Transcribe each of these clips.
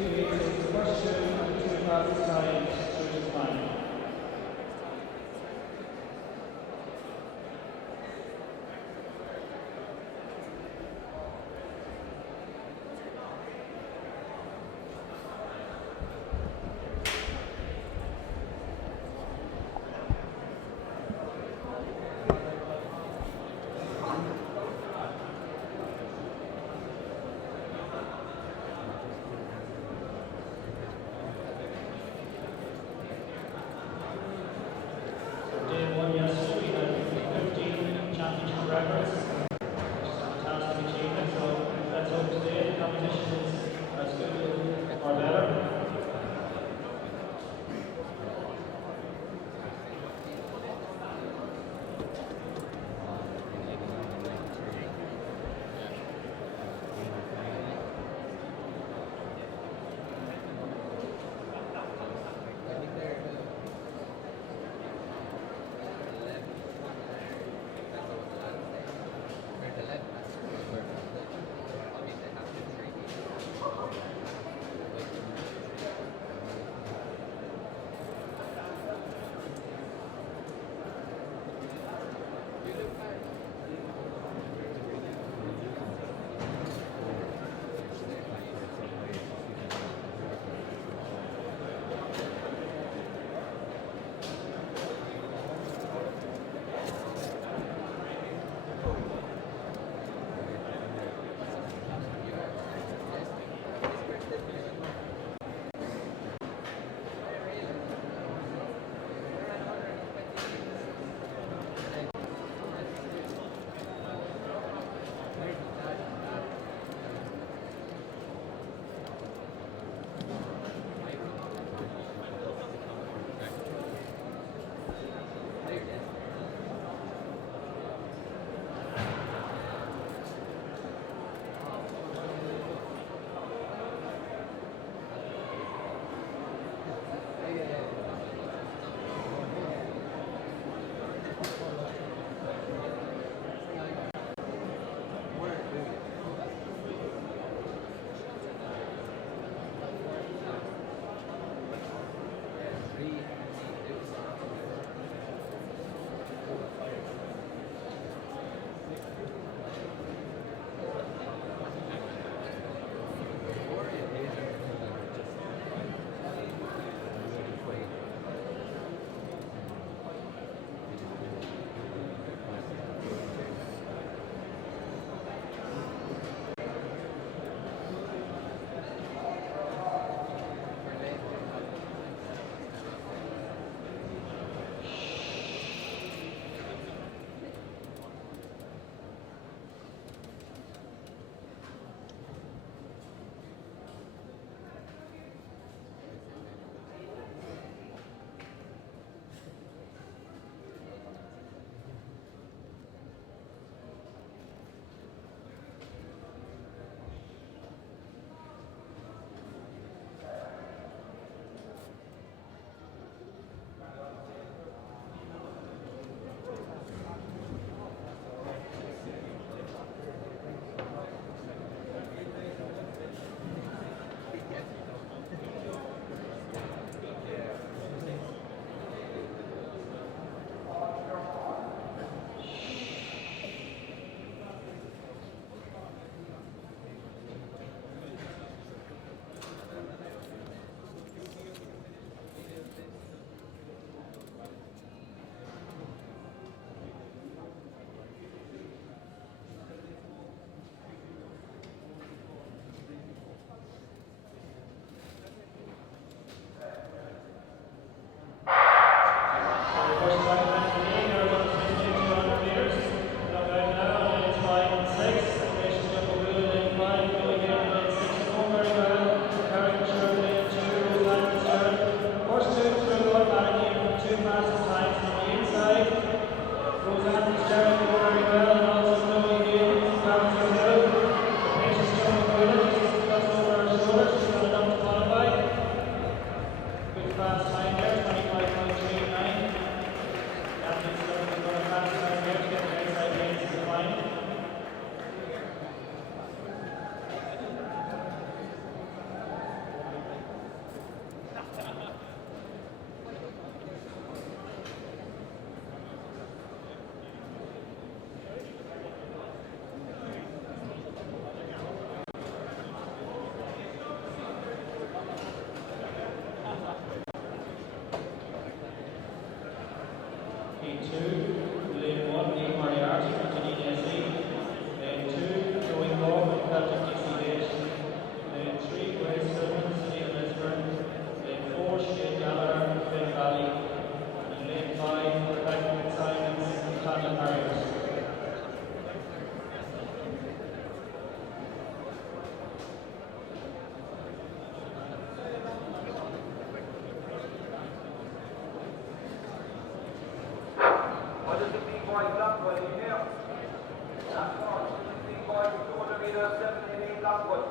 2 minutes to question and 2.5 times to time. Lane 2, Lane 1, Lee Moriarty, Janine SE. Lane 2, Joey Gorman, Celtic DC8. Lane 3, Grace Simmons, Neil Lisburn. Lane 4, Shane Gallagher, Finn Valley. And Lane 5, Rebecca McSimons, Tanya Harriers. What is the B-boy Blackwood in here? That's all. B-boy 200 meters, 788 Blackwood.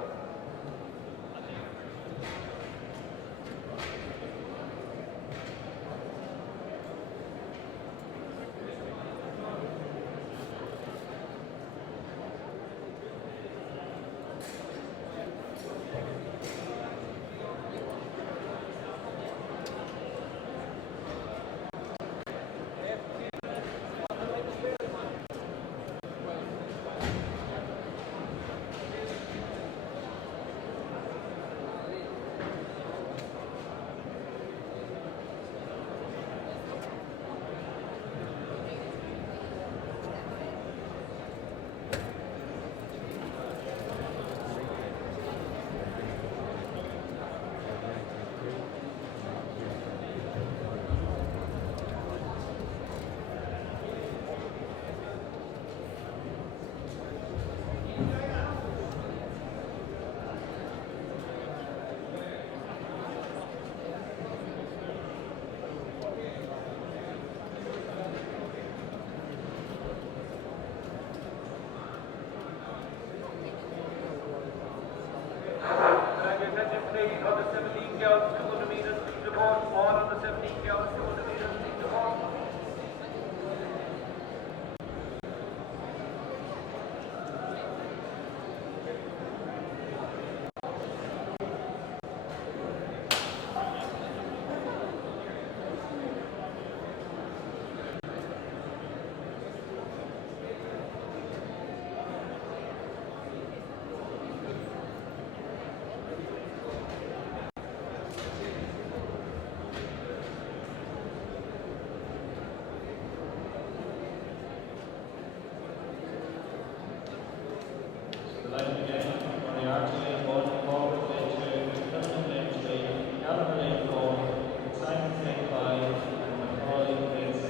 Please, on the 17 girls, 200 meters, please report. All on the 17 girls, 200 meters, please report. The line again, Moriarty, Lane 1, Gorman, Lane 2, Milton, Lane 3, Gallagher, Lane 4, Simons, Lane 5, and McCoy, Lane 6.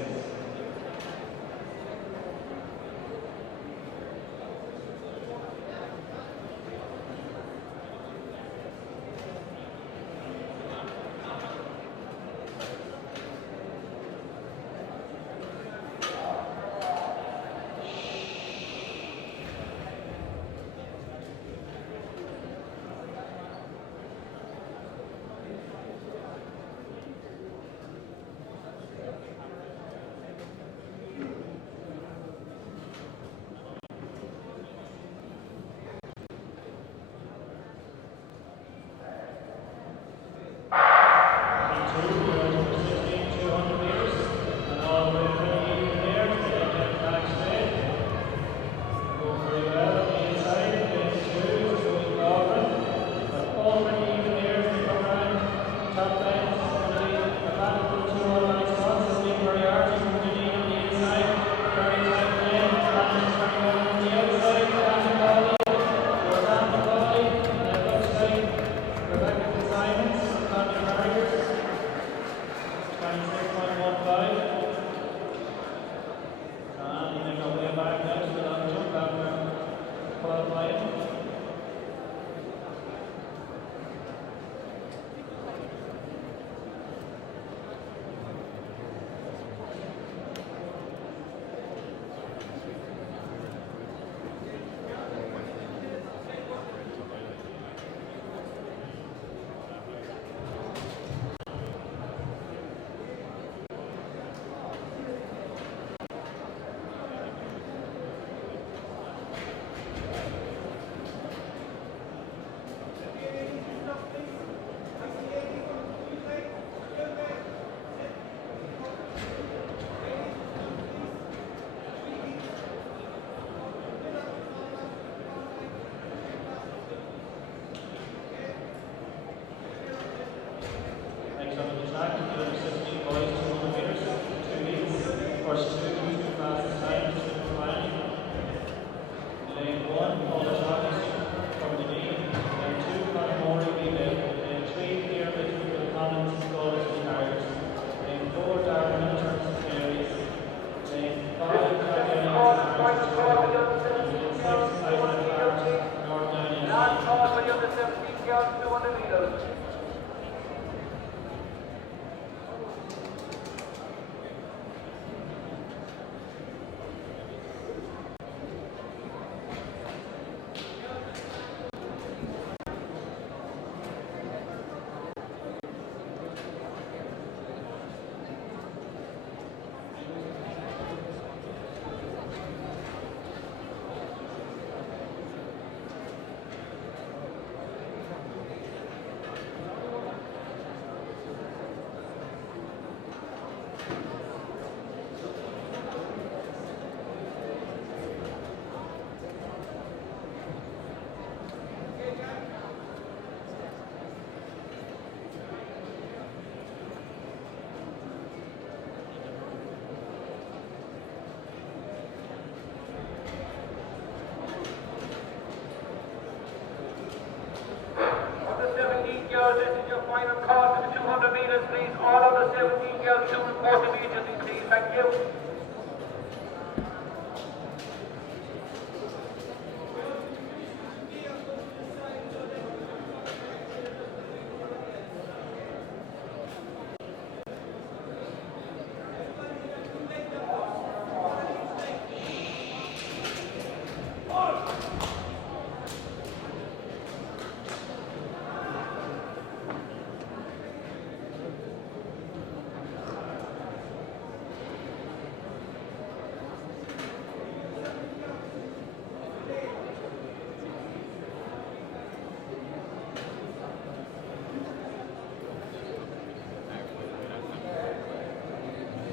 you.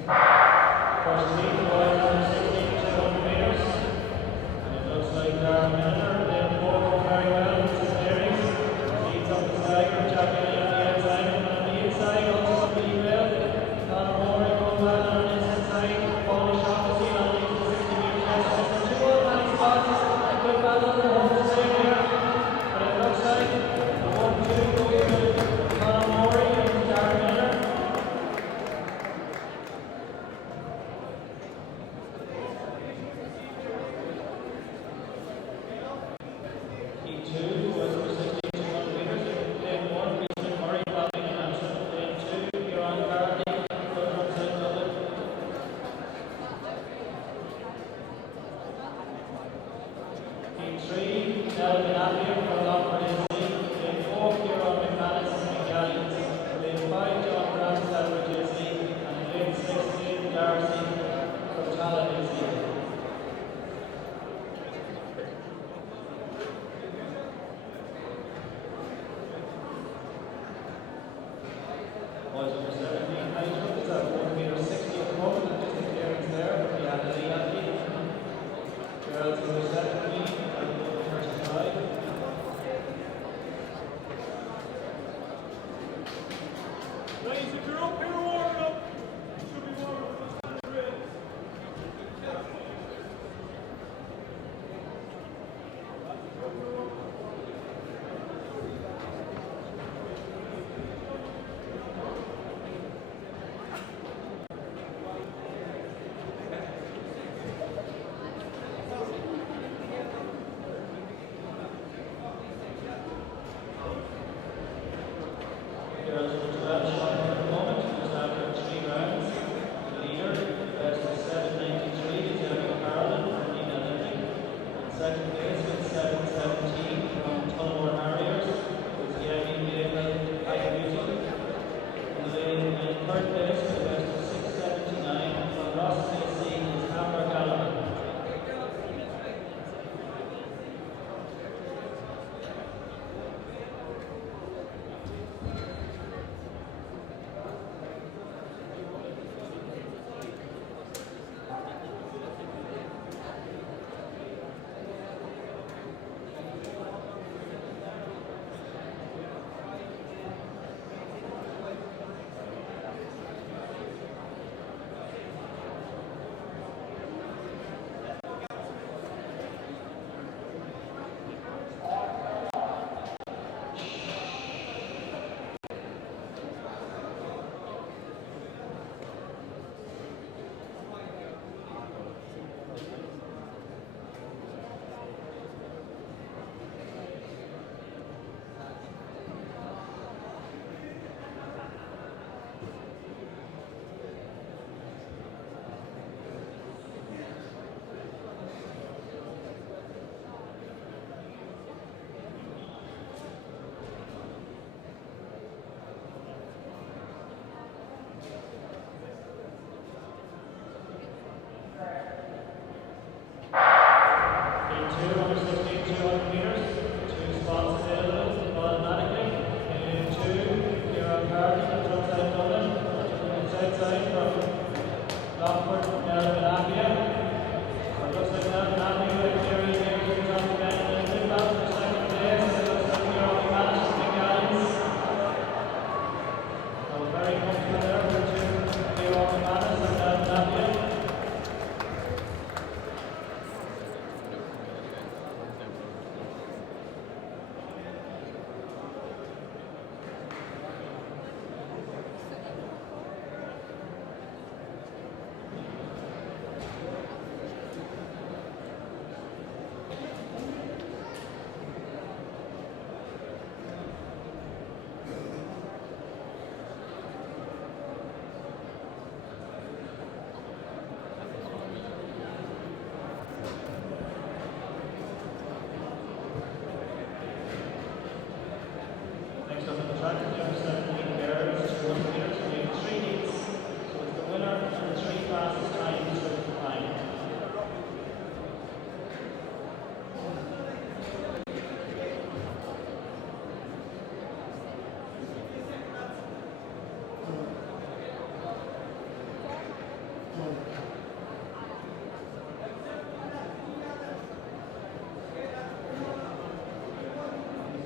First heat was 16 meters. And it looks like Darren Miller, then fourth very well, Mrs. Berries. Leads up the stagger, Jackie on the outside, and on the inside, also somebody well. Conor Moore goes well on the inside. Polish opposite on the 60 meters. So two old spots. A good battle for home to stay there. But it looks like the 1-2 goes to Conor Moore and Darren Miller. Two was for 62 meters, then one Richmond Murray Bobby and Anderson, then two Huron Carney, good from St. Dublin. Heat three, Nelvin Appian from Lockwood SC, then four Huron McManus and Galleons, then five John Brown Salvage SC, and then six Aidan Darcy from Talon SC. Was over 17 height up, it's at 1 meter 60 at the moment, and just a clearance there from the athlete athlete. Girls over 17 and 35.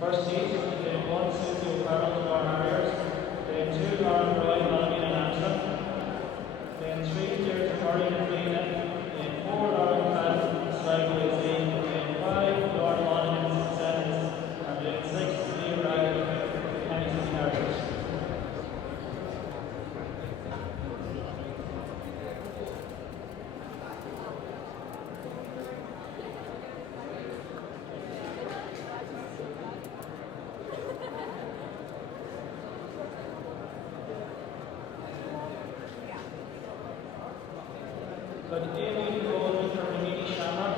First seat, then 1 Susie O'Farrell to our Harriers, then 2 Lauren Roy, Malvin and Antrim, then 3 Deirdre Murray and Flina, then 4 Lauren Cannon, Sligo AZ, then 5 Lauren Monaghan, Sevens, and then 6 Liam Raggan, Kenny City Harriers. But Amy goes with her Mini Shamrock,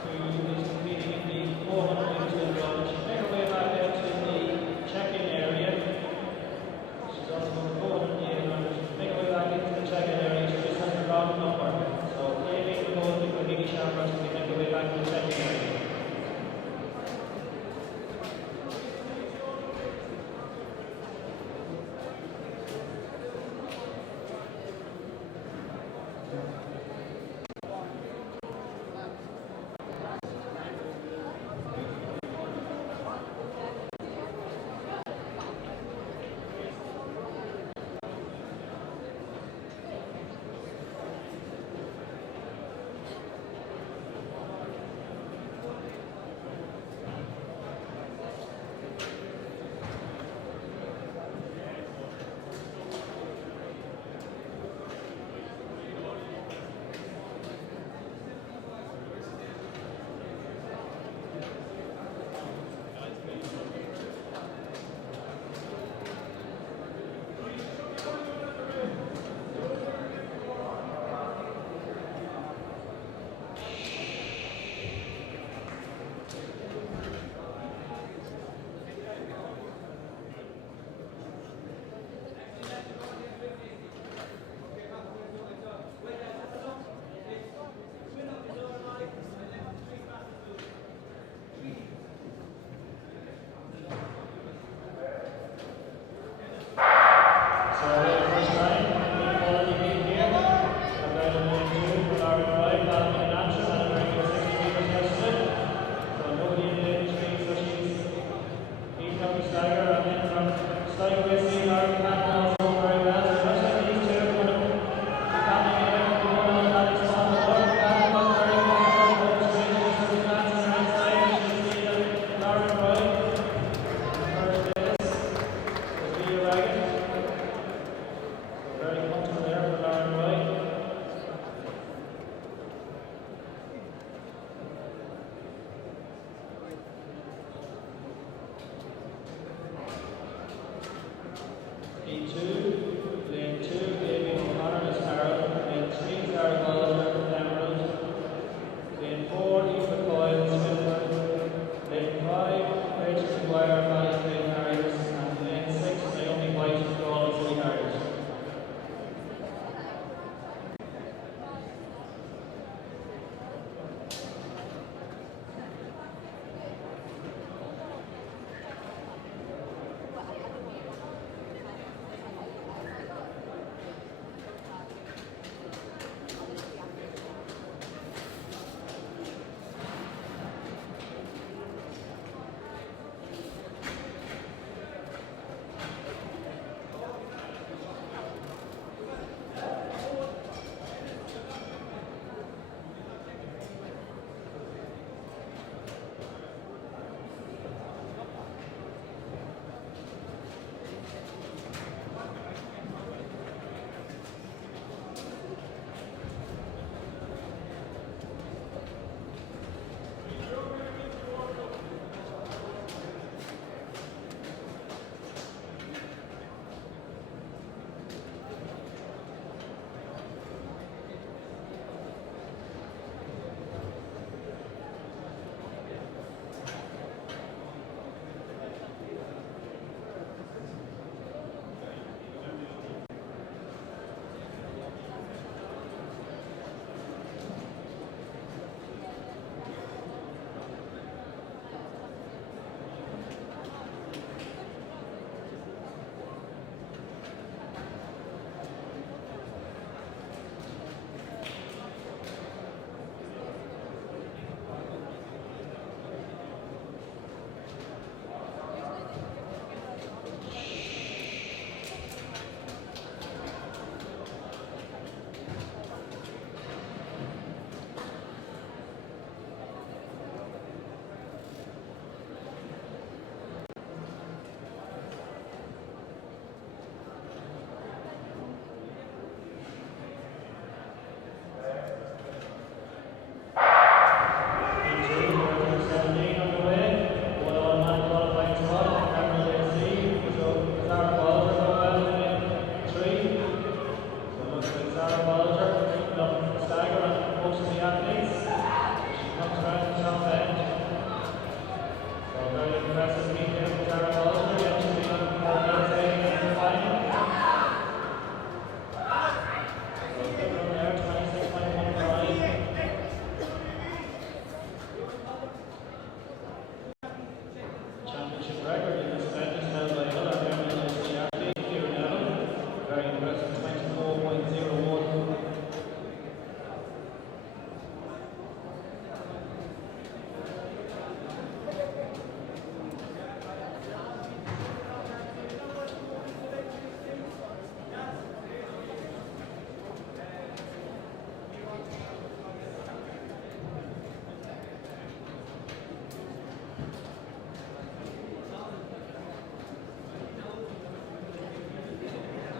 who is competing in the 400 metres in Dublin. She's made her way back out to the check-in area. She's also going to 400 and 800. She's made her way back into the check-in area. She just has the wrong number. So Amy goes with her Mini Shamrock to make her way back to the check-in area.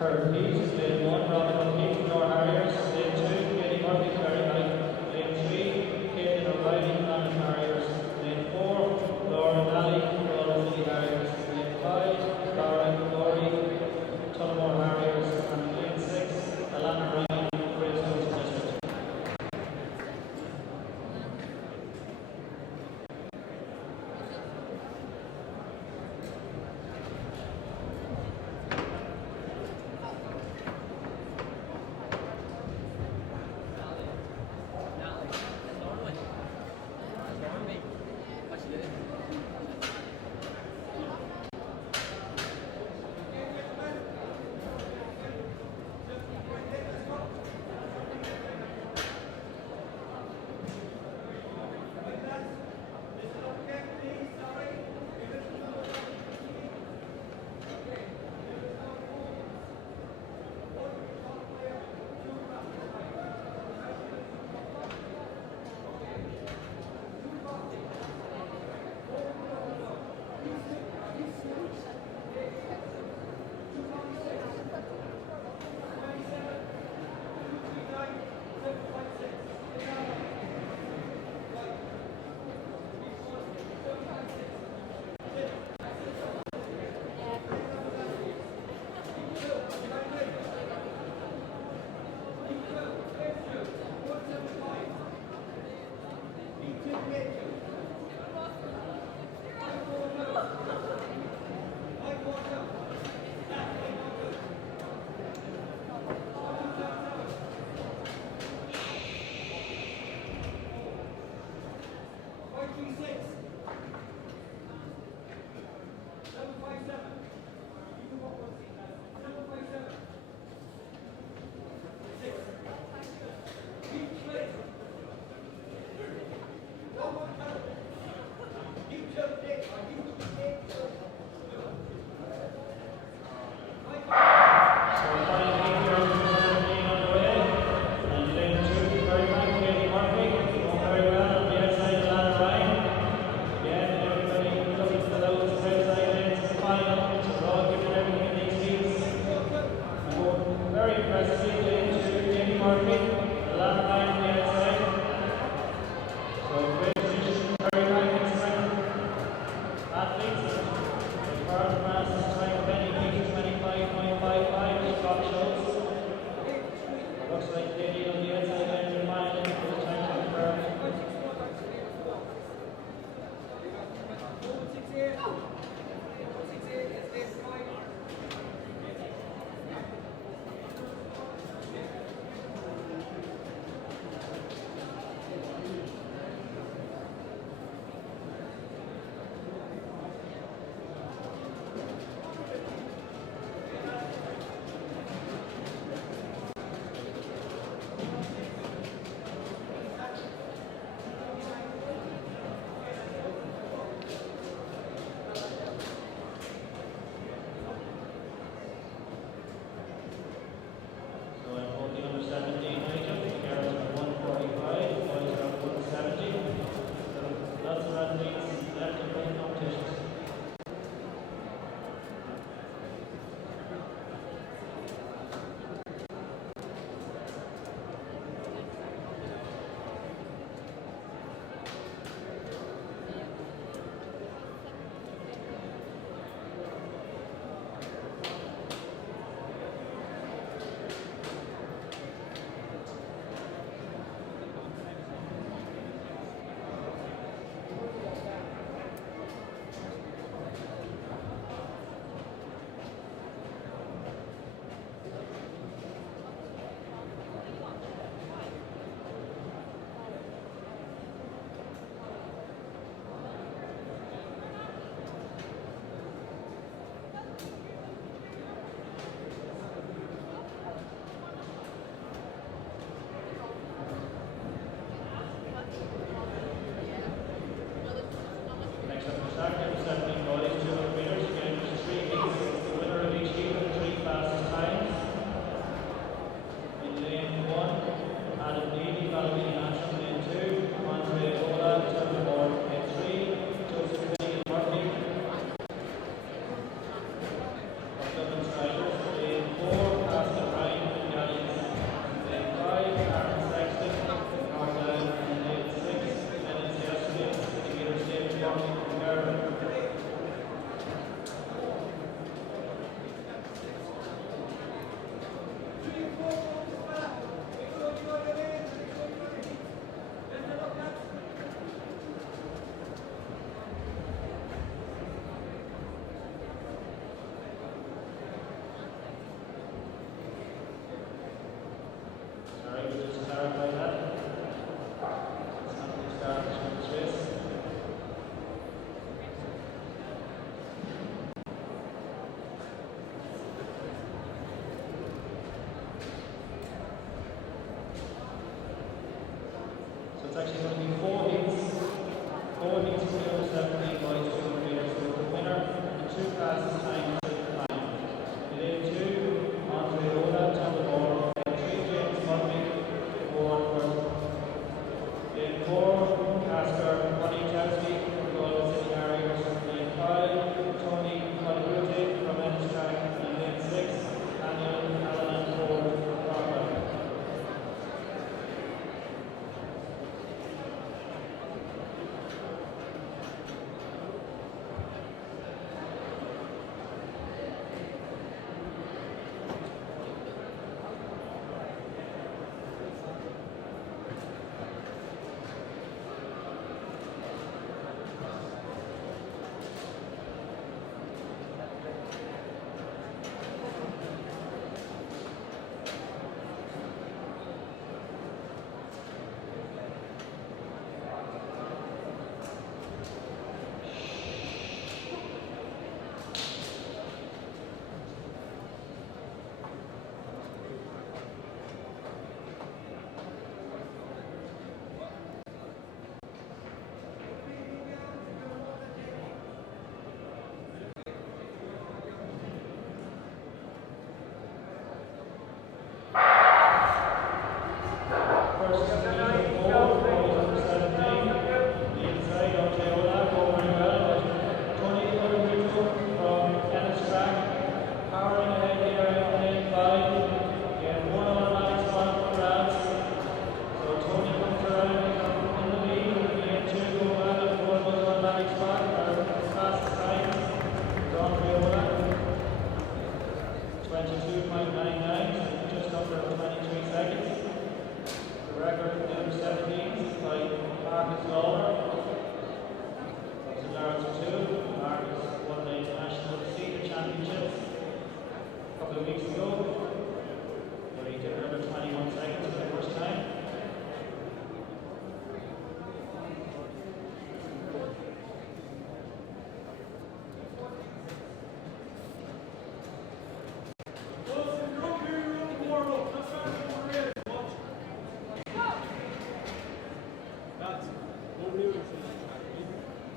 Third heat, lane 1, Robin O'Keefe, Nor Harriers, lane 2, Katie Murphy, Very High, lane 3, Caitlin O'Reilly, London Harriers, lane 4, Laura Nally, Royal City Harriers, lane 5, Cara Glory, Tullamore Harriers, and lane 6, Alana Ryan, Greystones District. Lane 4,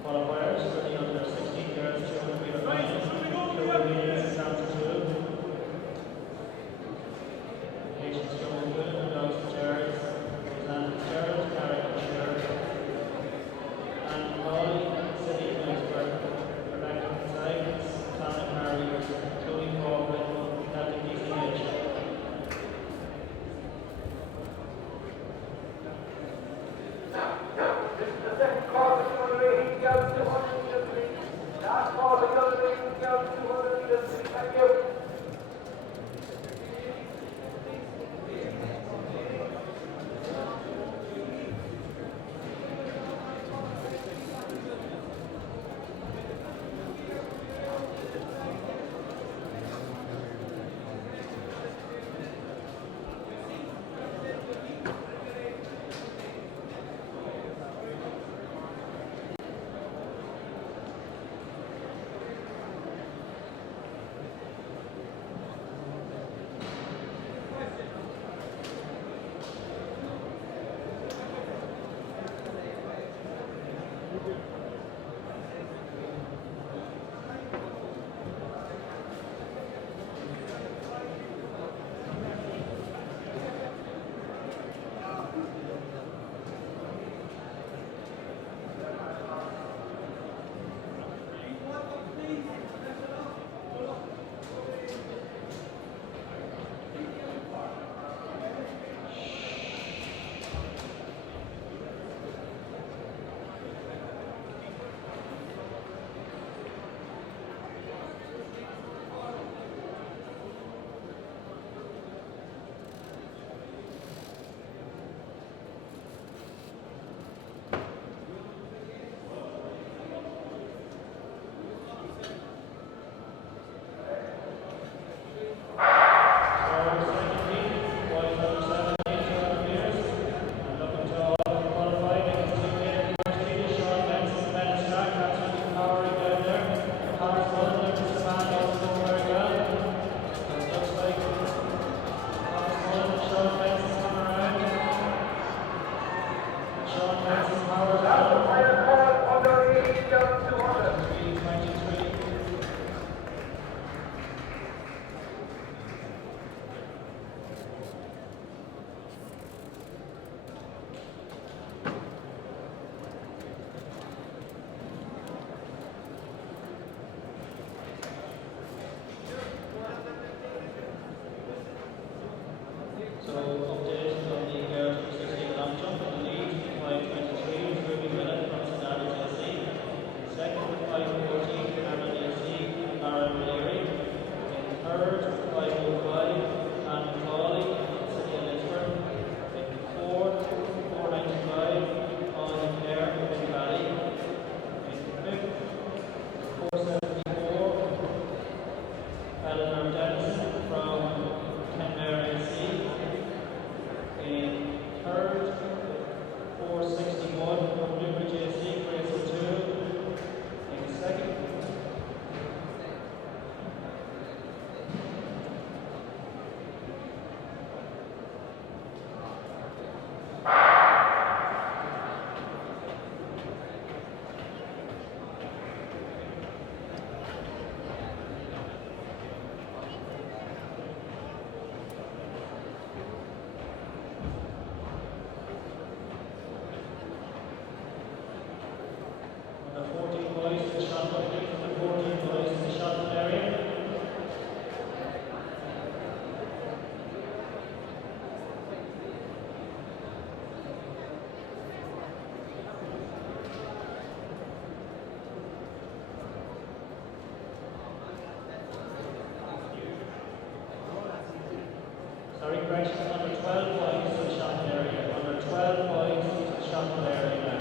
Qualifiers for the under 16 girls 200 meter final. Kilburn is down to 2. Patience Joe Wood, Dogs Fitzgerald, Roseanne Fitzgerald, Carrie Fisher, and Molly, City of Middlesbrough, Rebecca Sykes, Tana Carey, Chloe Crawford, Celtic DCH. This is the second call for 200 meters, girls 200 meters, please. Last call for 200 meters, girls 200 meters, please. Thank you. Sorry, correction, under 12 points to the shot area. Under 12 points to the shot area now.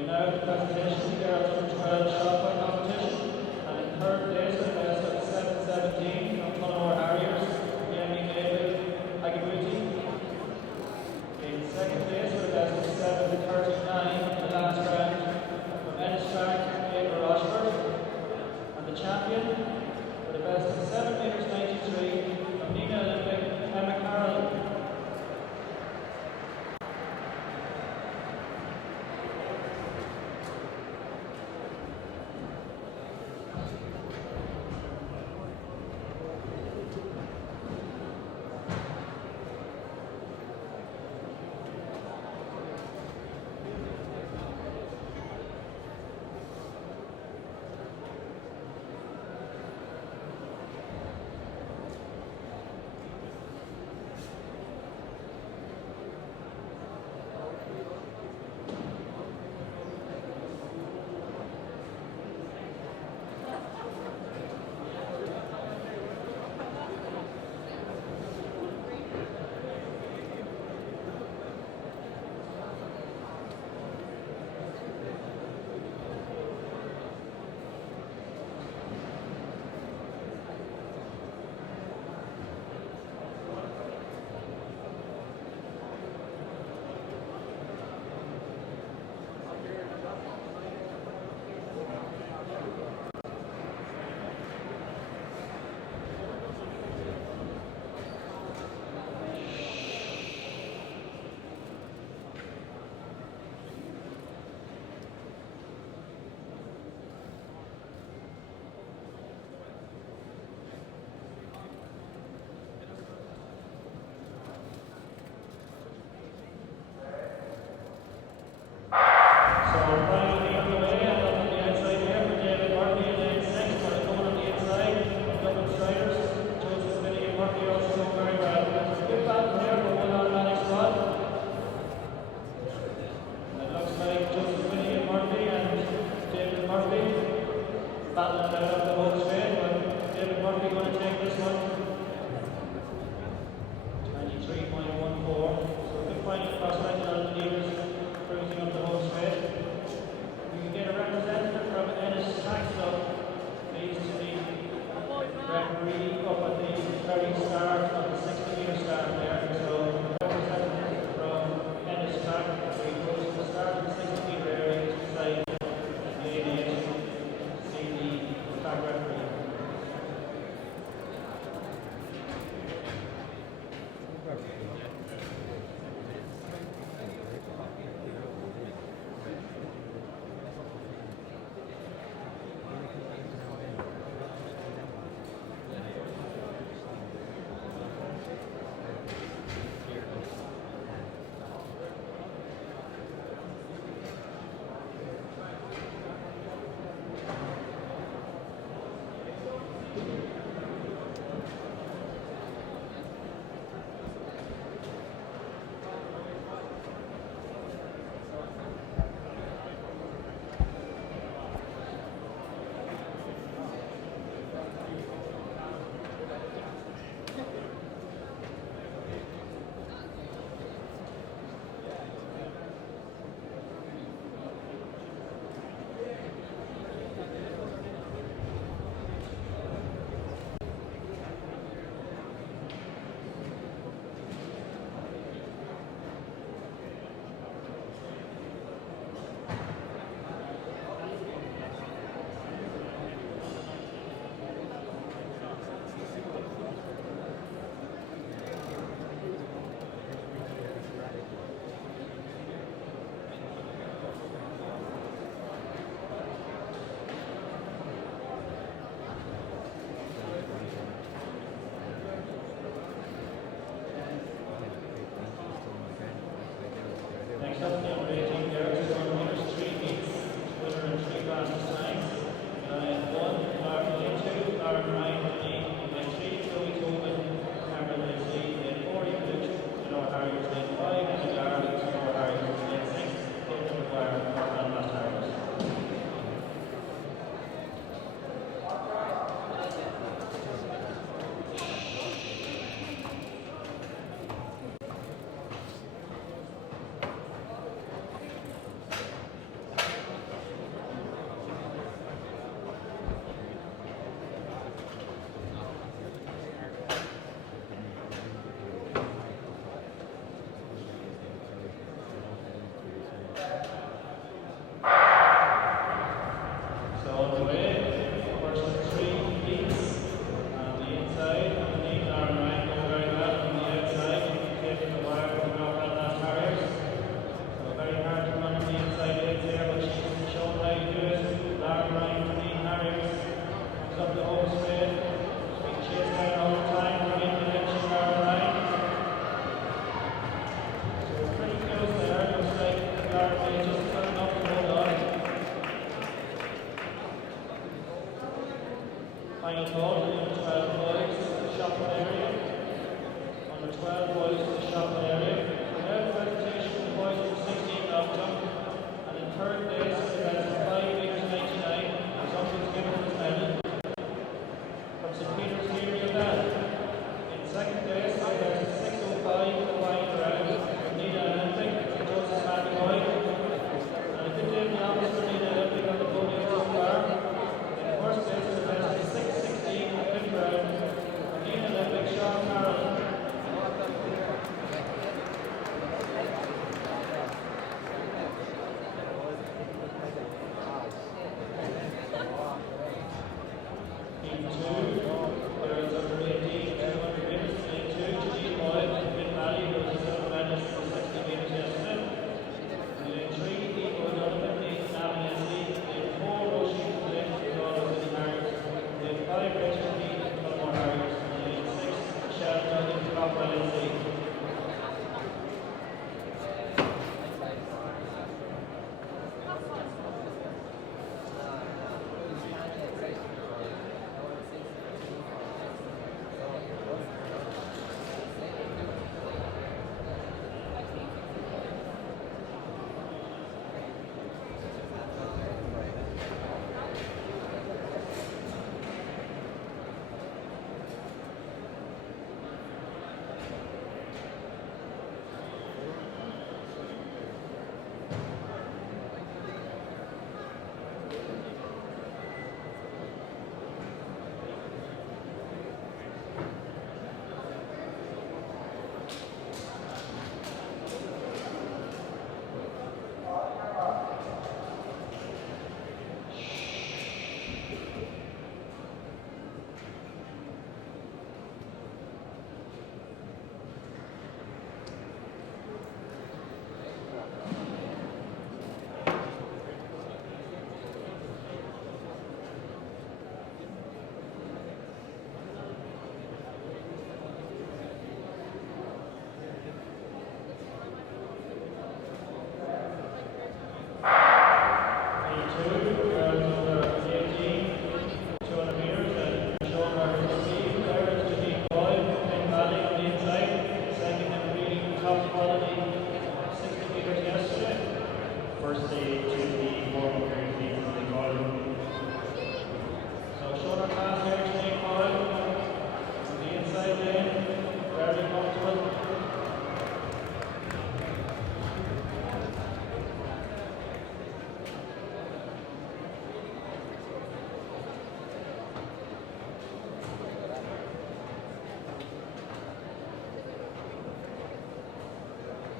Right now, the presentation, the girls under 12 shot put competition, and in third place, the best of 7-17 from Tullamore Harriers, Yemi Gable Agibuti. In second place, for the best of 7-39 in the last round, from Ennistrack, April Rochford. And the champion, for the best of 7 meters 93, from Nina Olympic, Emma Carroll.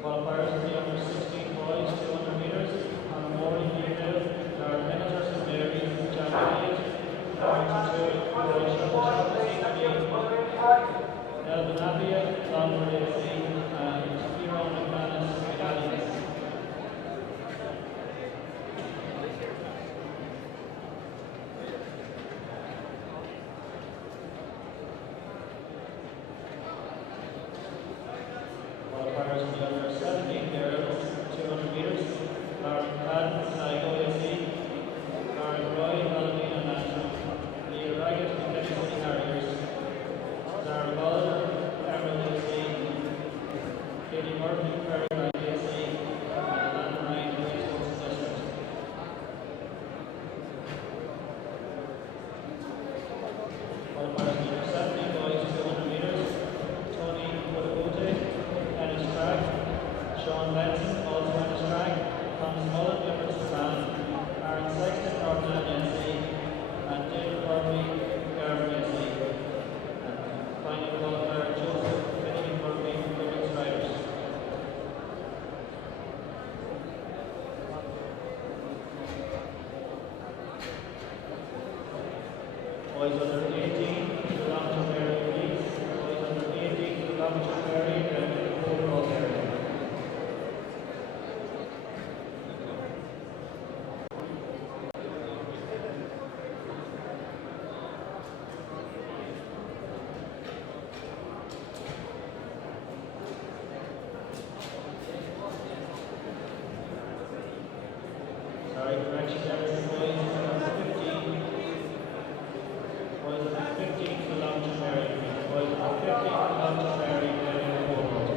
Qualifiers for the under 16 boys, 200 metres. On a more female, Lara Minitor, St. Mary's, John Elliott, 42, boys, Elvin Appia, Longford AC, and Hero McManus, Medallions. Qualifiers for the under 17 girls, 200 metres. Lauren Cadden, Sligo AC, Lauren Roy, Ballymena National, Leah Raggett, Kenny City Harriers, Zara Ballard, Emerald AC, Katie Murphy, Ferrybank AC, and Anna Ryan, East Coast District. Qualifiers for the under 17 boys, 200 metres. Tony Wodabote, tennis track. Sean Benson, also tennis track. Thomas Mullen, Liverpool Japan. Aaron Sexton, Northern NC. And David Murphy, Garvin NC. And final qualifier, Joseph Finnegan Murphy, Women's Riders. Boys under 18 to long-term area leagues. Boys under 18 to long-term area and overall area. Sorry, correction there is boys under 15. Boys under 15 to long-term area leagues. Boys under 15 to long-term area and overall.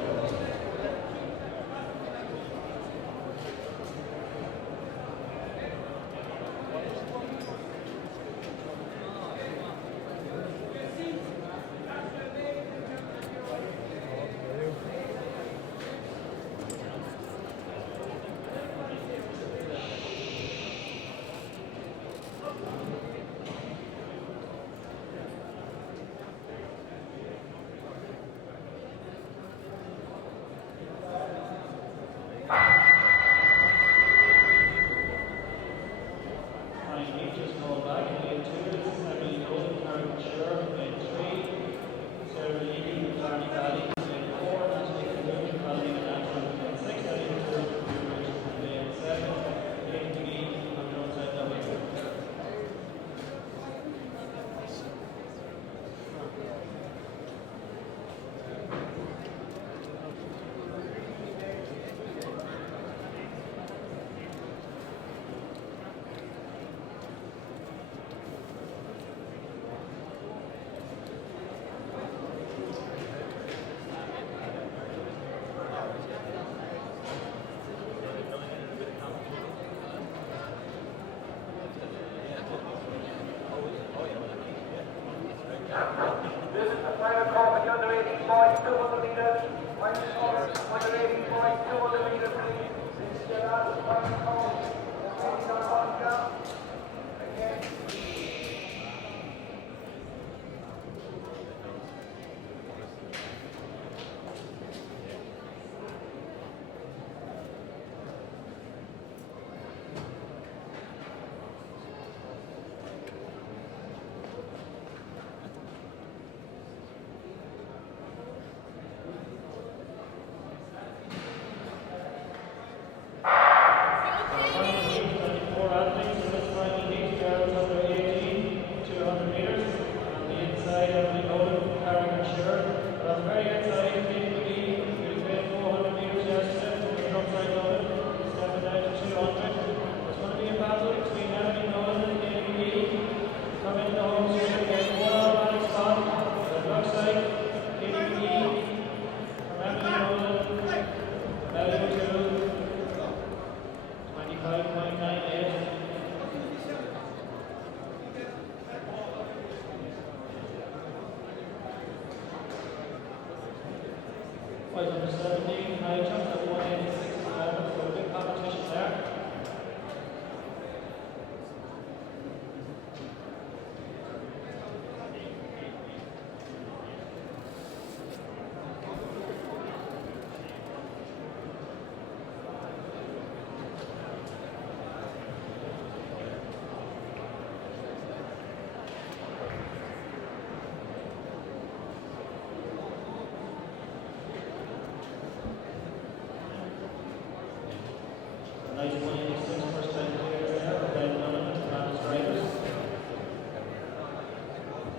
nice 186% clear there for Ben Dunham and Travis Riders.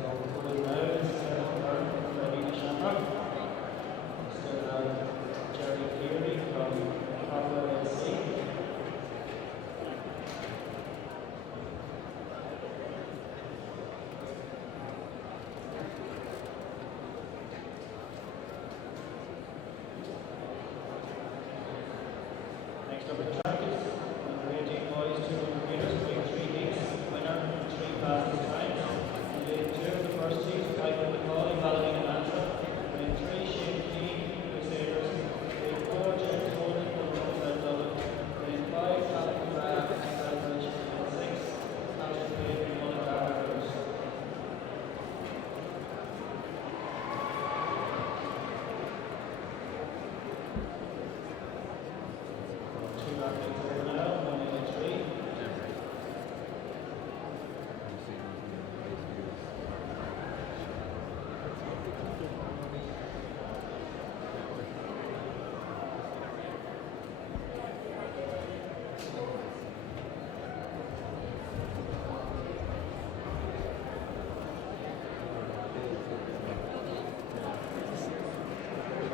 So going now is Ready Shamrock. Still Jerry Kearney from Pablo LC. Next up at track is under 18 boys 200 metres, doing 3 heats, winner and 3 fastest times. In lane 2 of the first heat, Michael McCauley, Ballymena Mantra. Lane 3, Shane Keane, Crusaders. Lane 4, James Holden, South Dublin. Lane 5, Captain McGrath, Southbridge. Lane 6, Patrick Payne, Mullingar Harriers. Two back into over now, 1 in 3.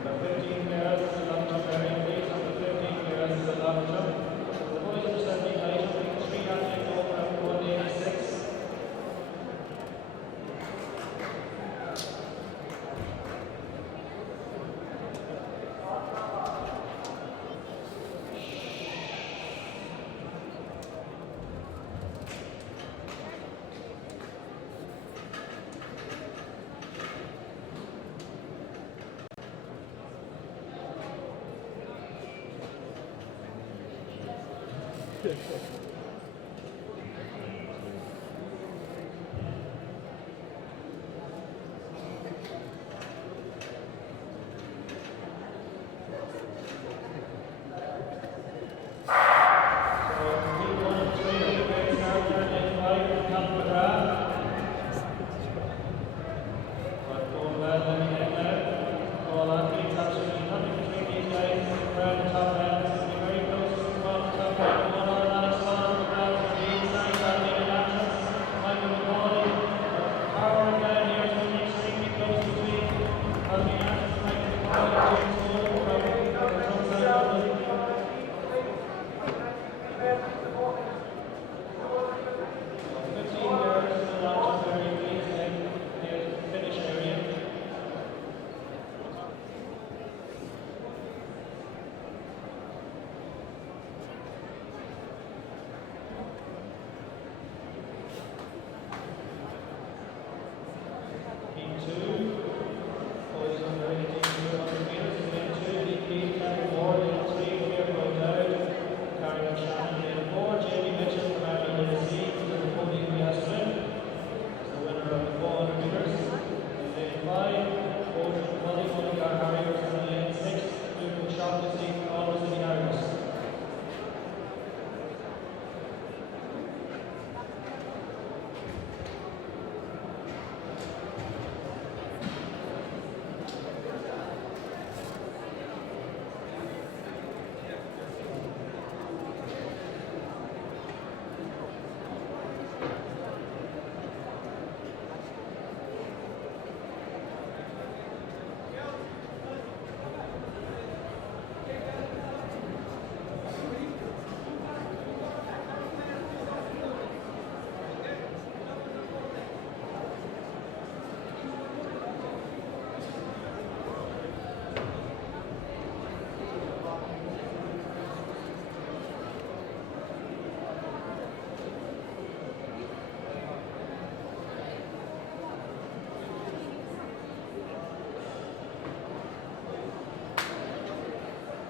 Number 15 players is a long jump area, please. Number 15 players is a long jump. The boys under 17 height, 3 athletes over at 186.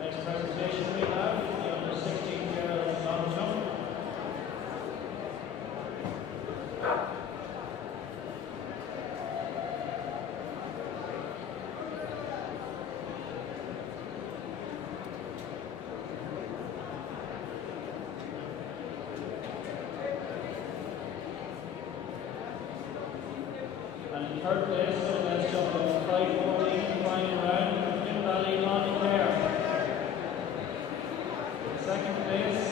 Next presentation we have is the under 16 girls long jump. And in third place, so let's jump on 5:14 final round, Finn Valley, Lonnie Clare. In second place,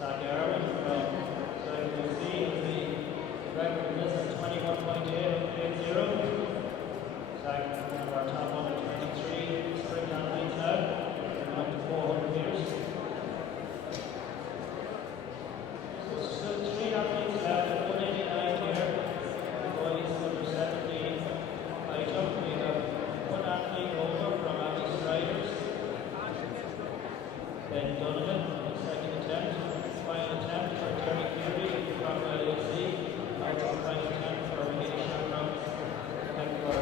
Zach Irwin from WC is the record of this is 21.880. Zach, one of our top under 23 sprint athletes now, coming up to 400 metres. So still 3 athletes left at 189 here. The boys under 17 item. We have 1 athlete over from Abbey Striders. Ben Donovan, second attempt. Final attempt for Terry Curie from LAC. Also final attempt for Renee Shamrock. And for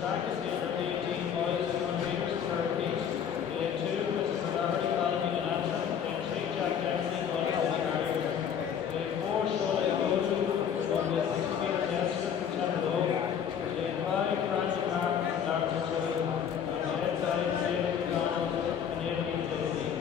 track is the under 18 boys 100 metres third piece. Lane 2 is Ferrari following an answer. Lane 3 Jack Dempsey going from the barriers. Lane 4 Shola Goju going with 60 metres estimate from Temple. Lane 5 Brandon Mark and Arthur Tully. On the inside David McDonald and Aileen Dixie.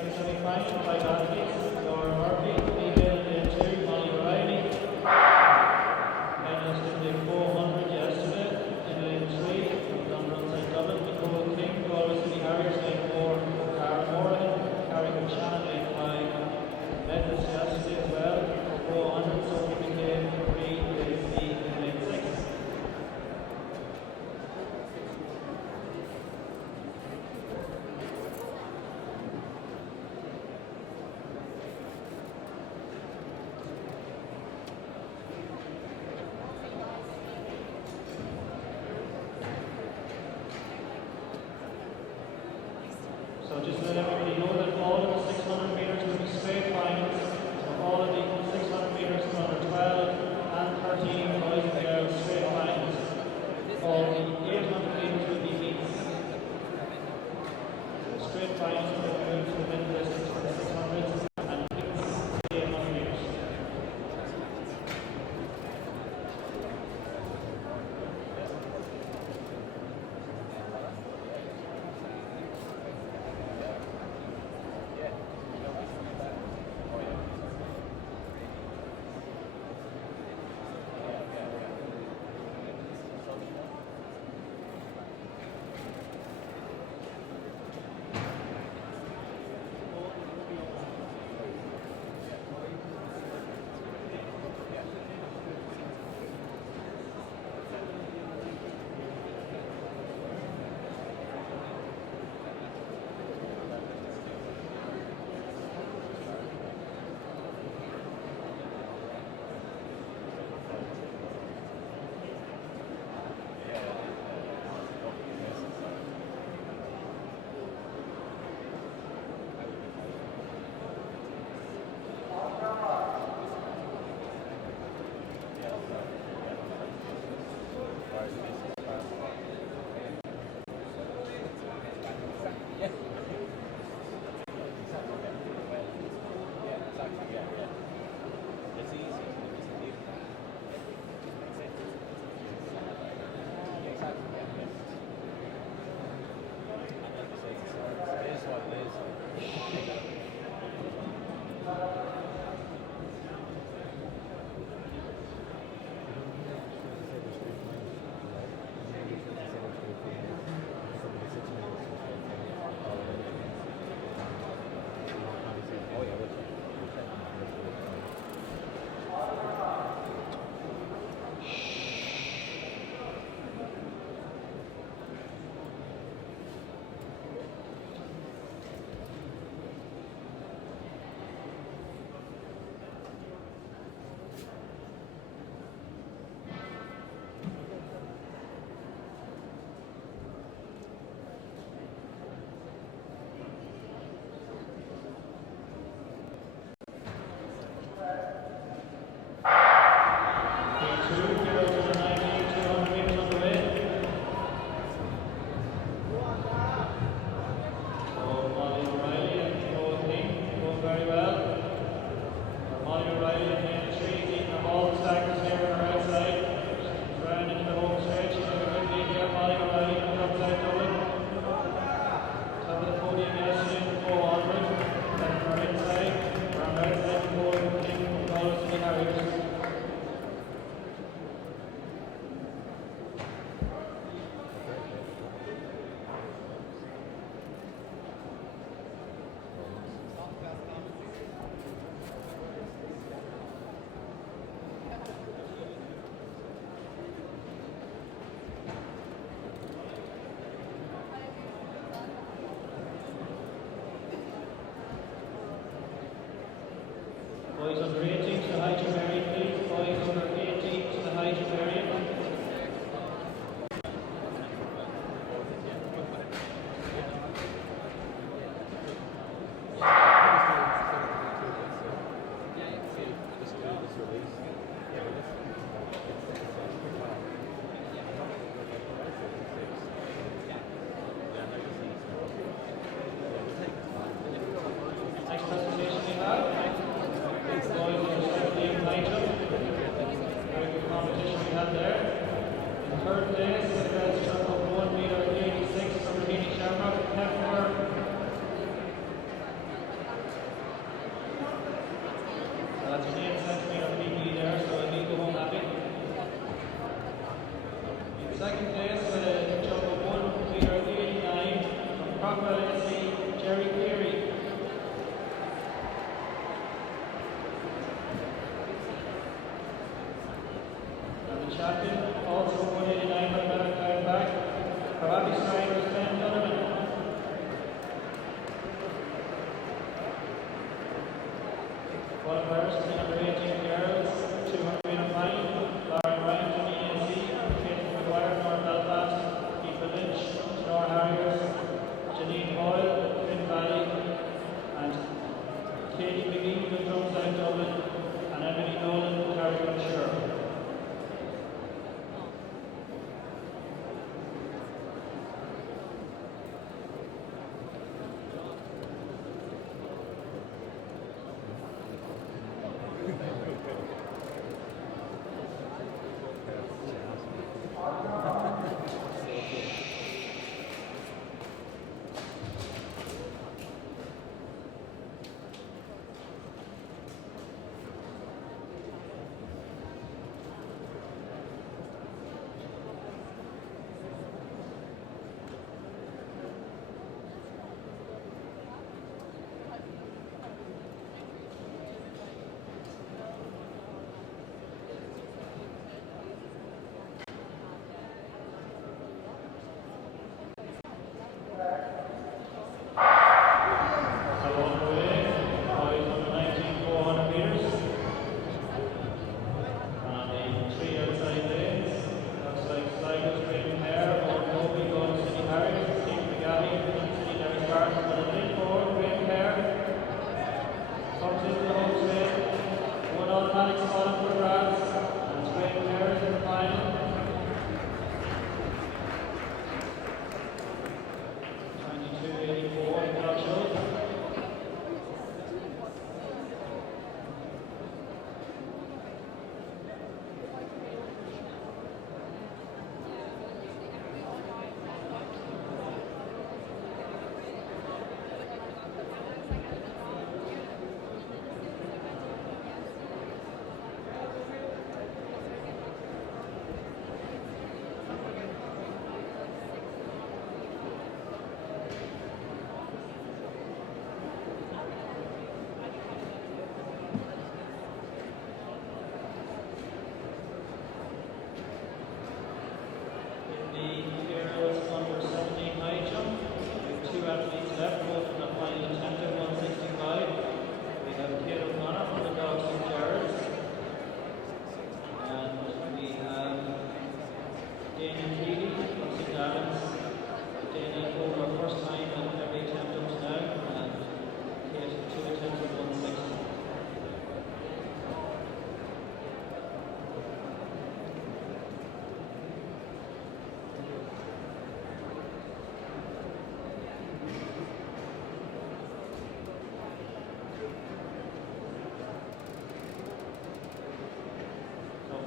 second semi-final, 5 athletes. Laura Murphy, female in day 2, Molly Riley. Medalist in day 400 yesterday. In day 3, done runs in Dublin, Nicole King, Galway City Harriers, day 4, Cara Morgan, Carrie Shannon, day 5. Medalist yesterday as well, 400, Sophie McCabe, 3, day 3, and day 6. So just to let everybody know that all of the 600 metres will be straight finals. So all of the 600 metres under 12 and 13 boys and girls straight finals. All the 800 metres will be heats. So straight finals will move to the middle distance for the 600s and heats the 800 metres. Boys under 18 to the high jump area, please. Boys under 18 to the high jump area. Next presentation we have. Boys under 17 high jump. Very good competition we had there. In third place, the girls jump up 1 meter 86 from Rahini Sharma from Pepper. Second, also 189 by Malachi back. For Abbey Striders, Ben Donovan. Qualifiers, the under 18 girls, 200 meter final. Lauren Ryan, Janine AC, Kate McGuire, North Belfast, Aoife Lynch, Nora Harriers, Janine Boyle, Finn Valley, and Katie McGee, the Drumside Dublin, and Emily Nolan, Carrick-on-Shore.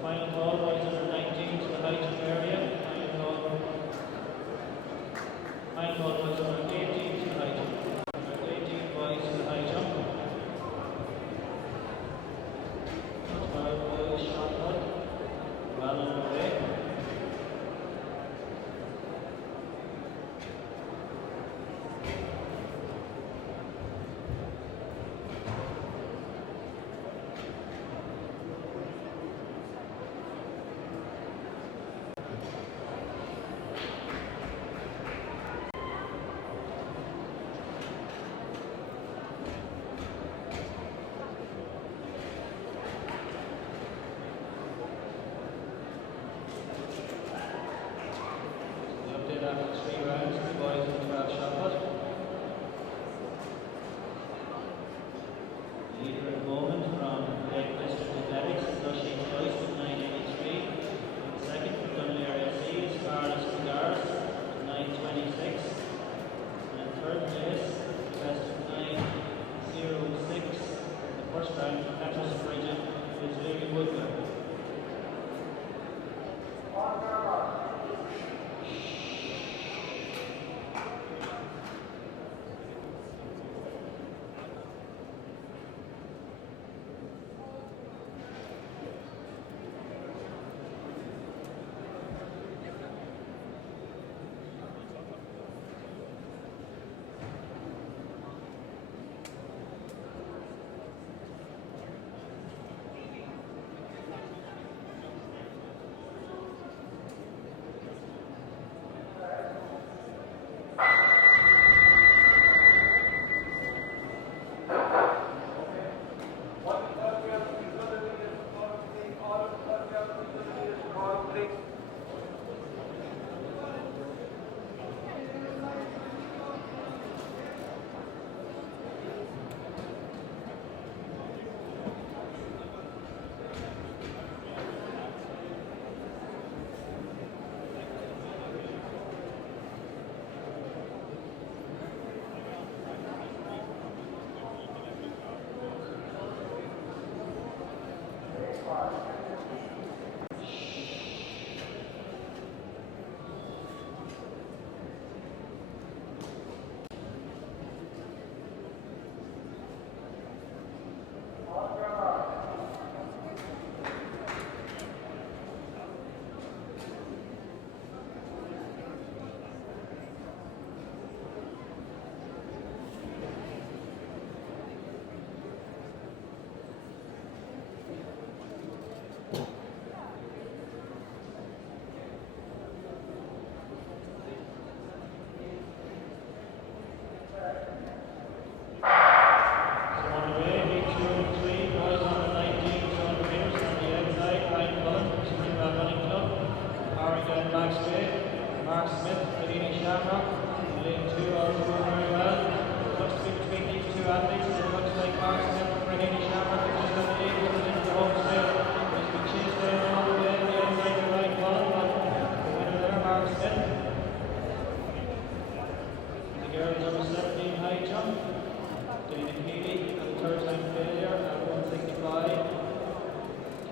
Final call, boys under 19 to the high jump area. Final call, boys under 18 to the high jump. Under 18 boys to the high jump. 12 boys shot put. Well underway.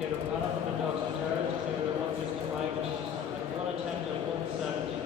Gator Connor from the Dogs and Terriers, cleared at 165, which is at one attempt at 170.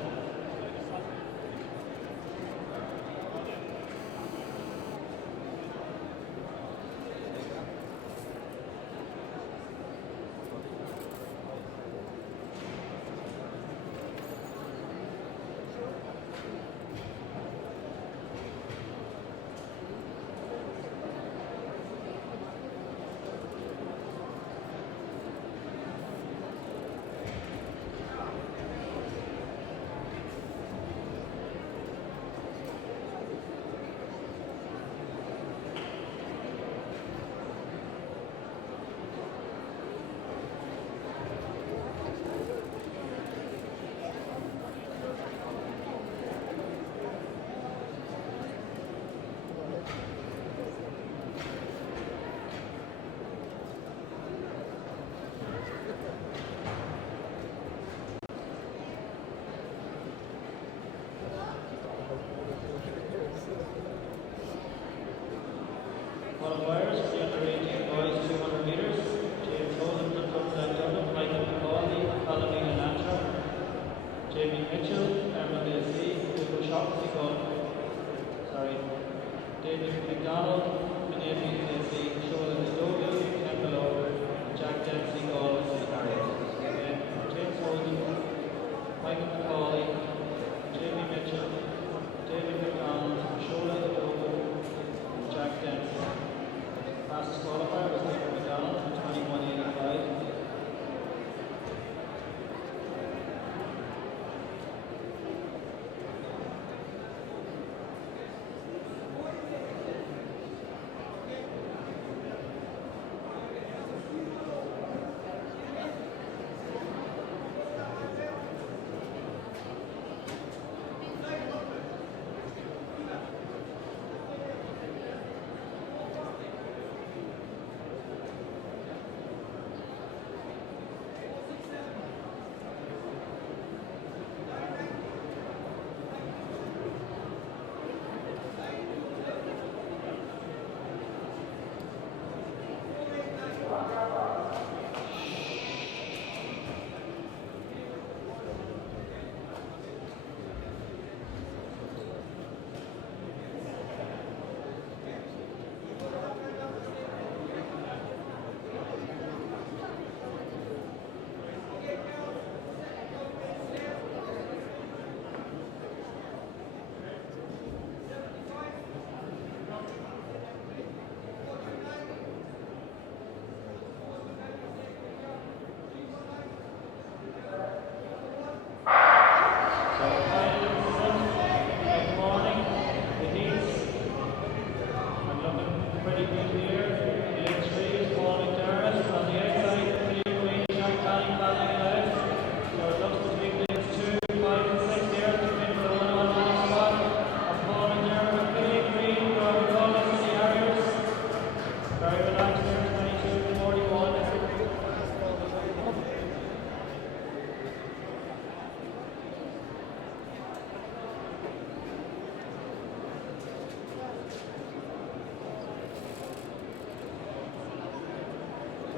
Qualifiers for the under 18 boys 200 metres. James Holden comes out Dublin, Michael McCauley, Palomino Lantra, Jamie Mitchell, Ermal AC, Hugo Shopsy David McDonald, Minneapolis AC, Shoal Dogan, Campbell, Jack Dempsey, Galway City Harriers. James Holden, Michael McCauley, Jamie Mitchell, David McDonald, Shoal Dogan, Jack Dempsey. Fastest qualifier was David McDonald from 21.85.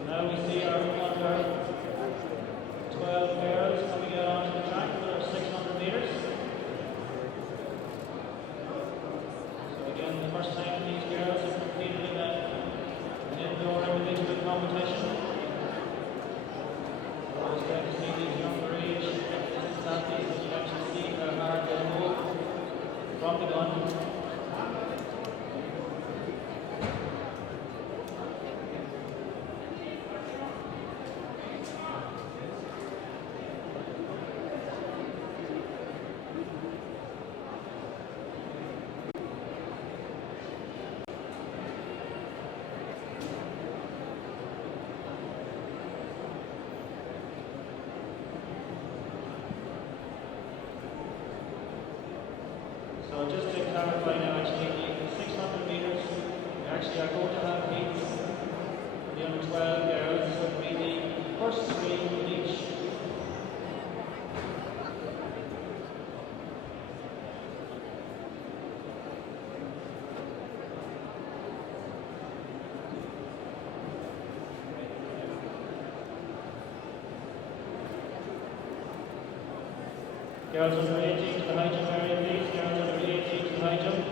Now we see our under 12 girls coming out onto the track for their 600 metres. So again, the first time these girls have competed in an indoor individual competition. Always great to see these younger age athletes, and you actually see how hard they move from the gun. So just to clarify now, actually, the 600 metres, we actually are going to have heats for the under 12 girls, so it'll be the first three in each. Girls under 18 to the high jump area, please. Girls under 18 to the high jump.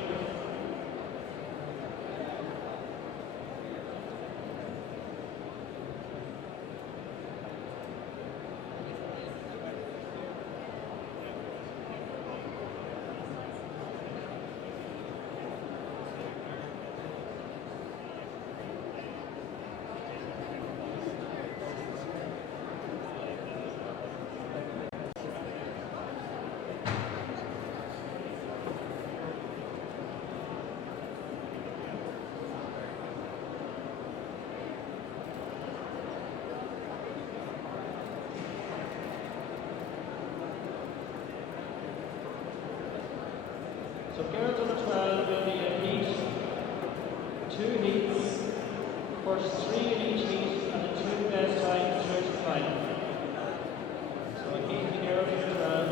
So girls under 12 will be a heat, 2 heats, first 3 in each heat, and the 2 best times through to the final. So a heat for girls under 12,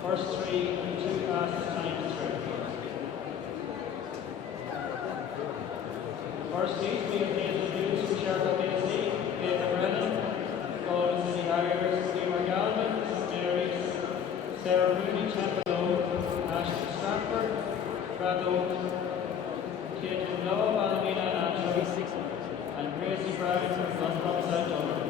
first 3 and 2 fastest times through. First heat, we have Hazel Hughes from Sherco BSC, David Brennan, Golden City Harriers, Stephen Galvin, St Mary's, Sarah Mooney, Templeogue, Ashton Stratford, Braddock, Caitlin Lowe, Alamina Andrew, and Gracie Brown from South Dublin.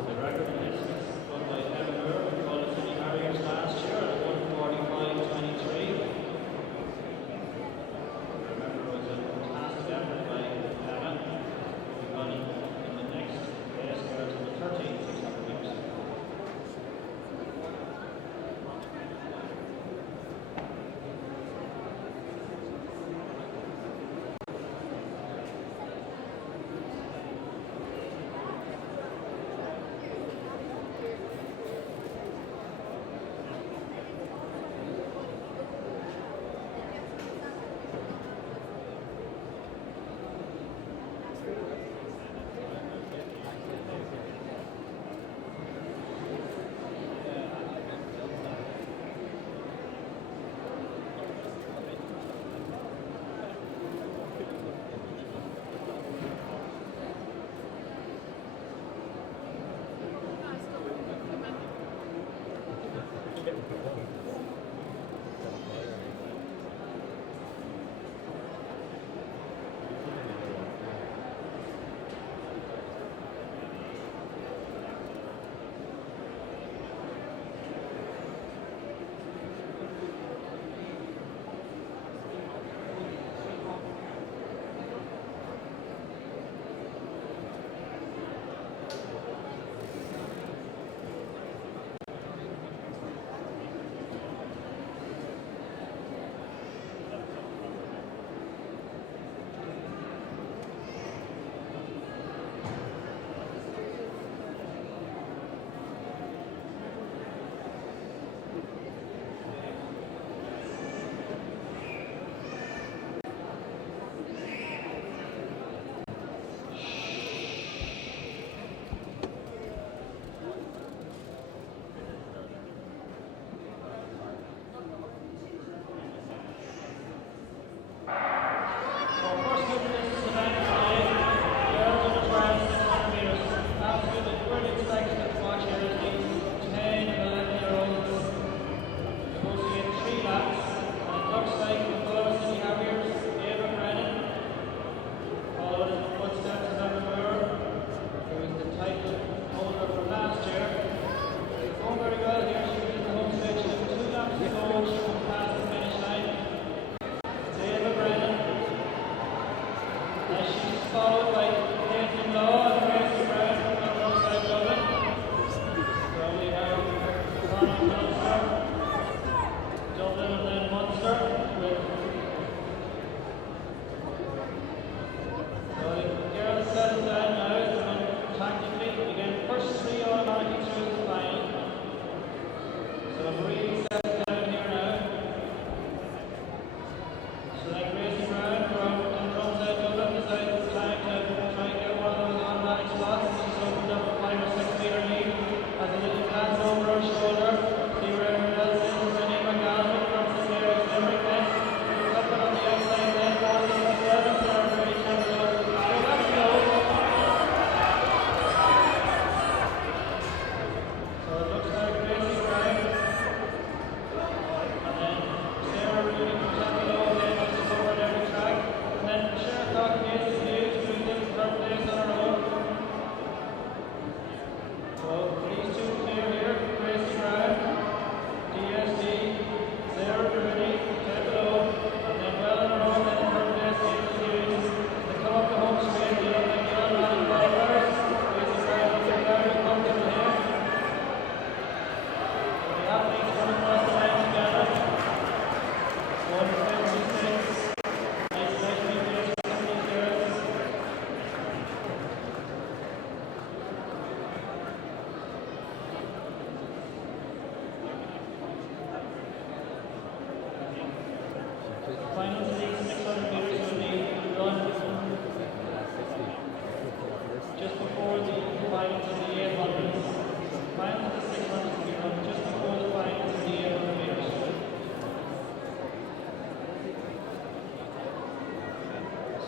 The record in this was won by Evan Moore from Golden City Harriers last year at 1:45.23. Remember, it was a fantastic effort by Evan. We'll be running in the next race girls in the 13,600 meters.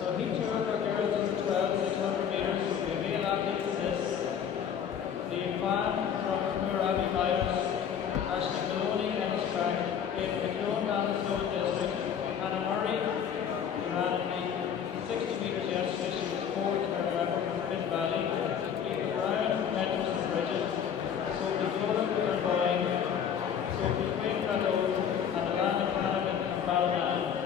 So heat 2 for girls under 12, 600 metres, the male athletes is Liam Kwan from Murabi Myers, Ashley Maloney, Ennis Crack, Aidan McClone, Ballinasloe District, Hannah Murray, who ran in the 60 metres yesterday, she was 4th, her driver from Finn Valley, Eva Brown from Meadows and Bridget, Sophie Dolan from Boeing, Sophie Quinn Cadeau, and Alana Canavan from Ballymena.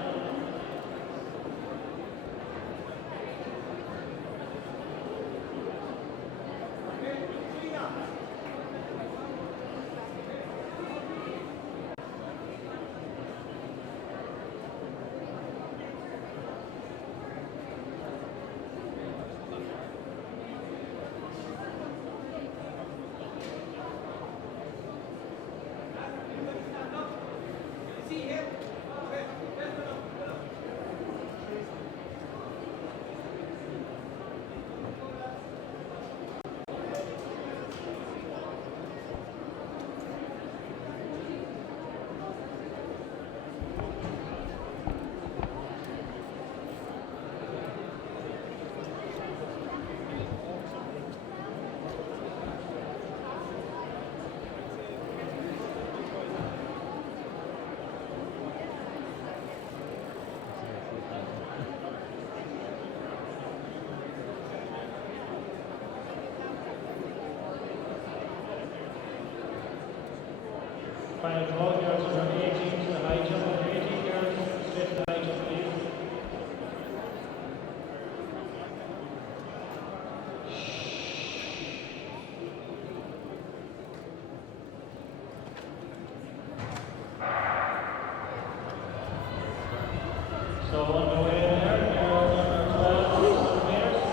Final call, girls under 18 to the high jump, under 18 girls, straight to the high jump, please. So on the way there, girls under 12, 600 metres.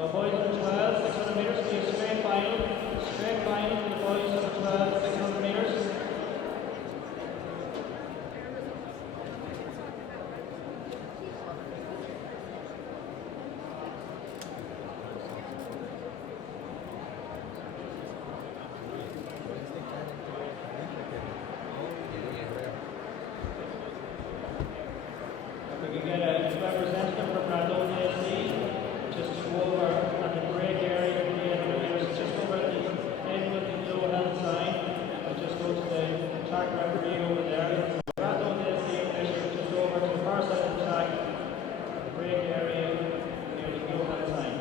So boys under 12, 600 metres, be a straight final. Straight final for the boys under 12, 600 metres. We can get a representative from Radon AC just to go over at the break area for the 800 metres, just over at the end with the GloHealth sign. I'll just go to the track referee over there. Radon AC official just over to the far side of the track, the break area near the GloHealth sign.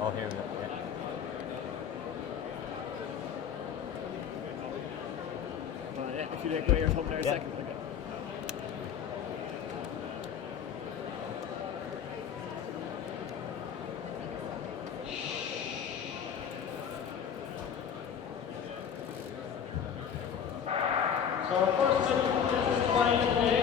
Oh, here we go. Yeah, if you like, your home there a Yeah. second. Okay. So our first this is final today.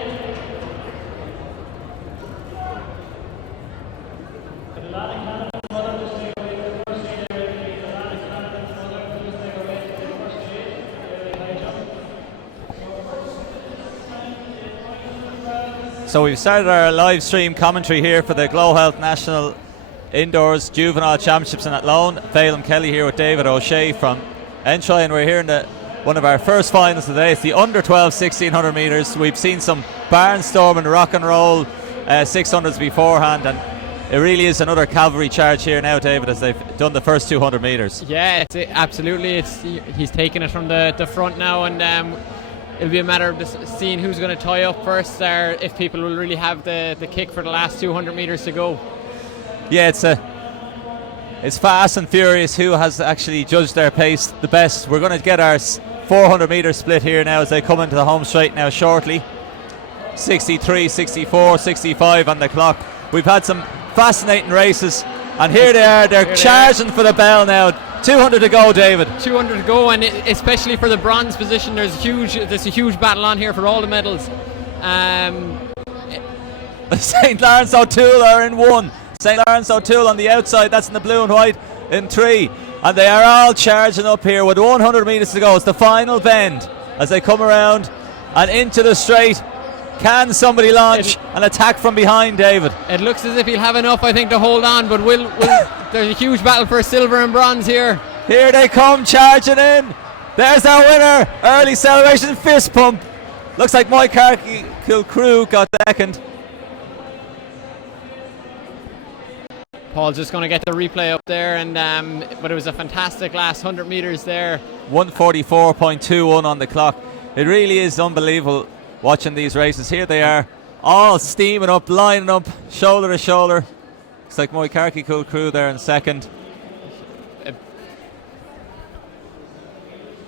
The Atlantic Cannabis Mother just take away the first aid area. The Atlantic Cannabis Mother please take away the first aid area. High jump. So we've started our live stream commentary here for the GloHealth National Indoors Juvenile Championships in Athlone. Phelan Kelly here with David O'Shea from Entry, and we're here in one of our first finals today. It's the under 12 1600 metres. We've seen some barnstorming rock and roll 600s beforehand, and it really is another cavalry charge here now, David, as they've done the first 200 metres. Yeah, absolutely. He's taking it from the front now, and it'll be a matter of just seeing who's going to tie up first, or if people will really have the kick for the last 200 metres to go. Yeah, it's fast and furious who has actually judged their pace the best. We're going to get our 400 metre split here now as they come into the home straight now shortly. 63, 64, 65 on the clock. We've had some fascinating races, and here they are. They're charging for the bell now. 200 to go, David. 200 to go, and especially for the bronze position, there's a huge battle on here for all the medals. St. Lawrence O'Toole are in 1. St. Lawrence O'Toole on the outside, that's in the blue and white, in 3. And they are all charging up here with 100 metres to go. It's the final bend as they come around and into the straight. Can somebody launch an attack from behind, David? It looks as if he'll have enough, I think, to hold on, but there's a huge battle for silver and bronze here. Here they come charging in. There's our winner. Early celebration, fist pump. Looks like Mike Kilcrew got second. Paul's just going to get the replay up there, and but it was a fantastic last 100 metres there. 144.21 on the clock. It really is unbelievable watching these races. Here they are, all steaming up, lining up, shoulder to shoulder. Looks like Mike Kilcrew there in second.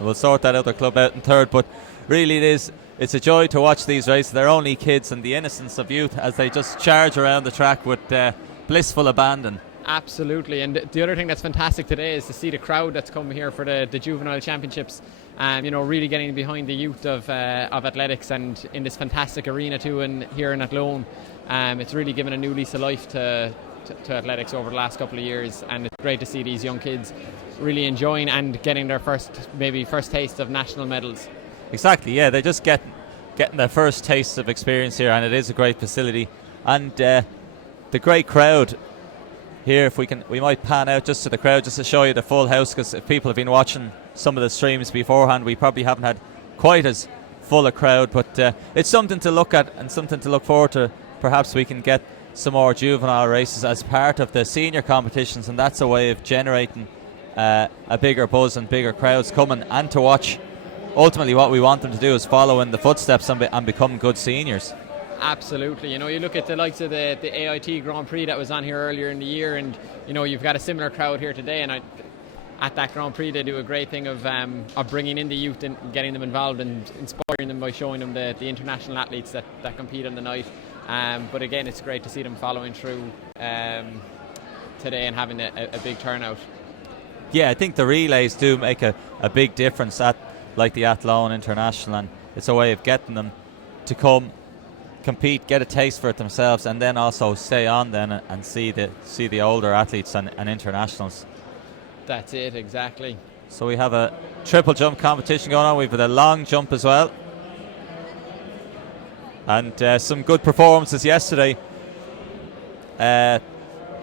We'll sort that other club out in third, but really it's a joy to watch these races. They're only kids and the innocence of youth as they just charge around the track with blissful abandon. Absolutely, and the other thing that's fantastic today is to see the crowd that's come here for the juvenile championships. Really getting behind the youth of athletics, and in this fantastic arena too, and here in Athlone. It's really given a new lease of life to athletics over the last couple of years, and it's great to see these young kids really enjoying and getting their first taste of national medals. Exactly, yeah, they're just getting their first taste of experience here, and it is a great facility, and the great crowd here. If we might pan out just to the crowd just to show you the full house, because if people have been watching some of the streams beforehand, we probably haven't had quite as full a crowd, but it's something to look at and something to look forward to. Perhaps we can get some more juvenile races as part of the senior competitions, and that's a way of generating a bigger buzz and bigger crowds coming and to watch. Ultimately, what we want them to do is follow in the footsteps and become good seniors. Absolutely. You know, you look at the likes of the AIT Grand Prix that was on here earlier in the year, and you know, you've got a similar crowd here today, and at that Grand Prix they do a great thing of bringing in the youth and getting them involved and inspiring them by showing them the international athletes that compete on the night. But again, it's great to see them following through today and having a big turnout. Yeah, I think the relays do make a big difference at like the Athlone International, and it's a way of getting them to come compete, get a taste for it themselves, and then also stay on then and see the older athletes and internationals. That's it, exactly. So we have a triple jump competition going on. We've got a long jump as well, and some good performances yesterday.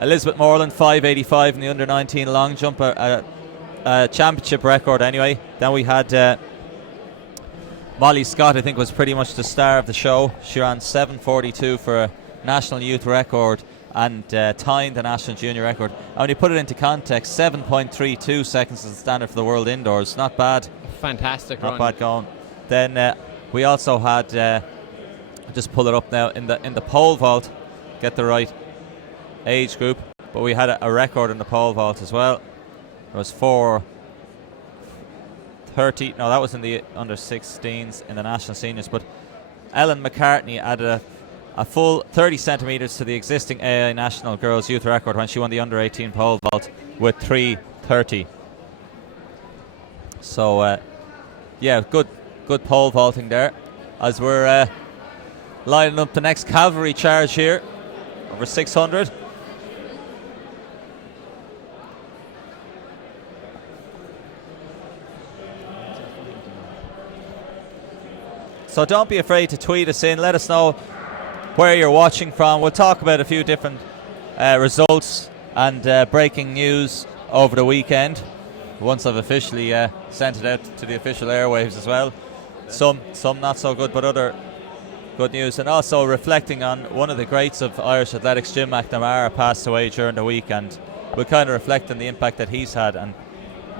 Elizabeth Moreland 5.85 in the under 19 long jump, a championship record anyway. Then we had Molly Scott, I think, was pretty much the star of the show. She ran 7.42 for a national youth record and tying the national junior record. And when you put it into context, 7.32 seconds is the standard for the world indoors. Not bad. Fantastic Not run. bad going. Then we also had, just pull it up now, in the pole vault, get the right age group, but we had a record in the pole vault as well. It was 4:30. No, that was in the under 16s in the national seniors, but Ellen McCartney added a full 30 centimetres to the existing AI national girls youth record when she won the under 18 pole vault with 3:30. So yeah, good pole vaulting there as we're lining up the next cavalry charge here over 600. So don't be afraid to tweet us in. Let us know where you're watching from. We'll talk about a few different results and breaking news over the weekend. Once I've officially sent it out to the official airwaves as well. Some not so good, but other good news. And also reflecting on one of the greats of Irish athletics, Jim McNamara, passed away during the week, and we'll kind of reflect on the impact that he's had, and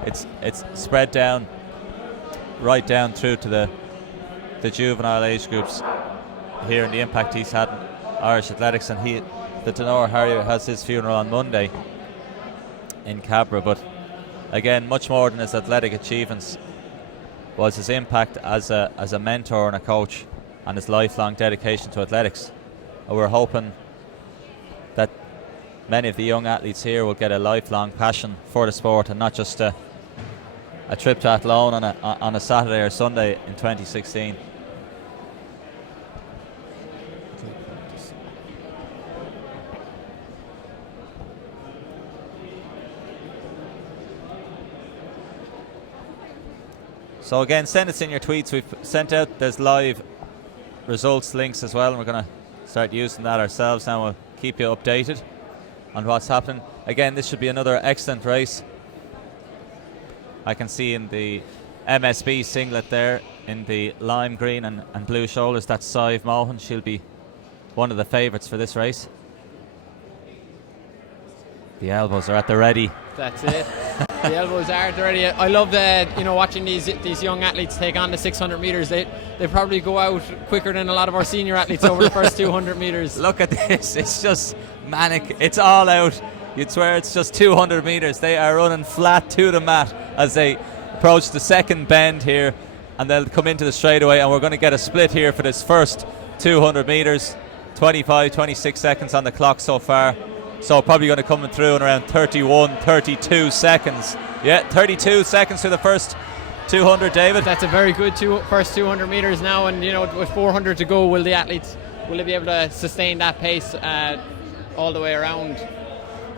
it's spread down right down through to the juvenile age groups here, and the impact he's had in Irish athletics. And the Tenor Harrier has his funeral on Monday in Cabra, but again, much more than his athletic achievements was his impact as a mentor and a coach, and his lifelong dedication to athletics. And we're hoping that many of the young athletes here will get a lifelong passion for the sport, and not just a trip to Athlone on a Saturday or Sunday in 2016. So again, send us in your tweets. We've sent out, there's live results links as well, and we're going to start using that ourselves now. We'll keep you updated on what's happening. Again, this should be another excellent race. I can see in the MSB singlet there in the lime green and blue shoulders, that's Sive Mohan. She'll be one of the favourites for this race. The elbows are at the ready. That's it. The elbows are at the ready. I love watching these young athletes take on the 600 metres. They probably go out quicker than a lot of our senior athletes over the first 200 metres. Look at this. It's just manic. It's all out. You'd swear it's just 200 metres. They are running flat to the mat as they approach the second bend here, and they'll come into the straightaway, and we're going to get a split here for this first 200 metres. 26 seconds on the clock so far. So probably going to come through in around 32 seconds. Yeah, 32 seconds for the first 200, David. That's a very good first 200 metres now, and with 400 to go, will they be able to sustain that pace all the way around?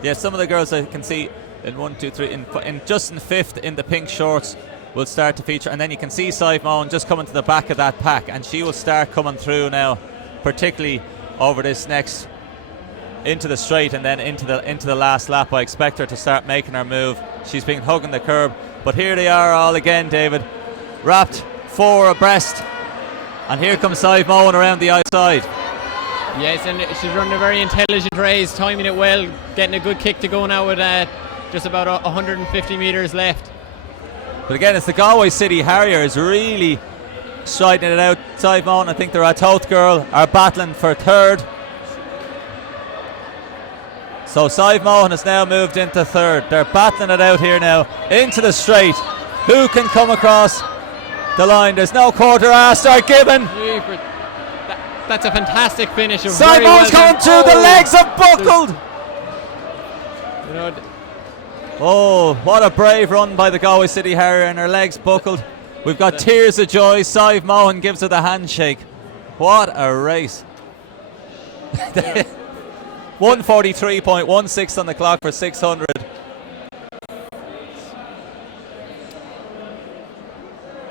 Yeah, some of the girls I can see in 1, 2, 3, in just in fifth in the pink shorts will start to feature, and then you can see Sive Mohan just coming to the back of that pack, and she will start coming through now, particularly over this next into the straight and then into the last lap. I expect her to start making her move. She's been hugging the curb, but here they are all again, David, wrapped 4 abreast, and here comes Sive Mohan around the outside. Yes, and she's running a very intelligent race, timing it well, getting a good kick to go now with just about 150 metres left. But again, it's the Galway City Harriers really striding it out. Sive Mohan, I think the Ratoath girl are battling for third. So Sive Mohan has now moved into third. They're battling it out here now into the straight. Who can come across the line? There's no quarter start given. That's a fantastic finish. Sive Mohan's coming through. The legs have buckled. You know, oh, what a brave run by the Galway City Harrier, and her legs buckled. We've got tears of joy. Sive Mohan gives her the handshake. What a race. 1:43.16 on the clock for 600.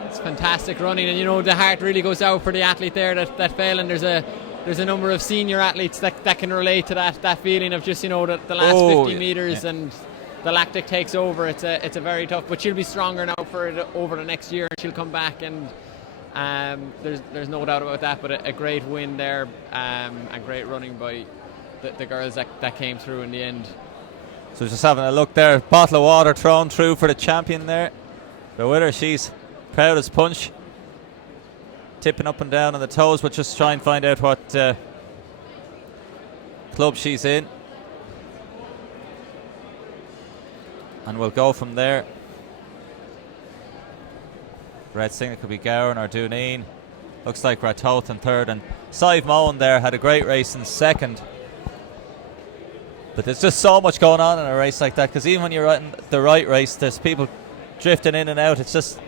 It's fantastic running, and you know the heart really goes out for the athlete there that fell, and there's a number of senior athletes that can relate to that feeling of just, you know, the last 50 metres and the lactic takes over. It's a very tough, but she'll be stronger now for it over the next year, and she'll come back, and there's no doubt about that. But a great win there, and great running by the girls that came through in the end. So just having a look there, bottle of water thrown through for the champion there. They're with her, she's proud as punch, tipping up and down on the toes. But just try and find out what club she's in, and we'll go from there. Red Singlet could be Gowan or Dooneen. Looks like Ratoath in third, and Sive Mohan there had a great race in second. But there's just so much going on in a race like that, because even when you're running the right race, there's people drifting in and out. It's just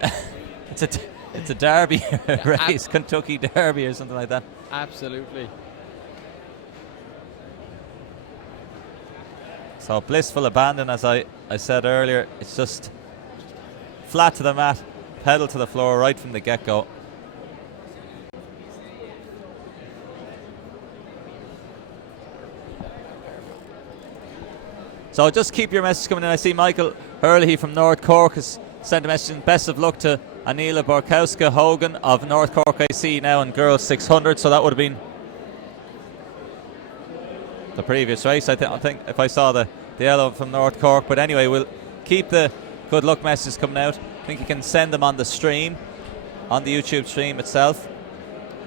it's a derby race, Kentucky Derby or something like that. Absolutely. So blissful abandon, as I said earlier. It's just flat to the mat, pedal to the floor right from the get-go. So just keep your messages coming in. I see Michael Hurley from North Cork has sent a message. Best of luck to Anila Borkowska Hogan of North Cork AC now in girls 600. So that would have been the previous race. I think if I saw the yellow from North Cork. But anyway, we'll keep the good luck messages coming out. I think you can send them on the stream, on the YouTube stream itself.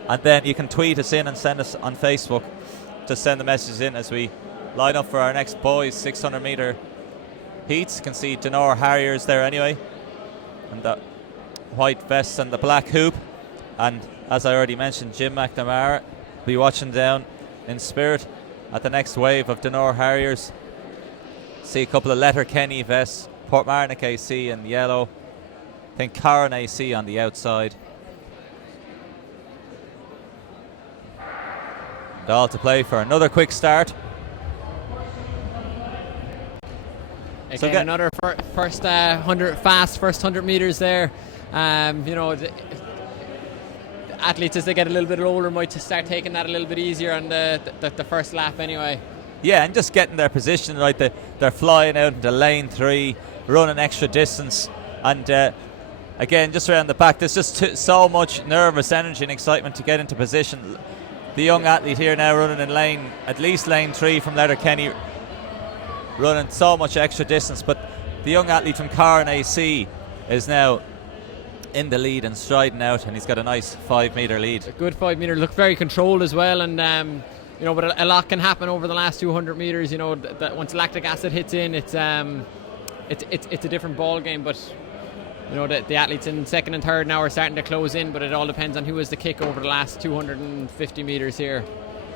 And then you can tweet us in and send us on Facebook. Just send the messages in as we line up for our next boys 600 metre heats. You can see Denor Harriers there anyway, and the white vest and the black hoop. And as I already mentioned, Jim McNamara will be watching down in spirit at the next wave of Denor Harriers. See a couple of Letterkenny vests, Portmarnock AC in yellow, I think Carron AC on the outside. And all to play for another quick start. Again, another first 100 metres there. You know, the athletes as they get a little bit older might just start taking that a little bit easier on the first lap anyway. Yeah, and just getting their position right. They're flying out into lane 3, running extra distance, and again, just around the back, there's just so much nervous energy and excitement to get into position. The young athlete here now running in at least lane 3 from Letterkenny, running so much extra distance, but the young athlete from Carron AC is now in the lead and striding out, and he's got a nice 5 metre lead. A good 5 metre, look very controlled as well, and you know, but a lot can happen over the last 200 metres. You know, that once lactic acid hits in, it's a different ball game. But you know, the athletes in second and third now are starting to close in, but it all depends on who has the kick over the last 250 metres here.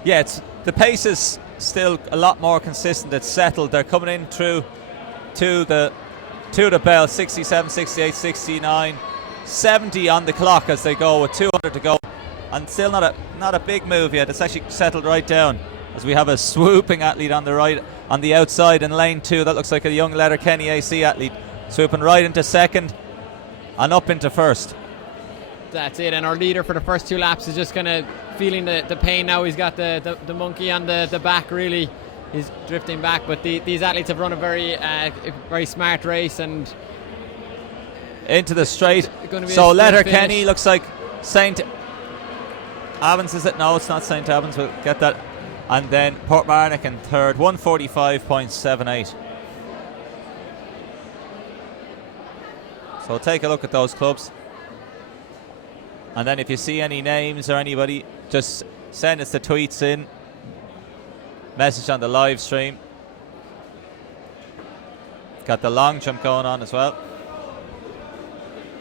Yeah, the pace is still a lot more consistent. It's settled. They're coming in through to the bell, 67, 68, 69, 70 on the clock as they go with 200 to go, and still not a big move yet. It's actually settled right down as we have a swooping athlete on the right, on the outside in lane 2. That looks like a young Letterkenny AC athlete swooping right into second and up into first. That's it, and our leader for the first 2 laps is just kind of feeling the pain now. He's got the monkey on the back, really. He's drifting back, but these athletes have run a very smart race and into the straight. So Letterkenny looks like St. Albans, is it? No, it's not St. Albans. We'll get that And then Portmarnock in third, 145.78. So take a look at those clubs. And then if you see any names or anybody, just send us the tweets in. Message on the live stream. Got the long jump going on as well.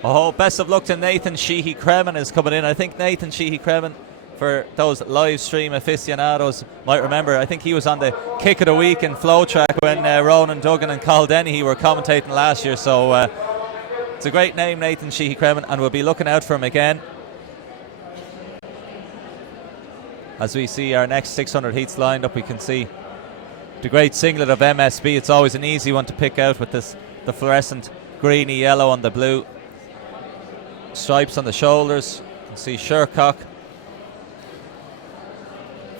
Oh, best of luck to Nathan Sheehy-Cremin is coming in. I think Nathan Sheehy-Cremin, for those live stream aficionados, might remember, I think he was on the Kick of the Week in Flow Track when Ronan Duggan and Carl Dennehy were commentating last year. So it's a great name, Nathan Sheehy-Cremin, and we'll be looking out for him again as we see our next 600 heats lined up. We can see the great singlet of MSB. It's always an easy one to pick out with the fluorescent greeny yellow on the blue stripes on the shoulders. You can see Shercock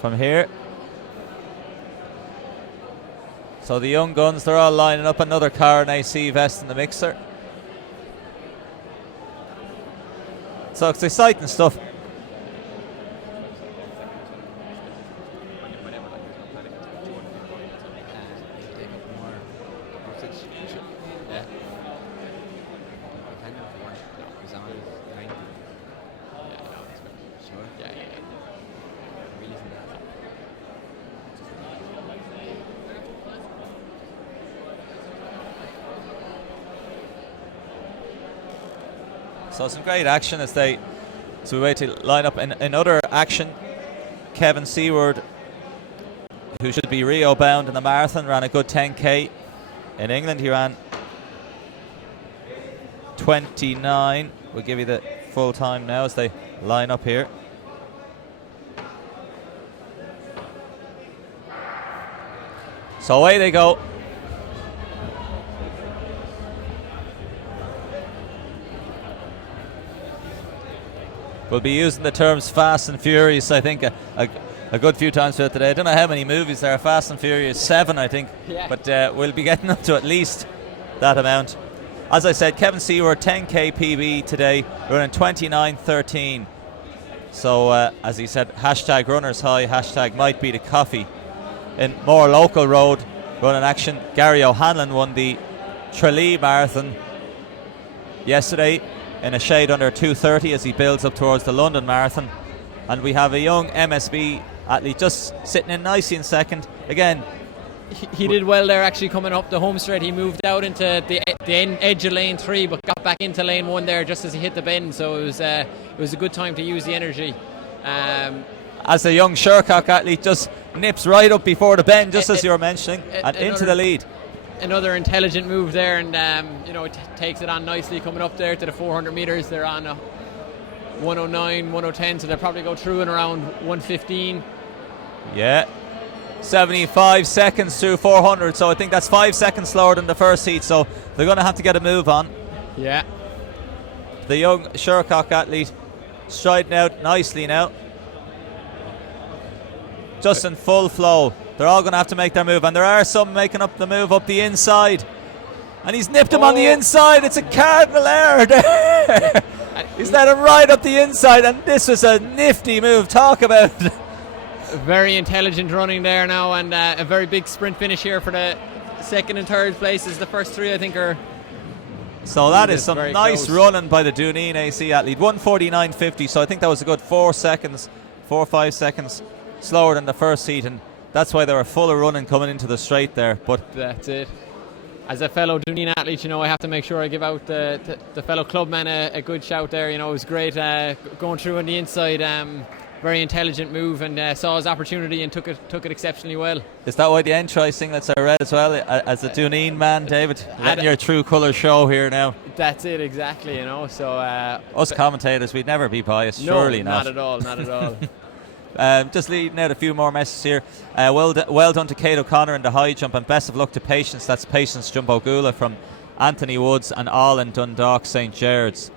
from here. So the young guns, they're all lining up. Another Cairn AC vest in the mixer. So it's exciting stuff. So some great action as we wait to line up. In other action, Kevin Seward, who should be Rio bound in the marathon, ran a good 10k. In England he ran 29. We'll give you the full time now as they line up here. So away they go. We'll be using the terms Fast and Furious, I think, a good few times throughout today. I don't know how many movies there are. Fast and Furious 7, I think. Yeah. But we'll be getting up to at least that amount. As I said, Kevin Seward, 10k PB today, running 29.13. So, as he said, hashtag runners high, hashtag might be the coffee. In more local road running action, Gary O'Hanlon won the Tralee Marathon yesterday in a shade under 2:30 as he builds up towards the London Marathon. And we have a young MSB athlete just sitting in nicely in second. Again, he did well there, actually, coming up the home straight. He moved out into the edge of lane 3, but got back into lane 1 there just as he hit the bend. So it was a good time to use the energy. As the young Shercock athlete just nips right up before the bend, just as you were mentioning, and into the lead. Another intelligent move there, and takes it on nicely coming up there to the 400 metres. They're on a 109, 110, so they'll probably go through in around 115. Yeah, 75 seconds through 400, so I think that's 5 seconds slower than the first heat, so they're going to have to get a move on. Yeah. The young Shercock athlete striding out nicely now, just in full flow. They're all going to have to make their move, and there are some making up the move up the inside. And he's nipped him on the inside. It's a cardinal error there. He's let him right up the inside, and this was a nifty move. Talk about very intelligent running there now, and a very big sprint finish here for the second and third places. The first three, I think, are... So that is some nice close running by the Duneen AC athlete. 149.50, so I think that was a good 4 or 5 seconds slower than the first heat, and that's why they were full of running coming into the straight there. But that's it. As a fellow Duneen athlete, I have to make sure I give out the fellow clubman a good shout there. It was great going through on the inside. Very intelligent move, and saw his opportunity and took it exceptionally well. Is that why the entry singlets are red as well? As a Duneen man, David, letting your true colours show here now. That's it, exactly. So us commentators, we'd never be biased. No, surely not at all. Not at all. Just leading out a few more messages here. Well done to Kate O'Connor in the high jump, and best of luck to Patience. That's Patience Jumbo Gula from Anthony Woods and all in Dundalk St. Gerard's.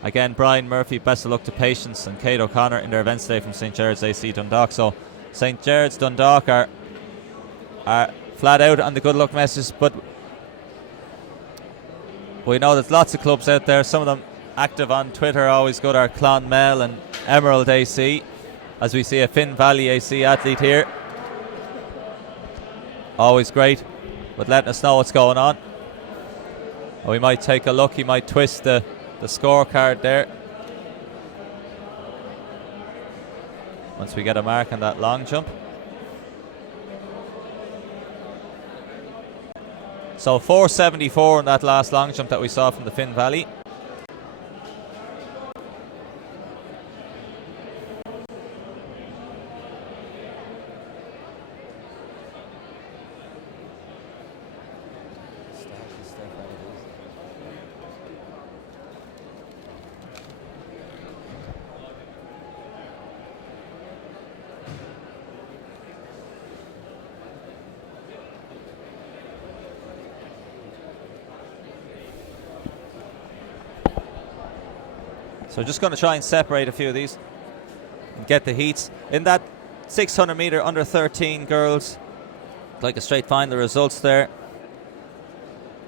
Again, Brian Murphy, best of luck to Patience and Kate O'Connor in their events today from St. Gerard's AC Dundalk. So St. Gerard's Dundalk are flat out on the good luck messages, but we know there's lots of clubs out there. Some of them active on Twitter are always good, are Clonmel and Emerald AC. As we see a Finn Valley AC athlete here. always great with letting us know what's going on. And we might take a look, he might twist the scorecard there once we get a mark on that long jump. So 474 in that last long jump that we saw from the Finn Valley. So just going to try and separate a few of these and get the heats. In that 600 metre under 13 girls, like a straight find the results there.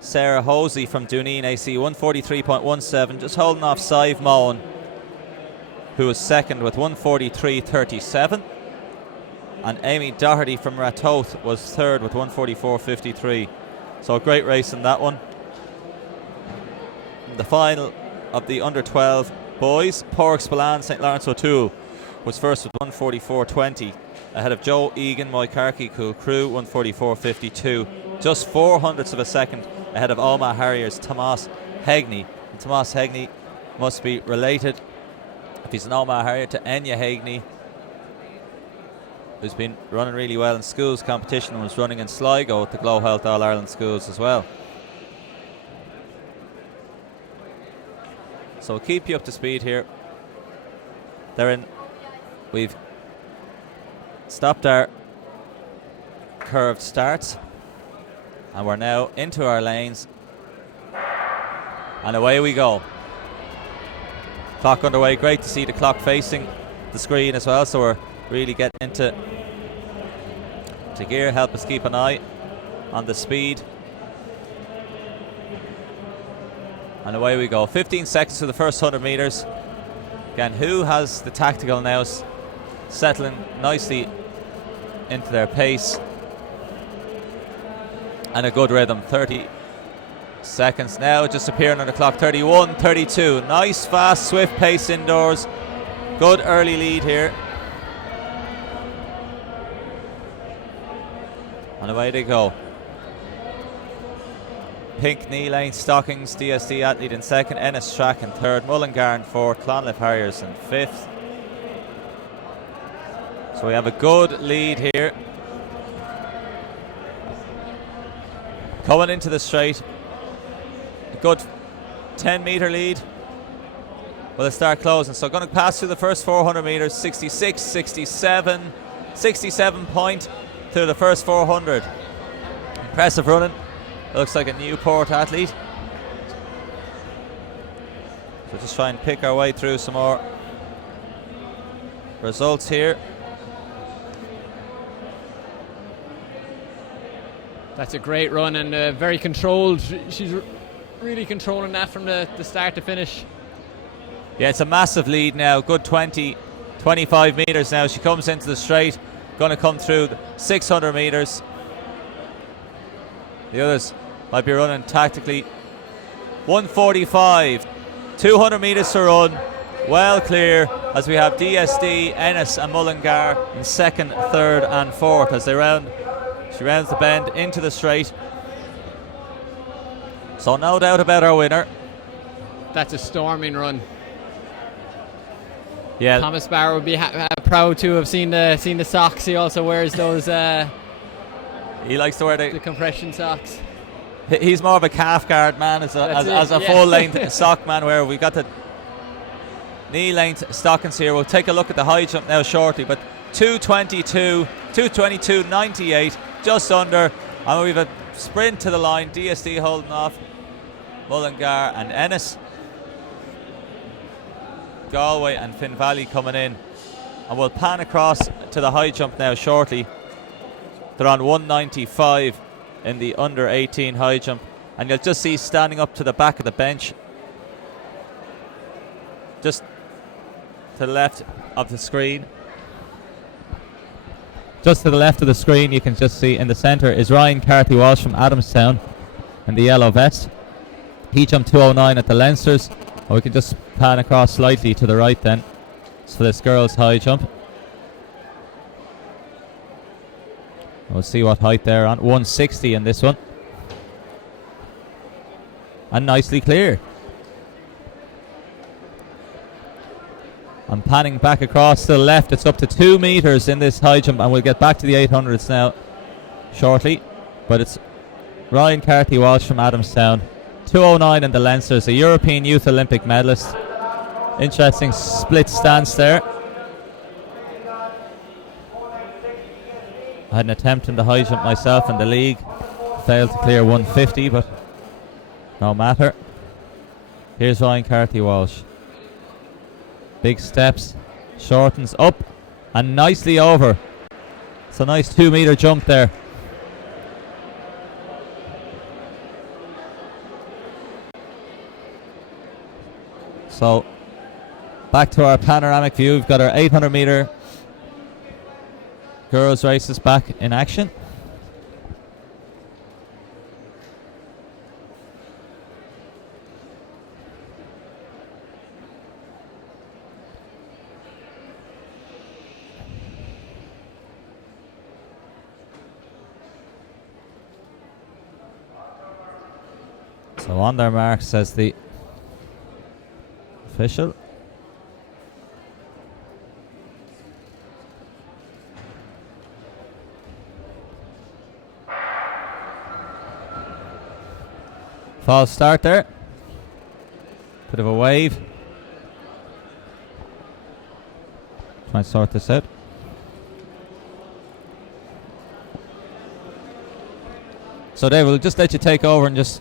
Sarah Hosey from Duneen AC, 143.17, just holding off Sive Mohan, who was second with 143.37. And Amy Doherty from Ratoath was third with 144.53. So a great race in that one. The final of the under 12 boys, Pork Spillane St. Lawrence O'Toole was first with 144.20, ahead of Joe Egan, Moicarkey Cool Crew, 144.52. Just 0.04 of a second ahead of Omagh Harriers' Tomas Hegney. And Tomas Hegney must be related, if he's an Omagh Harrier, to Enya Hegney, who's been running really well in schools competition and was running in Sligo at the GloHealth All-Ireland schools as well. So we'll keep you up to speed here. We've stopped our curved starts and we're now into our lanes and away we go. Clock underway. Great to see the clock facing the screen as well, so we're really getting into gear. Help us keep an eye on the speed. And away we go. 15 seconds to the first 100 metres. Again, who has the tactical now settling nicely into their pace and a good rhythm. 30 seconds now, just appearing on the clock. 31, 32. Nice, fast, swift pace indoors. Good early lead here. And away they go. Pink knee lane stockings, DSD athlete in second, Ennis Track in third, Mullingar in fourth, Clonliffe Harriers in fifth. So we have a good lead here. Coming into the straight, a good 10 metre lead. Will it start closing? So going to pass through the first 400 metres, 66, 67, 67 point through the first 400. Impressive running. Looks like a Newport athlete. So just try and pick our way through some more results here. That's a great run and very controlled. She's really controlling that from the start to finish. Yeah, it's a massive lead now. Good 20, 25 metres now. She comes into the straight. Going to come through the 600 metres. The others might be running tactically. 145, 200 metres to run. Well clear as we have DSD, Ennis and Mullingar in second, third and fourth as she rounds the bend into the straight. So no doubt about our winner. That's a storming run. Yeah, Thomas Barr would be proud to have seen the socks. He also wears those. He likes to wear the compression socks. He's more of a calf guard man as a full length sock man, where we've got the knee length stockings here. We'll take a look at the high jump now shortly, but 222.98, just under, and we've a sprint to the line. DSD holding off Mullingar and Ennis. Galway and Finn Valley coming in, and we'll pan across to the high jump now shortly. They're on 195 in the under 18 high jump, and you'll just see standing up to the back of the bench, just to the left of the screen, just to the left of the screen, you can just see in the centre is Ryan Carthy Walsh from Adamstown in the yellow vest. He jumped 2:09 at the Leinsters. And we can just pan across slightly to the right then. It's for this girls' high jump. We'll see what height they're on. 160 in this one. And nicely clear. I'm panning back across to the left. It's up to 2 metres in this high jump, and we'll get back to the 800s now shortly. But it's Ryan Carthy Walsh from Adamstown. 2:09 in the Leinsters, a European Youth Olympic medalist. Interesting split stance there. I had an attempt in the high jump myself in the league. Failed to clear 150, but no matter. Here's Ryan Carthy Walsh. Big steps, shortens up, and nicely over. It's a nice 2 metre jump there. So, back to our panoramic view. We've got our 800 metre girls races back in action. So on their mark, says the official. False start there. Bit of a wave. Try and sort this out. So Dave, we'll just let you take over and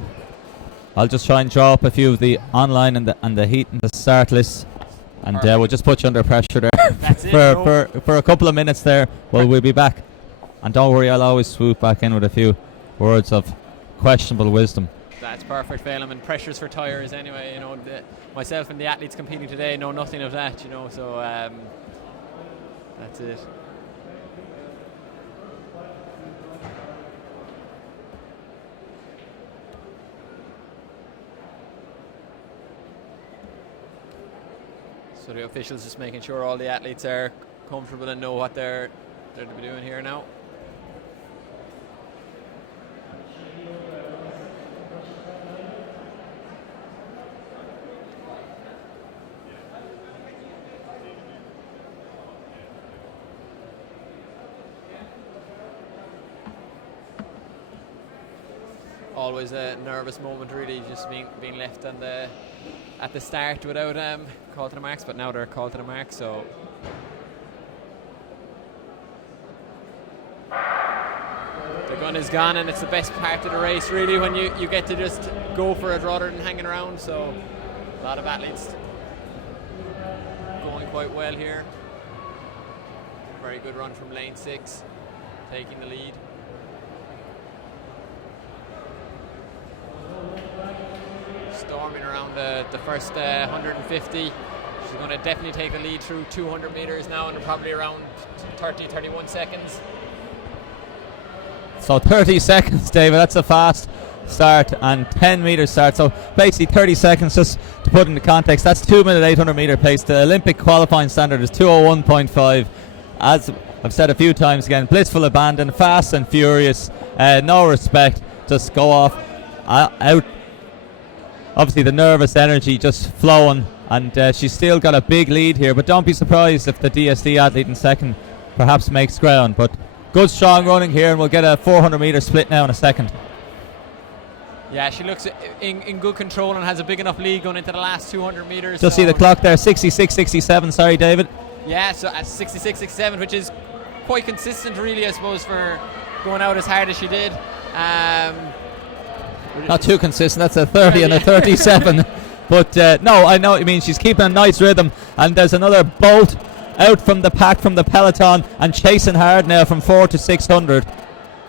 I'll just try and draw up a few of the online and the heat and the start lists, and we'll just put you under pressure there for a couple of minutes there. Well, we'll be back, and don't worry, I'll always swoop back in with a few words of questionable wisdom. That's perfect, Phelim, and pressures for tyres anyway. You know, myself and the athletes competing today know nothing of that. You know, so that's it. So the officials just making sure all the athletes are comfortable and know what they're to be doing here now. Always a nervous moment, really, just being left on at the start without call to the marks, but now they're called to the mark, so the gun is gone, and it's the best part of the race, really, when you get to just go for it rather than hanging around. So a lot of athletes going quite well here. Very good run from lane 6, taking the lead. Storming around the first 150. She's going to definitely take the lead through 200 metres now, and probably around 31 seconds. So 30 seconds, David, that's a fast start, and 10 metre start. So basically 30 seconds, just to put into context, that's 2 minute 800 metre pace. The Olympic qualifying standard is 2:01.5. As I've said a few times again, blissful abandon, fast and furious, no respect, just go off out. Obviously the nervous energy just flowing, and she's still got a big lead here, but don't be surprised if the DSD athlete in second perhaps makes ground. But good strong running here, and we'll get a 400 metre split now in a second. Yeah, she looks in good control and has a big enough lead going into the last 200 metres. Just see the clock there, 66.67, sorry David. Yeah, so at 66.67, which is quite consistent really, I suppose, for going out as hard as she did. Not too consistent, that's a 30 and a 37. But no, I know what you mean. She's keeping a nice rhythm, and there's another bolt out from the pack, from the peloton, and chasing hard now from 4 to 600.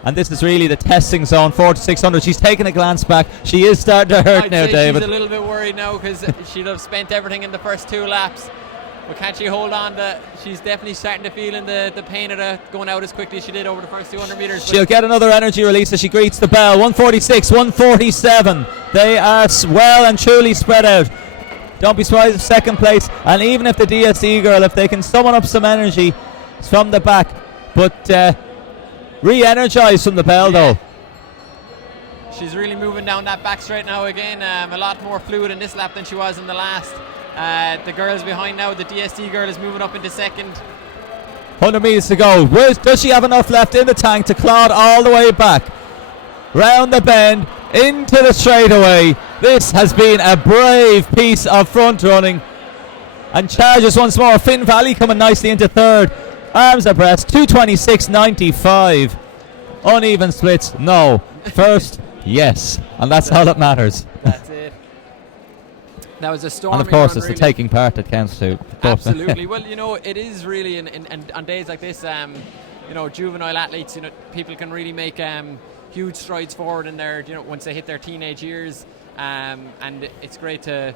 And this is really the testing zone, 4 to 600. She's taking a glance back. She is starting to hurt now, David. She's a little bit worried now because she'd have spent everything in the first 2 laps. But can't she hold on to, she's definitely starting to feel in the pain of going out as quickly as she did over the first 200 metres. She'll get another energy release as she greets the bell. 146, 147. They are well and truly spread out. Don't be surprised if second place, and even if the DSE girl, if they can summon up some energy from the back, but re-energise from the bell though. She's really moving down that back straight now again. A lot more fluid in this lap than she was in the last. The girls behind now, the DSD girl is moving up into second. 100 metres to go. Does she have enough left in the tank to clod all the way back? Round the bend, into the straightaway. This has been a brave piece of front running. And charges once more. Finn Valley coming nicely into third. Arms abreast, 226.95. Uneven splits, no. First, yes. And that's all that matters. That's it. That was a stormy and of course run, it's really. the taking part that counts too. Absolutely. Well, you know, it is really, and on days like this, you know, juvenile athletes, you know, people can really make huge strides forward in their, you know, once they hit their teenage years, and it's great to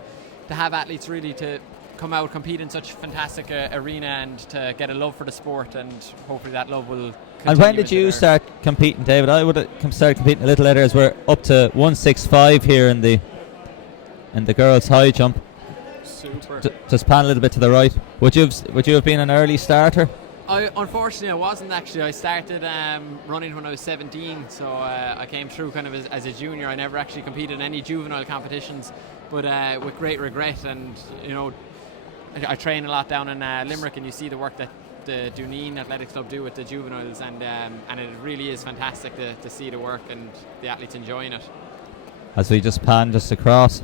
have athletes really to come out, compete in such a fantastic arena, and to get a love for the sport, and hopefully that love will continue. And when did you start competing, David? I would have started competing a little later, as we're up to 165 here in the girls' high jump. Super. Just pan a little bit to the right. Would you have been an early starter? Unfortunately, I wasn't actually. I started running when I was 17, so I came through kind of as a junior. I never actually competed in any juvenile competitions, but with great regret. And you know, I train a lot down in Limerick, and you see the work that the Duneen Athletics Club do with the juveniles, and it really is fantastic to see the work and the athletes enjoying it. As we just pan just across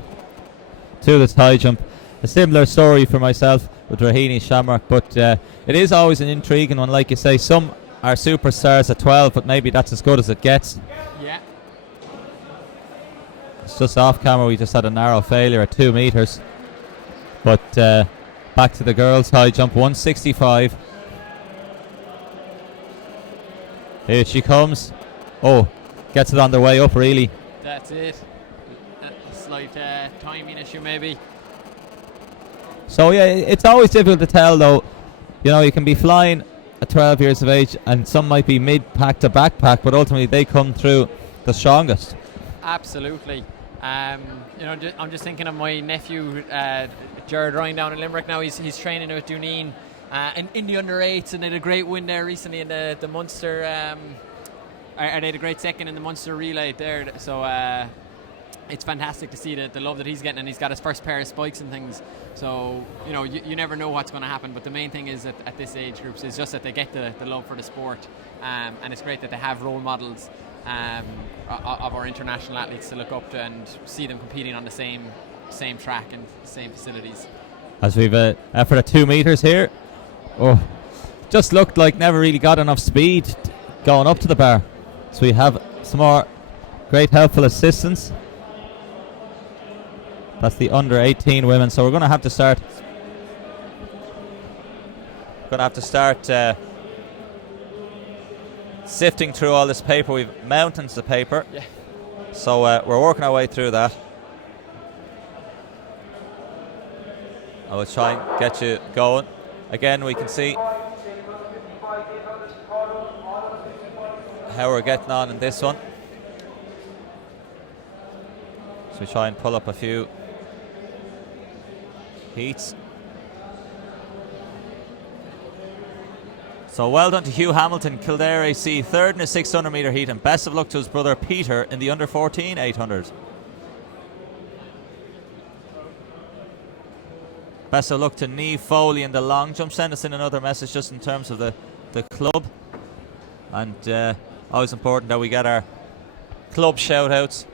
to this high jump. A similar story for myself with Rahini Shamrock, but it is always an intriguing one. Like you say, some are superstars at 12, but maybe that's as good as it gets. Yeah. It's just off camera, we just had a narrow failure at 2 metres. But back to the girls' high jump, 165. Here she comes. Oh, gets it on the way up, really. That's it. A slight timing issue, maybe. So yeah, it's always difficult to tell though. You know, you can be flying at 12 years of age, and some might be mid-pack to backpack, but ultimately they come through the strongest. Absolutely. You know, I'm just thinking of my nephew, Jared Ryan, down in Limerick now. He's training with Duneen in the under-8s, and they had a great win there recently in the Munster. They had a great second in the Munster relay there. So it's fantastic to see the love that he's getting, and he's got his first pair of spikes and things. So, you know, you never know what's going to happen, but the main thing is at this age groups is just that they get the love for the sport, and it's great that they have role models of our international athletes to look up to and see them competing on the same track and same facilities. As we've effort at 2 metres here. Oh, just looked like never really got enough speed going up to the bar. So we have some more great helpful assistance. That's the under 18 women. So we're going to have to start. Sifting through all this paper. We've mountains of paper. Yeah. So we're working our way through that. I will try and get you going. Again, we can see how we're getting on in this one. So we try and pull up a few heats. So well done to Hugh Hamilton, Kildare AC, third in a 600 metre heat, and best of luck to his brother Peter in the under 14 800. Best of luck to Niamh Foley in the long jump. Send us in another message just in terms of the club, and always important that we get our club shout outs.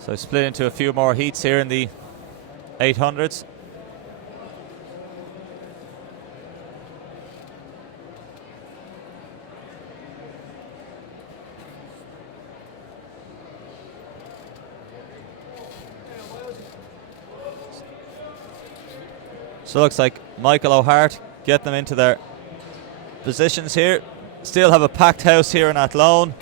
So split into a few more heats here in the 800s. So it looks like Michael O'Hart get them into their positions here. Still have a packed house here in Athlone.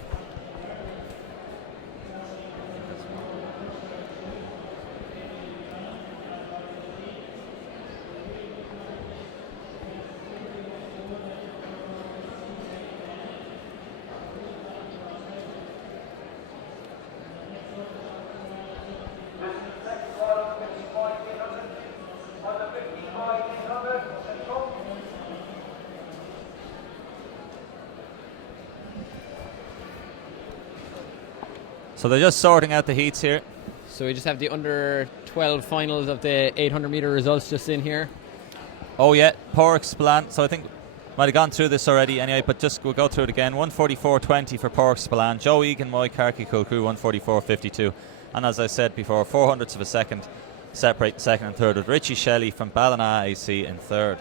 So they're just sorting out the heats here. So we just have the under 12 finals of the 800 metre results just in here. Oh yeah, Porrick Spillane. So I think might have gone through this already anyway, but just we'll go through it again. 144.20 for Porrick Spillane. Joe Egan, Moy Carkey Crew 144.52. And as I said before, 400ths of a second separate second and third, with Richie Shelley from Ballina AC in third.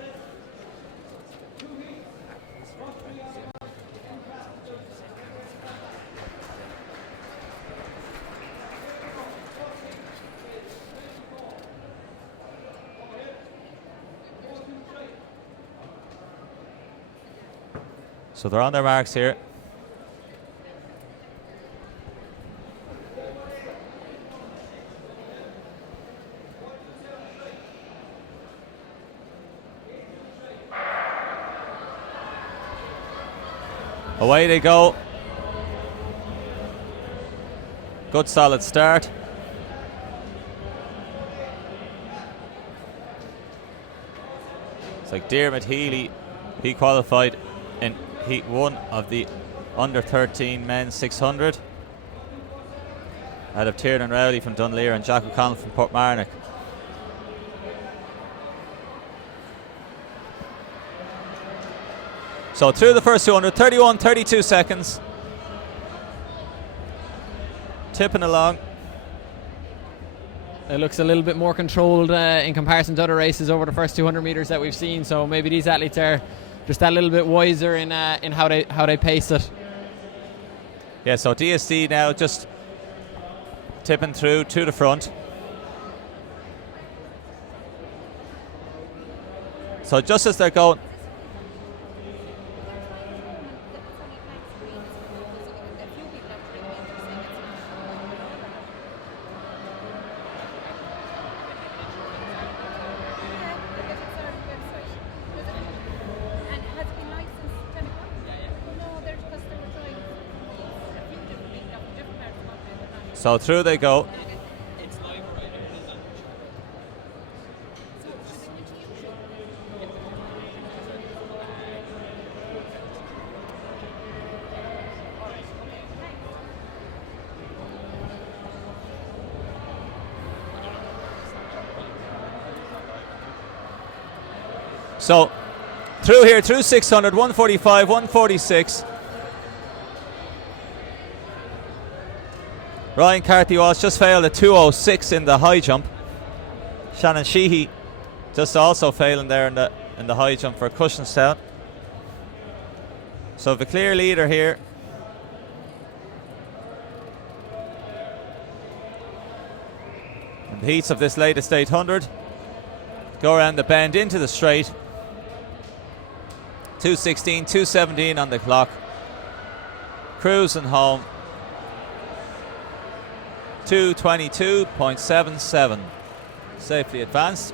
So they're on their marks here. Away they go. Good solid start. It's like Dermot Healy, he qualified in Heat 1 of the under 13 men's 600. Out of Tiernan Rowley from Dunleer and Jack O'Connell from Portmarnock. So through the first 200, 31-32 seconds. Tipping along. It looks a little bit more controlled in comparison to other races over the first 200 metres that we've seen. So maybe these athletes are just that little bit wiser in how they pace it. Yeah, so DSD now just tipping through to the front. So just as they're going, so through they go. So through here, through 600, 145, 146. Ryan Carthy Walsh just failed a 206 in the high jump. Shannon Sheehy just also failing there in the high jump for Cushenstown. So the clear leader here. In the heats of this latest 800. Go around the bend into the straight. 2:16, 2:17 on the clock. Cruising home. 2:22.77. Safely advanced.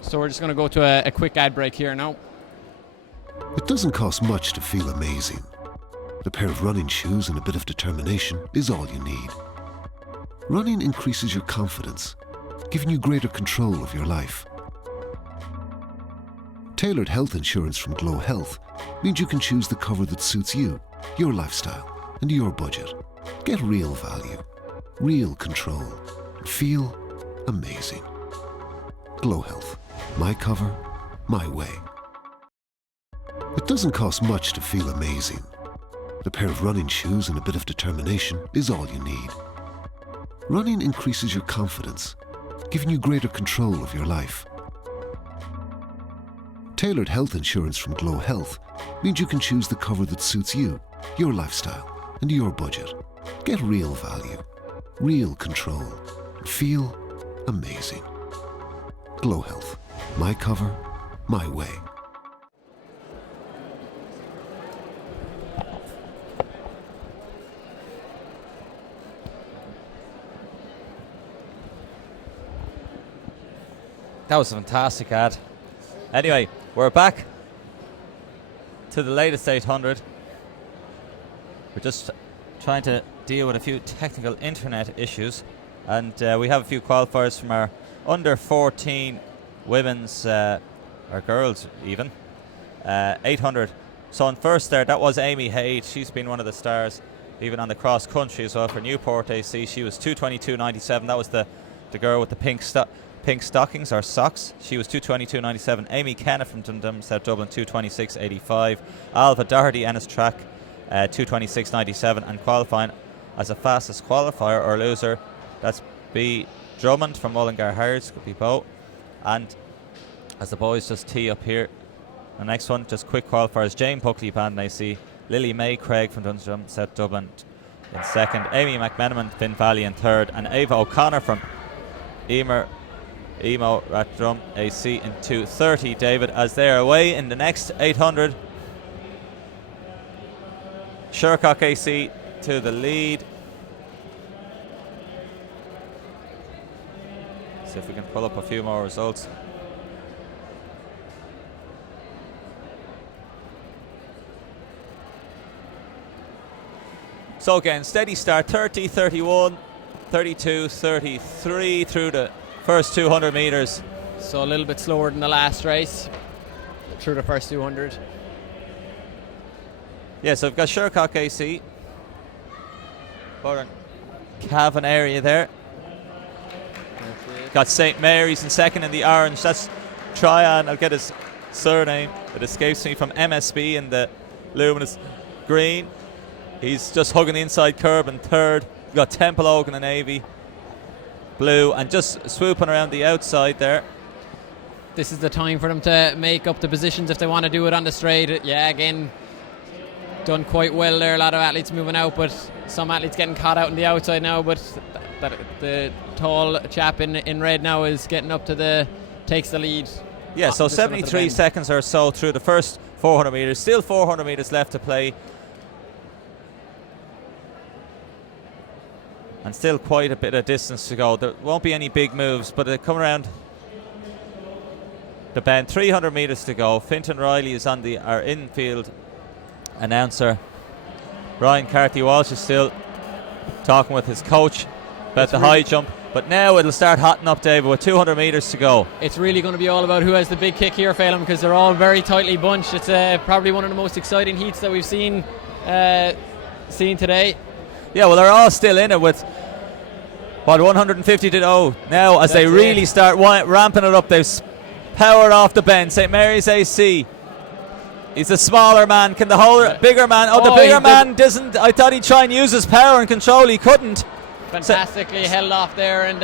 So we're just going to go to a quick ad break here now. It doesn't cost much to feel amazing. A pair of running shoes and a bit of determination is all you need. Running increases your confidence, giving you greater control of your life. Tailored health insurance from GloHealth means you can choose the cover that suits you, your lifestyle, and your budget. Get real value, real control, and feel amazing. GloHealth. My cover, my way. It doesn't cost much to feel amazing. A pair of running shoes and a bit of determination is all you need. Running increases your confidence, giving you greater control of your life. Tailored health insurance from GloHealth means you can choose the cover that suits you, your lifestyle, and your budget. Get real value, real control. Feel amazing. GloHealth. My cover, my way. That was a fantastic ad. Anyway, we're back to the latest 800. We're just trying to deal with a few technical internet issues, and we have a few qualifiers from our under 14 women's, or girls even, 800. So in first there, that was Amy Haid. She's been one of the stars even on the cross country as well for Newport AC. She was 2:22.97. That was the girl with the pink stockings or socks. She was 2:22.97. Amy Kenna from Dundrum, South Dublin, 2:26.85. Alva Doherty, Ennis Track, 2:26.97. And qualifying as a fastest qualifier or loser, that's B. Drummond from Mullingar Harrods, could be both. And as the boys just tee up here, the next one, just quick qualifiers, Jane Buckley, Bandon AC, Lily May Craig from Dundrum, South Dublin in second, Amy McMenamin, Finn Valley in third, and Ava O'Connor from Emo Rathdrum AC in 2:30. David, as they're away in the next 800. Shercock AC to the lead. See if we can pull up a few more results. So again, steady start, 30, 31, 32, 33 through the first 200 metres. So a little bit slower than the last race through the first 200. Yeah, so we've got Shercock AC. Borden Cavan area there. Got St. Mary's in second in the orange. That's Tryon. I'll get his surname. It escapes me, from MSB in the luminous green. He's just hugging the inside curb in third. We've got Temple Oak in the navy blue and just swooping around the outside there. This is the time for them to make up the positions if they want to do it on the straight. Yeah, again, done quite well there. A lot of athletes moving out, but some athletes getting caught out on the outside now. But the tall chap in red now is getting up to takes the lead. Yeah, so 73 seconds or so through the first 400 metres. Still 400 metres left to play. And still quite a bit of distance to go. There won't be any big moves, but they come around the bend. 300 metres to go. Fintan Riley is on our infield announcer. Ryan Carthy Walsh is still talking with his coach about the high jump. But now it'll start hotting up, David, with 200 metres to go. It's really going to be all about who has the big kick here, Phelan, because they're all very tightly bunched. It's probably one of the most exciting heats that we've seen today. Yeah, well, they're all still in it with, 150 to go now as they really start ramping it up. They've powered off the bend. St. Mary's AC. He's a smaller man. Can the bigger man? Oh, the bigger man doesn't. I thought he'd try and use his power and control. He couldn't. Fantastically held off there, and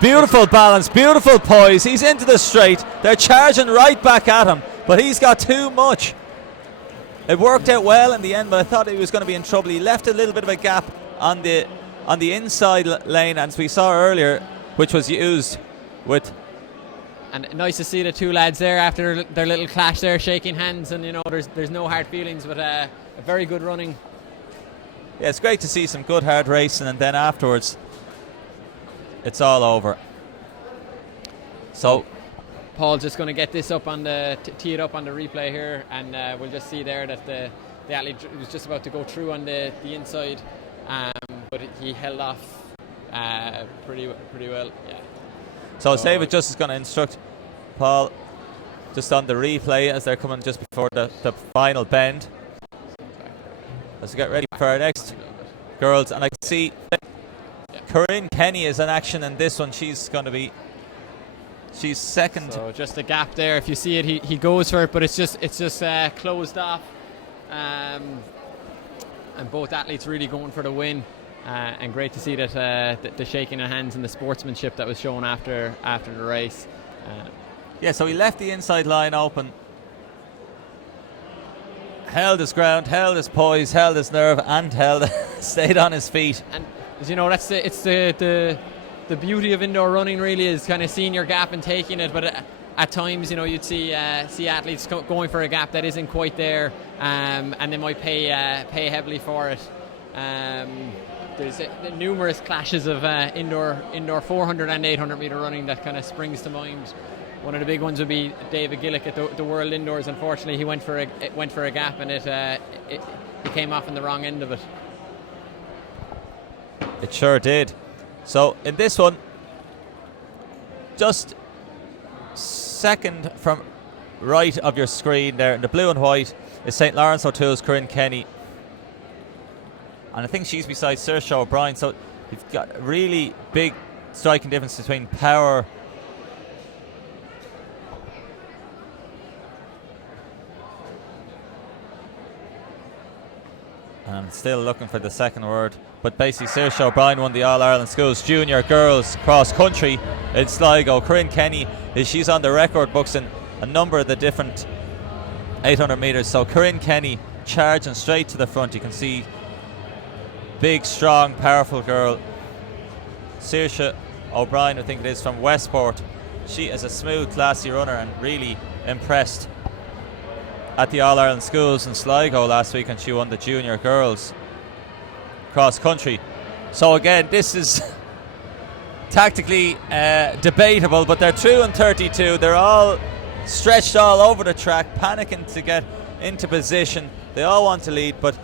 beautiful balance, beautiful poise. He's into the straight. They're charging right back at him, but he's got too much. It worked out well in the end, but I thought he was going to be in trouble. He left a little bit of a gap on the inside lane, as we saw earlier, which was used with. And nice to see the two lads there after their little clash there, shaking hands, and there's no hard feelings, but a very good running. Yeah, it's great to see some good hard racing, and then afterwards it's all over. So Paul's just going to get this up tee it up on the replay here, and we'll just see there that the athlete was just about to go through on the inside, but he held off pretty well. Yeah. So David just is going to instruct Paul just on the replay as they're coming just before the final bend. Let's get ready for our next girls, and I can see Corinne Kenny is in action in this one. She's second. So just a gap there. If you see it, he goes for it, but it's just closed off. And both athletes really going for the win. And great to see that the shaking of hands and the sportsmanship that was shown after the race. Yeah, so he left the inside line open. held his ground, held his poise, held his nerve, and stayed on his feet. And as you know, it's the beauty of indoor running. Really, is kind of seeing your gap and taking it. But at times, you know, you'd see athletes going for a gap that isn't quite there, and they might pay heavily for it. There's numerous clashes of indoor 400 and 800 meter running that kind of springs to mind. One of the big ones would be David Gillick at the World Indoors. Unfortunately, he went for a gap, and he came off on the wrong end of it. It sure did. So in this one, just second from right of your screen there, in the blue and white, is St. Lawrence O'Toole's Corinne Kenny. And I think she's beside Saoirse O'Brien. So you've got a really big striking difference between power and I'm still looking for the second word. But basically, Saoirse O'Brien won the All-Ireland Schools Junior Girls Cross Country in Sligo. Corinne Kenny, she's on the record books in a number of the different 800 metres. So Corinne Kenny charging straight to the front. You can see big, strong, powerful girl. Saoirse O'Brien, I think it is, from Westport. She is a smooth, classy runner and really impressed at the All-Ireland Schools in Sligo last week, and she won the Junior Girls Cross Country. So again, this is tactically debatable, but they're through in 32. They're all stretched all over the track, panicking to get into position. They all want to lead, but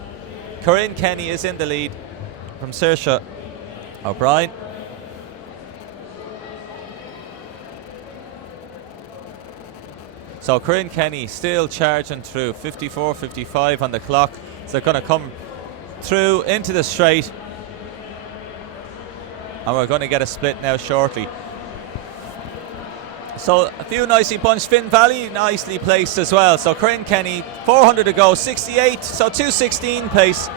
Corinne Kenny is in the lead from Saoirse O'Brien. So Corinne Kenny still charging through, 54.55 on the clock. So they're going to come through into the straight, and we're going to get a split now shortly. So a few nicely bunched. Finn Valley nicely placed as well. So Corinne Kenny, 400 to go, 68, so 2:16 pace.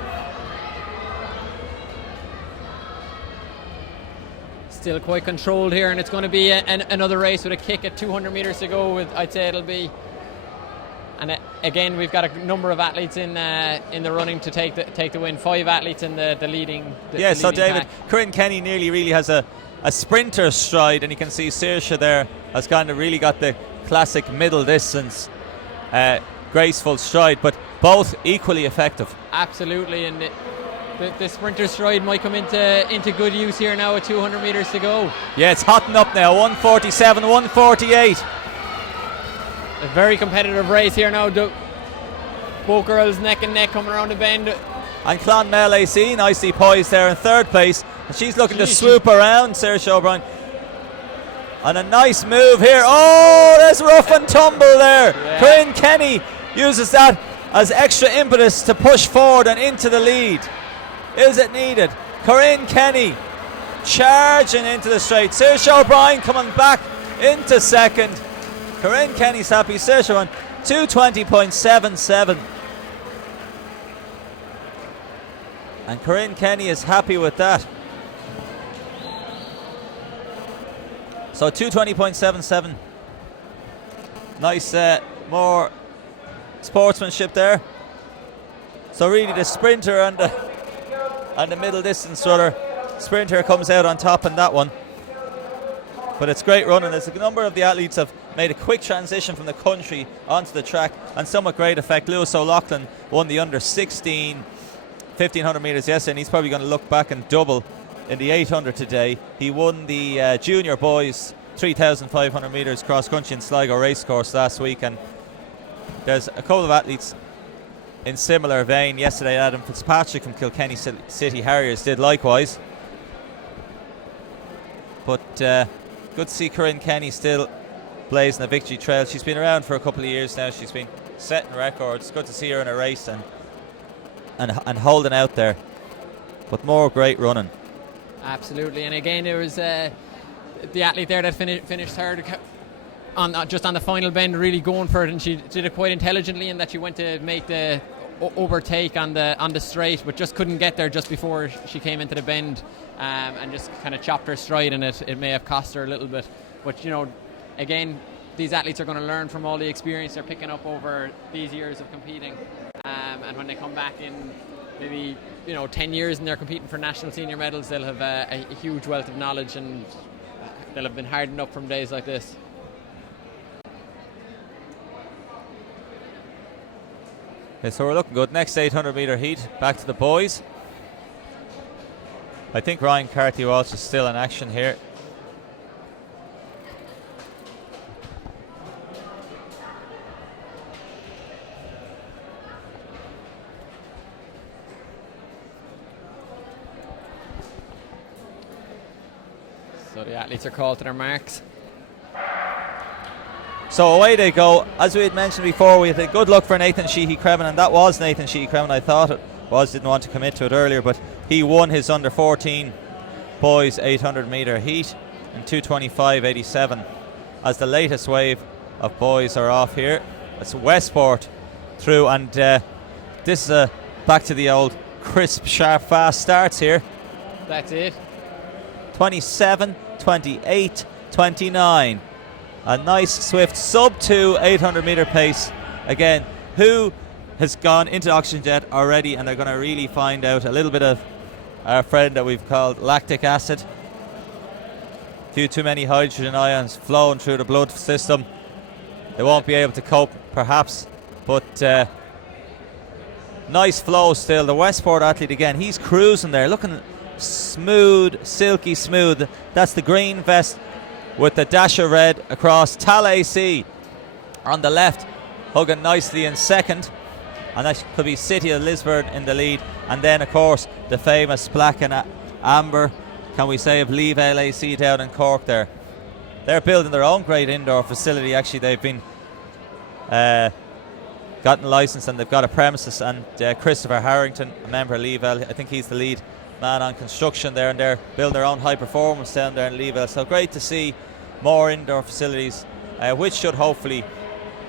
Still quite controlled here, and it's going to be another race with a kick at 200 metres to go. I'd say it'll be. And again, we've got a number of athletes in the running to take the win. 5 athletes in the leading. So David, pack. Corinne Kenny nearly really has a sprinter stride, and you can see Saoirse there has kind of really got the classic middle distance, graceful stride, but both equally effective. Absolutely, and the sprinter stride might come into good use here now with 200 metres to go. Yeah, it's hotting up now. 147, 148. A very competitive race here now. Both girls neck and neck coming around the bend. And Clonmel AC nicely poised there in third place. And she's looking to swoop around Saoirse O'Brien. And a nice move here. Oh, there's rough and tumble there. Yeah. Corinne Kenny uses that as extra impetus to push forward and into the lead. Is it needed? Corinne Kenny charging into the straight. Saoirse O'Brien coming back into second. Corinne Kenny's happy. Saoirse O'Brien 2:20.77. And Corinne Kenny is happy with that. So 2:20.77. Nice, more sportsmanship there. So really the sprinter and the middle distance runner. Sprinter comes out on top in that one. But it's great running. There's a number of the athletes have made a quick transition from the country onto the track, and some with great effect. Lewis O'Loughlin won the under 16 1500 metres yesterday, and he's probably going to look back and double in the 800 today. He won the junior boys 3,500 metres cross country in Sligo racecourse last week, and there's a couple of athletes in similar vein. Yesterday Adam Fitzpatrick from Kilkenny City Harriers did likewise. But good to see Corinne Kenny still blazing the victory trail. She's been around for a couple of years now. She's been setting records. Good to see her in a race and holding out there. But more great running. Absolutely. And again, there was the athlete there that finished third just on the final bend, really going for it, and she did it quite intelligently in that she went to make the overtake on the straight, but just couldn't get there just before she came into the bend, and just kind of chopped her stride, and it may have cost her a little bit. But you know, again, these athletes are going to learn from all the experience they're picking up over these years of competing, and when they come back in maybe 10 years and they're competing for national senior medals, they'll have a huge wealth of knowledge, and they'll have been hardened up from days like this. Okay, so we're looking good. Next 800 metre heat, back to the boys. I think Ryan Carty-Walsh is still in action here. So the athletes are called to their marks. So away they go. As we had mentioned before, we had a good look for Nathan Sheehy-Creven, and that was Nathan Sheehy-Creven. I thought it was, didn't want to commit to it earlier, but he won his under 14 boys 800 metre heat in 2:25.87 as the latest wave of boys are off here. It's Westport through, and this is back to the old crisp, sharp, fast starts here. That's it. 27, 28, 29. A nice, swift, sub-2 800 metre pace. Again, who has gone into oxygen jet already, and they're going to really find out a little bit of our friend that we've called lactic acid. Too many hydrogen ions flowing through the blood system. They won't be able to cope, perhaps, but nice flow still. The Westport athlete, again, he's cruising there, looking smooth, silky smooth. That's the green vest with the dash of red across. Tal AC on the left, hugging nicely in second, and that could be City of Lisburn in the lead. And then, of course, the famous black and amber, can we say, of Leave LAC down in Cork there. They're building their own great indoor facility. Actually, they've been gotten licensed, and they've got a premises, and Christopher Harrington, a member of Leave L, I think he's the lead man on construction there, and they're building their own high performance down there in Leave L. So great to see more indoor facilities, which should hopefully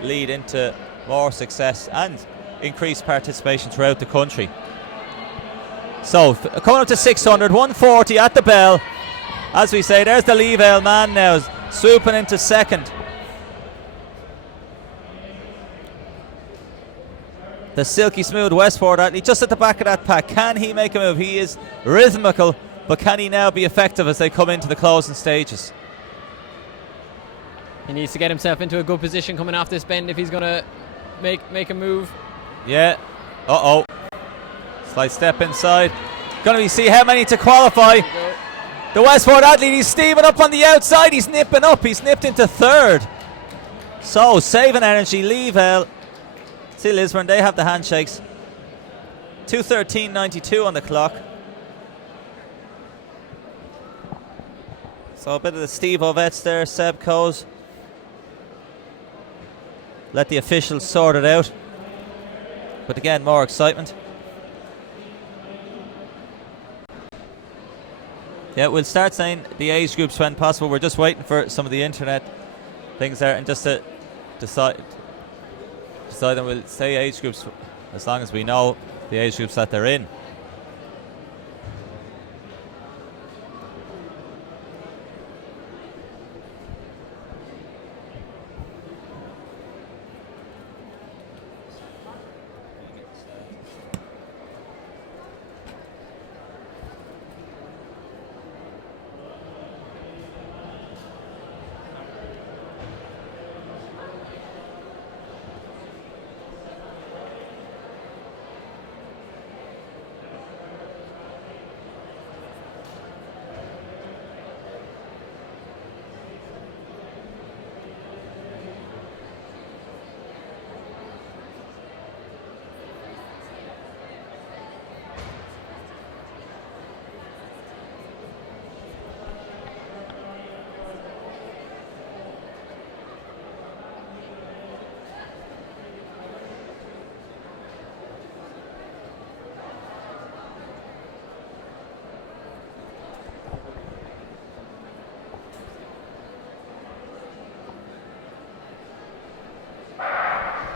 lead into more success and increased participation throughout the country. So coming up to 600, 140 at the bell. As we say, there's the Leave L man now, swooping into second. The silky smooth Westport athlete just at the back of that pack. Can he make a move? He is rhythmical, but can he now be effective as they come into the closing stages? He needs to get himself into a good position coming off this bend if he's going to make a move. Yeah. Uh-oh. Slight step inside. Going to see how many to qualify. The Westport athlete, he's steaming up on the outside. He's nipping up. He's nipped into third. So, saving energy. Leave L. See Lisburn, they have the handshakes. 2:13.92 on the clock. So a bit of the Steve Ovets there, Seb Coes. Let the officials sort it out. But again, more excitement. Yeah, we'll start saying the age groups when possible. We're just waiting for some of the internet things there, and just to decide, and we'll say age groups as long as we know the age groups that they're in.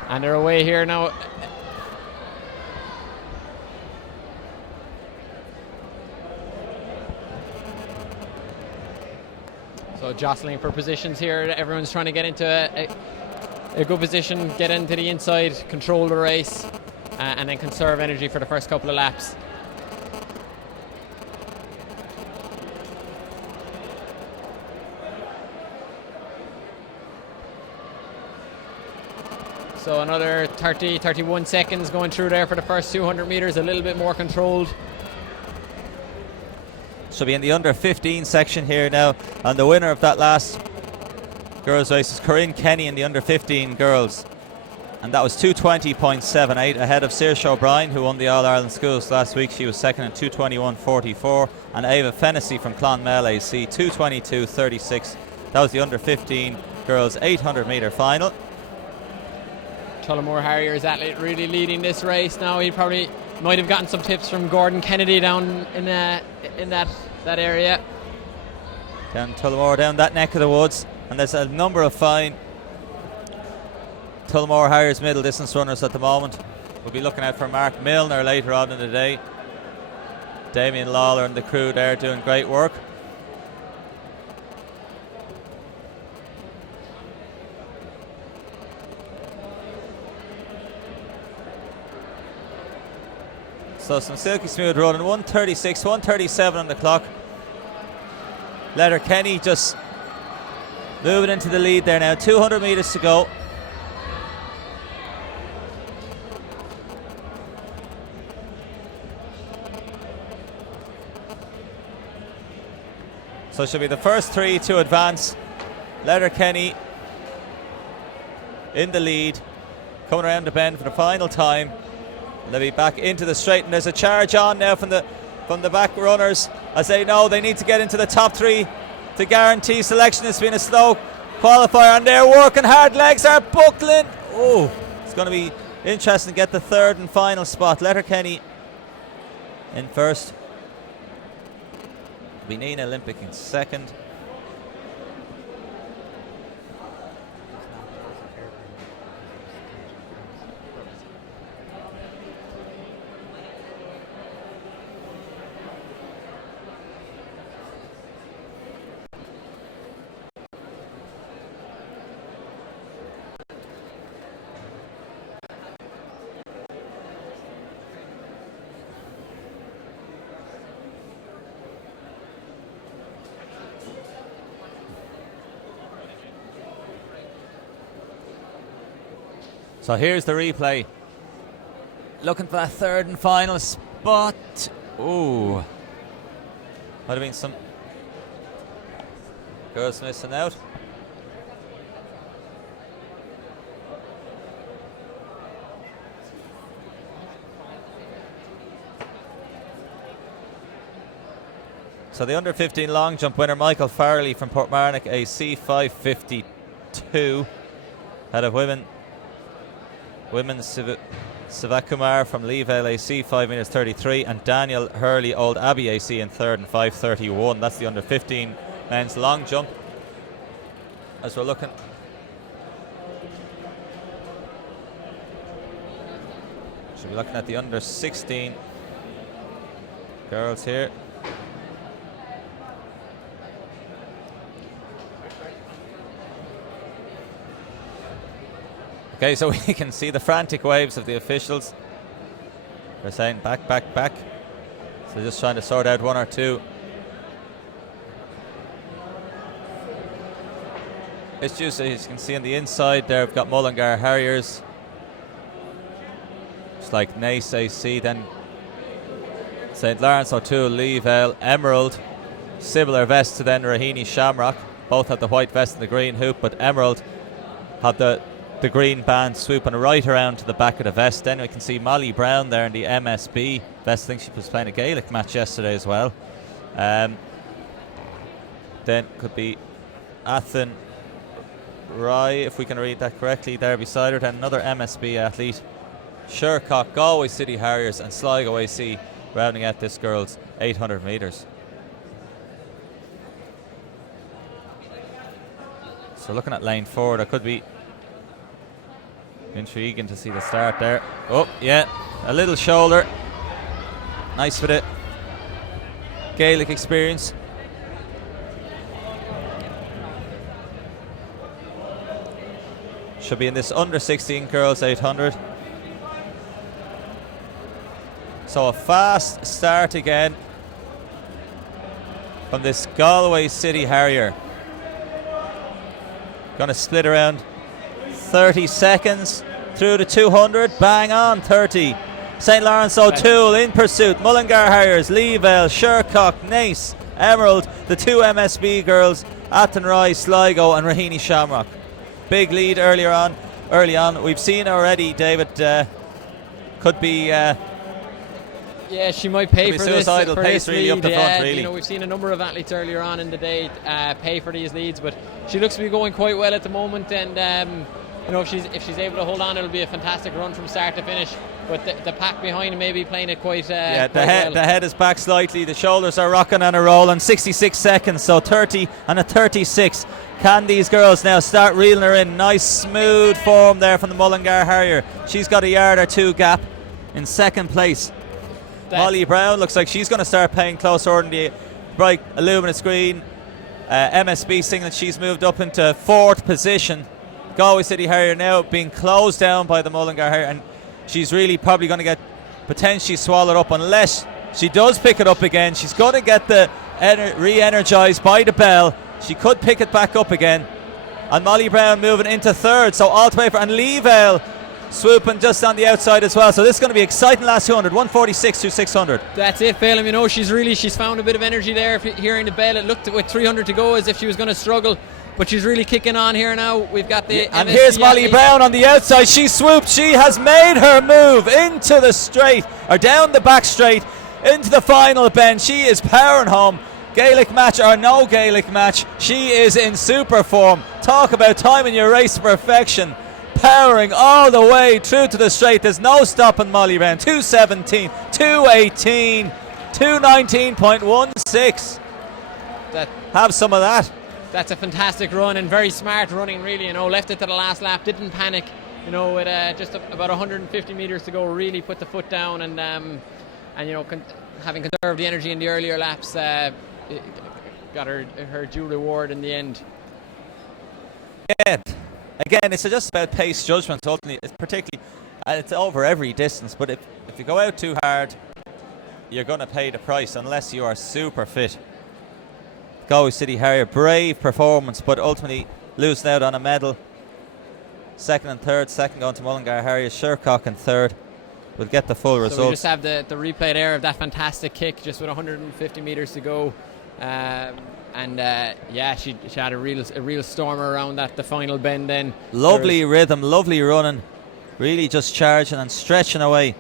And they're away here now. So jostling for positions here. Everyone's trying to get into a good position, get into the inside, control the race. and then conserve energy for the first couple of laps. So another 31 seconds going through there for the first 200 metres, a little bit more controlled. She'll be in the under 15 section here now, and the winner of that last girls race is Corinne Kenny in the under 15 girls, and that was 2:20.78 ahead of Saoirse O'Brien, who won the All-Ireland Schools last week. She was second in 2:21.44, and Ava Fennessy from Clonmel AC 2:22.36. That was the under 15 girls 800 metre final. Tullamore Harriers athlete really leading this race now. He probably might have gotten some tips from Gordon Kennedy down in that area. Down Tullamore, down that neck of the woods, and there's a number of fine Tullamore Harriers middle distance runners at the moment. We'll be looking out for Mark Milner later on in the day. Damien Lawler and the crew there doing great work. So some silky smooth running, 1:36, 1:37 on the clock. Letterkenny just moving into the lead there now, 200 metres to go. So she'll be the first three to advance. Letterkenny in the lead, coming around the bend for the final time. They'll be back into the straight, and there's a charge on now from the back runners as they know they need to get into the top three to guarantee selection. It's been a slow qualifier, and they're working hard. Legs are buckling. Oh, it's going to be interesting to get the third and final spot. Letterkenny in first. Benina Olympic in second. So here's the replay. Looking for that third and final spot. Ooh. Might have been some girls missing out. So the under 15 long jump winner, Michael Farley from Portmarnock AC, 5:52. Head of women's Sivakumar from Leevale AC, 5:33, and Daniel Hurley, Old Abbey AC in third and 5:31. That's the under 15 men's long jump. As we're looking, should be looking at the under 16 girls here. Okay, so we can see the frantic waves of the officials. They're saying back, back, back. So just trying to sort out one or two. It's just, as you can see on the inside there, we've got Mullingar Harriers. It's like Nace AC, then St. Lawrence O'Toole, Leevale, Emerald. Similar vest to then Raheny Shamrock. Both had the white vest and the green hoop, but Emerald had the green band swooping right around to the back of the vest. Then we can see Molly Brown there in the MSB vest. I think she was playing a Gaelic match yesterday as well. Then could be Athen Rye, if we can read that correctly, there beside her. Then another MSB athlete, Shercock, Galway City Harriers, and Sligo AC rounding out this girl's 800 metres. So looking at lane 4, there could be intriguing to see the start there. Oh, yeah, a little shoulder. Nice for the Gaelic experience. Should be in this under 16 girls 800. So a fast start again from this Galway City Harrier. Going to split around 30 seconds through the 200. Bang on 30. St. Lawrence O'Toole in pursuit. Mullingar Harriers, Leavell, Shercock, Nace, Emerald, the two MSB girls, Athenry, Sligo and Raheny Shamrock. Big lead early on. We've seen already, David, could be... yeah, she might pay for this. Suicidal pace really lead. up the front, really. You know, we've seen a number of athletes earlier on in the day pay for these leads, but she looks to be going quite well at the moment. And you know, if she's able to hold on, it'll be a fantastic run from start to finish. But the pack behind may be playing it quite. Yeah, quite well. The head is back slightly. The shoulders are rocking and a rolling. 66 seconds, so 30 and a 36. Can these girls now start reeling her in? Nice smooth form there from the Mullingar Harrier. She's got a yard or two gap in second place. Molly Brown looks like she's going to start paying close order to the bright illuminous screen. MSB saying that she's moved up into fourth position. Galway City Harrier now being closed down by the Mullingar Harrier, and she's really probably going to get potentially swallowed up unless she does pick it up again. She's going to get the re-energised by the bell. She could pick it back up again. And Molly Brown moving into third, so all the way for, and Leavell swooping just on the outside as well. So this is going to be exciting last 200, 146 to 600. That's it, Phelim. You know, she's found a bit of energy there. Hearing the bell, it looked with 300 to go as if she was going to struggle, but she's really kicking on here now. We've got the and here's Molly Brown on the outside. She swooped. She has made her move into the straight, or down the back straight into the final bend. She is powering home. Gaelic match or no Gaelic match, she is in super form. Talk about timing your race to perfection. Powering all the way through to the straight. There's no stopping Molly Brown. 217, 218, 219.16. Have some of that. That's a fantastic run and very smart running, really. You know, left it to the last lap, didn't panic. You know, with just about 150 meters to go, really put the foot down and you know, having conserved the energy in the earlier laps, got her due reward in the end. Yeah. Again, it's just about pace judgment. Ultimately, it's particularly, it's over every distance. But if you go out too hard, you're going to pay the price unless you are super fit. Galway City Harrier, brave performance, but ultimately losing out on a medal. Second and third. Second going to Mullingar Harrier. Shercock in third. We'll get the full results. So we just have the replay there of that fantastic kick, just with 150 meters to go. Yeah, she had a real stormer around the final bend then. Lovely rhythm, lovely running, really just charging and stretching away. It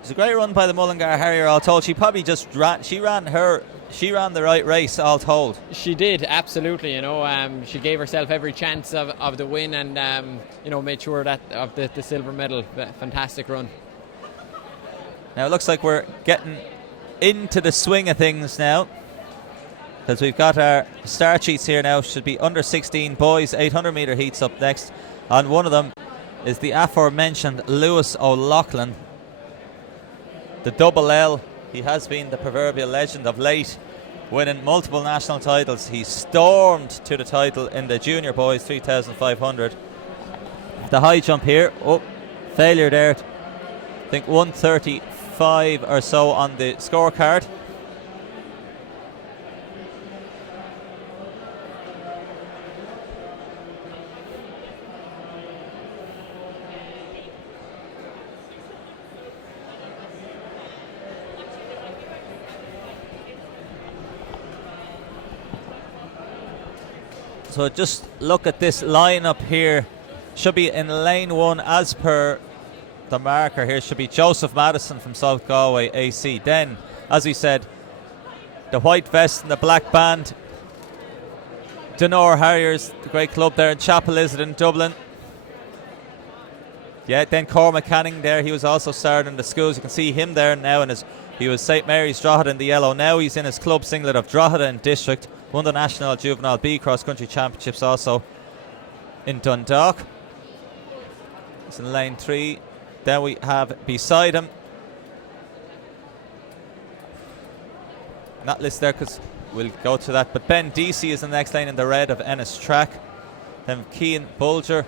was a great run by the Mullingar Harrier, all told. She probably just ran the right race, all told. She did, absolutely. You know, she gave herself every chance of the win, and you know, made sure that of the silver medal. Fantastic run. Now it looks like we're getting into the swing of things now, because we've got our start sheets here now. Should be under 16 boys 800 metre heats up next, and one of them is the aforementioned Lewis O'Loughlin, the double L. He has been the proverbial legend of late, winning multiple national titles. He stormed to the title in the junior boys 3,500. The high jump here, failure there. I think 135 or so on the scorecard. So just look at this lineup here. Should be in lane one as per the marker here. Should be Joseph Madison from South Galway AC. Then, as we said, the white vest and the black band, Dunor Harriers, the great club there in Chapel Lizard in Dublin. Yeah, then Cormac Canning there. He was also starred in the schools. You can see him there now. He was St Mary's Drogheda in the yellow. Now he's in his club singlet of Drogheda in District. Won the National Juvenile B Cross Country Championships also in Dundalk. He's in lane 3. Then we have beside him, not listed there because we'll go to that, but Ben Deasy is in the next lane in the red of Ennis Track. Then Cian Bulger,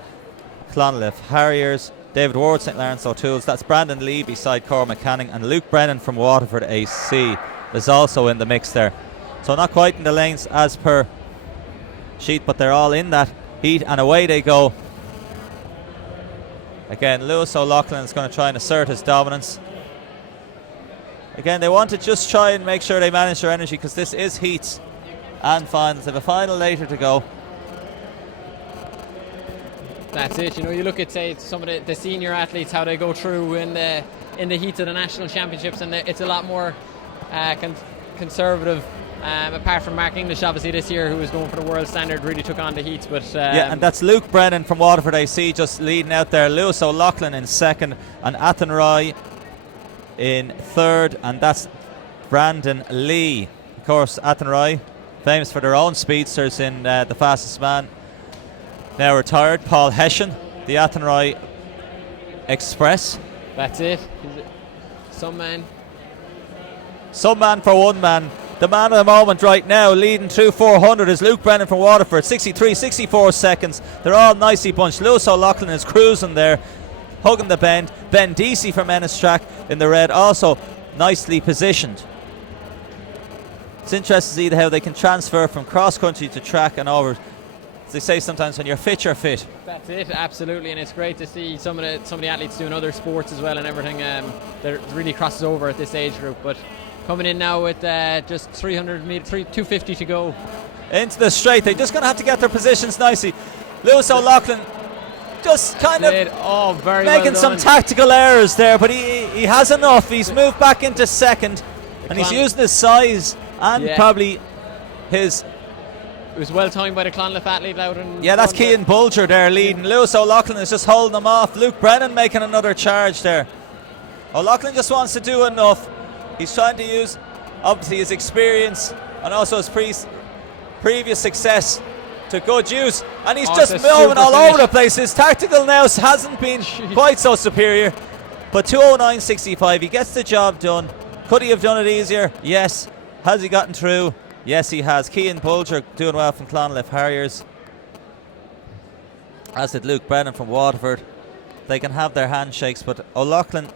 Clonliffe Harriers, David Ward, St Lawrence O'Toole's. That's Brandon Lee beside Cormac Canning, and Luke Brennan from Waterford AC is also in the mix there. So not quite in the lanes as per sheet, but they're all in that heat, and away they go. Again, Lewis O'Loughlin is going to try and assert his dominance. Again, they want to just try and make sure they manage their energy, because this is heats and finals. They have a final later to go. That's it. You know, you look at, say, some of the senior athletes, how they go through in the heats of the national championships, and it's a lot more conservative. Apart from Mark English, obviously, this year, who was going for the world standard, really took on the heats. But yeah, and that's Luke Brennan from Waterford AC just leading out there. Lewis O'Loughlin in second, and Athenry in third, and that's Brandon Lee. Of course, Athenry, famous for their own speedsters in the fastest man, now retired, Paul Hessian, the Athenry Express. That's it. Some man for one man. The man of the moment right now, leading through 400, is Luke Brennan from Waterford, 63, 64 seconds. They're all nicely bunched. Lewis O'Loughlin is cruising there, hugging the bend. Ben Deasy from Ennistrack in the red, also nicely positioned. It's interesting to see how they can transfer from cross-country to track and over. As they say sometimes, when you're fit, you're fit. That's it, absolutely, and it's great to see some of the athletes doing other sports as well and everything. That really crosses over at this age group, but coming in now with just 300 metres, 250 to go. Into the straight. They're just going to have to get their positions nicely. Lewis O'Loughlin just kind of making some tactical errors there, but he has enough. He's moved back into second, and he's using his size and probably his... It was well timed by the Clonliffe athlete out in... Yeah, that's Cian Bulger there leading. Lewis O'Loughlin is just holding them off. Luke Brennan making another charge there. O'Loughlin just wants to do enough. He's trying to use, obviously, his experience and also his previous success to good use. And he's just moving all over the place. His tactical now hasn't been quite so superior. But 2:09.65, he gets the job done. Could he have done it easier? Yes. Has he gotten through? Yes, he has. Cian Bulger doing well from Clonliffe Harriers. As did Luke Brennan from Waterford. They can have their handshakes, but O'Loughlin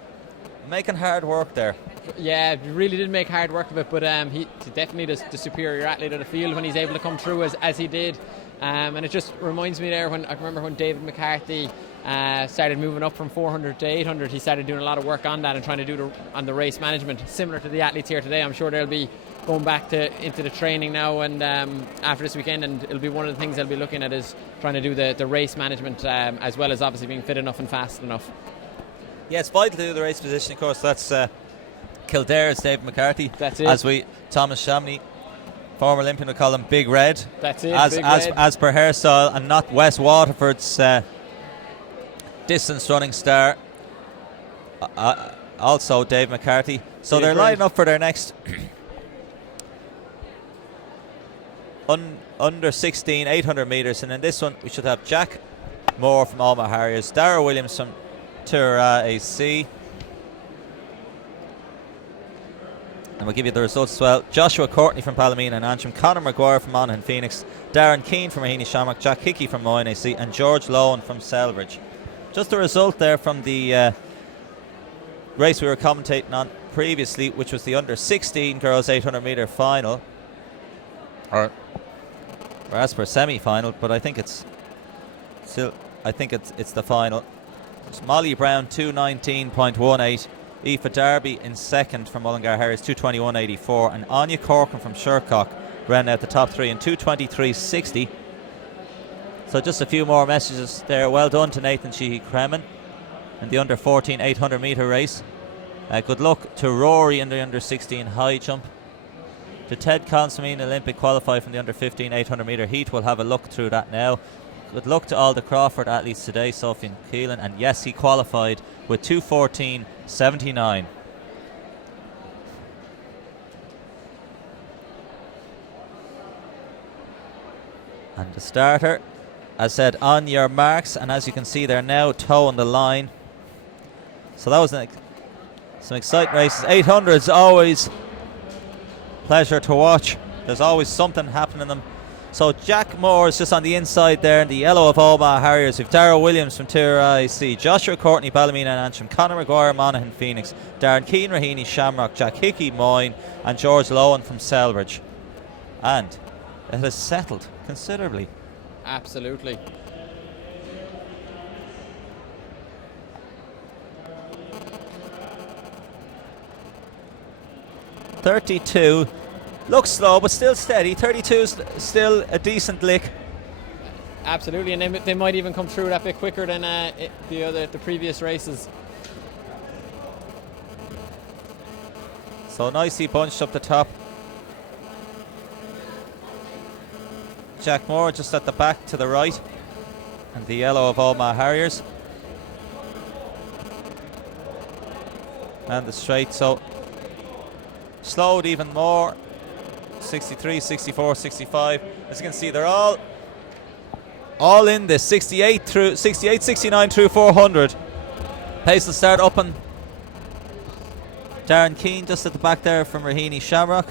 making hard work there. Yeah, he really did make hard work of it, but he definitely the superior athlete of the field when he's able to come through as he did. And it just reminds me there when I remember when David McCarthy started moving up from 400 to 800, he started doing a lot of work on that and trying to do on the race management, similar to the athletes here today. I'm sure they'll be going back into the training now and after this weekend, and it'll be one of the things they'll be looking at is trying to do the race management as well as obviously being fit enough and fast enough. Yeah, it's vital to do the race position, of course. That's Kildare's David McCarthy. That's it. As Thomas Shamney, former Olympian, would call him Big Red. That's it. As per hairstyle, and not West Waterford's distance running star. Also Dave McCarthy. So they're lining up for their next under 16 800 metres, and in this one we should have Jack Moore from Alma Harriers, Darragh Williams from Tura AC, and we'll give you the results as well. Joshua Courtney from Palomina and Antrim, Conor Maguire from Monaghan Phoenix, Darren Keane from Raheny Shamrock, Jack Hickey from Moyne AC, and George Lowen from Selbridge. Just a result there from the race we were commentating on previously, which was the under 16 girls 800 metre final, or as per semi-final, but I think it's still, it's the final. It's Molly Brown 2:19.18, Aoife Darby in second from Mullingar Harriers 2:21.84, and Anya Corkin from Shercock ran out the top three in 2:23.60. So just a few more messages there. Well done to Nathan Sheehy-Kremen in the under 14 800 metre race. Good luck to Rory in the under 16 high jump. To Ted Consamine, Olympic qualified from the under 15 800 metre heat. We'll have a look through that now. Good luck to all the Crawford athletes today. Sophie Keelan, and yes, he qualified with 2:14.79. And the starter, as said, on your marks, and as you can see, they're now towing the line. So that was some exciting races. 800's always pleasure to watch. There's always something happening in them. So Jack Moore is just on the inside there in the yellow of Omagh Harriers. We've Darrell Williams from Tura IC, Joshua Courtney, Ballymena and Antrim, Conor Maguire, Monaghan Phoenix, Darren Keane, Raheny, Shamrock, Jack Hickey, Moyne and George Lowen from Selbridge. And it has settled considerably. Absolutely. .32 looks slow but still steady. 32 is still a decent lick. Absolutely, and they might even come through that bit quicker than the previous races. So nicely bunched up the top. Jack Moore just at the back to the right, and the yellow of Omagh Harriers. And the straight, so slowed even more. 63, 64, 65. As you can see, they're all in this. 68, 69 through 400. Pace will start up and Darren Keane just at the back there from Raheny Shamrock.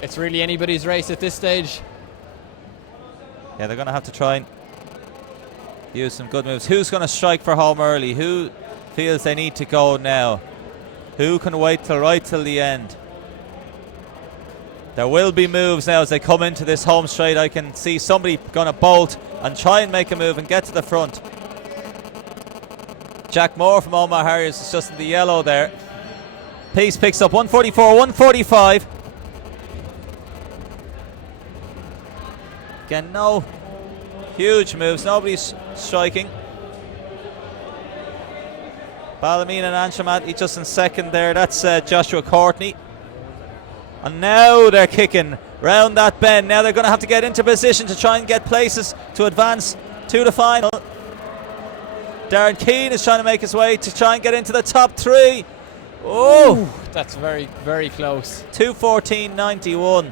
It's really anybody's race at this stage. Yeah, they're going to have to try and use some good moves. Who's going to strike for home early? Who feels they need to go now? Who can wait right till the end? There will be moves now as they come into this home straight. I can see somebody going to bolt and try and make a move and get to the front. Jack Moore from Omagh Harriers is just in the yellow there. Peace picks up 144, 145. Again, no huge moves. Nobody's striking. Ballymena and Antrim, he's just in second there. That's Joshua Courtney. And now they're kicking round that bend. Now they're going to have to get into position to try and get places to advance to the final. Darren Keane is trying to make his way to try and get into the top three. Oh, that's very, very close. 2:14.91.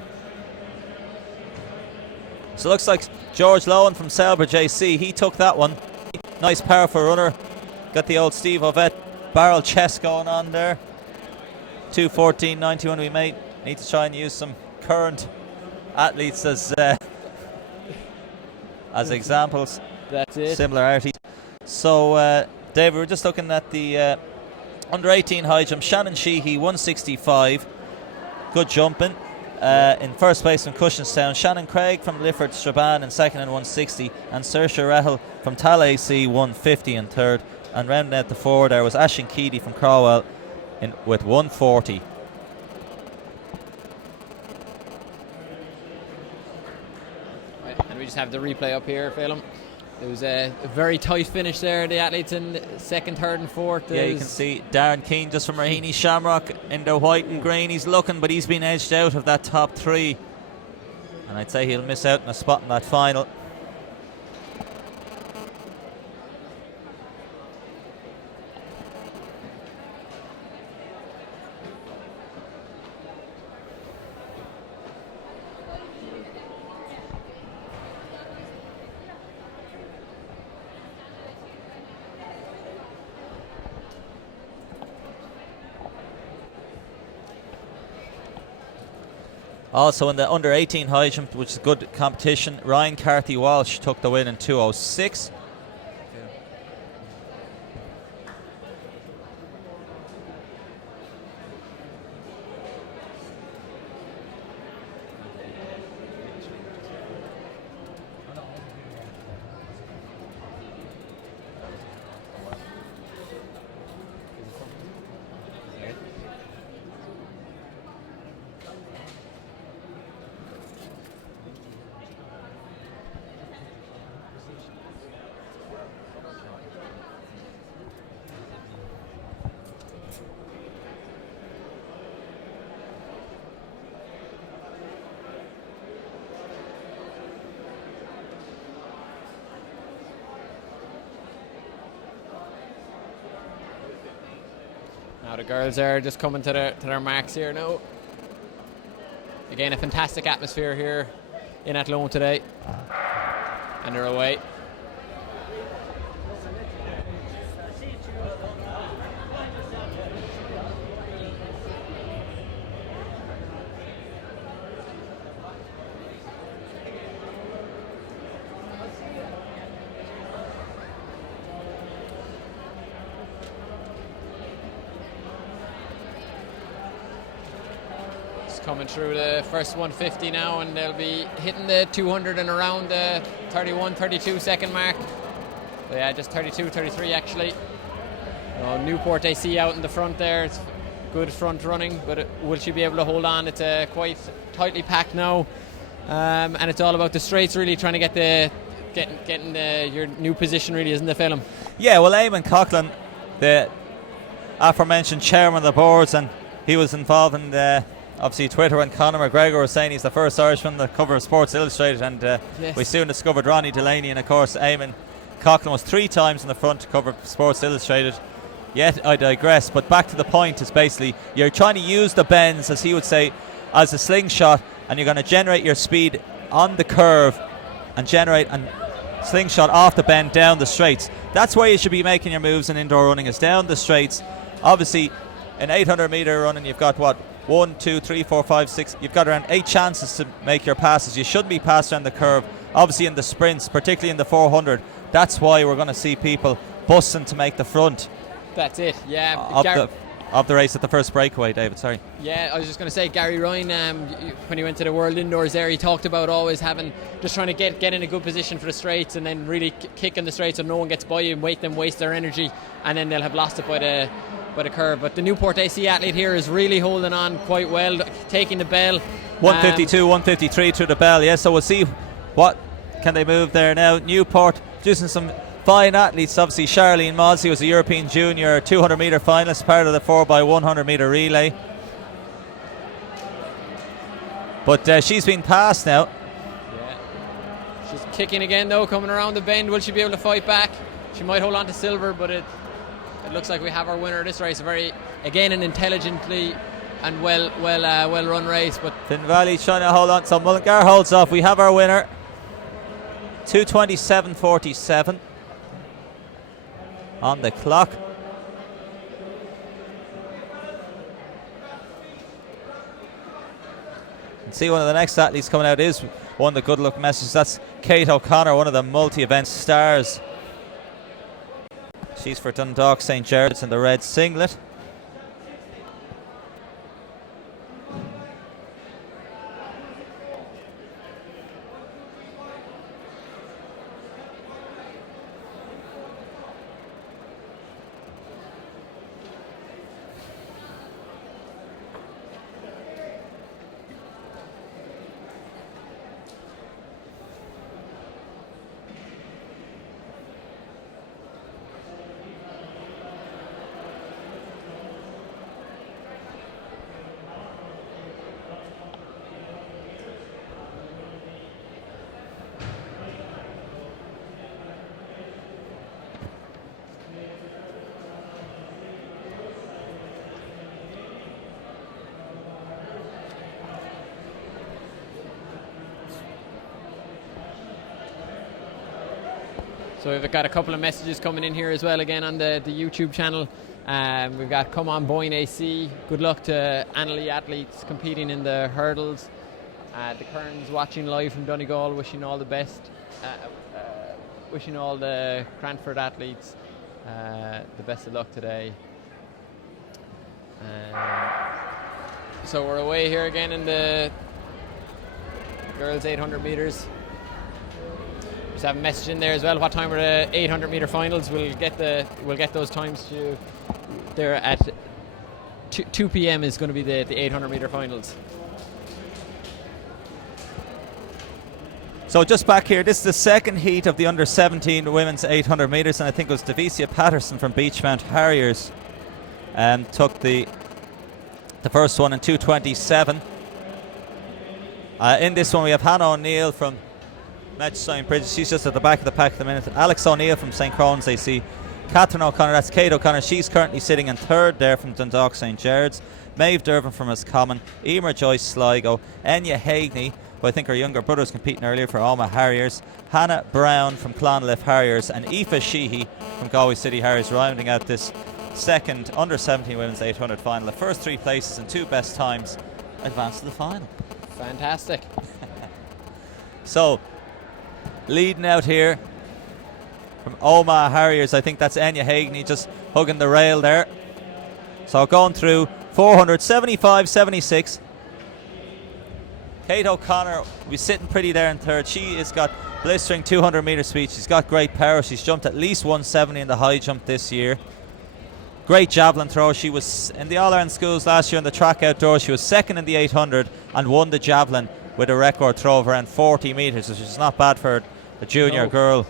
So it looks like George Lowen from Selbridge AC, he took that one. Nice powerful runner. Got the old Steve Ovett barrel chest going on there. 2:14.91. We may need to try and use some current athletes as examples. That's it. Similarities. So, Dave, we're just looking at the under 18 high jump. Shannon Sheehy, 165. Good jumping. In first place from Cushenstown. Shannon Craig from Lifford Strabane in second and 160. And Saoirse Rahal from Tal AC, 150 in third. And rounding out the four there was Ashin Keady from Crowell with 140. And we just have the replay up here, Phelim. It was a very tight finish there. The athletes in second, third and fourth. Yeah, you can see Darren Keane just from Raheny Shamrock in the white and green. He's looking, but he's been edged out of that top three. And I'd say he'll miss out on a spot in that final. Also in the under 18 high jump, which is good competition, Ryan Carthy Walsh took the win in 2:06. Now the girls are just coming to their marks here now. Again, a fantastic atmosphere here in Athlone today. And they're away. Just coming through the first 150 now, and they'll be hitting the 200 and around the 31, 32 second mark. So yeah, just 32, 33 actually. Newport AC out in the front there. It's good front running, but will she be able to hold on? It's quite tightly packed now, and it's all about the straights really, trying to get getting your new position really, isn't it, Phelim? Yeah, well, Eamon Coughlin, the aforementioned chairman of the boards, and he was involved in obviously Twitter when Conor McGregor was saying he's the first Irishman on the cover of Sports Illustrated, and Yes. we soon discovered Ronnie Delaney, and of course Eamon Coughlin was 3 times in the front to cover Sports Illustrated. Yet I digress, but back to the point is basically you're trying to use the bends, as he would say, as a slingshot, and you're going to generate your speed on the curve and generate and slingshot off the bend down the straights. That's where you should be making your moves in indoor running, is down the straights. Obviously, in 800 metre running, you've got 1, 2, 3, 4, 5, 6. You've got around 8 chances to make your passes. You shouldn't be passed around the curve. Obviously, in the sprints, particularly in the 400, that's why we're going to see people busting to make the front. That's it, yeah. Of the race at the first breakaway, David, sorry. Yeah, I was just going to say, Gary Ryan, when he went to the World Indoors there, he talked about always just trying to get in a good position for the straights, and then really kick in the straights so no one gets by you and waste their energy, and then they'll have lost it by the curve. But the Newport AC athlete here is really holding on quite well, taking the bell. 152, 153 through the bell, yeah, so we'll see what can they move there now. Newport using some fine athletes, obviously. Charlene Mosey was a European Junior 200 metre finalist, part of the 4x100 metre relay. But she's been passed now. Yeah. She's kicking again though, coming around the bend. Will she be able to fight back? She might hold on to silver, but it looks like we have our winner of this race. An intelligently and well run race. But Finn Valley's trying to hold on, so Mullingar holds off. We have our winner, 2:27.47 on the clock. And see, one of the next athletes coming out is one of the good luck messages. That's Kate O'Connor, one of the multi-event stars. She's for Dundalk St. Gerard's in the red singlet. so we've got a couple of messages coming in here as well, again on the YouTube channel. We've got come on Boyne AC, good luck to Annalee athletes competing in the hurdles. The Kearns watching live from Donegal, wishing all the best, wishing all the Cranford athletes the best of luck today. So we're away here again in the girls 800 metres. Just have a message in there as well. What time are the 800 metre finals? We'll get those times to you. They're at 2 p.m. is going to be the 800 metre finals. So just back here, this is the second heat of the under 17 women's 800 metres, and I think it was Davicia Patterson from Beachmount Harriers took the first one in 2:27. In this one we have Hannah O'Neill from Medstone Bridges. She's just at the back of the pack at the minute. Alex O'Neill from St. Crohn's AC. Catherine O'Connor, that's Kate O'Connor. She's currently sitting in third there from Dundalk St. Gerard's. Maeve Dervin from Roscommon. Emer Joyce Sligo. Enya Hagney, who I think her younger brother was competing earlier for Alma Harriers. Hannah Brown from Clonliffe Harriers. And Aoife Sheehy from Galway City Harriers, rounding out this second under 17 women's 800 final. The first 3 places and 2 best times advance to the final. Fantastic. So, leading out here from Omagh Harriers, I think that's Enya Hagney just hugging the rail there. So going through 475.76. Kate O'Connor will be sitting pretty there in third. She has got blistering 200 metre speed. She's got great power. She's jumped at least 170 in the high jump this year. Great javelin throw. She was in the All-Ireland schools last year in the track outdoors. She was second in the 800 and won the javelin with a record throw of around 40 metres, which is not bad for a junior girl,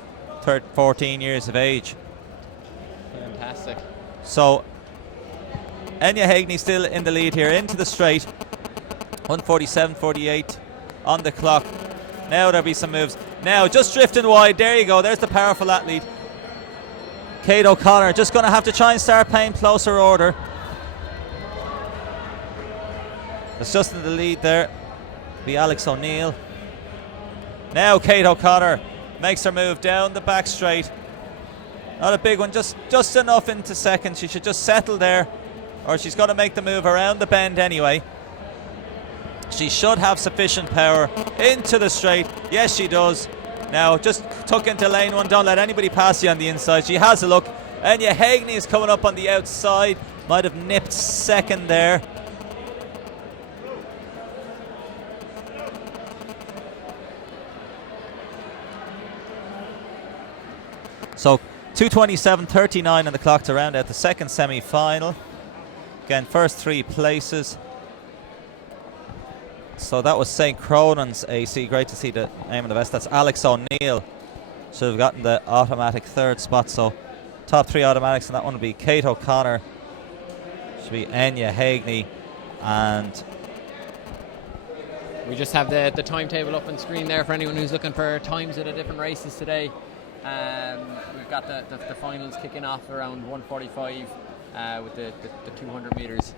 14 years of age. Fantastic. So Enya Hagney still in the lead here into the straight. 147.48 on the clock. Now there'll be some moves. Now just drifting wide. There you go. There's the powerful athlete. Kate O'Connor just going to have to try and start playing closer order. It's just in the lead there. Be Alex O'Neill. Now Kate O'Connor makes her move down the back straight. Not a big one, just enough into second. She should just settle there, or she's got to make the move around the bend anyway. She should have sufficient power into the straight. Yes, she does. Now just tuck into lane one. Don't let anybody pass you on the inside. She has a look. Enya Hagney is coming up on the outside. Might have nipped second there. So 2:27.39 on the clock to round out the second semi-final. Again, first three places. So that was St. Cronan's AC. Great to see the name of the vest. That's Alex O'Neill. Should have gotten the automatic third spot. So top three automatics, and that one will be Kate O'Connor. Should be Enya Hagney, and We just have the timetable up on screen there for anyone who's looking for times at the different races today. We've got the finals kicking off around 1:45 with the 200 meters.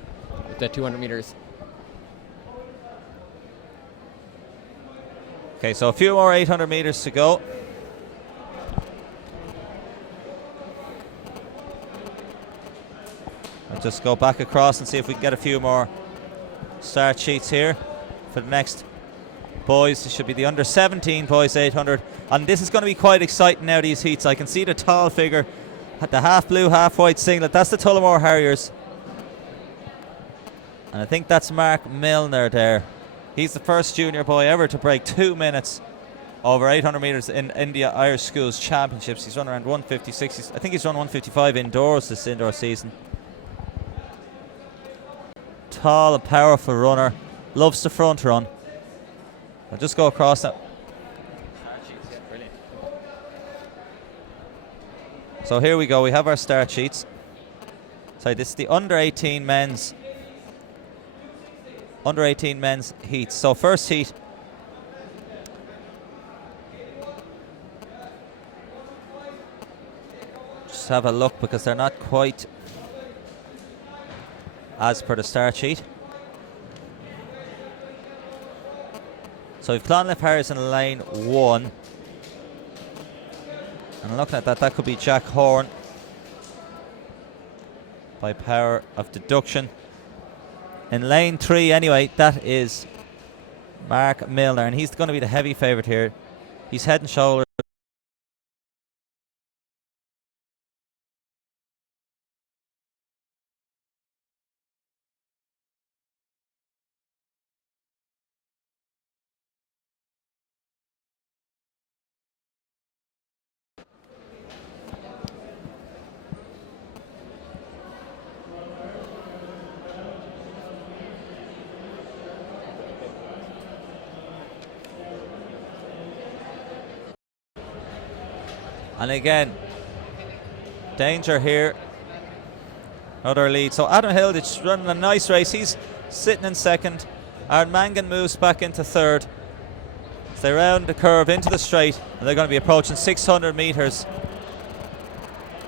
With the 200 meters. okay, so a few more 800 meters to go. I'll just go back across and see if we can get a few more start sheets here for the next boys. It should be the under 17 boys 800, and this is going to be quite exciting now, these heats. I can see the tall figure at the half blue half white singlet. That's the Tullamore Harriers, and I think that's Mark Milner there. He's the first junior boy ever to break 2 minutes over 800 metres in India Irish Schools Championships. He's run around 156. I think he's run 155 indoors this indoor season. Tall and powerful runner. Loves the front run. I'll just go across that. So here we go. We have our start sheets. So this is the under 18 men's heats. So first heat. Just have a look because they're not quite as per the start sheet. So we've Clonliffe Harriers in lane 1. And looking at that could be Jack Horn by power of deduction. In lane 3 anyway, that is Mark Milner, and he's going to be the heavy favourite here. He's head and shoulders. And again, danger here. Another lead. So Adam Hilditch running a nice race. He's sitting in second. Aaron Mangan moves back into third. As they round the curve into the straight, and they're going to be approaching 600 metres.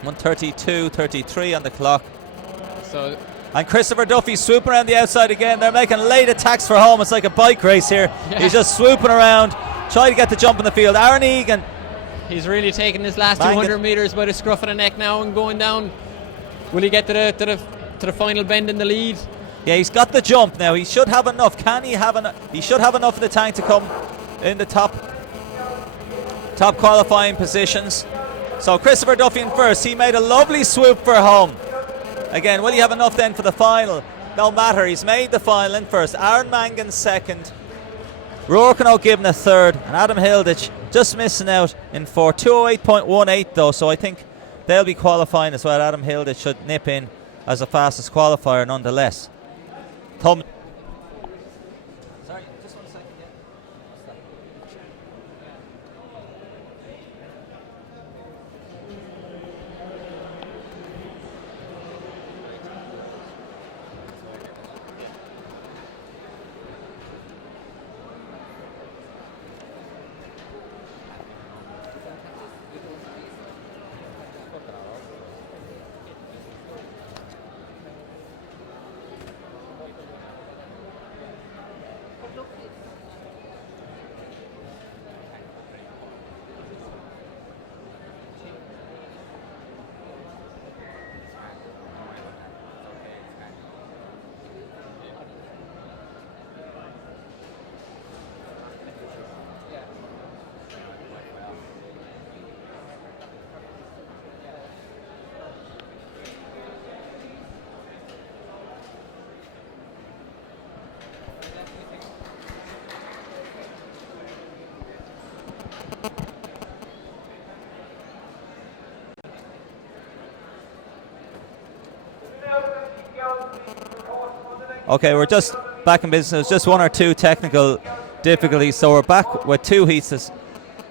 1:32.33 on the clock. So, and Christopher Duffy swooping around the outside again. They're making late attacks for home. It's like a bike race here. Yeah. He's just swooping around, trying to get the jump in the field. Aaron Egan. He's really taking this last 200 metres by the scruff of the neck now and going down. Will he get to the final bend in the lead? Yeah, he's got the jump now. He should have enough. Can he have enough? He should have enough in the tank to come in the top qualifying positions. So Christopher Duffy in first. He made a lovely swoop for home. Again, will he have enough then for the final? No matter. He's made the final in first. Aaron Mangan second. Rourke and O'Gibbon a third, and Adam Hilditch just missing out in fourth. 208.18 though, so I think they'll be qualifying as well. Adam Hilditch should nip in as the fastest qualifier nonetheless. Sorry, just 1 second. Okay, we're just back in business. There's just one or two technical difficulties, so we're back with two heats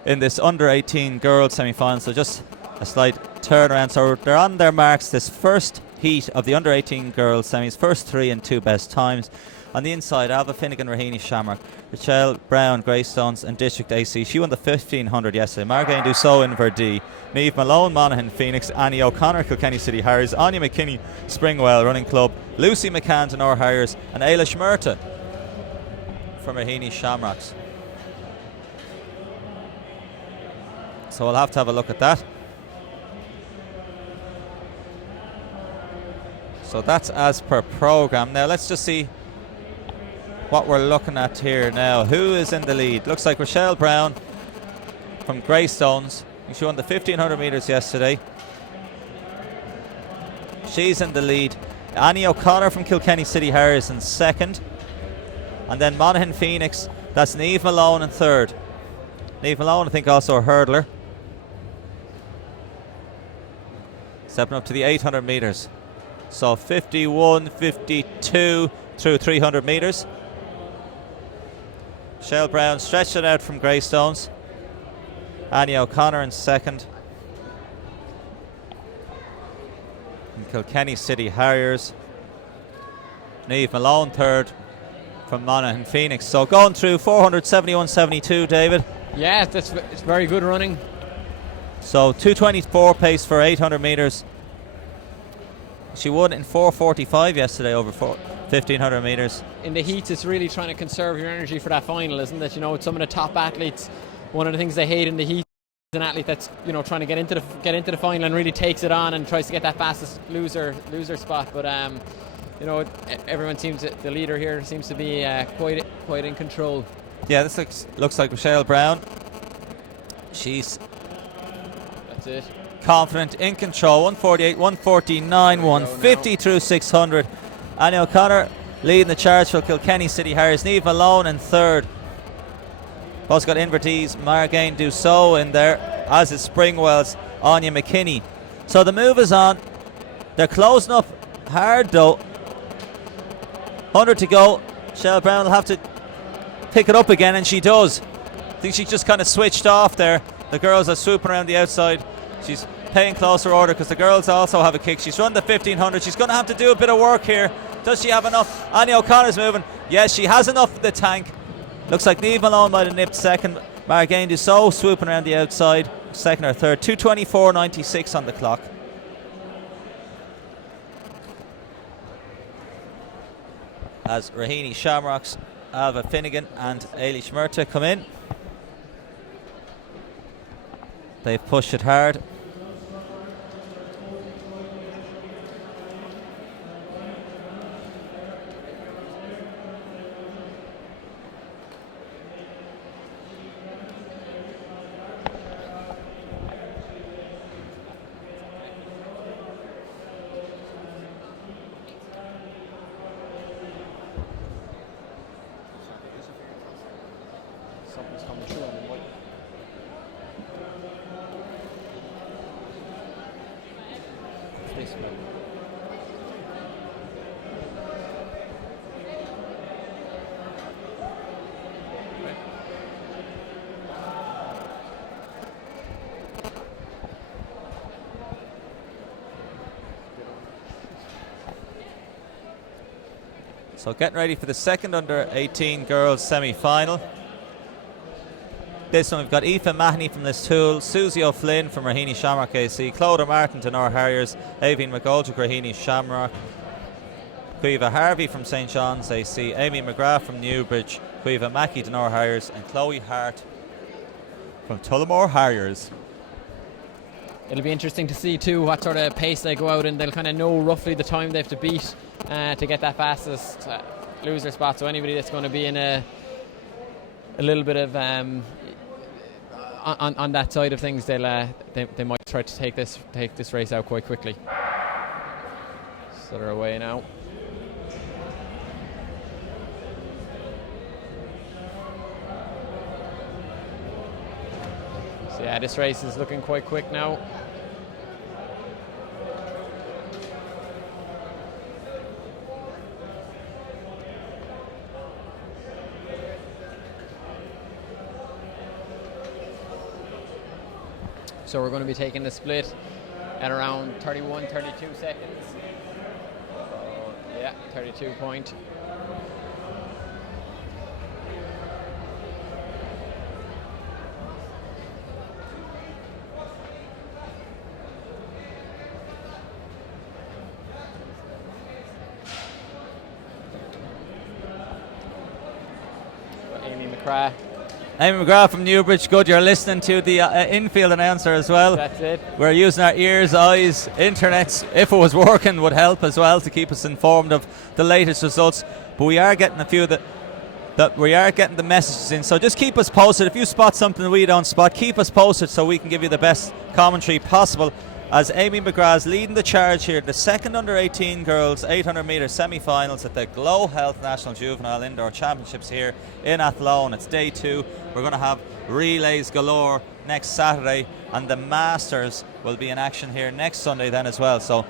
in this under 18 girls semi-final. So just a slight turnaround. So they're on their marks. This first heat of the under 18 girls semis, first three and two best times. On the inside, Alva Finnegan, Raheny Shamrock, Rachel Brown, Greystones, and District AC. She won the 1500 yesterday. Margaine Dussault in Verdee, Niamh Malone, Monaghan Phoenix, Annie O'Connor, Kilkenny City Harriers, Anya McKinney, Springwell Running Club, Lucy McCann, Tenor Harriers, and Ayla Schmerta from Raheny Shamrocks. So we'll have to have a look at that. So that's as per programme. Now let's just see what we're looking at here now. Who is in the lead? Looks like Rochelle Brown from Greystones. She won the 1500 metres yesterday. She's in the lead. Annie O'Connor from Kilkenny City Harriers in second. And then Monaghan Phoenix, that's Niamh Malone in third. Niamh Malone, I think, also a hurdler. Stepping up to the 800 metres. So 51, 52 through 300 metres. Shell Brown stretched it out from Greystones. Annie O'Connor in second. And Kilkenny City Harriers. Niamh Malone third from Monaghan Phoenix. So going through 471.72, David. Yeah, it's very good running. So 224 pace for 800 metres. She won in 4:45 yesterday over 1500 metres. In the heats, it's really trying to conserve your energy for that final, isn't it? You know, some of the top athletes, one of the things they hate in the heat is an athlete that's, you know, trying to get into the final and really takes it on and tries to get that fastest loser spot. But you know, everyone the leader here seems to be quite in control. Yeah, this looks like Rochelle Brown. She's That's it. Confident, in control. 148, 149, 150 through 600. Annie O'Connor leading the charge for Kilkenny City Harriers. Niamh Malone in third. Also got Invertees, Margaine Dussault in there, as is Springwell's Anya McKinney. So the move is on. They're closing up hard though. 100 to go. Shell Brown will have to pick it up again, and she does. I think she just kind of switched off there. The girls are swooping around the outside. She's paying closer order because the girls also have a kick. She's run the 1500. She's going to have to do a bit of work here. Does she have enough? Annie O'Connor's moving. Yes, she has enough for the tank. Looks like Niamh Malone might have nipped second. Margaine Dussault swooping around the outside, second or third. 224.96 on the clock. As Raheny Shamrocks, Alva Finnegan and Ailey Schmerta come in. They've pushed it hard. Something's coming through on the mic. This way. So getting ready for the second under 18 girls semi-final. This one we've got Aoife Mahoney from Listool, Susie O'Flynn from Raheny Shamrock AC, Clodagh Martin Denor Harriers, Aoibhinn McGoldrick Raheny Shamrock, Cueva Harvey from St John's AC, Amy McGrath from Newbridge, Cueva Mackey Denor Harriers, and Chloe Hart from Tullamore Harriers. It'll be interesting to see too what sort of pace they go out, and they'll kind of know roughly the time they have to beat to get that fastest loser spot. So anybody that's going to be in a little bit of on that side of things, they might try to take this race out quite quickly. So they're away now. So yeah, this race is looking quite quick now. So we're going to be taking the split at around 31, 32 seconds. Yeah, 32 point. Amy McGrath. Amy McGrath from Newbridge, good. You're listening to the infield announcer as well. That's it. We're using our ears, eyes, internets, if it was working, would help as well to keep us informed of the latest results. But we are getting a few that we are getting the messages in. So just keep us posted. If you spot something we don't spot, keep us posted so we can give you the best commentary possible. As Amy McGrath's leading the charge here, the second under 18 girls 800 metre semi-finals at the GloHealth National Juvenile Indoor Championships here in Athlone. It's day 2. We're going to have relays galore next Saturday, and the Masters will be in action here next Sunday then as well. So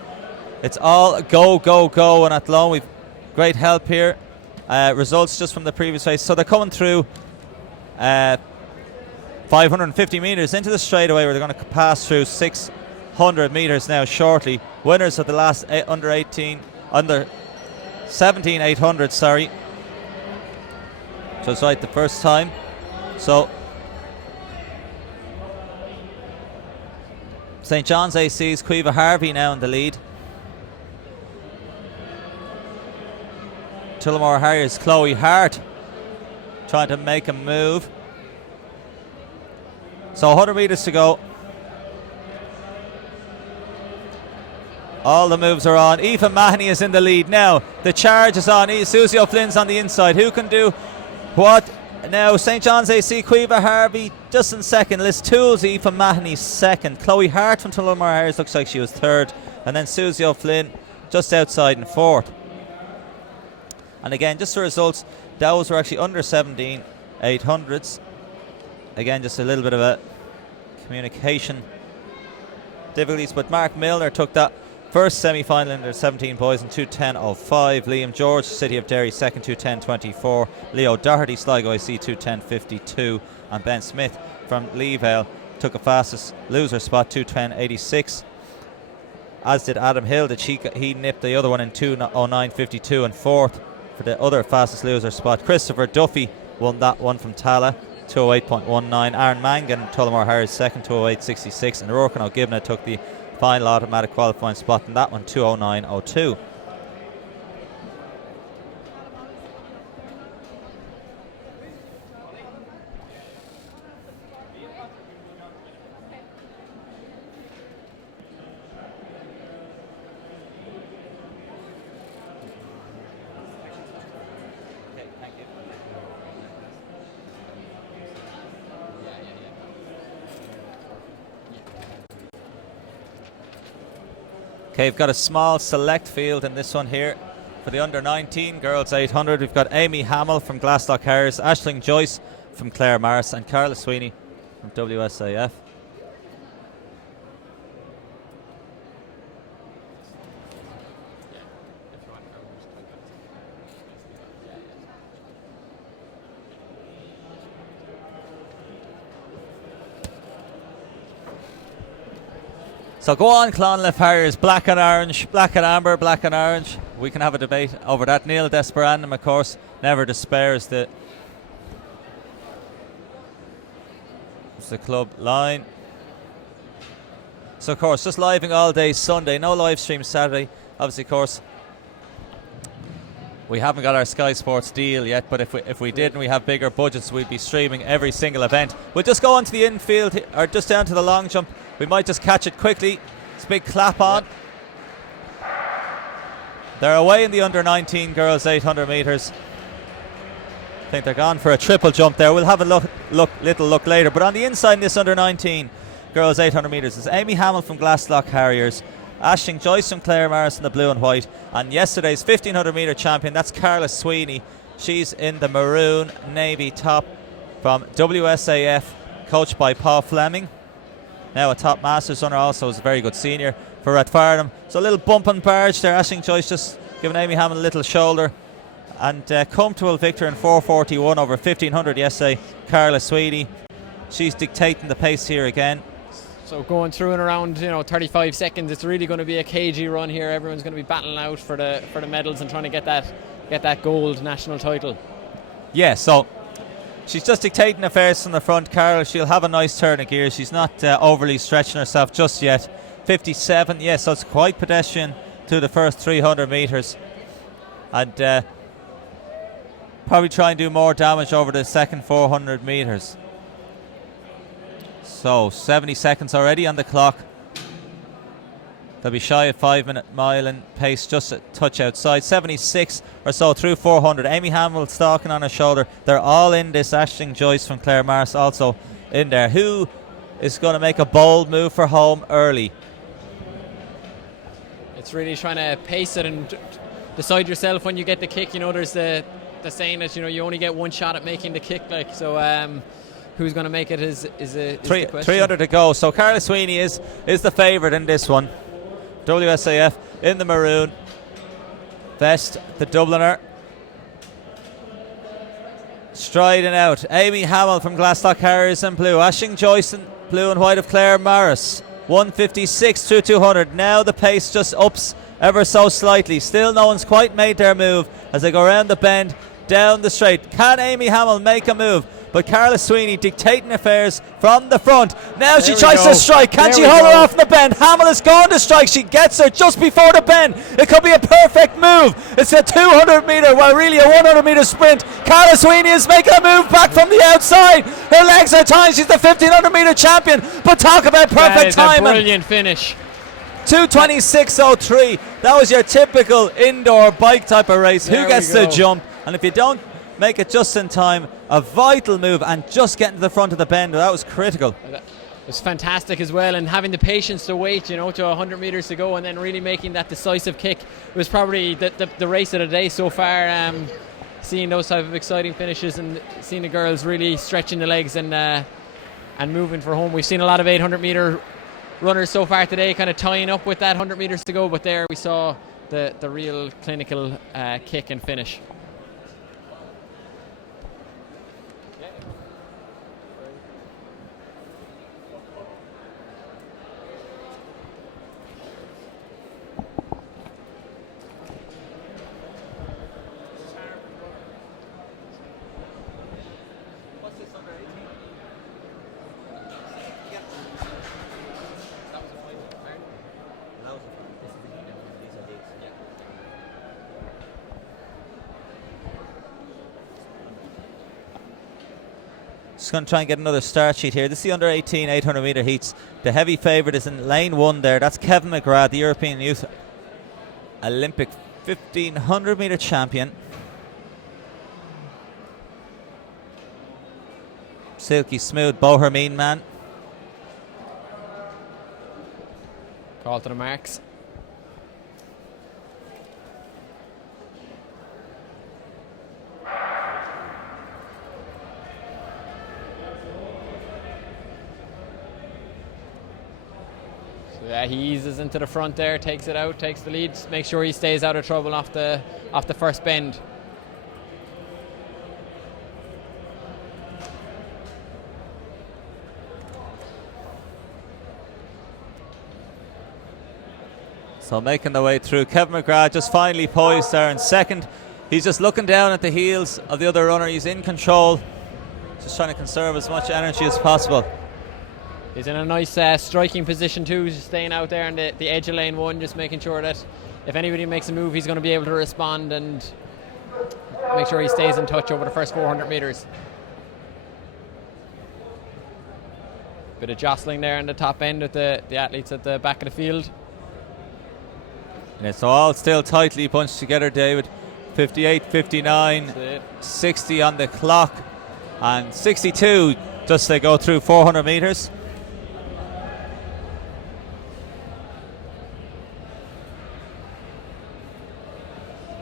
it's all go, go, go in Athlone. We've great help here. Results just from the previous race. So they're coming through 550 metres into the straightaway where they're going to pass through 600 metres now shortly. Winners of the last under 17 800, sorry. So it's right the first time. So St John's AC's Cueva Harvey now in the lead. Tullamore Harriers Chloe Hart trying to make a move. So 100 metres to go. All the moves are on. Aoife Mahoney is in the lead now. The charge is on. Susie O'Flynn's on the inside. Who can do what? Now St John's AC Cueva Harvey just in second. Listool's Aoife Mahoney second. Chloe Hart from Tullamore Harriers looks like she was third. And then Susie O'Flynn just outside in fourth. And again, just the results, those were actually under 17 800s. Again, just a little bit of a communication difficulties, but Mark Milner took that first semi-final in their 17 boys in 2:10.05. Liam George, City of Derry, second, 2:10.24. Leo Doherty, Sligo IC, 2:10.52. And Ben Smith from Leevale took a fastest loser spot, 2:10.86. As did Adam Hill. He nipped the other one in 2:09.52 and fourth for the other fastest loser spot. Christopher Duffy won that one from Tala, 2:08.19. Aaron Mangan, Tullamore Harriers second, 2:08.66. And Rourke and O'Givna took the final automatic qualifying spot in that one, 2:09.02. Okay, we've got a small select field in this one here for the under 19 girls 800. We've got Amy Hamill from Glasgow Harriers, Aisling Joyce from Claire Maris and Carla Sweeney from WSAF. So go on, Clonliffe Harriers, black and orange, black and amber, black and orange. We can have a debate over that. Neil Desperandum, of course, never despairs. It's the club line. So, of course, just living all day Sunday, no live stream Saturday. Obviously, of course, we haven't got our Sky Sports deal yet, but if we did and we have bigger budgets, we'd be streaming every single event. We'll just go on to the infield, or just down to the long jump. We might just catch it quickly. It's a big clap on. They're away in the under-19 girls 800 metres. I think they're gone for a triple jump there. We'll have a little look later. But on the inside in this under-19 girls 800 metres is Amy Hamill from Glasslock Harriers, Aisling Joyce from Clare Maris in the blue and white, and yesterday's 1500 metre champion, that's Carla Sweeney. She's in the maroon navy top from WSAF, coached by Paul Fleming. Now a top Masters runner, also is a very good senior for Rathfarnham. So a little bump and barge there. Aisling Joyce just giving Amy Hamill a little shoulder. And comfortable victor in 4:41 over 1500 yesterday, Carla Sweeney. She's dictating the pace here again. So going through and around 35 seconds, it's really going to be a cagey run here. Everyone's going to be battling out for the medals and trying to get that gold national title. Yeah, so she's just dictating affairs from the front. Carla, she'll have a nice turn of gear. She's not overly stretching herself just yet. 57, yes, so it's quite pedestrian to the first 300 metres. And probably try and do more damage over the second 400 metres. So 70 seconds already on the clock. They'll be shy of 5 minute mile in pace, just a touch outside. 76 or so through 400. Amy Hamill stalking on her shoulder. They're all in this. Aisling Joyce from Clare Maris also in there. Who is going to make a bold move for home early? It's really trying to pace it and decide yourself when you get the kick. There's the saying that you only get one shot at making the kick. Who's going to make it is the question. 300 to go. So Carla Sweeney is the favourite in this one. WSAF in the maroon vest, the Dubliner. Striding out, Amy Hamill from Glasslock Harriers in blue. Aisling Joyce in blue and white of Clare Maris. 156 through 200. Now the pace just ups ever so slightly. Still no one's quite made their move as they go around the bend, down the straight. Can Amy Hamill make a move? But Carla Sweeney dictating affairs from the front. Now she tries to strike. Can she hold her off in the bend? Hamill is going to strike. She gets her just before the bend. It could be a perfect move. It's a 200 metre, well really a 100 metre sprint. Carla Sweeney is making a move back from the outside. Her legs are tight. She's the 1500 metre champion. But talk about perfect timing. A brilliant finish. 2:26.03. That was your typical indoor bike type of race. Who gets the jump? And if you don't make it just in time, a vital move, and just getting to the front of the bend, that was critical. It was fantastic as well, and having the patience to wait, to 100 metres to go, and then really making that decisive kick. It was probably the race of the day so far. Seeing those type of exciting finishes and seeing the girls really stretching the legs and moving for home. We've seen a lot of 800 metre runners so far today, kind of tying up with that 100 metres to go, but there we saw the real clinical kick and finish. Just going to try and get another start sheet here. This is the under 18 800 metre heats. The heavy favourite is in lane 1 there. That's Kevin McGrath, the European Youth Olympic 1500 metre champion. Silky smooth Bohemian man. Call to the marks. Yeah, he eases into the front there, takes it out, takes the lead, makes sure he stays out of trouble off the first bend. So making the way through, Kevin McGrath just finally poised there in second. He's just looking down at the heels of the other runner. He's in control, just trying to conserve as much energy as possible. He's in a nice striking position too, just staying out there on the edge of lane 1, just making sure that if anybody makes a move, he's going to be able to respond and make sure he stays in touch over the first 400 metres. Bit of jostling there in the top end with the athletes at the back of the field. And it's all still tightly bunched together, David. 58, 59, 60 on the clock, and 62 just they go through 400 metres.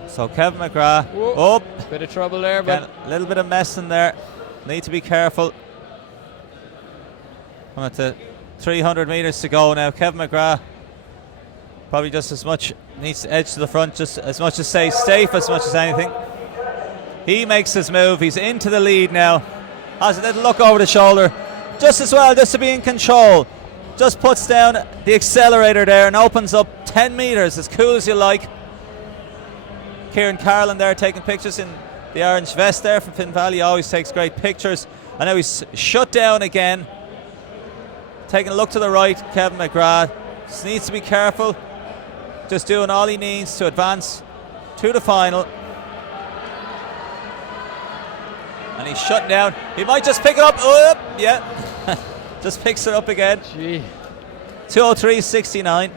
So Kevin McGrath, Bit of trouble there, but a little bit of mess in there. Need to be careful. I'm at the 300 metres to go now. Kevin McGrath probably just as much needs to edge to the front, just as much as stay safe as much as anything. He makes his move. He's into the lead now. Has a little look over the shoulder, just as well, just to be in control. Just puts down the accelerator there and opens up 10 metres, as cool as you like. Kieran Carlin there taking pictures in the orange vest there from Finn Valley. Always takes great pictures. And now he's shut down again. Taking a look to the right, Kevin McGrath. Just needs to be careful. Just doing all he needs to advance to the final. And he's shut down. He might just pick it up. Oh, yeah. Just picks it up again. 2:03.69.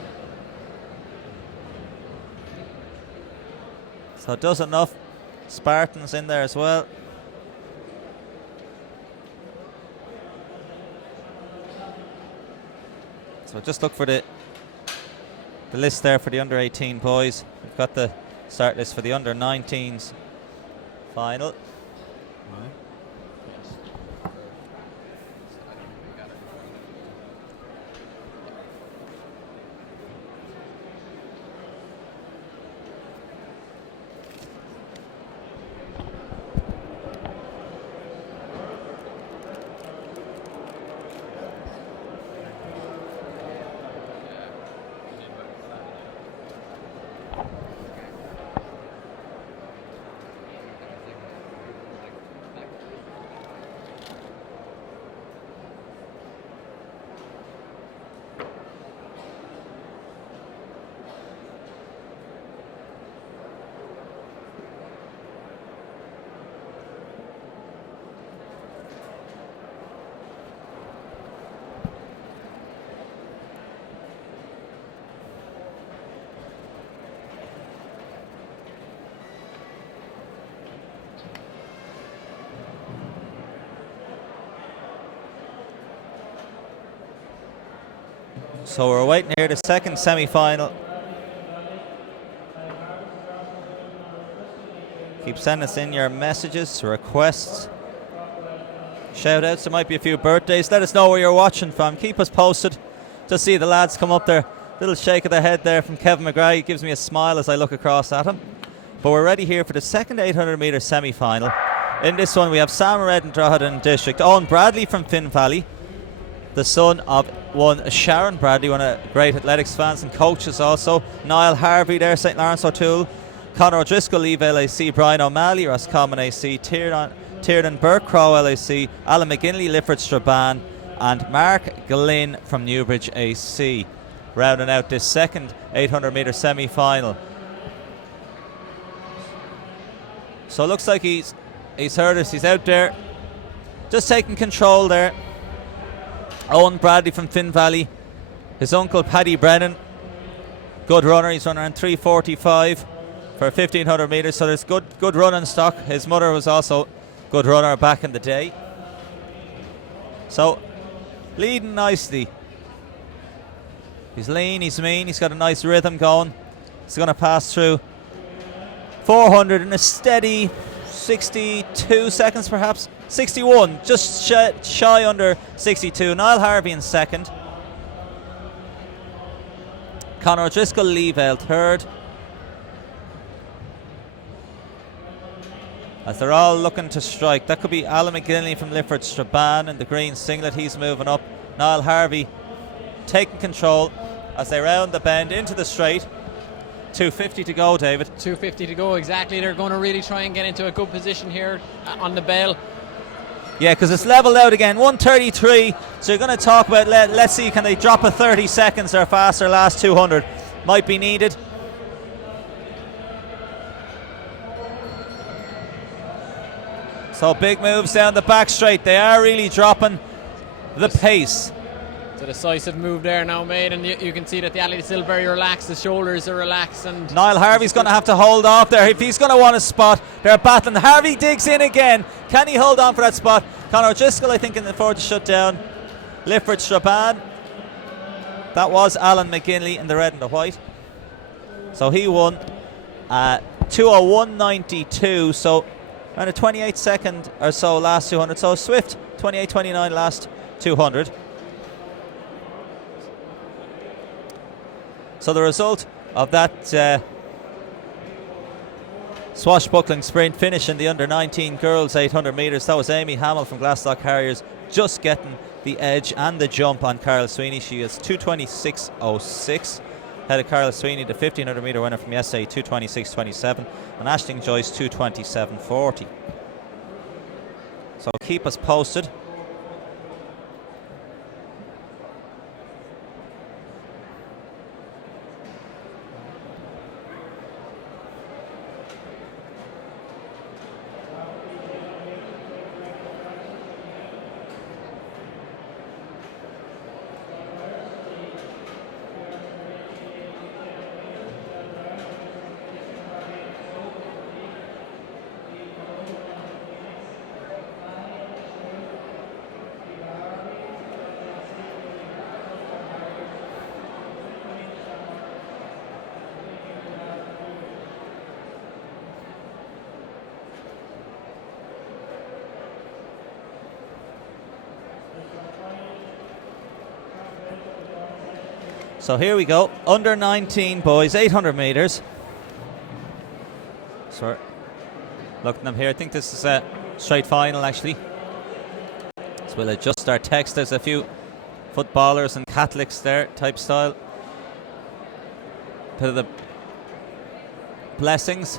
So it does enough. Spartans in there as well. So just look for the list there for the under 18 boys. We've got the start list for the under 19s final. So we're waiting here, the second semi-final. Keep sending us in your messages, requests, shout-outs. There might be a few birthdays. Let us know where you're watching from. Keep us posted. Just see the lads come up there. Little shake of the head there from Kevin McGrath. He gives me a smile as I look across at him. But we're ready here for the second 800-metre semi-final. In this one we have Sam Red and Drogheda District. Owen Bradley from Finn Valley, the son of one Sharon Bradley, one of great athletics fans and coaches also. Niall Harvey there, St. Lawrence O'Toole. Conor O'Driscoll, Leave LAC. Brian O'Malley, Roscommon AC. Tiernan Burke, Crow LAC. Alan McGinley, Lifford Strabane. And Mark Glynn from Newbridge AC. Rounding out this second 800-metre semi-final. So it looks like he's heard us. He's out there, just taking control there. Owen Bradley from Finn Valley. His uncle Paddy Brennan, good runner. He's running around 3:45 for 1,500 metres. So there's good running stock. His mother was also good runner back in the day. So leading nicely. He's lean, he's mean, he's got a nice rhythm going. He's going to pass through 400 in a steady 62 seconds perhaps. 61, just shy under 62. Niall Harvey in second. Conor O'Driscoll, Livell third. As they're all looking to strike. That could be Alan McGinley from Lifford Strabane in the green singlet. He's moving up. Niall Harvey taking control as they round the bend into the straight. 2:50 to go, David. 2:50 to go, exactly. They're going to really try and get into a good position here on the bell. Yeah, because it's leveled out again. 1:33. So you're going to talk about, let's see, can they drop a 30 seconds or faster last 200? Might be needed. So big moves down the back straight. They are really dropping the pace. It's a decisive move there now made, and you can see that the athlete is still very relaxed. The shoulders are relaxed, and Niall Harvey's going to have to hold off there if he's going to want a spot. They're battling. Harvey digs in again. Can he hold on for that spot? Conor O'Driscoll, I think, in the forward to shut down Lifford Strabane. That was Alan McGinley in the red and the white. So he won 2:01.92. So around a 28 second or so last 200. So swift 28.29 last 200. So the result of that swashbuckling sprint finish in the under-19 girls 800 metres, that was Amy Hamill from Glasgow Harriers just getting the edge and the jump on Carol Sweeney. She is 2:26.06. Ahead of Carol Sweeney, the 1500 metre winner from yesterday, 2:26.27. And Aisling Joyce, 2:27.40. So keep us posted. So here we go, under 19 boys, 800 metres. So looking at them here, I think this is a straight final actually. So we'll adjust our text. There's a few footballers and Catholics there, type style. Bit of the blessings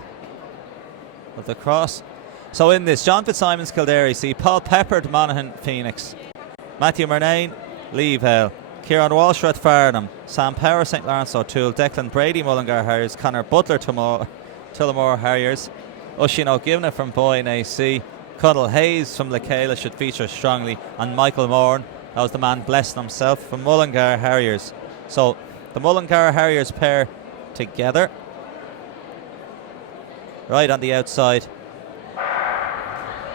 of the cross. So in this, John Fitzsimons, Kildare AC, Paul Peppard, Monaghan, Phoenix, Matthew Murnane, Livell, Kieran Walsh, Rathfarnham, Sam Power, St. Lawrence O'Toole, Declan Brady, Mullingar Harriers, Conor Butler, Tullamore Harriers, Oisin O'Givna from Boyne AC, Cuddle Hayes from Lecaila should feature strongly, and Michael Moran, that was the man blessing himself, from Mullingar Harriers. So the Mullingar Harriers pair together, right on the outside.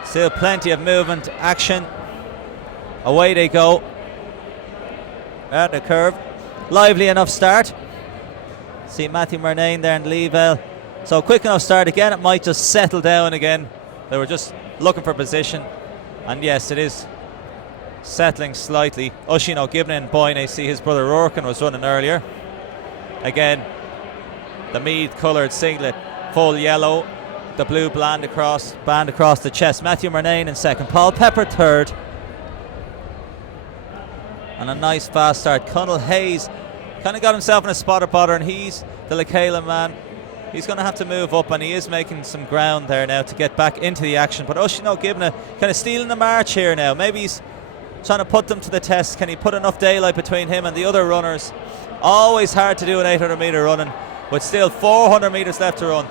Still plenty of movement, action. Away they go. At the curve. Lively enough start. See Matthew Murnane there and Livell. So quick enough start again. It might just settle down again. They were just looking for position. And yes, it is settling slightly. Oisin O'Givna in Boyne AC. His brother Rourken was running earlier. Again, the Meath coloured singlet, full yellow. The blue band across the chest. Matthew Murnane in second. Paul Peppard third. And a nice fast start. Cunnell Hayes kind of got himself in a spot of bother, and he's the Lecaila man. He's going to have to move up, and he is making some ground there now to get back into the action. But Oisin O'Givna kind of stealing the march here now. Maybe he's trying to put them to the test. Can he put enough daylight between him and the other runners? Always hard to do an 800 metre running, but still 400 metres left to run.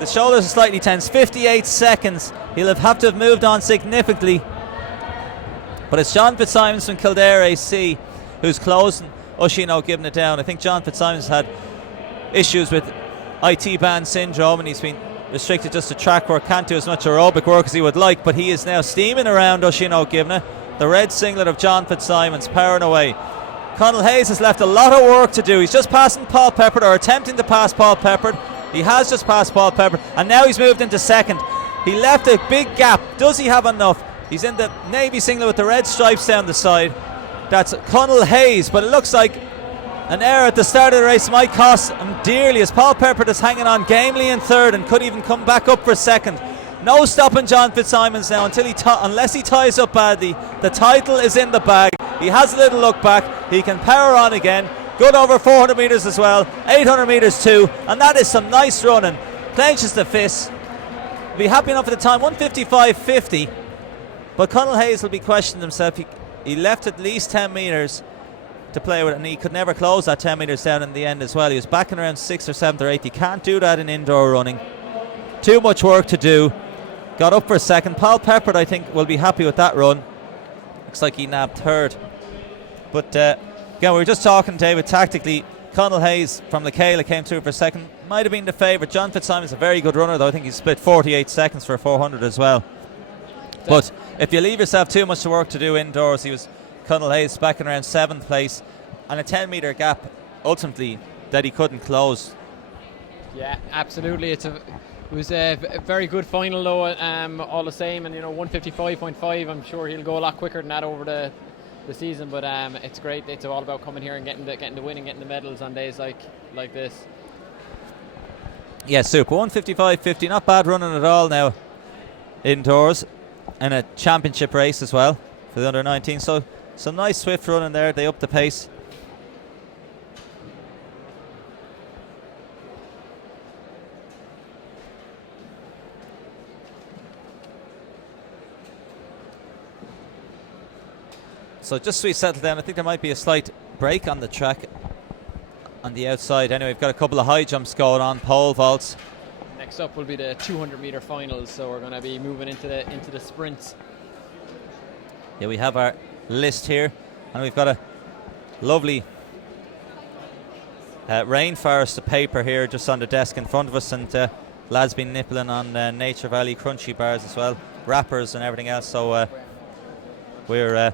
The shoulders are slightly tense. 58 seconds. He'll have to have moved on significantly. But it's John Fitzsimons from Kildare AC who's closing Oisin O'Givna down. I think John Fitzsimons had issues with IT band syndrome, and he's been restricted just to track work. Can't do as much aerobic work as he would like, but he is now steaming around Oisin O'Givna. The red singlet of John Fitzsimons powering away. Conall Hayes has left a lot of work to do. He's just passing Paul Peppard, or attempting to pass Paul Peppard. He has just passed Paul Peppard, and now he's moved into second. He left a big gap. Does he have enough? He's in the navy singlet with the red stripes down the side. That's Conall Hayes, but it looks like An error at the start of the race might cost him dearly, as Paul Pepper is hanging on gamely in third and could even come back up for second. No stopping John Fitzsimons now unless he ties up badly. The title is in the bag. He has a little look back. He can power on again. Good over 400 metres as well. 800 metres too. And that is some nice running. Clenches the fist. Be happy enough at the time. 155.50. But Conall Hayes will be questioning himself. He left at least 10 metres to play with, and he could never close that 10 metres down in the end as well. He was backing around 6th or 7th or 8th. You can't do that in indoor running. Too much work to do. Got up for a second. Paul Pepper, I think, will be happy with that run. Looks like he nabbed third. But again, we were just talking, David, tactically. Conall Hayes from Lecaila came through for second. Might have been the favourite. John Fitzsimons is a very good runner, though. I think he split 48 seconds for a 400 as well. But if you leave yourself too much work to do indoors, Conall Hayes back in around 7th place, and a 10 metre gap ultimately that he couldn't close. Yeah, absolutely. It was a very good final though, all the same, and 155.5. I'm sure he'll go a lot quicker than that over the season, but it's great. It's all about coming here and getting the win and getting the medals on days like this. Yeah, super. 155.50, not bad running at all now indoors, and a championship race as well for the under 19. So some nice swift running there. They upped the pace. So just so we settle down, I think there might be a slight break on the track on the outside. Anyway, we've got a couple of high jumps going on, pole vaults. Next up will be the 200 metre finals, so we're going to be moving into the sprints. Yeah, we have our list here, and we've got a lovely rainforest of paper here just on the desk in front of us, and lads been nippling on Nature Valley crunchy bars as well, wrappers and everything else. So we're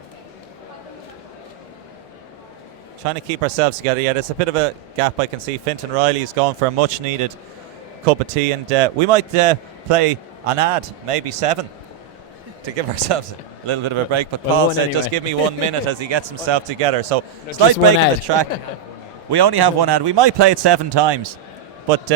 trying to keep ourselves together. Yeah, there's a bit of a gap. I can see Fintan Riley's going for a much needed cup of tea, and we might play an ad, maybe 7, to give ourselves a little bit of a break. But Paul said anyway, just give me 1 minute as he gets himself together. So slight break in the track. We only have one ad. We might play it 7 times, but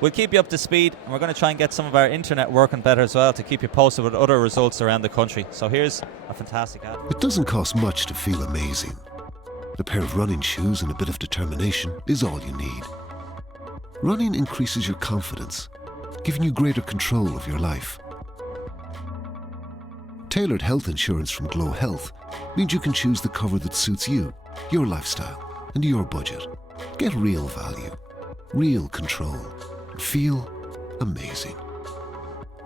we'll keep you up to speed, and we're going to try and get some of our internet working better as well to keep you posted with other results around the country. So here's a fantastic ad. It doesn't cost much to feel amazing. A pair of running shoes and a bit of determination is all you need. Running increases your confidence, giving you greater control of your life. Tailored health insurance from GloHealth means you can choose the cover that suits you, your lifestyle, and your budget. Get real value, real control, and feel amazing.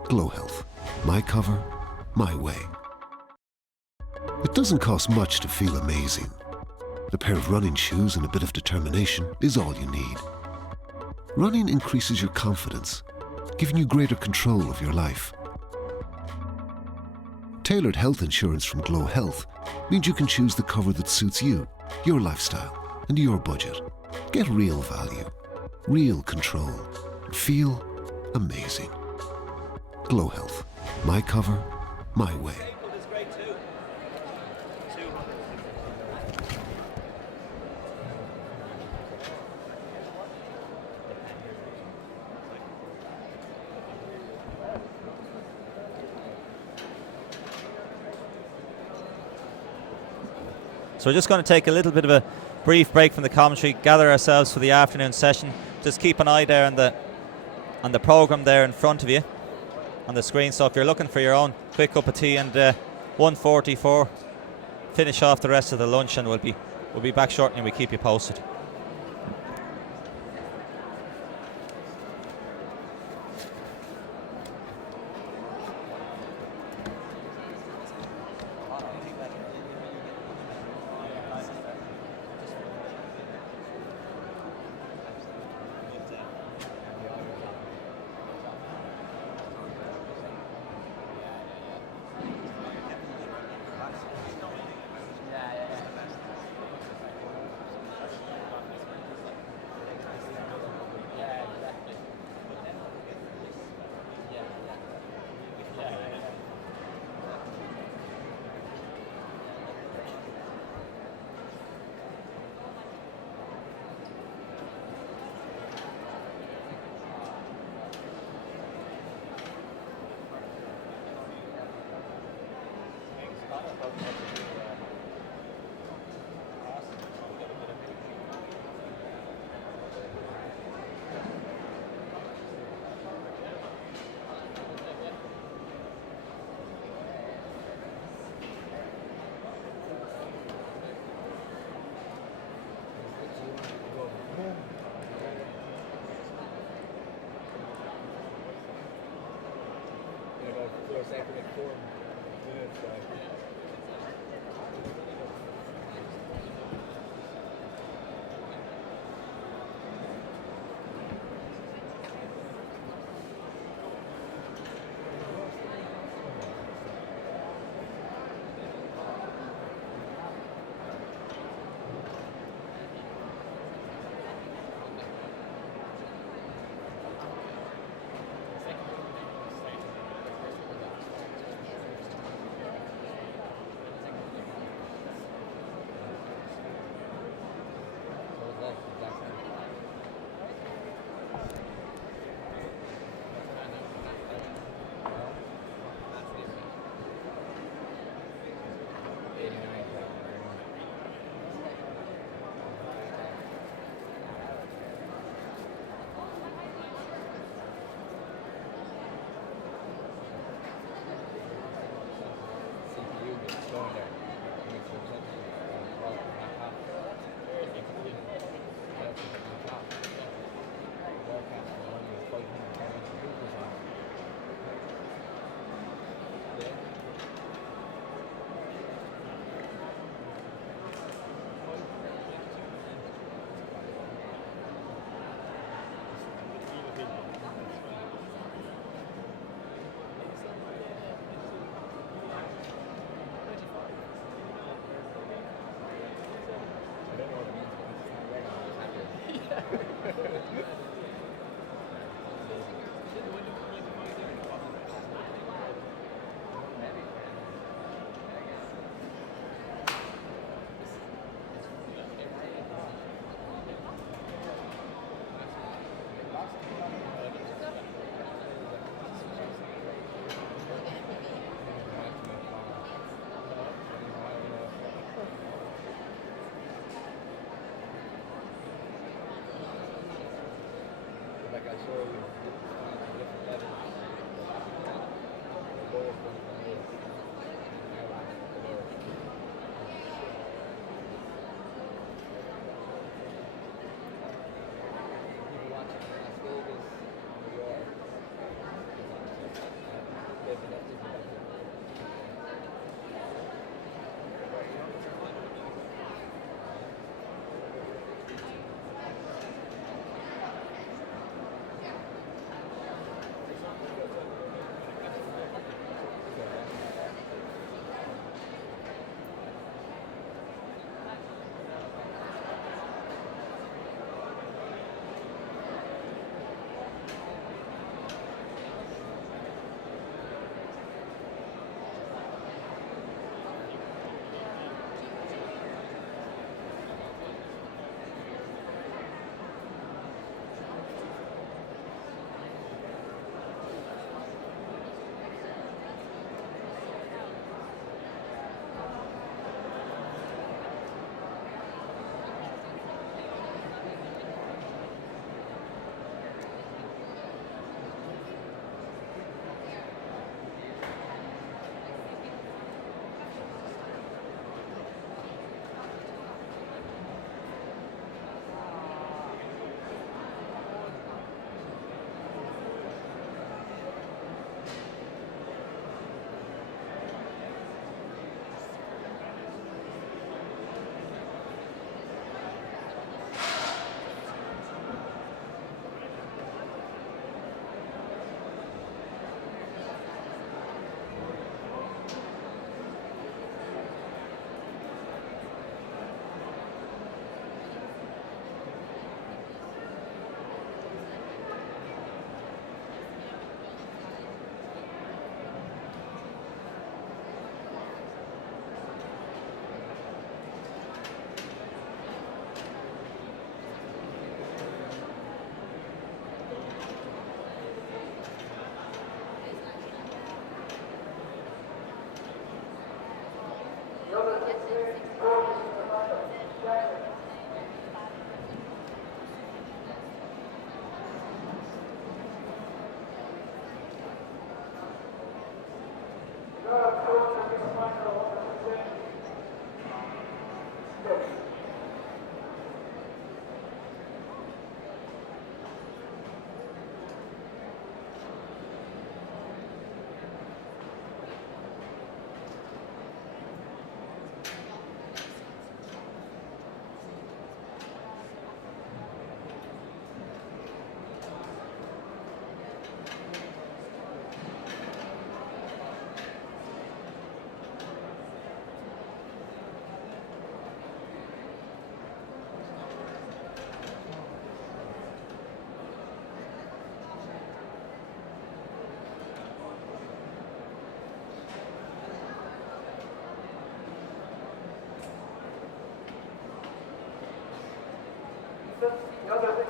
GloHealth. My cover, my way. It doesn't cost much to feel amazing. A pair of running shoes and a bit of determination is all you need. Running increases your confidence, giving you greater control of your life. Tailored health insurance from GloHealth means you can choose the cover that suits you, your lifestyle, and your budget. Get real value, real control, and feel amazing. GloHealth. My cover, my way. So we're just going to take a little bit of a brief break from the commentary, gather ourselves for the afternoon session. Just keep an eye there on the programme there in front of you on the screen. So if you're looking for your own quick cup of tea, and 1:44, finish off the rest of the lunch, and we'll be back shortly and we'll keep you posted.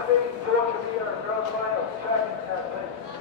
16, Georgia Beer, girls final, track and test, please.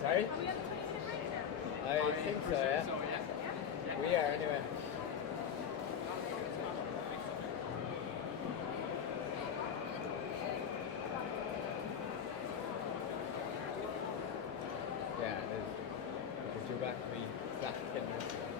Sorry? I think so, yeah. We are anyway. Yeah, it is. If you're back to me, back to 10 minutes ago.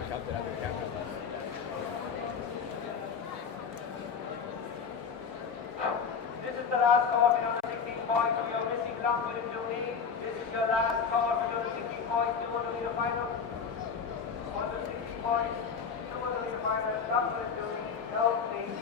This is the last call for the under 16 boys, so you're missing long with the blue knee. This is your last call for the under 16 boys, 200 meter final. Under 16 boys, 200 meter final, long with the blue knee, no knee.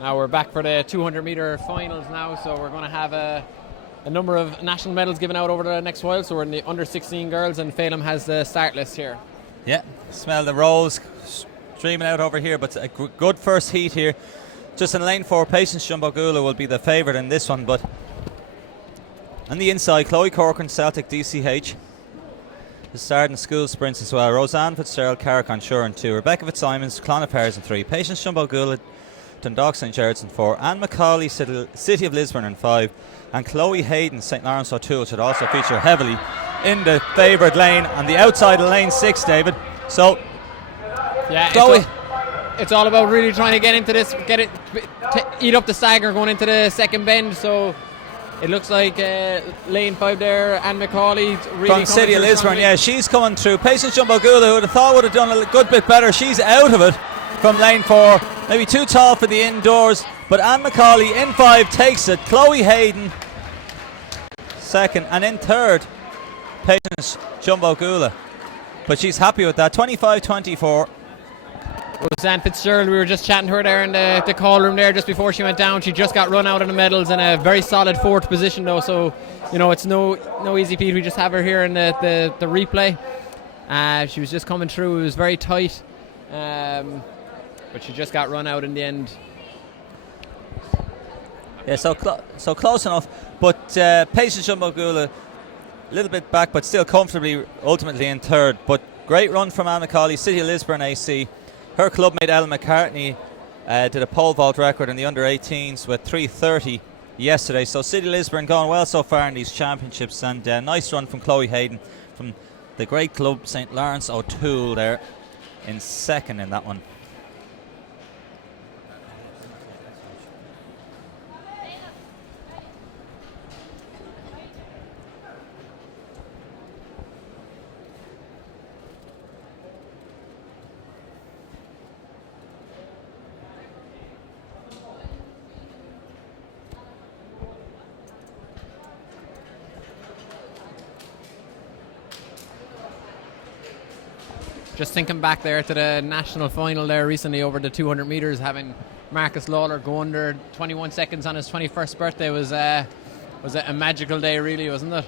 Now we're back for the 200 meter finals now, so we're going to have a number of national medals given out over the next while. So we're in the under 16 girls, and Phelim has the start list here. Yeah, smell the rolls streaming out over here, but a good first heat here. Just in lane 4, Patience Jumbo Gula will be the favourite in this one, but on the inside, Chloe Corcoran, Celtic DCH. The starting school sprints as well. Roseanne Fitzgerald, Carrick Sure in 2. Rebecca Fitzsimons, Clonafairs in 3. Patience Jumbo Gula, Dundalk St Gerard's in 4. Anne McCauley, City of Lisburn in 5. And Chloe Hayden, St Lawrence O'Toole should also feature heavily in the favoured lane on the outside of lane 6, David. So, yeah, Chloe. It's all about really trying to get into this, eat up the stagger going into the second bend. So it looks like lane 5 there, Anne McCauley really from City of Lisburn, yeah, she's coming through. Patience Jumbo Gula, who would have thought would have done a good bit better, she's out of it from lane 4, maybe too tall for the indoors, but Anne McCauley in 5 takes it. Chloe Hayden second, and in third, Patience Jumbo Gula, but she's happy with that. 25-24. Roseanne Fitzgerald, we were just chatting to her there in the call room there just before she went down. She just got run out of the medals in a very solid 4th position though, so you know it's no easy feat. We just have her here in the replay. She was just coming through, it was very tight, but she just got run out in the end. Yeah, so close enough, but Patience Jumbo Gula a little bit back, but still comfortably ultimately in third. But great run from Anne McCauley, City of Lisburn AC. Her clubmate Ellen McCartney did a pole vault record in the under-18s with 3:30 yesterday. So City of Lisburn going well so far in these championships, and nice run from Chloe Hayden from the great club St Lawrence O'Toole there in second in that one. Just thinking back there to the national final there recently over the 200 metres, having Marcus Lawler go under 21 seconds on his 21st birthday was a magical day, really, wasn't it?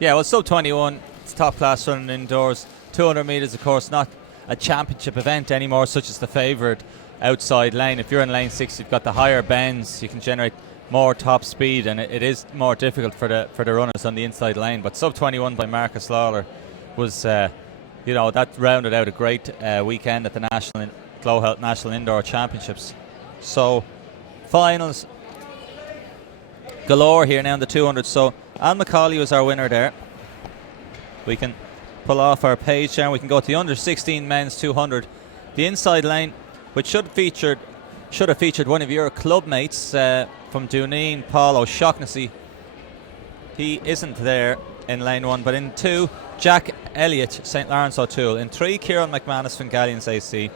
Yeah, well, sub 21, it's top class running indoors. 200 metres, of course, not a championship event anymore, such as the favoured outside lane. If you're in lane 6, you've got the higher bends, you can generate more top speed, and it is more difficult for the runners on the inside lane. But sub 21 by Marcus Lawler was, that rounded out a great weekend at the GloHealth National Indoor Championships. So, finals galore here now in the 200. So, Anne McCauley was our winner there. We can pull off our page there and we can go to the under 16 men's 200. The inside lane, which should feature should have featured one of your club mates from Duneen, Paul O'Shaughnessy. He isn't there in lane 1, but in 2, Jack Elliott, St. Lawrence O'Toole. In 3, Kieran McManus from Galleons AC.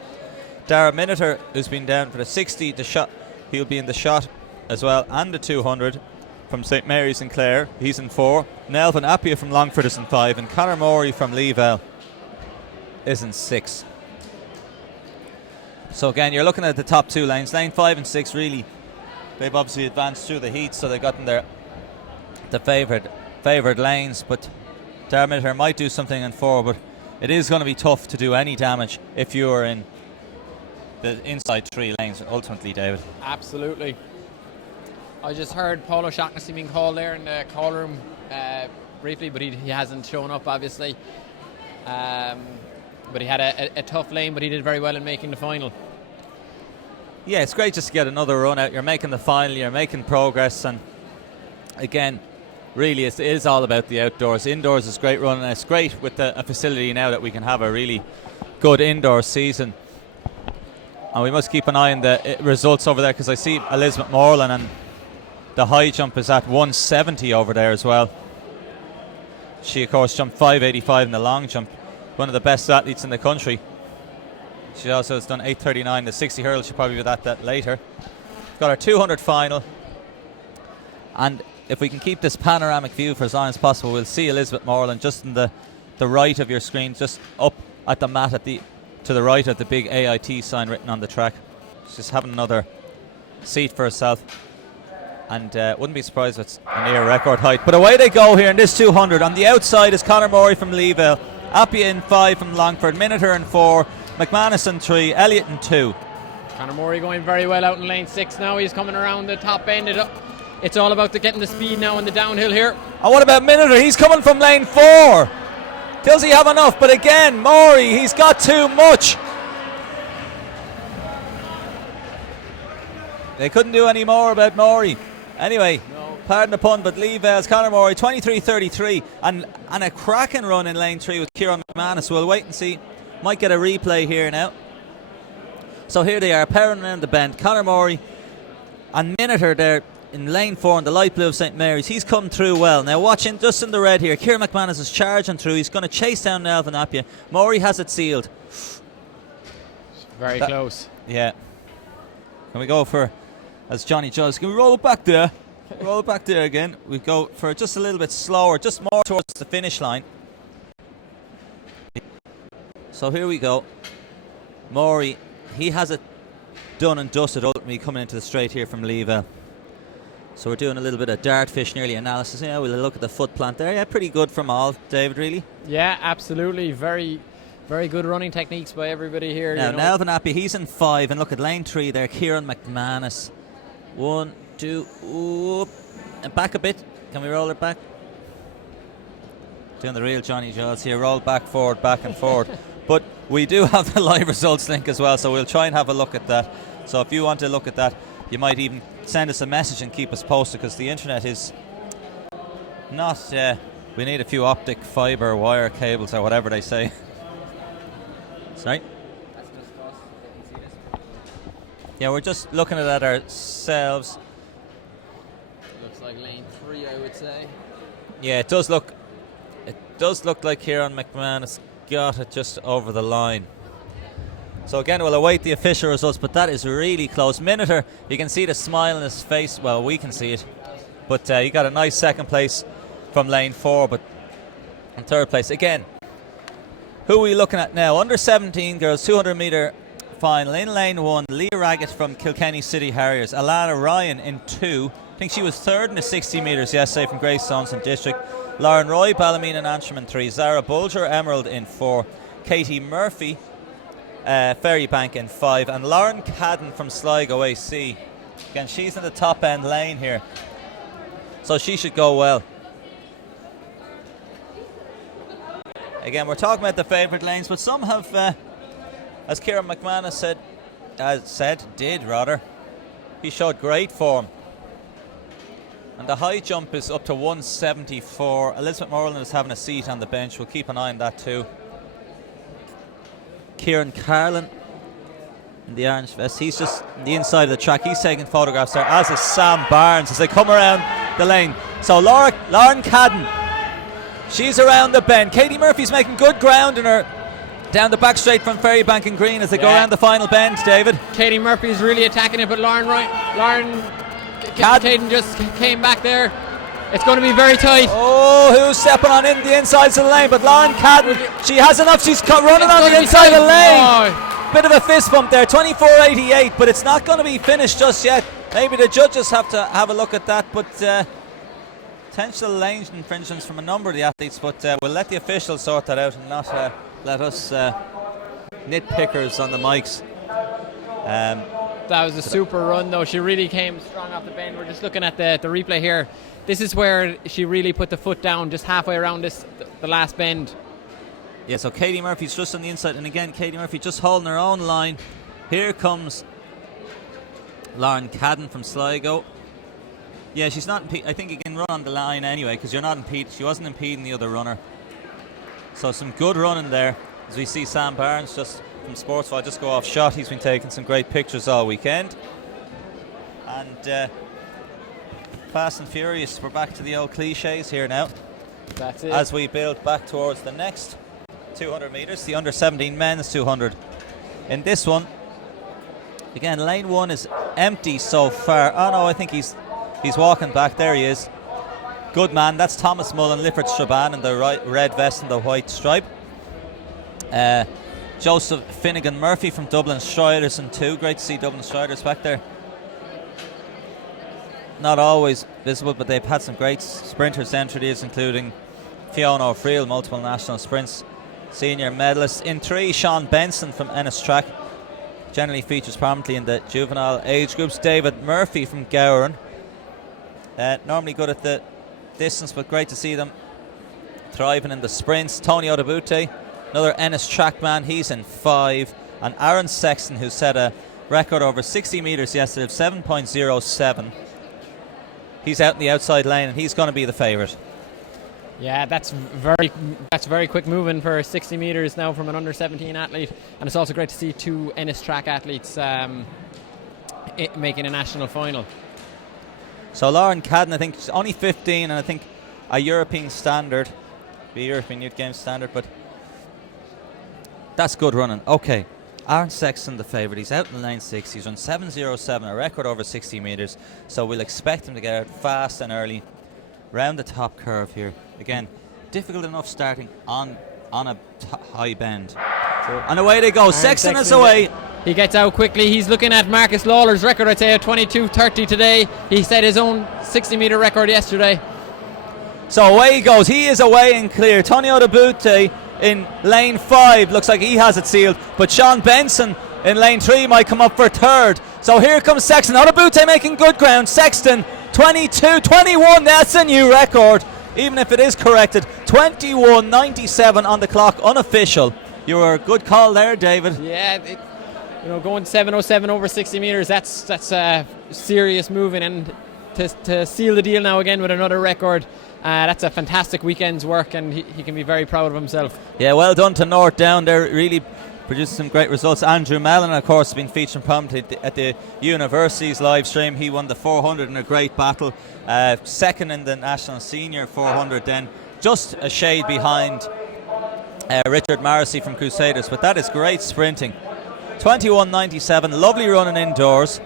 Dara Miniter, who's been down for the 60, the shot, he'll be in the shot as well, and the 200 from St. Mary's in Clare. He's in 4. Nelvin Appia from Longford is in 5, and Conor Morey from Leavell is in 6. So again, you're looking at the top 2 lanes. Lane 5 and 6, really, they've obviously advanced through the heat, so they've gotten the favoured lanes. But Dara Miniter might do something in 4, but it is going to be tough to do any damage if you're in the inside 3 lanes ultimately, David. Absolutely. I just heard Paul O'Shaughnessy being called there in the call room briefly, but he hasn't shown up, obviously. But he had a tough lane, but he did very well in making the final. Yeah, it's great just to get another run out. You're making the final, you're making progress, and again, really it is all about the outdoors. Indoors is great running, and it's great with a facility now that we can have a really good indoor season. And we must keep an eye on the results over there, because I see Elizabeth Moreland, and the high jump is at 170 over there as well. She, of course, jumped 585 in the long jump. One of the best athletes in the country. She also has done 839 the 60 hurdle. She'll probably be at that later. Got her 200 final. And if we can keep this panoramic view for as long as possible, we'll see Elizabeth Moreland just in the right of your screen, just up at the mat to the right of the big AIT sign written on the track. She's having another seat for herself. And wouldn't be surprised if it's a near record height. But away they go here in this 200. On the outside is Conor Morey from Leavell. Appia in 5 from Longford. Miniter in 4. McManus in 3. Elliott in 2. Conor Morey going very well out in lane 6 now. He's coming around the top end. It's all about getting the speed now on the downhill here. And what about Miniter? He's coming from lane 4. Does he have enough? But again, Morey, he's got too much. They couldn't do any more about Morey. Anyway, pardon the pun, but Leavell's Conor Morey 23.33 and a cracking run in lane 3 with Kieran McManus. We'll wait and see. Might get a replay here now. So here they are, powering around the bend. Conor Morey and Miniter there in lane 4 in the light blue of St. Mary's. He's come through well. Now watching just in the red here, Kieran McManus is charging through. He's going to chase down Nelvin Appia. Morey has it sealed. Very close. Yeah. Can we go for, as Johnny Jones, can we roll it back there? Roll it back there again. We go for just a little bit slower, just more towards the finish line. So here we go. Morey, he has it done and dusted ultimately coming into the straight here from Leavell. So we're doing a little bit of dartfish nearly analysis. Yeah, we'll look at the foot plant there. Yeah, pretty good from all, David, really. Yeah, absolutely. Very, very good running techniques by everybody here. Now, Nelvin Appia, he's in 5. And look at lane 3 there, Kieran McManus. 1, 2, whoop, and back a bit. Can we roll it back? Doing the real Johnny Jones here. Roll back, forward, back and forward. But we do have the live results link as well, so we'll try and have a look at that. So if you want to look at that, you might even send us a message and keep us posted, because the internet is not, we need a few optic fibre wire cables or whatever they say. Sorry? That's just us. They can see this. Yeah, we're just looking at that ourselves. Looks like lane 3, I would say. Yeah, it does look like Kieran McManus got it just over the line. So again, we'll await the official results, but that is really close. Miniter, you can see the smile on his face. Well, we can see it. But he got a nice second place from lane 4, but in third place. Again, who are we looking at now? Under 17 girls, 200 metre final. In lane 1, Leah Raggett from Kilkenny City Harriers. Alana Ryan in 2. I think she was 3rd in the 60 metres yesterday from Greystones District. Lauren Roy, Ballymena and Antrim in 3. Zara Bulger, Emerald in 4. Katie Murphy, Ferrybank in 5. And Lauren Cadden from Sligo AC. Again, she's in the top end lane here, so she should go well. Again, we're talking about the favourite lanes, but some have, as Kieran McManus did, he showed great form. And the high jump is up to 174. Elizabeth Moreland is having a seat on the bench. We'll keep an eye on that too. Kieran Carlin in the orange vest. He's just on the inside of the track. He's taking photographs there, as is Sam Barnes as they come around the lane. So Lauren Cadden, she's around the bend. Katie Murphy's making good ground in her down the back straight from Ferrybank and Green as they go around the final bend, David. Katie Murphy's really attacking it, but Lauren Cadden just came back there. It's going to be very tight. Oh, who's stepping on in the insides of the lane? But Lauren Cadden, she has enough. She's running on the inside of the lane. Oh. Bit of a fist bump there, 24.88, but it's not going to be finished just yet. Maybe the judges have to have a look at that, but potential lane infringements from a number of the athletes, but we'll let the officials sort that out and not let us nitpickers on the mics. That was a super run, though. She really came strong off the bend. We're just looking at the replay here. This is where she really put the foot down just halfway around the last bend. Yeah, so Katie Murphy's just on the inside, and again Katie Murphy just holding her own line. Here comes Lauren Cadden from Sligo. Yeah, she's not I think you can run on the line anyway because you're not impeded. She wasn't impeding the other runner. So some good running there as we see Sam Barnes just from Sportsfile just go off shot. He's been taking some great pictures all weekend. And fast and furious, we're back to the old cliches here now. That's it. As we build back towards the next 200 metres, the under 17 men's 200. In this one, again, lane 1 is empty so far. Oh no, I think he's walking back. There he is. Good man. That's Thomas Mullen, Lifford Straban in the red vest and the white stripe. Joseph Finnegan Murphy from Dublin Striders and 2. Great to see Dublin Striders back there. Not always visible, but they've had some great sprinters enter these, including Fiona O'Friel, multiple national sprints senior medalist. In 3, Sean Benson from Ennistrack, generally features prominently in the juvenile age groups. David Murphy from Gowran, normally good at the distance, but great to see them thriving in the sprints. Tony Odabute, another Ennistrack man, he's in 5. And Aaron Sexton, who set a record over 60 metres yesterday of 7.07. He's out in the outside lane and he's going to be the favourite. Yeah, that's very quick moving for 60 metres now from an under 17 athlete, and it's also great to see 2 Ennistrack athletes making a national final. So Lauren Cadden, I think she's only 15, and I think a European standard, be European Youth Games standard, but that's good running. Okay, Aaron Sexton the favourite. He's out in lane 6. He's run 7.07, a record over 60 metres, so we'll expect him to get out fast and early round the top curve here. Again, difficult enough starting on a high bend. And away they go. Sexton is away. He gets out quickly. He's looking at Marcus Lawler's record, I'd say, at 22.30 today. He set his own 60 metre record yesterday. So away he goes. He is away and clear. Tony Odabute in lane 5 looks like he has it sealed, but Sean Benson in lane 3 might come up for 3rd. So here comes Sexton. Odabute making good ground. Sexton 22.21. That's a new record, even if it is corrected. 21.97 on the clock, unofficial. You were a good call there, David. Yeah, going 7.07 over 60 metres, that's serious moving, and to seal the deal now again with another record, that's a fantastic weekend's work, and he can be very proud of himself. Yeah, well done to North Down. They're really produced some great results. Andrew Mellon, of course, has been featuring prominently at the university's live stream. He won the 400 in a great battle. Second in the national senior 400 then, just a shade behind Richard Morrissey from Crusaders, but that is great sprinting. 21.97, lovely running indoors.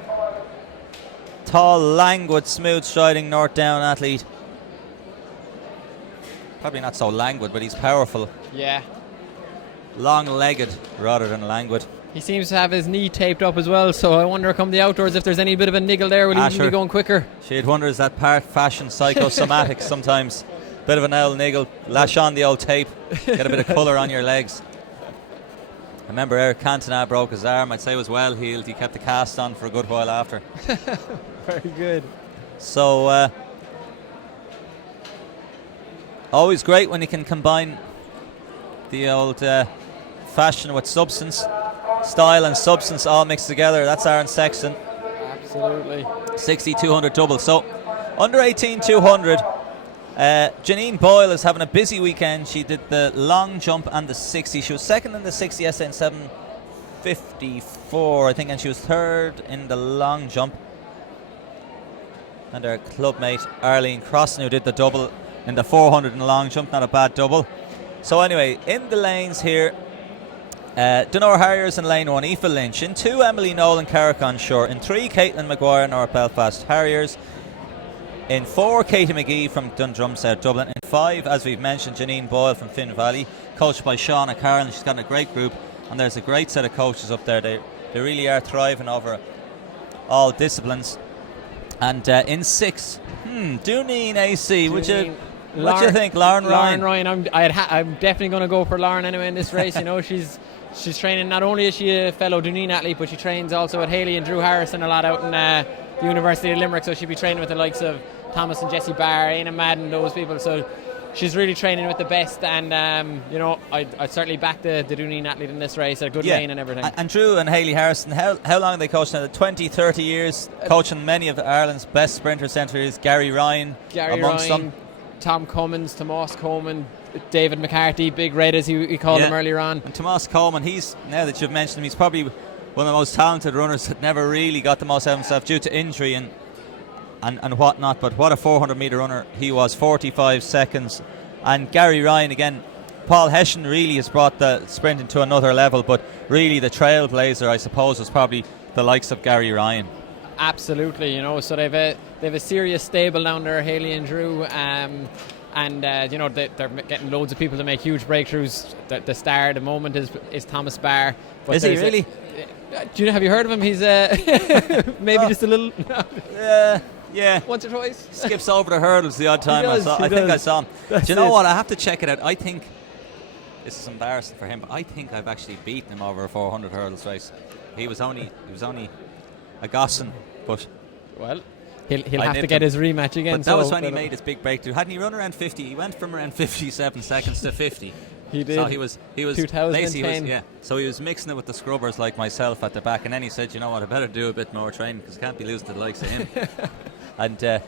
Tall, languid, smooth striding North Down athlete. Probably not so languid, but he's powerful. Yeah. Long-legged rather than languid. He seems to have his knee taped up as well, so I wonder come the outdoors if there's any bit of a niggle there. Will he be going quicker? She'd wonder, is that part fashion psychosomatic sometimes? Bit of an old niggle, lash on the old tape, get a bit of colour on your legs. I remember Eric Cantona broke his arm. I'd say it was well healed. He kept the cast on for a good while after. Very good. So always great when you can combine the old fashion with substance, style and substance all mixed together. That's Aaron Sexton. Absolutely. 60-200 double. So under 18 200. Janine Boyle is having a busy weekend. She did the long jump and the 60. She was second in the 60 yesterday in 2:54, I think, and she was third in the long jump. And her clubmate Arlene Crossan, who did the double in the 400 in the long jump, not a bad double. So anyway, in the lanes here, Donora Harriers in lane 1, Aoife Lynch. In 2, Emily Nolan, Carrick Shore. In 3, Caitlin Maguire, North Belfast Harriers. In 4, Katie McGee from Dundrum, South Dublin. In 5, as we've mentioned, Janine Boyle from Finn Valley, coached by Shauna Carroll. She's got a great group, and there's a great set of coaches up there. They really are thriving over all disciplines. And in 6, Dooneen AC. What do you think, Lauren Ryan? Lauren Ryan, I'm definitely going to go for Lauren anyway in this race. You know, she's training. Not only is she a fellow Dooneen athlete, but she trains also at Haley and Drew Harrison a lot out in the University of Limerick. So she'll be training with the likes of Thomas and Jessie Barr, Aina Madden, those people. So she's really training with the best. And you know, I'd certainly back the Dooneen athlete in this race. A good lane and everything. And Drew and Haley Harrison, how long have they coached now? 20, 30 years coaching many of Ireland's best sprinters. Centres, Gary Ryan amongst them. Tom Cummins, Tomas Coleman, David McCarthy, Big Red as he called him earlier on. And Tomas Coleman, now that you've mentioned him, he's probably one of the most talented runners that never really got the most out of himself due to injury and whatnot. But what a 400 metre runner he was, 45 seconds. And Gary Ryan again, Paul Hession really has brought the sprint into another level, but really the trailblazer, I suppose, was probably the likes of Gary Ryan. Absolutely, you know, so they've a serious stable down there, Haley and Drew, and you know they're getting loads of people to make huge breakthroughs. The star at the moment is Thomas Barr. Is he really? Have you heard of him? He's maybe just a little. Yeah. Once or twice. Skips over the hurdles the odd time. I think I saw him. Do you know what? I have to check it out. I think this is embarrassing for him, but I think I've actually beaten him over a 400 hurdles race. He was only a Gosson, but well, he'll have to get his rematch again. But that was when he made his big breakthrough. Hadn't he run around 50? He went from around 57 seconds to 50. He did. So he was 2010. So he was mixing it with the scrubbers like myself at the back, and then he said, "You know what? I better do a bit more training because I can't be losing to the likes of him." And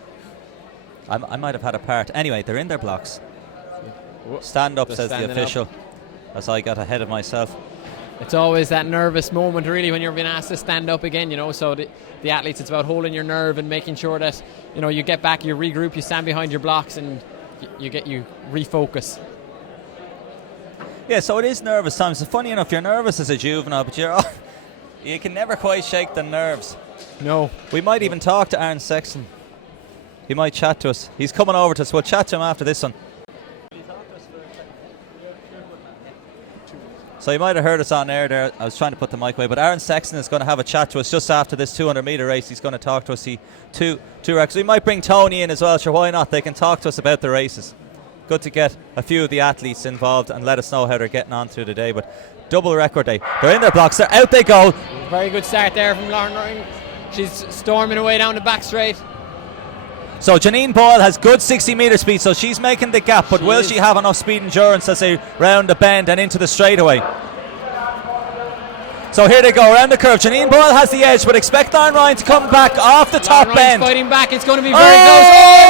I might have had a part. Anyway, they're in their blocks. Stand up, says the official, as I got ahead of myself. It's always that nervous moment, really, when you're being asked to stand up again, you know. So the athletes, it's about holding your nerve and making sure that, you know, you get back, you regroup, you stand behind your blocks, and you refocus. Yeah, so it is nervous times. It's funny enough, you're nervous as a juvenile, but you can never quite shake the nerves. No. We might even talk to Aaron Sexton. He might chat to us. He's coming over to us. We'll chat to him after this one. So you might have heard us on air there. I was trying to put the mic away, but Aaron Sexton is going to have a chat to us just after this 200 metre race. He's going to talk to us. Two records. We might bring Tony in as well. Sure, why not? They can talk to us about the races. Good to get a few of the athletes involved and let us know how they're getting on through the day. But double record day. They're in their blocks. They're out. They go. Very good start there from Lauren Ryan. She's storming away down the back straight. So Janine Boyle has good 60 metre speed, so she's making the gap, but will she have enough speed endurance as they round the bend and into the straightaway? So here they go around the curve. Janine Boyle has the edge, but expect Lauren Ryan to come back off the top bend. Fighting back, it's going to be very close.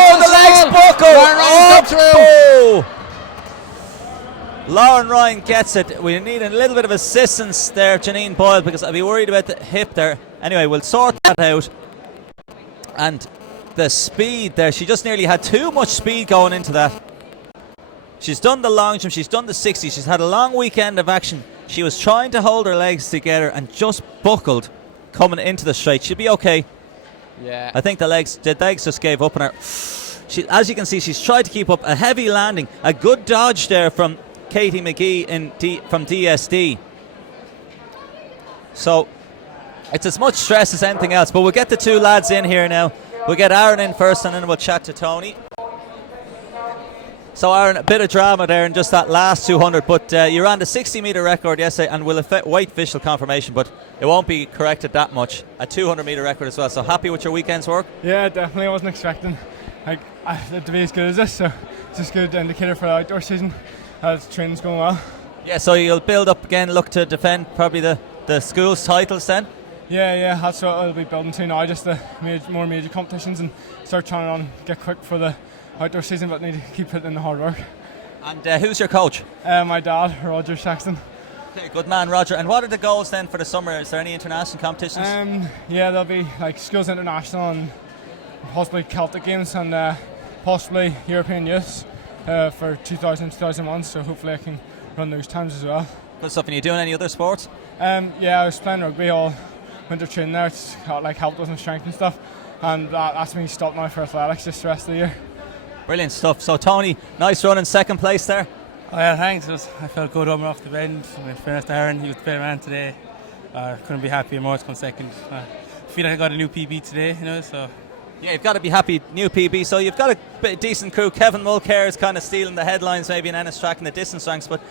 Oh, the legs buckle. Lauren Ryan come through. Lauren Ryan gets it. We need a little bit of assistance there, Janine Boyle, because I'd be worried about the hip there. Anyway, we'll sort that out. And the speed there, she just nearly had too much speed going into that. She's done the long jump, she's done the 60, she's had a long weekend of action. She was trying to hold her legs together and just buckled coming into the straight. She'll be okay. Yeah. I think the legs just gave up on her. As you can see, she's tried to keep up a heavy landing. A good dodge there from Katie McGee from DSD. So it's as much stress as anything else, but we'll get the two lads in here now. We'll get Aaron in first and then we'll chat to Tony. So Aaron, a bit of drama there in just that last 200, but you ran the 60 metre record yesterday and will wait official confirmation, but it won't be corrected that much. A 200 metre record as well, so happy with your weekend's work? Yeah, definitely. I wasn't expecting it to be as good as this, so it's just a good indicator for the outdoor season. Training's going well. Yeah, so you'll build up again, look to defend probably the school's titles then? Yeah, that's what I'll be building to now, just the more major competitions, and start trying to get quick for the outdoor season, but need to keep putting in the hard work. And who's your coach? My dad, Roger Saxton. Okay, good man, Roger. And what are the goals then for the summer? Is there any international competitions? Yeah, there'll be like Schools International and possibly Celtic Games and possibly European Youths for 2000, 2001. So hopefully I can run those times as well. Good stuff. And you doing any other sports? Yeah, I was playing rugby all winter training there. It's like helped with my strength and stuff. And that's me stopped now for athletics just the rest of the year. Brilliant stuff. So Tony, nice run in second place there. Oh yeah, thanks. I felt good over off the bend. My friend Aaron, he was the better man today. Couldn't be happier more to come second. I feel like I got a new PB today, so. Yeah, you've got to be happy, new PB. So you've got a decent crew. Kevin Mulcair is kind of stealing the headlines maybe in Ennis Track in the distance ranks, but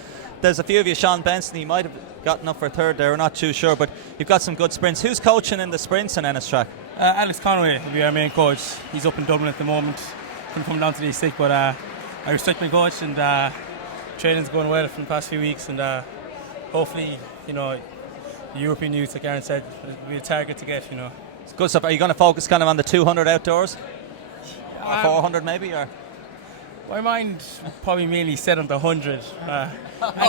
there's a few of you. Sean Benson, he might have gotten up for third there, we're not too sure, but you've got some good sprints. Who's coaching in the sprints in Ennis Track? Alex Conway will be our main coach. He's up in Dublin at the moment. Couldn't come down today sick, but I respect my coach, and training's going well for the past few weeks, and hopefully, the European youth, like Aaron said, will be a target to get, It's good stuff. Are you going to focus kind of on the 200 outdoors? Or 400 maybe? Or? My mind probably mainly set on the 100.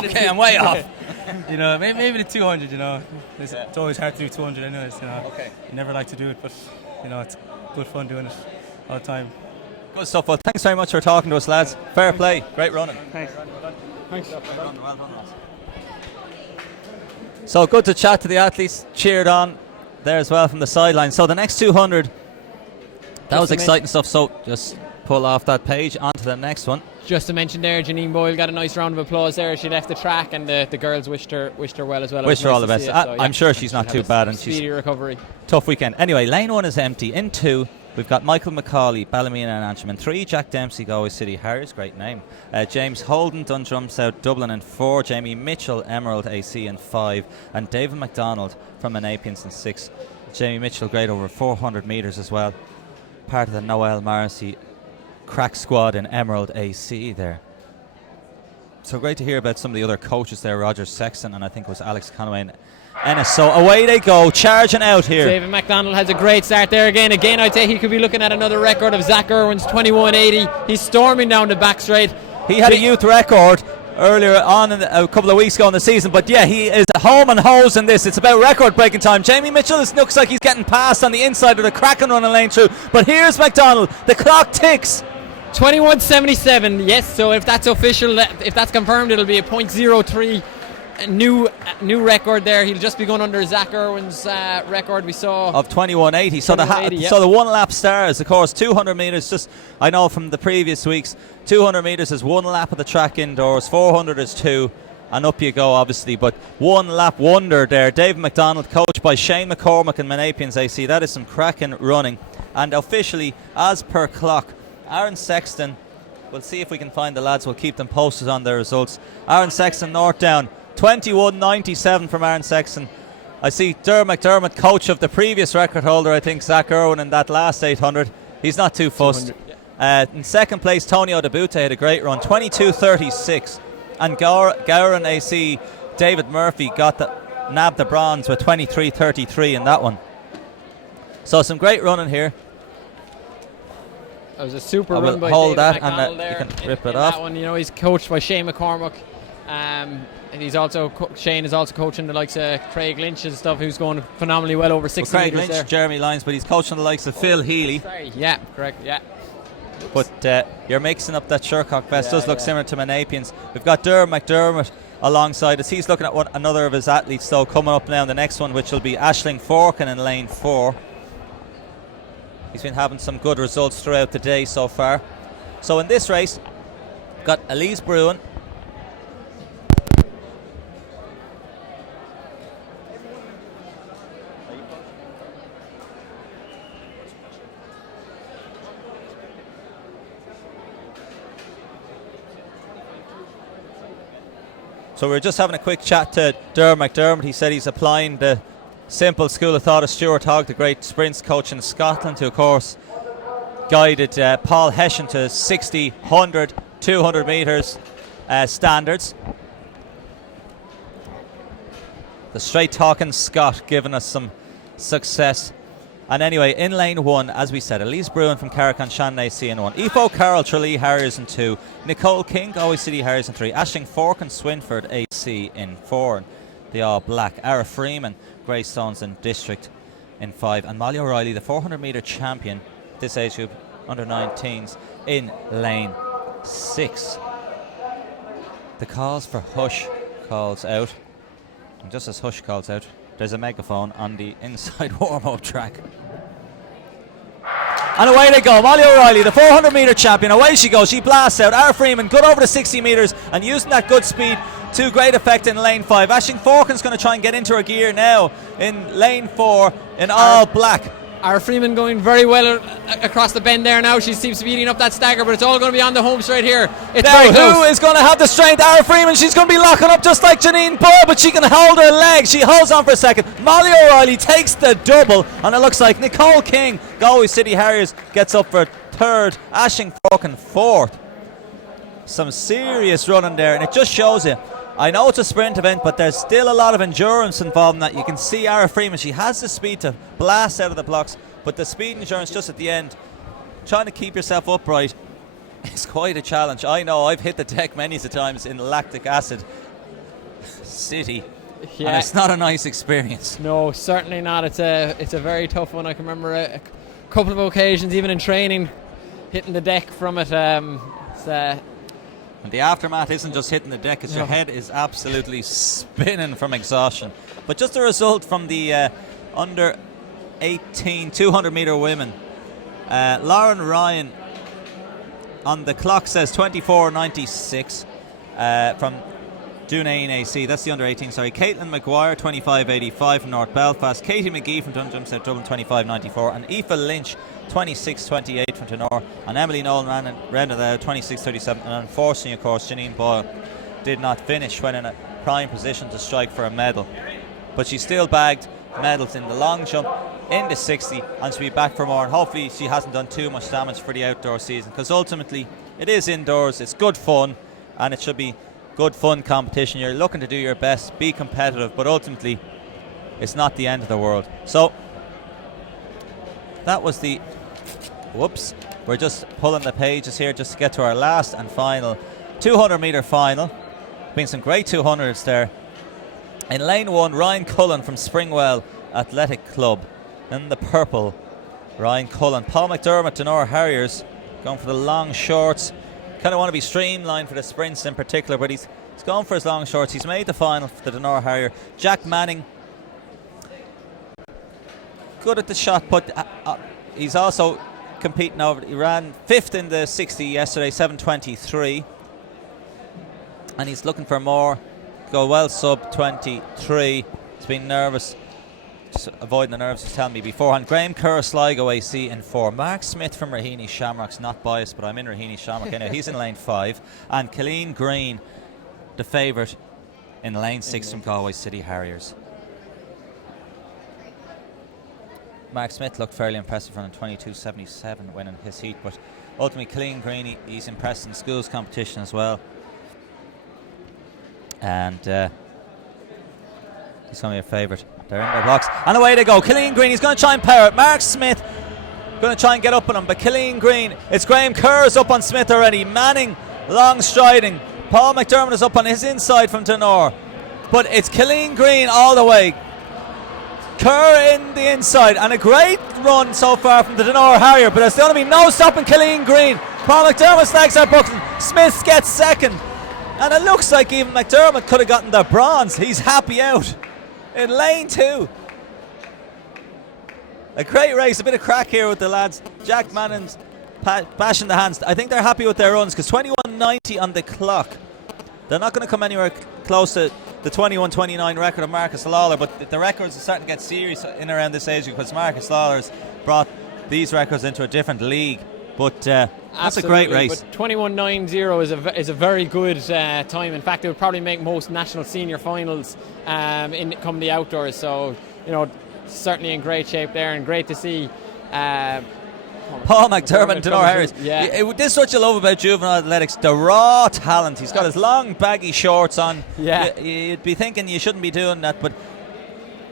Okay, I'm way off. Maybe the 200, It's always hard to do 200 anyways, Okay. You never like to do it, but, it's good fun doing it all the time. Good stuff. Well, thanks very much for talking to us, lads. Fair play. Great running. Thanks. Thanks. Well done, lads. So good to chat to the athletes. Cheered on there as well from the sideline. So the next 200, that was exciting stuff. So just pull off that page onto the next one. Just to mention there, Janine Boyle got a nice round of applause there. She left the track, and the girls wished her well as well. Wish her all the best. I'm sure she's not too bad, and speedy recovery. Tough weekend. Anyway, lane 1 is empty. In 2, we've got Michael McCauley, Ballymena and Antrim. In 3, Jack Dempsey, Galway City Harriers, great name. James Holden, Dundrum South Dublin in 4. Jamie Mitchell, Emerald AC in 5. And David MacDonald from Menapians in 6. Jamie Mitchell, great over 400 metres as well. Part of the Noel Morrissey crack squad in Emerald AC there. So great to hear about some of the other coaches there. Roger Sexton and I think it was Alex Conway and Ennis. So away they go, charging out here. David MacDonald has a great start there again. I'd say he could be looking at another record of Zach Irwin's 21.80. He's storming down the back straight. He had a youth record earlier on a couple of weeks ago in the season, but yeah, he is home and hose in this. It's about record breaking time. Jamie Mitchell looks like he's getting past on the inside of the cracking running lane through, but here's MacDonald. The clock ticks. 21.77, yes, so if that's official, if that's confirmed, it'll be a .03 new record there. He'll just be going under Zach Irwin's record we saw of 21.80. So 21.80, so the one lap stars, of course, 200 metres. Just I know from the previous weeks, 200 metres is one lap of the track indoors, 400 is 2, and up you go, obviously. But one lap wonder there. David MacDonald, coached by Shane McCormick and Menapians AC. That is some cracking running. And officially, as per clock, Aaron Sexton. We'll see if we can find the lads. We'll keep them posted on their results. Aaron Sexton, North Down. 21.97 from Aaron Sexton. I see McDermott, coach of the previous record holder, I think, Zach Irwin, in that last 800. He's not too fussed. In second place, Tony Odebute had a great run, 22.36. And Gowran AC, David Murphy, nabbed the bronze with 23.33 in that one. So some great running here. That was a super I will run by hold David that and MacDonald you there can rip it in off. that one, he's coached by Shane McCormick. And he's also Shane is also coaching the likes of Craig Lynch and stuff, who's going phenomenally well over 60 Craig metres Lynch, there. Jeremy Lyons, but he's coaching the likes of Phil Healy. Sorry, yeah, correct, yeah. But you're mixing up that Shercock vest. Does look similar to Menapians. We've got McDermott alongside us. He's looking at another of his athletes though coming up now in the next one, which will be Aisling Forkin in lane 4. He's been having some good results throughout the day so far. So in this race, we've got Elise Bruin. So we're just having a quick chat to McDermott. He said he's applying the simple school of thought of Stuart Hogg, the great sprints coach in Scotland, who of course guided Paul Hession to 60, 100, 200 metres standards. The straight talking Scot giving us some success. And anyway, in lane 1, as we said, Elise Bruin from Carrick Shannon AC in 1. Aoife Carroll, Tralee Harriers in 2. Nicole King, Galway City Harriers in 3. Aisling Forkin, Swinford AC in 4. the All Black. Ara Freeman, Greystones and District in 5. And Molly O'Reilly, the 400 metre champion, this age group, under 19s, in lane 6. The calls for Hush calls out. And just as Hush calls out, there's a megaphone on the inside warm-up track. And away they go. Molly O'Reilly, the 400 metre champion. Away she goes. She blasts out. Ara Freeman, good over the 60 metres and using that good speed to great effect in lane 5. Aisling Forkin's going to try and get into her gear now in lane 4 in All Black. Ara Freeman going very well across the bend there now. She seems to be eating up that stagger, but it's all going to be on the home straight here. It's now, very close. Who is going to have the strength? Ara Freeman. She's going to be locking up just like Janine Boyle, but she can hold her leg. She holds on for a second. Molly O'Reilly takes the double, and it looks like Nicole King, Galway City Harriers, gets up for 3rd. Aisling Forkin 4th. Some serious running there, and it just shows you. I know it's a sprint event, but there's still a lot of endurance involved in that. You can see Ara Freeman, she has the speed to blast out of the blocks, but the speed endurance just at the end, trying to keep yourself upright, is quite a challenge. I know, I've hit the deck many a times in lactic acid city, and it's not a nice experience. No, certainly not. It's a very tough one. I can remember a couple of occasions, even in training, hitting the deck from it. And the aftermath isn't just hitting the deck, because your head is absolutely spinning from exhaustion. But just a result from the under 18 200 metre women. Lauren Ryan on the clock says 24.96 from Dunane AC. That's the under 18, sorry. Caitlin Maguire 25.85 from North Belfast. Katie McGee from Dundrum South Dublin 25.94. And Aoife Lynch 26.28 from Tenor, and Emily Nolan ran there 26.37. And unfortunately, of course, Janine Boyle did not finish when in a prime position to strike for a medal, but she still bagged medals in the long jump, in the 60, and she'll be back for more. And hopefully she hasn't done too much damage for the outdoor season, because ultimately it is indoors, it's good fun, and it should be good fun competition. You're looking to do your best, be competitive, but ultimately it's not the end of the world. So that was the we're just pulling the pages here just to get to our last and final 200 metre final. Been some great 200s there. In lane 1, Ryan Cullen from Springwell Athletic Club. In the purple, Ryan Cullen. Paul McDermott, Denora Harriers, going for the long shorts. Kind of want to be streamlined for the sprints in particular, but he's gone for his long shorts. He's made the final for the Denora Harrier. Jack Manning, good at the shot put. He's also competing over. He ran 5th in the 60 yesterday, 7:23, and he's looking for more. Go well sub 23. He's been nervous, just avoiding the nerves. He's telling me beforehand. Graham Kerr, Sligo AC in 4. Mark Smith from Raheny Shamrocks, not biased, but I'm in Raheny Shamrock anyway. He's in lane 5, and Colleen Green, the favourite, in lane 6 from Galway City Harriers. Mark Smith looked fairly impressive running 22.77 winning his heat, but ultimately Colleen Green, he's impressed in schools competition as well, and he's going to be a favourite. They're in their blocks, and away they go. Colleen Green, he's going to try and power it. Mark Smith going to try and get up on him, but Colleen Green, it's Graham Kerr's up on Smith already. Manning long striding. Paul McDermott is up on his inside from Tenor, but it's Colleen Green all the way. Kerr in the inside, and a great run so far from the Denora Harrier, but there's going to be no stopping Colleen Green. Paul McDermott snags our buckle. Smith gets second, and it looks like even McDermott could have gotten the bronze. He's happy out in lane 2. A great race, a bit of crack here with the lads. Jack Manning's bashing the hands. I think they're happy with their runs, because 21.90 on the clock. They're not going to come anywhere close to the 21.29 record of Marcus Lawler, but the records are starting to get serious in around this age, because Marcus Lawler's brought these records into a different league. But that's a great race. But 21.90 is a very good time. In fact, it would probably make most national senior finals in come the outdoors. So, you know, certainly in great shape there, and great to see. Paul McDermott and Denora Harris. Yeah. This is what you love about juvenile athletics, the raw talent. He's got his long baggy shorts on. Yeah. You'd be thinking you shouldn't be doing that, but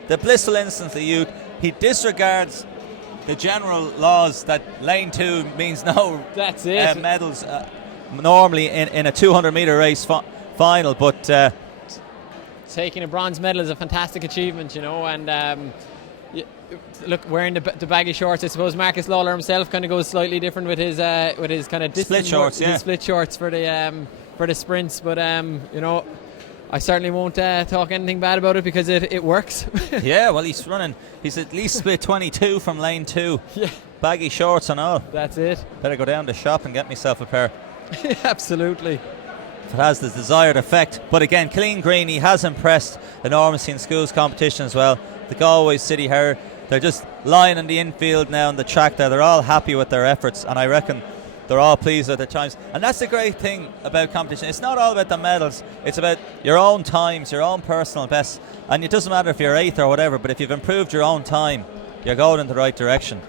the blissful innocence of the youth, he disregards the general laws that lane 2 means no medals normally in a 200 metre race final, but taking a bronze medal is a fantastic achievement, you know, and look, wearing the baggy shorts, I suppose Marcus Lawler himself kind of goes slightly different with his kind of split shorts, his split shorts for the sprints, but you know, I certainly won't talk anything bad about it because it works. Yeah, well, he's at least split 22 from lane 2. Yeah. Baggy shorts and all. That's it. Better go down to the shop and get myself a pair. Absolutely. If it has the desired effect. But again, Clean Green, he has impressed enormously in schools competition as well. The Galway City Hare, they're just lying in the infield now on the track there. They're all happy with their efforts, and I reckon they're all pleased with their times. And that's the great thing about competition. It's not all about the medals. It's about your own times, your own personal bests. And it doesn't matter if you're 8th or whatever, but if you've improved your own time, you're going in the right direction.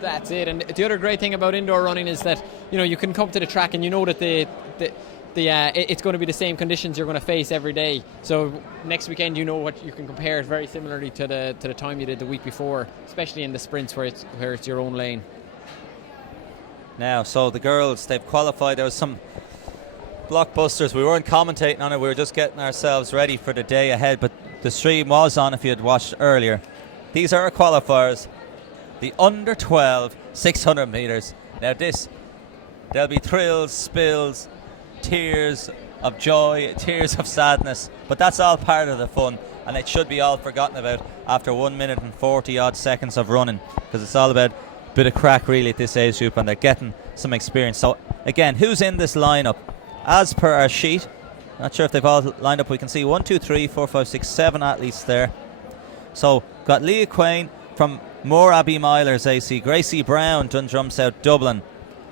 That's it. And the other great thing about indoor running is that, you know, you can come to the track and you know that it's going to be the same conditions you're going to face every day. So next weekend, you know what you can compare it very similarly to the time you did the week before, especially in the sprints where it's your own lane. Now, so the girls, they've qualified. There was some blockbusters. We weren't commentating on it. We were just getting ourselves ready for the day ahead. But the stream was on if you had watched earlier. These are our qualifiers. The under 12 600 metres. Now there'll be thrills, spills, tears of joy, tears of sadness, but that's all part of the fun, and it should be all forgotten about after 1 minute and 40 odd seconds of running, because it's all about a bit of crack really at this age group, and they're getting some experience. So again, who's in this lineup? As per our sheet, not sure if they've all lined up. We can see 1, 2, 3, 4, 5, 6, 7 athletes there. So got Leah Quain from Moore Abbey Milers AC, Gracie Brown, Dundrum South Dublin,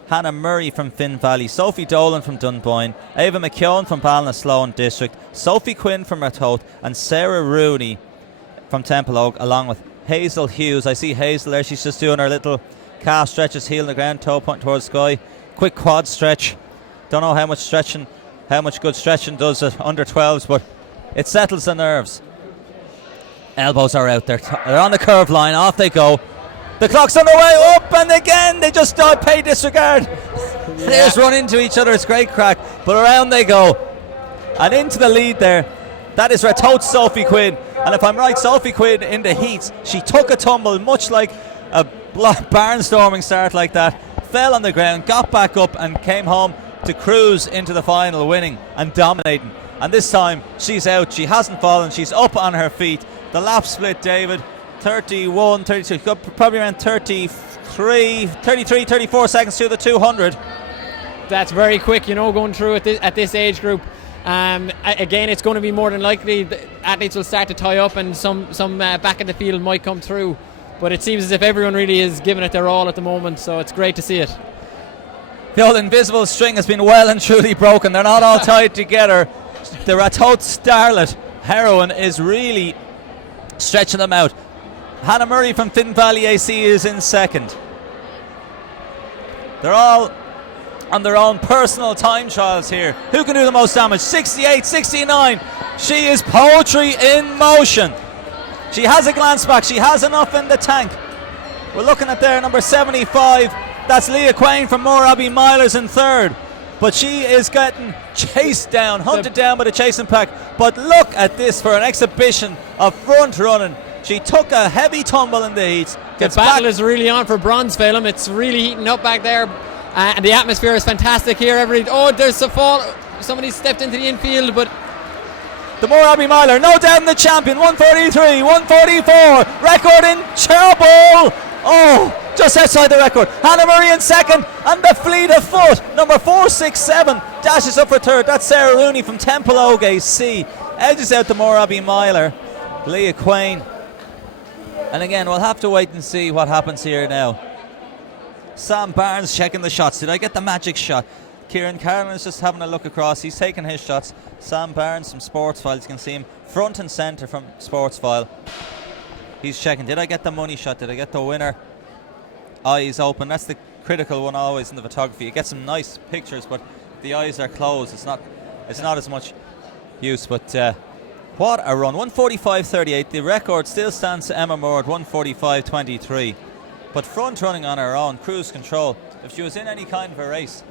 Hannah Murray from Finn Valley, Sophie Dolan from Dunboyne, Ava McKeown from Ballinasloe District, Sophie Quinn from Ratoath, and Sarah Rooney from Temple Oak, along with Hazel Hughes. I see Hazel there, she's just doing her little calf stretches, heel in the ground, toe point towards sky, quick quad stretch. Don't know how much good stretching does at under 12s, but it settles the nerves. Elbows are out there. They're on the curve line. Off they go. The clock's on the way up, and again they just don't pay disregard. They just run into each other. It's great crack, but around they go, and into the lead there. That is Ratoath's Sophie Quinn, and if I'm right, Sophie Quinn in the heats, she took a tumble, much like a barnstorming start like that. Fell on the ground, got back up, and came home to cruise into the final, winning and dominating. And this time she's out. She hasn't fallen. She's up on her feet. The lap split, David, 31, 32, probably around 33, 34 seconds to the 200. That's very quick, you know, going through at this age group. Again, it's going to be more than likely the athletes will start to tie up, and some back in the field might come through. But it seems as if everyone really is giving it their all at the moment, so it's great to see it. The old invisible string has been well and truly broken. They're not all tied together. The Ratoath Starlet heroine is really stretching them out. Hannah Murray from Finn Valley AC is in second. They're all on their own personal time trials here. Who can do the most damage? 68, 69. She is poetry in motion. She has a glance back. She has enough in the tank. We're looking at there number 75. That's Leah Quain from Moore Abbey Milers in third. But she is getting chased down, hunted down by the chasing pack. But look at this for an exhibition of front running. She took a heavy tumble in the heats. The battle is really on for bronze, Phelim. It's really heating up back there. And the atmosphere is fantastic here. There's a fall. Somebody stepped into the infield, but the Moore Abbey Miler, no doubt in the champion. 143, 144. Record in Cherbourg. Oh, just outside the record. Hannah Murray in second, and the fleet of foot, number 467, dashes up for third. That's Sarah Rooney from Temple Oak AC. Edges out the Moore Abbey Miler. Leah Quain. And again, we'll have to wait and see what happens here now. Sam Barnes checking the shots. Did I get the magic shot? Kieran Carlin is just having a look across. He's taking his shots. Sam Barnes from Sportsfile. You can see him front and centre from Sportsfile. He's checking. Did I get the money shot? Did I get the winner? Eyes open. That's the critical one always in the photography. You get some nice pictures, but the eyes are closed. It's not as much use. But what a run. 145.38. The record still stands to Emma Moore at 145.23. But front running on her own, cruise control. If she was in any kind of a race,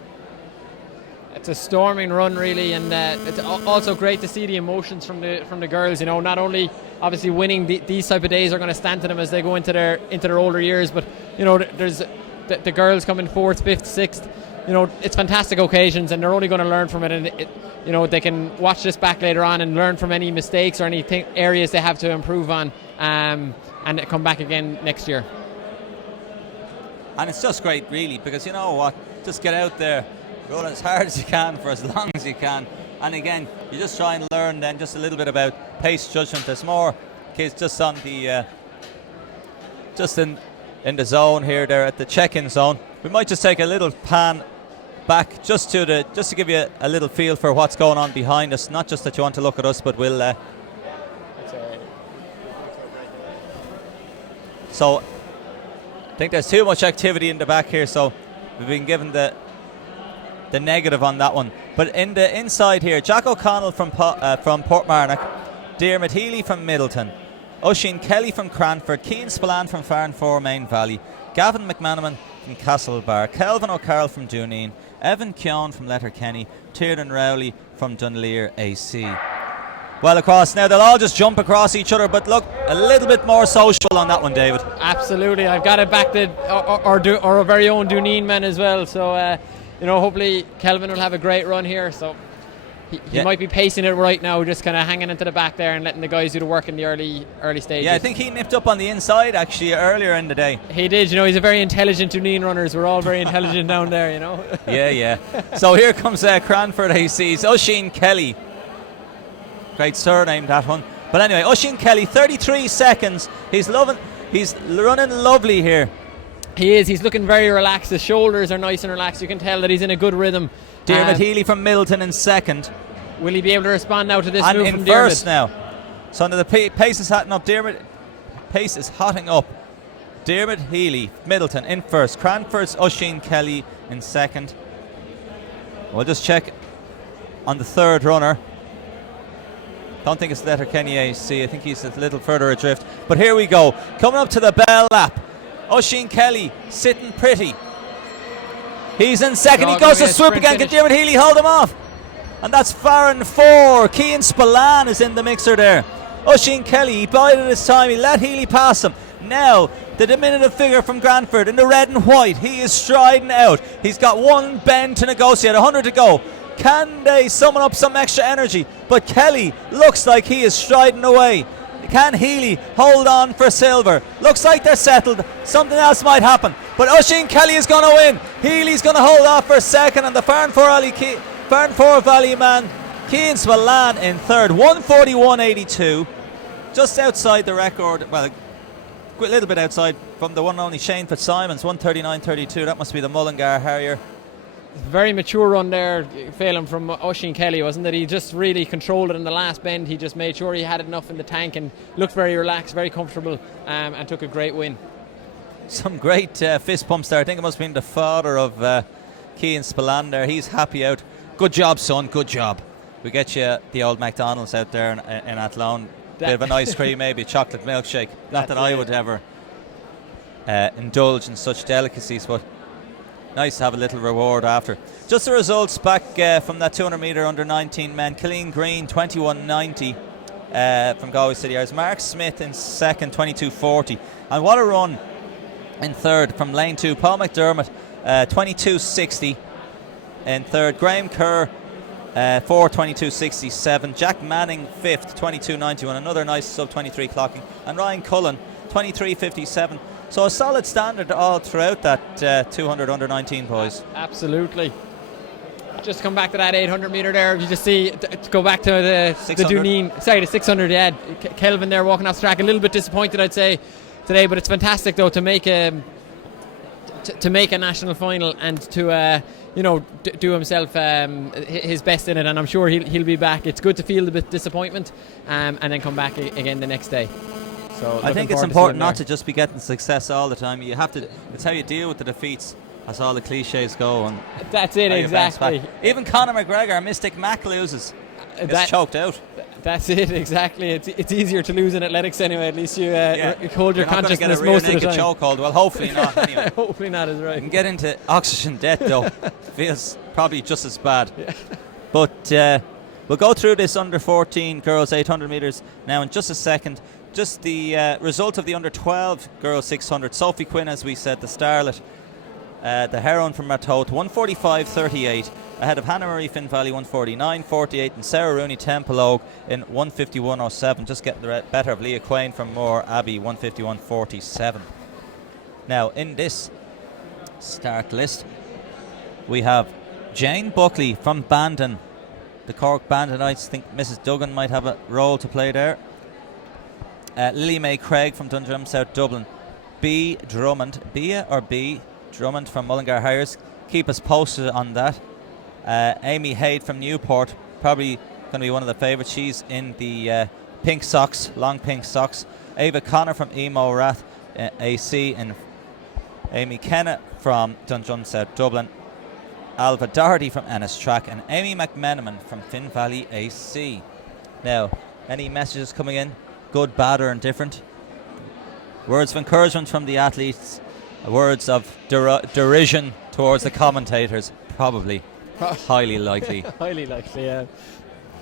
It's a storming run, really, and it's also great to see the emotions from the girls. You know, not only obviously winning these type of days are going to stand to them as they go into their older years, but you know, there's the girls coming 4th, 5th, 6th. You know, it's fantastic occasions, and they're only going to learn from it. And you know, they can watch this back later on and learn from any mistakes or any areas they have to improve on, and come back again next year. And it's just great, really, because you know what? Just get out there, run as hard as you can for as long as you can. And again, you just try and learn then just a little bit about pace judgment. There's more kids just on the, just in the zone here, there at the check-in zone. We might just take a little pan back just to give you a little feel for what's going on behind us. Not just that you want to look at us, but we'll. So I think there's too much activity in the back here, so we've been given the negative on that one. But in the inside here, Jack O'Connell from Portmarnock, Diarmid Healy from Middleton, Oisin Kelly from Cranford, Cian Spillane from Farnfore Main Valley, Gavin McManaman from Castlebar, Kelvin O'Carroll from Dooneen, Evan Keown from Letterkenny, Tiernan Rowley from Dunleer AC. Well across now, they'll all just jump across each other, but look, a little bit more social on that one, David. Absolutely, I've got it back to our very own Dooneen men as well, so you know, hopefully Kelvin will have a great run here. So he might be pacing it right now, just kind of hanging into the back there and letting the guys do the work in the early stages. Yeah, I think he nipped up on the inside actually earlier in the day. He did, you know, he's a very intelligent Dooneen runners. We're all very intelligent down there, you know. Yeah. So here comes Cranford AC's Oisin Kelly. Great surname, that one. But anyway, Oisin Kelly, 33 seconds. He's running lovely here. He is. He's looking very relaxed. His shoulders are nice and relaxed. You can tell that he's in a good rhythm. Diarmid Healy from Middleton in second. Will he be able to respond now to this and move in from first Diarmid? now. So under the pace is hotting up. Pace is hotting up. Diarmid Healy, Middleton in first. Cranford's Oisin Kelly in second. We'll just check on the third runner. Don't think it's Letterkenny AC. I think he's a little further adrift. But here we go. Coming up to the bell lap. Oisin Kelly sitting pretty. He's in second. He goes to swoop again. Can Diarmid Healy hold him off? And that's Farron 4. Cian Spillane is in the mixer there. Oisin Kelly, he bided his time. He let Healy pass him. Now, the diminutive figure from Granford in the red and white. He is striding out. He's got one bend to negotiate. 100 to go. Can they summon up some extra energy? But Kelly looks like he is striding away. Can Healy hold on for silver? Looks like they're settled. Something else might happen. But Oisin Kelly is going to win. Healy's going to hold off for second. And the Farnfore Valley man, Cian Spillane in third. 141.82. Just outside the record. Well, a little bit outside from the one and only Shane Fitzsimons. 139.32. That must be the Mullingar Harrier. Very mature run there, Phelan, from Oisin Kelly, wasn't it? He just really controlled it in the last bend. He just made sure he had enough in the tank and looked very relaxed, very comfortable, and took a great win. Some great fist pumps there. I think it must have been the father of Cian Spillane there. He's happy out. Good job, son. Good job. We get you the old McDonald's out there in Athlone. Bit of an ice cream, maybe a chocolate milkshake. Not that I would ever indulge in such delicacies, but nice to have a little reward after. Just the results back from that 200 metre under 19 men. Killeen Green 21.90 from Galway City Airs. Mark Smith in second 22.40. And what a run in third from lane 2. Paul McDermott 22.60 in third. Graham Kerr 4:22.67. Jack Manning fifth 22.91. Another nice sub 23 clocking. And Ryan Cullen 23.57. So a solid standard all throughout that 200 under 19 boys. Absolutely. Just come back to that 800 metre there. You just see, go back to the Dooneen, sorry, the 600. Yeah, Kelvin there walking off the track. A little bit disappointed, I'd say, today, but it's fantastic though to make a national final and to do himself his best in it. And I'm sure he'll be back. It's good to feel a bit disappointment and then come back again the next day. So I think it's important not to just be getting success all the time. You have to. It's how you deal with the defeats, as all the cliches go. And that's it, exactly. Even Conor McGregor, Mystic Mac loses. Gets choked out. That's it, exactly. It's easier to lose in athletics anyway. At least you hold your You're not gonna get a consciousness rear most of the naked time. chokehold. Well, hopefully not. Anyway, Hopefully not is you right. can get into oxygen debt though. Feels probably just as bad. But we'll go through this under 14 girls 800 meters now in just a second. Just the result of the under 12 girls 600. Sophie Quinn, as we said, the starlet, the heroine from Ratoath, 145.38. Ahead of Hannah Marie Finn Valley, 149.48, and Sarah Rooney Templeogue in 151.07. Just getting the better of Leah Quain from Moore Abbey, 151.47. Now, in this start list, we have Jane Buckley from Bandon. The Cork Bandonites. think Mrs. Duggan might have a role to play there. Lily May Craig from Dundrum South Dublin. B. Drummond. B Drummond from Mullingar Harriers. Keep us posted on that. Amy Haid from Newport, probably going to be one of the favourites. She's in the pink socks, long pink socks. Ava Connor from Emo Rath AC, and Amy Kenna from Dundrum South Dublin. Alva Doherty from Ennis Track, and Amy McMenamin from Finn Valley AC. Now, any messages coming in? Good, bad, or indifferent? Words of encouragement from the athletes, words of derision towards the commentators, probably. Highly likely. Highly likely, yeah.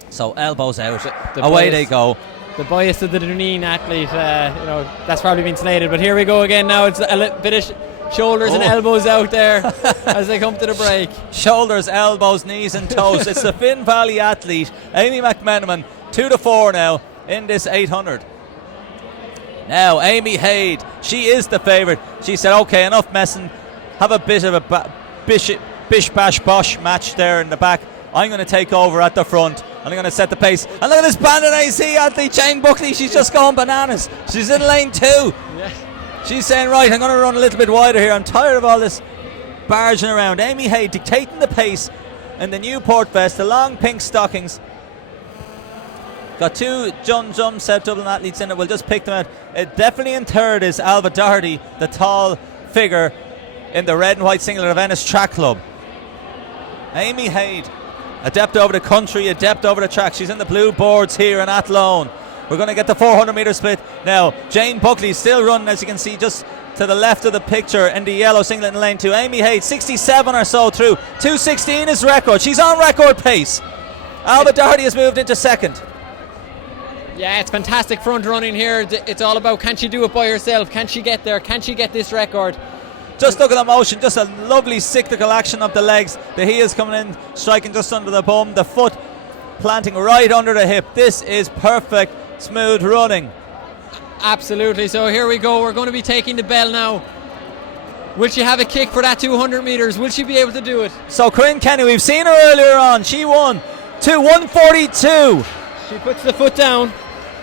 So elbows out. The Away bias- they go. The bias of the Dunedin athlete, that's probably been slated. But here we go again now. It's a little bit of shoulders and elbows out there as they come to the break. Shoulders, elbows, knees and toes. It's the Finn Valley athlete, Amy McMenamin, 2-4 now in this 800. Now, Amy Haid, she is the favourite. She said, okay, enough messing. Have a bit of a bish bash bosh match there in the back. I'm going to take over at the front and I'm going to set the pace. And look at this Bandon AC athlete, Jane Buckley. She's just going bananas. She's in lane 2. Yeah. She's saying, right, I'm going to run a little bit wider here. I'm tired of all this barging around. Amy Hay dictating the pace in the Newport vest, the long pink stockings. Got two Dundrum South Dublin athletes in it. We'll just pick them out. Definitely in third is Alva Doherty, the tall figure in the red and white singlet of Ennis Track Club. Amy Haid, adept over the country, adept over the track. She's in the blue boards here in Athlone. We're going to get the 400 metre split now. Jane Buckley still running, as you can see, just to the left of the picture in the yellow singlet in lane 2. Amy Haid, 67 or so through. 2:16 is record. She's on record pace. Alva Doherty has moved into second. Yeah, it's fantastic front running here. It's all about, can she do it by herself? Can she get there? Can she get this record? Just look at the motion, just a lovely cyclical action of the legs. The heels coming in, striking just under the bum, the foot planting right under the hip. This is perfect, smooth running. Absolutely. So here we go. We're going to be taking the bell now. Will she have a kick for that 200 metres? Will she be able to do it? So Corinne Kenny, we've seen her earlier on. She won 142. She puts the foot down.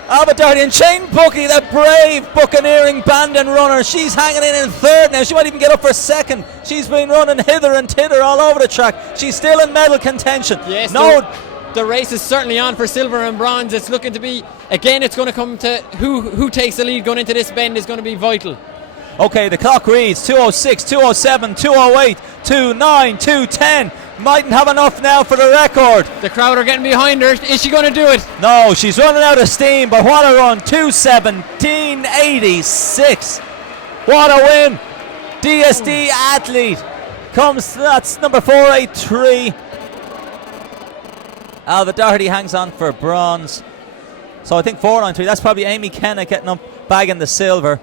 Alva Doherty and Jane Buckley, the brave buccaneering Bandon runner. She's hanging in third now. She might even get up for second. She's been running hither and thither all over the track. She's still in medal contention. Yes, no. The race is certainly on for silver and bronze. It's looking to be, again, it's going to come to who takes the lead going into this bend is going to be vital. Okay, the clock reads 2:06, 2:07, 2:08, 2:09, 2:10. Mightn't have enough now for the record. The crowd are getting behind her. Is she going to do it? No, she's running out of steam, but what a run. 2:17.86. What a win. DSD athlete comes, that's number 483. Alva Doherty hangs on for bronze. So I think 493, that's probably Amy Kenna getting up, bagging the silver.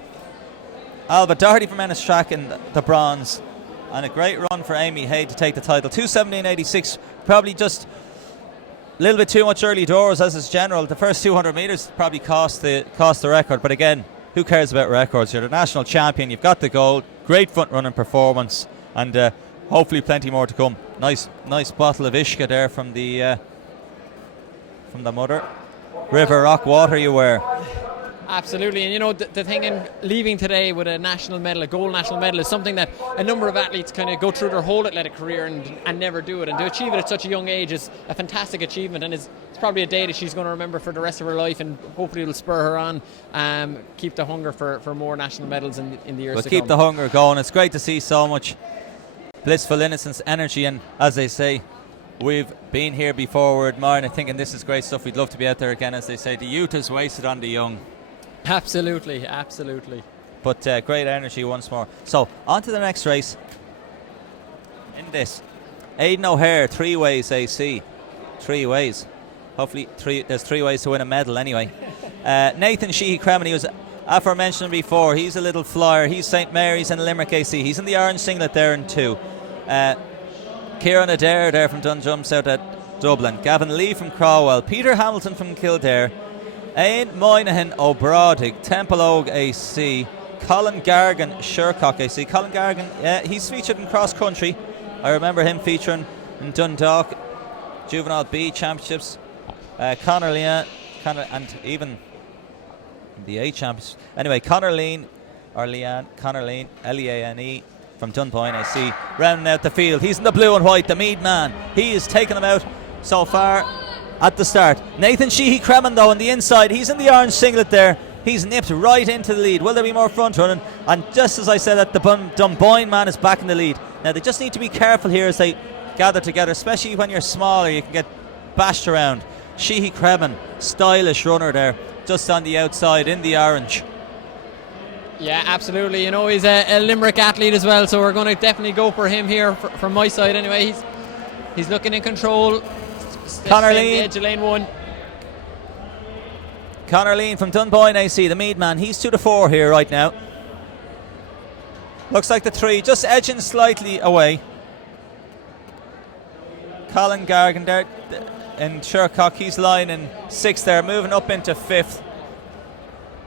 Alva Doherty from Ennis Track in the bronze. And a great run for Amy Hay to take the title. 2:17.86, probably just a little bit too much early doors as is general. The first 200 metres probably cost the record. But again, who cares about records? You're the national champion. You've got the gold. Great front running performance. And hopefully plenty more to come. Nice bottle of Ishka there from the mother. River Rock water you wear. Absolutely, and you know the thing in leaving today with a national medal, a gold national medal, is something that a number of athletes kind of go through their whole athletic career and never do it, and to achieve it at such a young age is a fantastic achievement, and it's probably a day that she's going to remember for the rest of her life, and hopefully it'll spur her on, keep the hunger for more national medals in the years to come. We'll keep the hunger going. It's great to see so much blissful innocence, energy, and as they say, We've been here before. We're admiring it, thinking this is great stuff. We'd love to be out there again. As they say, the youth is wasted on the young. Absolutely, absolutely. But great energy once more. So on to the next race. In this, Aidan O'Hare, 3 ways AC. 3 ways. Hopefully there's 3 ways to win a medal anyway. Nathan Sheehy-Cremen, he was aforementioned before. He's a little flyer. He's St Mary's and Limerick AC. He's in the orange singlet there in 2. Kieran Adair there from Dunjumps out at Dublin. Gavin Lee from Crowell. Peter Hamilton from Kildare. Aon Moynihan O'Brodick, Temple Ogue AC. Colin Gargan, Shercock AC. Colin Gargan, he's featured in cross country. I remember him featuring in Dundalk Juvenile B Championships. Conor Leane, and even the A Championships. Anyway, Conor Leane, Leane from Dunboyne AC, rounding out the field. He's in the blue and white, the Mead man. He is taking them out so far at the start. Nathan Sheehy-Cremen though on the inside. He's in the orange singlet there. He's nipped right into the lead. Will there be more front running? And just as I said that, the Dunboyne man is back in the lead. Now they just need to be careful here as they gather together, especially when you're smaller. You can get bashed around. Sheehy-Cremen, stylish runner there, just on the outside in the orange. Yeah, absolutely. You know, he's a Limerick athlete as well, so we're going to definitely go for him here from my side anyway. He's looking in control. Conor Staying Leane. the edge of lane 1. Conor Leane from Dunboyne AC, the Mead man. He's to the 4 here right now. Looks like the 3 just edging slightly away. Colin Gargan there in Shercock, he's lying in 6th there, moving up into 5th.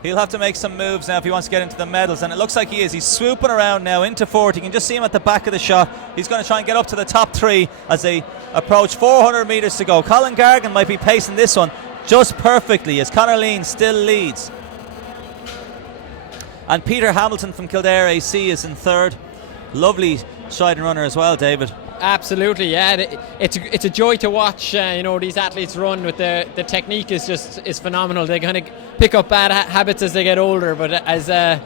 He'll have to make some moves now if he wants to get into the medals, and it looks like he is. He's swooping around now into 4th. You can just see him at the back of the shot. He's going to try and get up to the top 3 as they approach 400 metres to go. Colin Gargan might be pacing this one just perfectly as Conor Leane still leads. And Peter Hamilton from Kildare AC is in 3rd. Lovely striding runner as well, David. Absolutely, yeah. It's a joy to watch. You know, these athletes run with the technique is phenomenal. They kind of pick up bad habits as they get older, but as at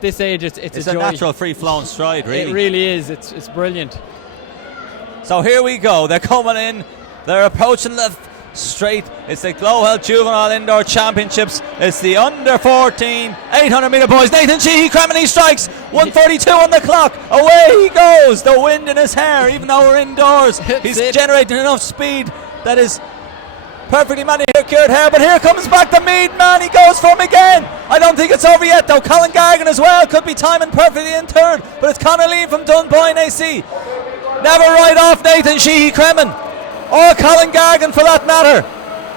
this age, it's a joy. Natural free-flowing stride, really. It really is. It's brilliant. So here we go. They're coming in. They're approaching the straight. It's the GloHealth Juvenile Indoor Championships. It's the under 14 800 metre boys. Nathan Sheehy-Cremen, he strikes. 1:42 on the clock. Away he goes. The wind in his hair, even though we're indoors. He's generating enough speed that is perfectly manicured hair. But here comes back the Mead man. He goes for him again. I don't think it's over yet though. Colin Gargan as well could be timing perfectly in 3rd. But it's Conor Leane from Dunboyne AC. Never write off Nathan Sheehy-Cremen, or Colin Gargan for that matter.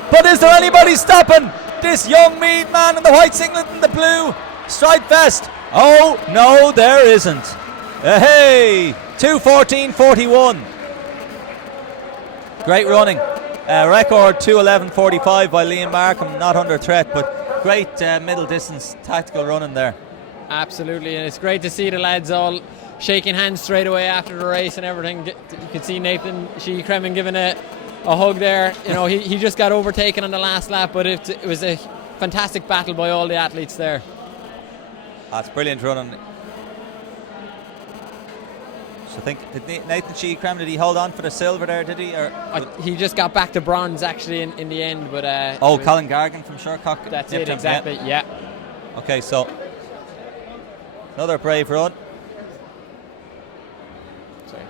But is there anybody stopping this young Mead man in the white singlet and the blue striped vest? Oh no, there isn't. Hey, 2:14.41. Great running. Record 2:11.45 by Liam Markham, not under threat, but great middle distance tactical running there. Absolutely, and it's great to see the lads all shaking hands straight away after the race and everything. You could see Nathan Sheehy-Cremen giving a hug there. You know, he just got overtaken on the last lap, but it was a fantastic battle by all the athletes there. That's brilliant running. So I think, did Nathan Sheehy-Cremen, did he hold on for the silver there, did he? Or he just got back to bronze actually in the end. But Colin Gargan from Shercock. That's it, exactly, yeah. Okay, so another brave run. Sorry.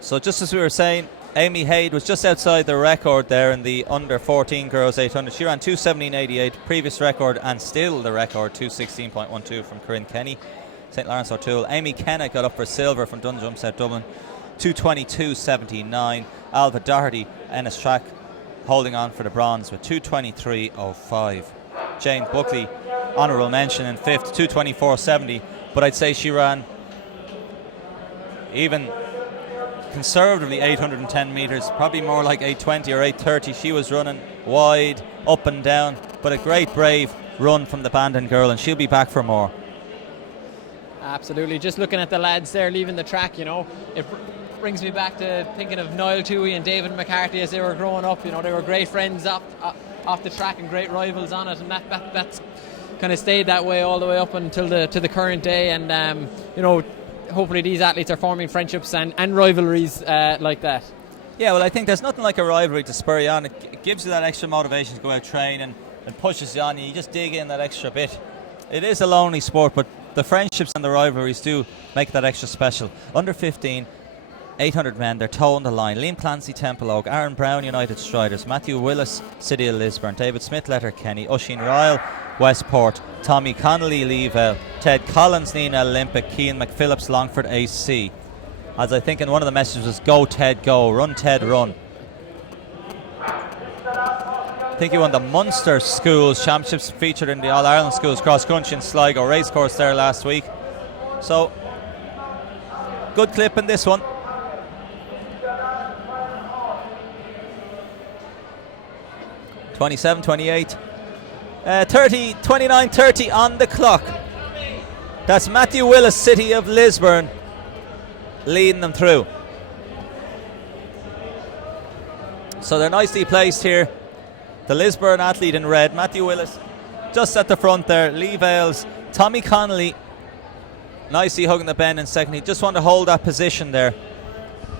So just as we were saying, Amy Haid was just outside the record there in the under 14 girls 800. She ran 2:17.88, previous record, and still the record 2:16.12 from Corinne Kenny, St Lawrence O'Toole. Amy Kennett got up for silver from Dunjumps out Dublin, 2:22.79. Alva Doherty, Ennis Track, holding on for the bronze with 2:23.05. Jane Buckley, honourable mention in 5th, 2:24.70, but I'd say she ran even conservatively 810 metres, probably more like 820 or 830. She was running wide, up and down, but a great brave run from the Bandon girl, and she'll be back for more. Absolutely, just looking at the lads there leaving the track, you know, it brings me back to thinking of Niall Toohey and David McCarthy as they were growing up. You know, they were great friends off the track and great rivals on it, and that's kind of stayed that way all the way up until to the current day. And you know, hopefully these athletes are forming friendships and rivalries like that. Yeah, well, I think there's nothing like a rivalry to spur you on. It gives you that extra motivation to go out train and pushes you on. You just dig in that extra bit. It is a lonely sport, but the friendships and the rivalries do make that extra special. Under 15, 800 men, they're towing the line. Liam Clancy, Temple Oak, Aaron Brown, United Striders, Matthew Willis, City of Lisburn, David Smith, Letterkenny, Oisin Ryle, Westport, Tommy Connolly, Leavell, Ted Collins, Nina Olympic, Cian McPhillips, Longford AC. As I think in one of the messages was, go Ted go, run Ted run. I think he won the Munster Schools Championships, featured in the All-Ireland Schools Cross Country in Sligo Racecourse there last week. So, good clip in this one. (27-28), 30, 29-30 on the clock. That's Matthew Willis, City of Lisburn, leading them through. So they're nicely placed here. The Lisburn athlete in red, Matthew Willis, just at the front there. Lee Vales, Tommy Connolly, nicely hugging the bend in second. He just wanted to hold that position there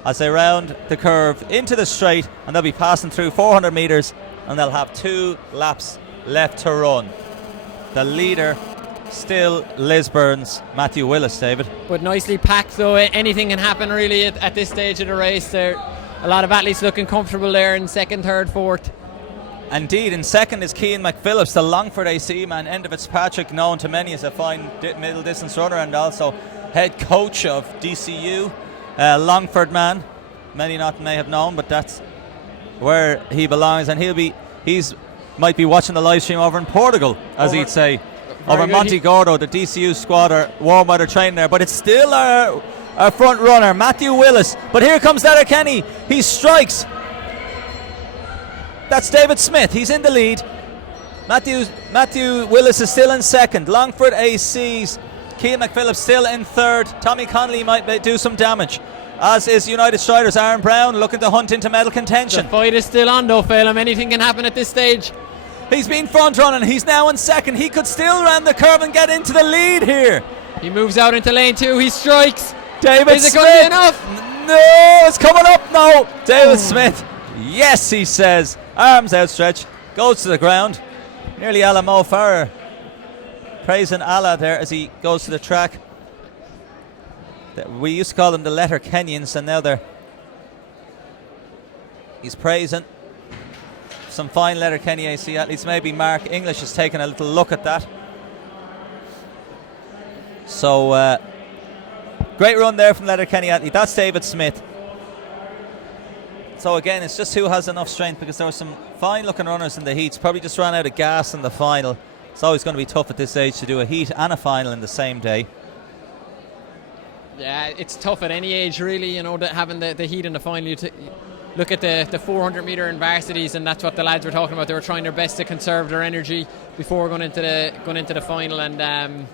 as they round the curve into the straight, and they'll be passing through 400 metres, and they'll have 2 laps left to run. The leader still Lisburn's Matthew Willis, David. But nicely packed, though. Anything can happen really at this stage of the race. There a lot of athletes looking comfortable there in second, third, fourth. Indeed, in second is Cian McPhillips, the Longford AC man, Enda Fitzpatrick, known to many as a fine middle distance runner and also head coach of DCU. Longford man, many not may have known, but that's where he belongs, and he's might be watching the live stream over in Portugal, as he'd say, over Monte Gordo. The DCU squad are warm weather training there, but it's still our front runner, Matthew Willis. But here comes Letterkenny. He strikes. That's David Smith. He's in the lead. Matthew Willis is still in second. Longford AC's Cian McPhillips still in third. Tommy Connolly might do some damage, as is United Striders' Aaron Brown, looking to hunt into medal contention. The fight is still on, though, Phelim. Anything can happen at this stage. He's been front running. He's now in second. He could still round the curve and get into the lead here. He moves out into lane 2. He strikes. David Is it Smith. going to be enough? No, it's coming up now. David Smith. Yes, he says. Arms outstretched. Goes to the ground. Nearly Ala Mo Farrer praising Allah there as he goes to the track. We used to call them the Letterkenyans, and now he's praising some fine Letterkenny AC athletes. Maybe Mark English has taken a little look at that. So great run there from Letterkenny athlete. That's David Smith. So again, it's just who has enough strength, because there were some fine looking runners in the heats. Probably just ran out of gas in the final. It's always going to be tough at this age to do a heat and a final in the same day. Yeah, it's tough at any age, really, having the heat and the final. You look at the 400 metre in varsities, and that's what the lads were talking about. They were trying their best to conserve their energy before going into the final, and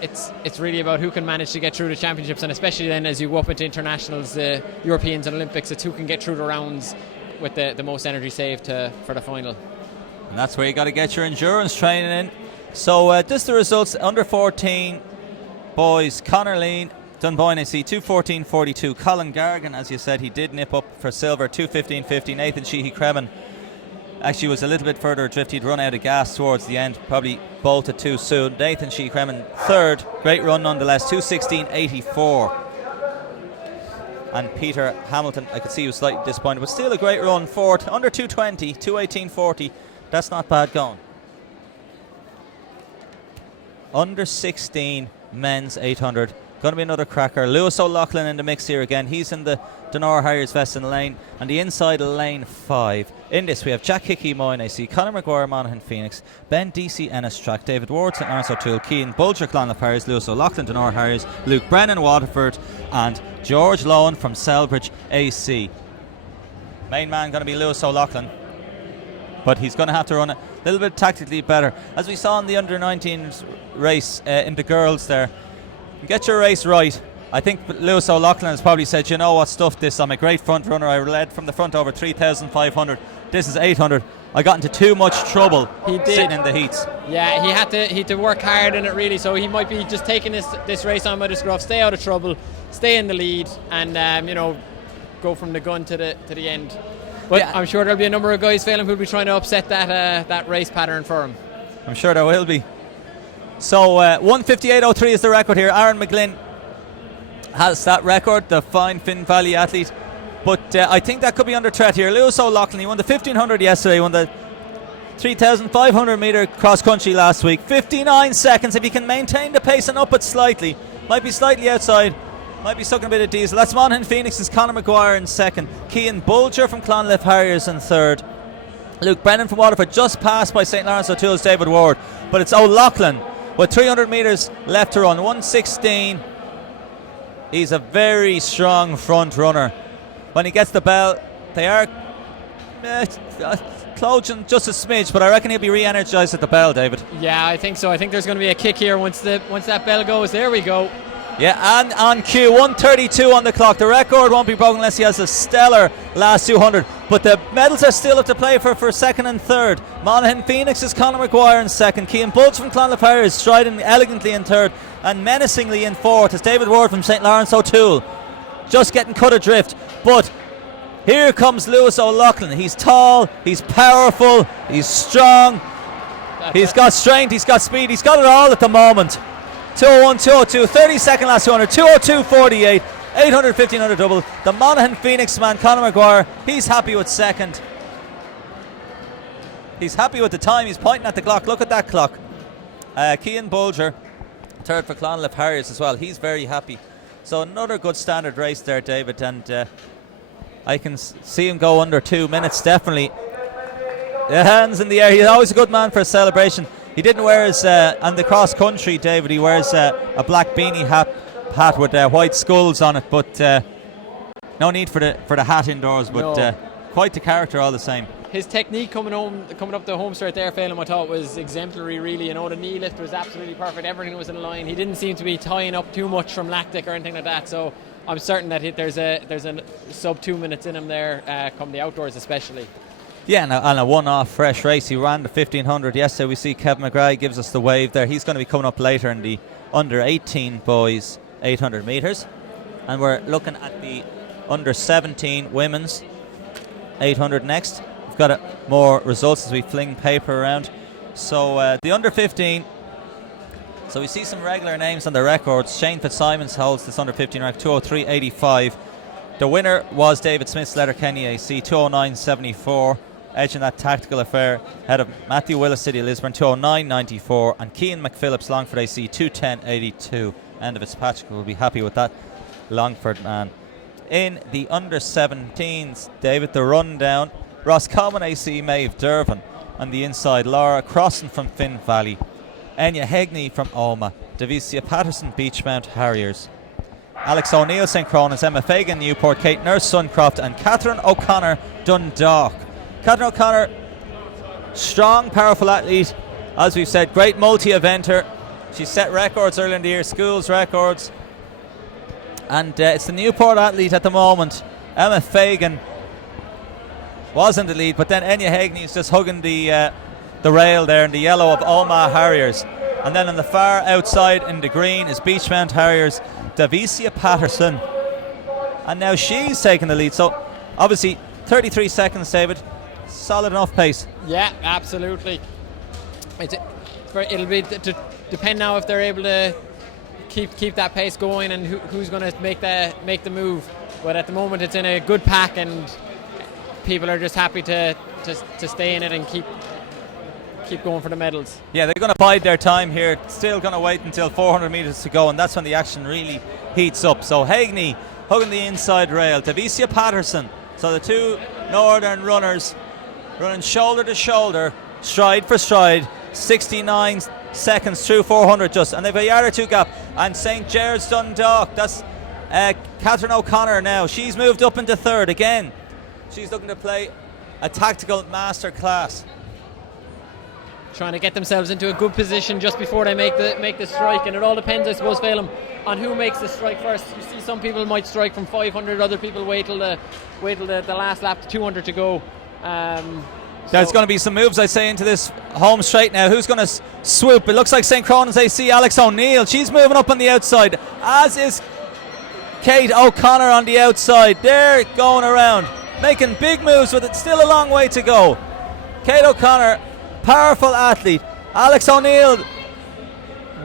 it's really about who can manage to get through the championships, and especially then as you go up into internationals, Europeans and Olympics, it's who can get through the rounds with the most energy saved for the final. And that's where you got to get your endurance training in. So just the results: under 14 boys, Conor Lean, Dunboyne AC 2:14.42. Colin Gargan, as you said, he did nip up for silver, 2:15.50. Nathan Sheehy-Cremen actually was a little bit further adrift. He'd run out of gas towards the end, probably bolted too soon. Nathan Sheehy-Cremen third, great run nonetheless, 2:16.84. And Peter Hamilton, I could see he was slightly disappointed, but still a great run, fourth, under 2:20, 2:18.40. That's not bad going. Under 16 men's 800. Going to be another cracker. Lewis O'Loughlin in the mix here again. He's in the Donora Harriers Veston lane, and the inside of lane 5. In this we have Jack Hickey, Moyne AC, Conor Maguire, Monaghan Phoenix, Ben DC, Ennis Track, David Ward, St Lawrence O'Toole, Keane, Bulger, Clonliffe Harriers, Lewis O'Loughlin, Donora Harriers, Luke Brennan, Waterford, and George Lowen from Selbridge AC. Main man going to be Lewis O'Loughlin, but he's going to have to run a little bit tactically better. As we saw in the under-19 race in the girls there, get your race right. I think Lewis O'Loughlin has probably said, you know what, stuff this. I'm a great front runner. I led from the front over 3,500. This is 800. I got into too much trouble He did. sitting in the heats. Yeah, he had to work hard in it really. So he might be just taking this race on by the scruff, stay out of trouble, stay in the lead, and go from the gun to the end. But Yeah. I'm sure there'll be a number of guys failing who'll be trying to upset that race pattern for him. I'm sure there will be. So 1:58.03 is the record here. Aaron McGlynn has that record, the fine Finn Valley athlete. But I think that could be under threat here. Lewis O'Loughlin, he won the 1500 yesterday, won the 3,500 metre cross country last week. 59 seconds. If he can maintain the pace and up it slightly, might be slightly outside, might be sucking a bit of diesel. That's Monaghan Phoenix's Conor Maguire in second. Cian Bulger from Clonliffe Harriers in third. Luke Brennan from Waterford just passed by St. Lawrence O'Toole's David Ward. But it's O'Loughlin with 300 metres left to run. 1:16. He's a very strong front runner. When he gets the bell, they are closing just a smidge, but I reckon he'll be re-energised at the bell, David. Yeah, I think so. I think there's going to be a kick here once that bell goes. There we go. Yeah, and on cue, 1:32 on the clock. The record won't be broken unless he has a stellar last 200. But the medals are still up to play for second and third. Monaghan Phoenix is Conor Maguire in second. Cian Bulge from Clonliffe Harriers striding elegantly in third. And menacingly in fourth is David Ward from St. Lawrence O'Toole. Just getting cut adrift. But here comes Lewis O'Loughlin. He's tall, he's powerful, he's strong. He's got strength, he's got speed, he's got it all at the moment. 201, 202, 32nd last 200, 202, 48, 800, 1500 double. The Monaghan Phoenix man, Conor Maguire, he's happy with second. He's happy with the time, he's pointing at the clock. Look at that clock. Cian Bulger, third for Clonliffe Harriers as well. He's very happy. So another good standard race there, David, and I can see him go under 2 minutes, definitely. The hands in the air. He's always a good man for a celebration. He didn't wear his, on the cross country, David, he wears a black beanie hat with white skulls on it, but no need for the hat indoors, but No. quite the character all the same. His technique coming up the home straight there, Phelim, I thought was exemplary really. The knee lift was absolutely perfect, everything was in line. He didn't seem to be tying up too much from lactic or anything like that, so I'm certain that there's a sub 2 minutes in him there, come the outdoors especially. Yeah, and a one-off fresh race. He ran the 1500 yesterday. We see Kevin McGrath gives us the wave there. He's going to be coming up later in the under 18 boys 800 metres, and we're looking at the under 17 women's 800 next. We've got more results as we fling paper around. So the under 15. So we see some regular names on the records. Shane Fitzsimons holds this under 15 rank, 203.85. The winner was David Smith's Letterkenny AC, 209.74. Edging that tactical affair ahead of Matthew Willis, City of Lisburn, 209.94. And Cian McPhillips, Longford AC, 210.82. End of Fitzpatrick will be happy with that Longford man. In the under 17s, David, the rundown. Roscommon AC, Maeve Dervin. On the inside, Laura Crossan from Finn Valley. Enya Hegney from Omagh. Devicia Patterson, Beachmount Harriers. Alex O'Neill, St. Cronus. Emma Fagan, Newport. Kate Nurse, Suncroft. And Catherine O'Connor, Dundalk. Catherine O'Connor, strong, powerful athlete. As we've said, great multi-eventer. She set records earlier in the year, schools records. And it's the Newport athlete at the moment. Emma Fagan was in the lead, but then Enya Hegney is just hugging the rail there in the yellow of Omagh Harriers. And then on the far outside in the green is Beachmount Harriers, Davicia Patterson. And now she's taking the lead. So obviously 33 seconds, David. Solid enough pace. Yeah, absolutely. It'll be depend now if they're able to keep that pace going and who's going to make the move. But at the moment it's in a good pack and people are just happy to stay in it and keep going for the medals. Yeah, they're going to bide their time here. Still going to wait until 400 metres to go, and that's when the action really heats up. So Hegney hugging the inside rail. Davicia Patterson. So the two northern runners running shoulder to shoulder, stride for stride. 69 seconds through 400 just, and they've a yard or two gap. And St. Gerard's Dundalk, that's Catherine O'Connor now. She's moved up into third again. She's looking to play a tactical master class. Trying to get themselves into a good position just before they make the strike, and it all depends, I suppose, Phelim, on who makes the strike first. You see some people might strike from 500, other people wait till the last lap to 200 to go. There's going to be some moves, I say, into this home straight now. Who's going to swoop? It looks like St. Cronan's AC, Alex O'Neill. She's moving up on the outside, as is Kate O'Connor on the outside. They're going around, making big moves with it. Still a long way to go. Kate O'Connor, powerful athlete. Alex O'Neill,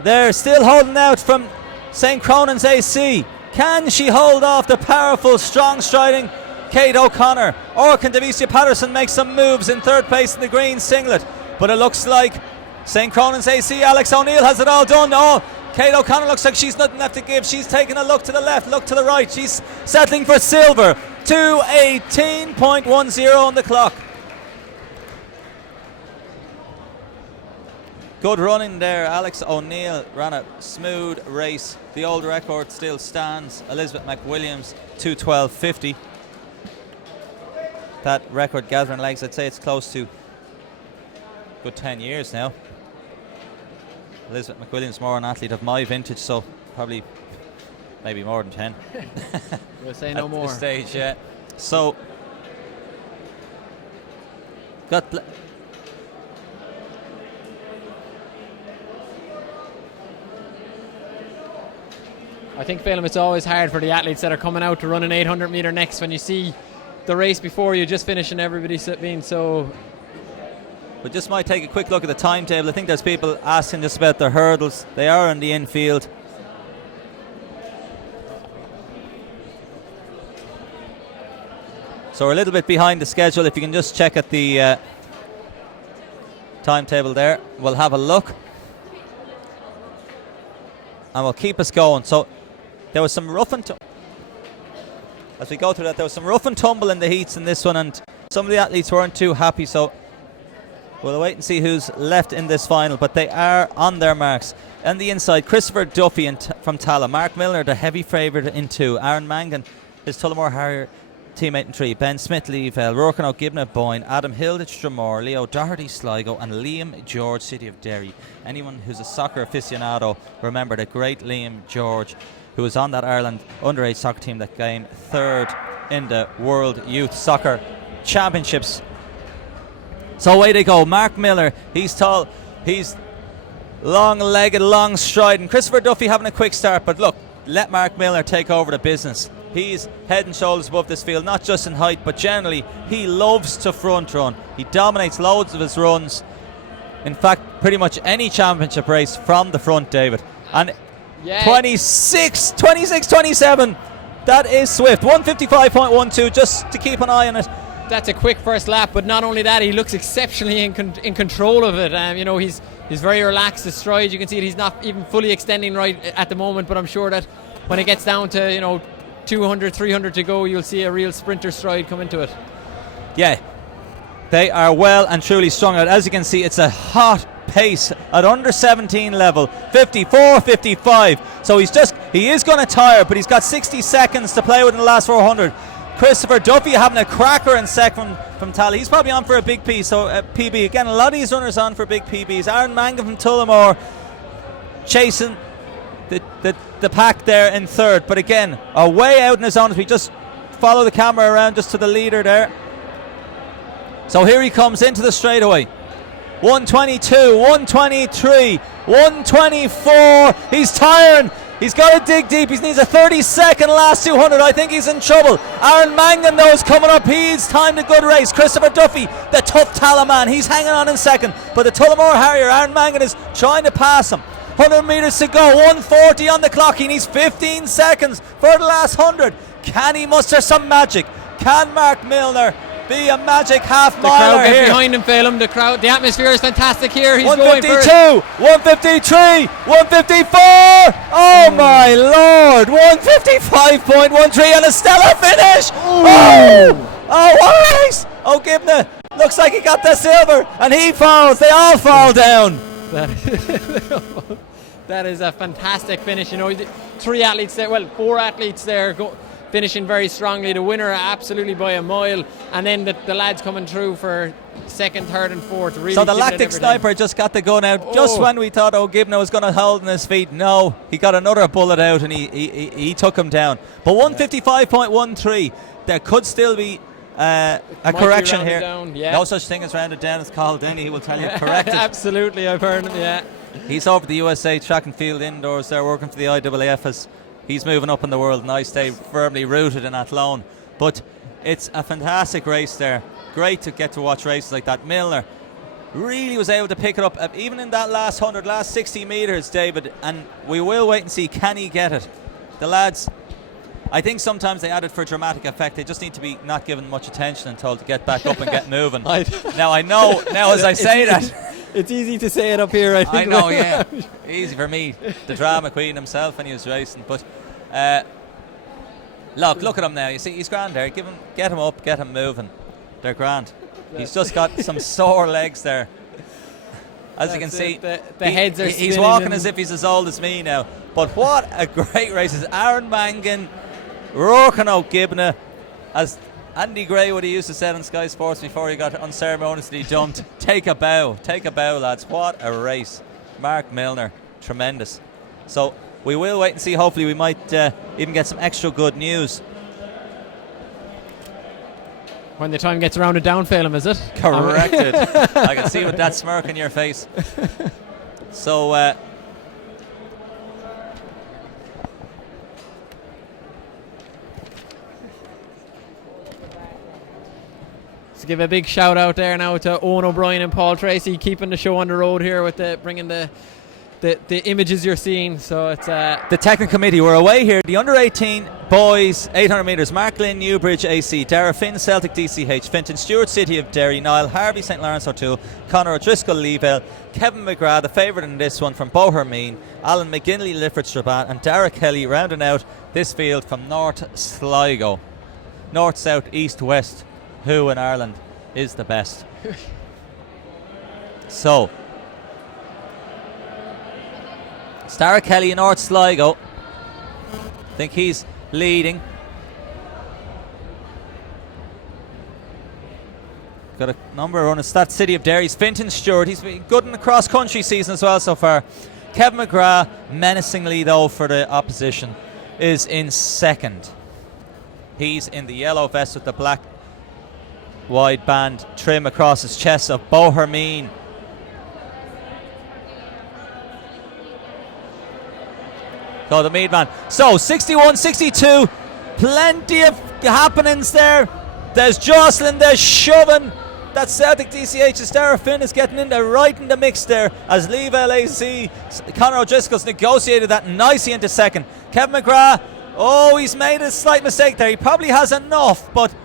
they're still holding out from St. Cronan's AC. Can she hold off the powerful, strong striding Kate O'Connor? Or can Devicia Patterson make some moves in third place in the green singlet? But it looks like St. Cronan's AC, Alex O'Neill has it all done. Oh, Kate O'Connor looks like she's nothing left to give. She's taking a look to the left, look to the right. She's settling for silver. 2:18.10 on the clock. Good running there. Alex O'Neill ran a smooth race. The old record still stands. Elizabeth McWilliams, 2:12.50. That record gathering legs, I'd say it's close to good 10 years now. Elizabeth McWilliams more an athlete of my vintage, so probably maybe more than 10. We'll say no more. At this stage, yeah. So I think, Phelim, it's always hard for the athletes that are coming out to run an 800 metre next when you see the race before you just finishing, everybody being so. We just might take a quick look at the timetable. I think there's people asking just about the hurdles. They are in the infield. So we're a little bit behind the schedule. If you can just check at the timetable there, we'll have a look. And we'll keep us going. So there was some rough and as we go through that, there was some rough and tumble in the heats in this one, and some of the athletes weren't too happy. So we'll wait and see who's left in this final, but they are on their marks. On the inside, Christopher Duffy from Tala, Mark Milner, the heavy favourite in 2, Aaron Mangan, his Tullamore Harrier teammate in 3, Ben Smith Leavell, Rourke O'Gibna Boyne, Adam Hilditch Dromore, Leo Doherty Sligo, and Liam George, City of Derry. Anyone who's a soccer aficionado remember the great Liam George, who was on that Ireland underage soccer team that came 3rd in the World Youth Soccer Championships. So away they go. Mark Miller, he's tall, he's long-legged, long-striding. Christopher Duffy having a quick start, but look, let Mark Miller take over the business. He's head and shoulders above this field, not just in height, but generally he loves to front run. He dominates loads of his runs. In fact, pretty much any championship race from the front, David. And 26-27, that is swift. 155.12, just to keep an eye on it. That's a quick first lap, but not only that, he looks exceptionally in control of it. He's very relaxed, his stride, you can see it, he's not even fully extending right at the moment, but I'm sure that when it gets down to 200, 300 to go, you'll see a real sprinter stride come into it. Yeah, they are well and truly strung out. As you can see, it's a hot pace at under 17 level, 54-55. So he is going to tire, but he's got 60 seconds to play with in the last 400. Christopher Duffy having a cracker in second from Tally. He's probably on for a big piece, so PB. Again, a lot of these runners on for big PBs. Aaron Mangan from Tullamore chasing the pack there in 3rd, but again, a way out in his own as we just follow the camera around just to the leader there. So here he comes into the straightaway. 122, 123, 124. He's tiring. He's got to dig deep. He needs a 30-second last 200. I think he's in trouble. Aaron Mangan, though, is coming up. He's timed a good race. Christopher Duffy, the tough Talaman, he's hanging on in second. But the Tullamore Harrier, Aaron Mangan, is trying to pass him. 100 metres to go, 140 on the clock. He needs 15 seconds for the last 100. Can he muster some magic? Can Mark Milner be a magic half miler here? The crowd get behind him, Phelim. The atmosphere is fantastic here. He's 152, going for 153, 154. Oh my lord, 155.13 and a stellar finish. Oh, what a race. O'Gibna looks like he got the silver and he falls. They all fall down. That is a fantastic finish. 3 athletes there, 4 athletes there finishing very strongly. The winner absolutely by a mile, and then the lads coming through for 2nd, 3rd and 4th. Really, so the lactic sniper just got the gun out just when we thought O'Gibna was going to hold on his feet. No, he got another bullet out and he took him down. But 155.13, there could still be a Might be correction rounded here. down, yeah. No such thing as rounded down. It's called Denny. He will tell you. Corrected. Absolutely, I've heard him. Yeah. He's over the USA track and field indoors. They're working for the IAAF as he's moving up in the world, and I stay firmly rooted in Athlone. But it's a fantastic race there. Great to get to watch races like that. Milner really was able to pick it up, even in that last 100, last 60 metres, David. And we will wait and see, can he get it? The lads, I think sometimes they add it for dramatic effect. They just need to be not given much attention and told to get back up and get moving. Now I know, now as I say that, it's easy to say it up here, I think. I know, yeah. Easy for me, the drama queen himself when he was racing. But look at him now. You see, he's grand there. Get him up, get him moving. They're grand. He's just got some sore legs there. As you can see, the heads are he's spinning walking and as if he's as old as me now. But what a great race. It's Aaron Mangan, Rourke O'Gibna, as Andy Gray would have used to say on Sky Sports before he got unceremoniously dumped. Take a bow, lads. What a race. Mark Milner, tremendous. So we will wait and see. Hopefully we might even get some extra good news. when the time gets rounded down, Phelim, is it? Corrected. I can see with that smirk in your face. So to give a big shout out there now to Owen O'Brien and Paul Tracy, keeping the show on the road here with bringing the images you're seeing. So it's the technical committee, we're away here. The under 18 boys 800 metres, Mark Lynn, Newbridge AC, Dara Finn, Celtic DCH, Finton Stewart, City of Derry, Niall Harvey, St Lawrence O'Toole, Conor O'Driscoll, Leeville, Kevin McGrath, the favourite in this one from Bohermeen, Alan McGinley, Lifford Strabane, and Dara Kelly rounding out this field from North Sligo. North, south, east, west. Who in Ireland is the best? So Dara Kelly in North Sligo, I think he's leading. Got a number of runners. That City of Derry's Finton Stewart. He's been good in the cross-country season as well so far. Kevin McGrath, menacingly though for the opposition, is in second. He's in the yellow vest with the black wide band trim across his chest of Bohermeen. So the Mead man. So 61, 62, plenty of happenings there. There's Jocelyn, there's shoving. That Celtic DCH's Dara Finn is getting in there right in the mix there as Leave LAC, Conor O'Driscoll's negotiated that nicely into second. Kevin McGrath, oh, he's made a slight mistake there. He probably has enough, but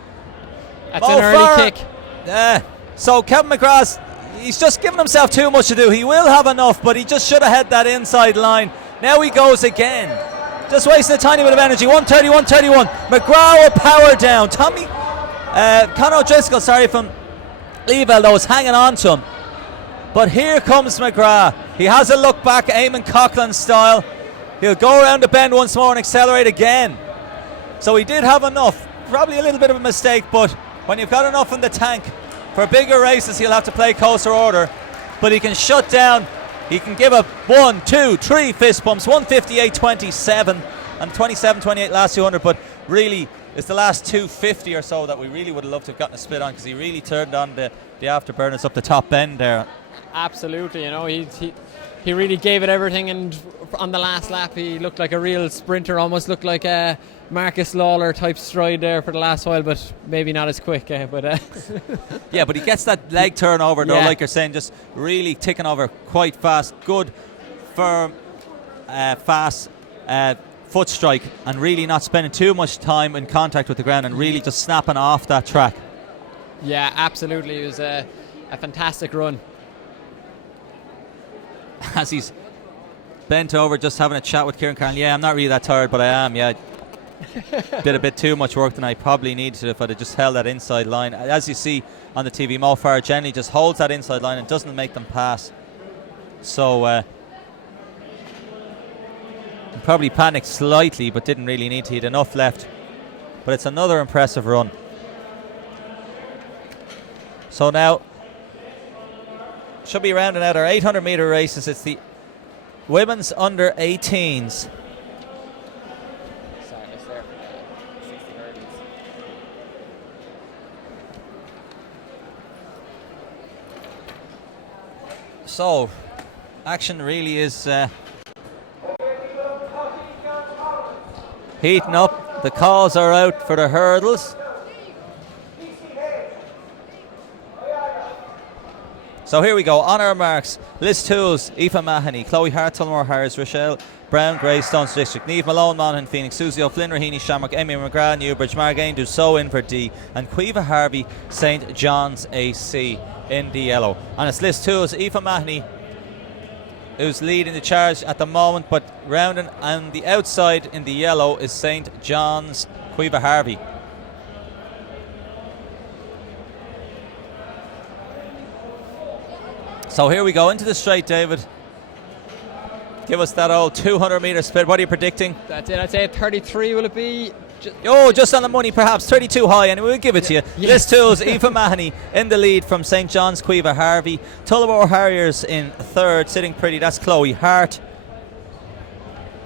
that's an early kick. So Kevin McGrath, he's just given himself too much to do. He will have enough, but he just should have had that inside line. Now he goes again. Just wasting a tiny bit of energy. 130, 131. McGrath will power down. Conor O'Driscoll, from Leeville, though, is hanging on to him. But here comes McGrath. He has a look back, Eamon Coughlin style. He'll go around the bend once more and accelerate again. So he did have enough. Probably a little bit of a mistake, but when you've got enough in the tank for bigger races, he'll have to play closer order. But he can shut down. He can give up 1, 2, 3 fist bumps. 158.27 and 27.28 last 200. But really, it's the last 250 or so that we really would have loved to have gotten a split on, because he really turned on the afterburners up the top end there. Absolutely, he really gave it everything, and on the last lap he looked like a real sprinter, almost looked like a Marcus Lawler type stride there for the last while, but maybe not as quick. Yeah, but he gets that leg turnover though, like you're saying, just really ticking over quite fast. Good, firm, fast foot strike, and really not spending too much time in contact with the ground and really just snapping off that track. Yeah, absolutely. It was a fantastic run. As he's bent over just having a chat with Kieran Carroll. Yeah, I'm not really that tired, but I am. Yeah, did a bit too much work than I probably needed to if I'd have just held that inside line. As you see on the TV, Mo Farah generally just holds that inside line and doesn't make them pass. So probably panicked slightly, but didn't really need to. He had enough left. But it's another impressive run. So now should be rounding out our 800 metre races. It's the women's under 18s. So, action really is heating up. The calls are out for the hurdles. So here we go. On our marks, Liz Tools, Aoife Mahoney, Chloe Hart, Tullamore Harris, Rochelle Brown, Greystones District, Niamh Malone, Monaghan, Phoenix, Susie O'Flynn, Raheny, Shamrock, Amy McGrath, Newbridge, Margain, Dussault, Inverdee, and Cueva Harvey, St John's AC in the yellow. And it's Liz Tools, Aoife Mahoney, who's leading the charge at the moment, but rounding on the outside in the yellow is St John's, Cueva Harvey. So here we go into the straight, David. Give us that old 200 metre split. What are you predicting? That's it. I'd say 33 will it be? Just on the money, perhaps 32 high, and we'll give it to you. Liz Tools, Aoife Mahoney in the lead from St John's, Cueva Harvey. Tullamore Harriers in third, sitting pretty. That's Chloe Hart.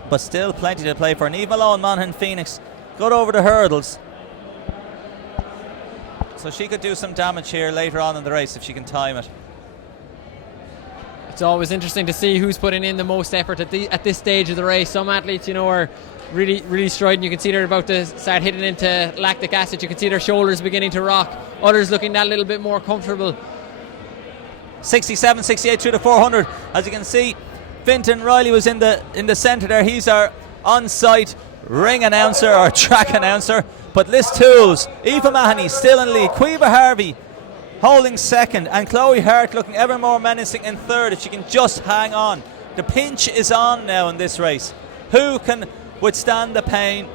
But still plenty to play for. Niamh Malone, Monaghan, Phoenix. Got over the hurdles. So she could do some damage here later on in the race if she can time it. It's always interesting to see who's putting in the most effort at this stage of the race. Some athletes, are really striding. You can see they're about to start hitting into lactic acid. You can see their shoulders beginning to rock. Others looking that little bit more comfortable. 67, 68 through the 400. As you can see, Fintan Riley was in the centre there. He's our on-site ring announcer or track announcer. But Liz Tools, Aoife Mahoney still in lead. Cueva Harvey holding second, and Chloe Hart looking ever more menacing in third if she can just hang on. The pinch is on now in this race. Who can withstand the pain?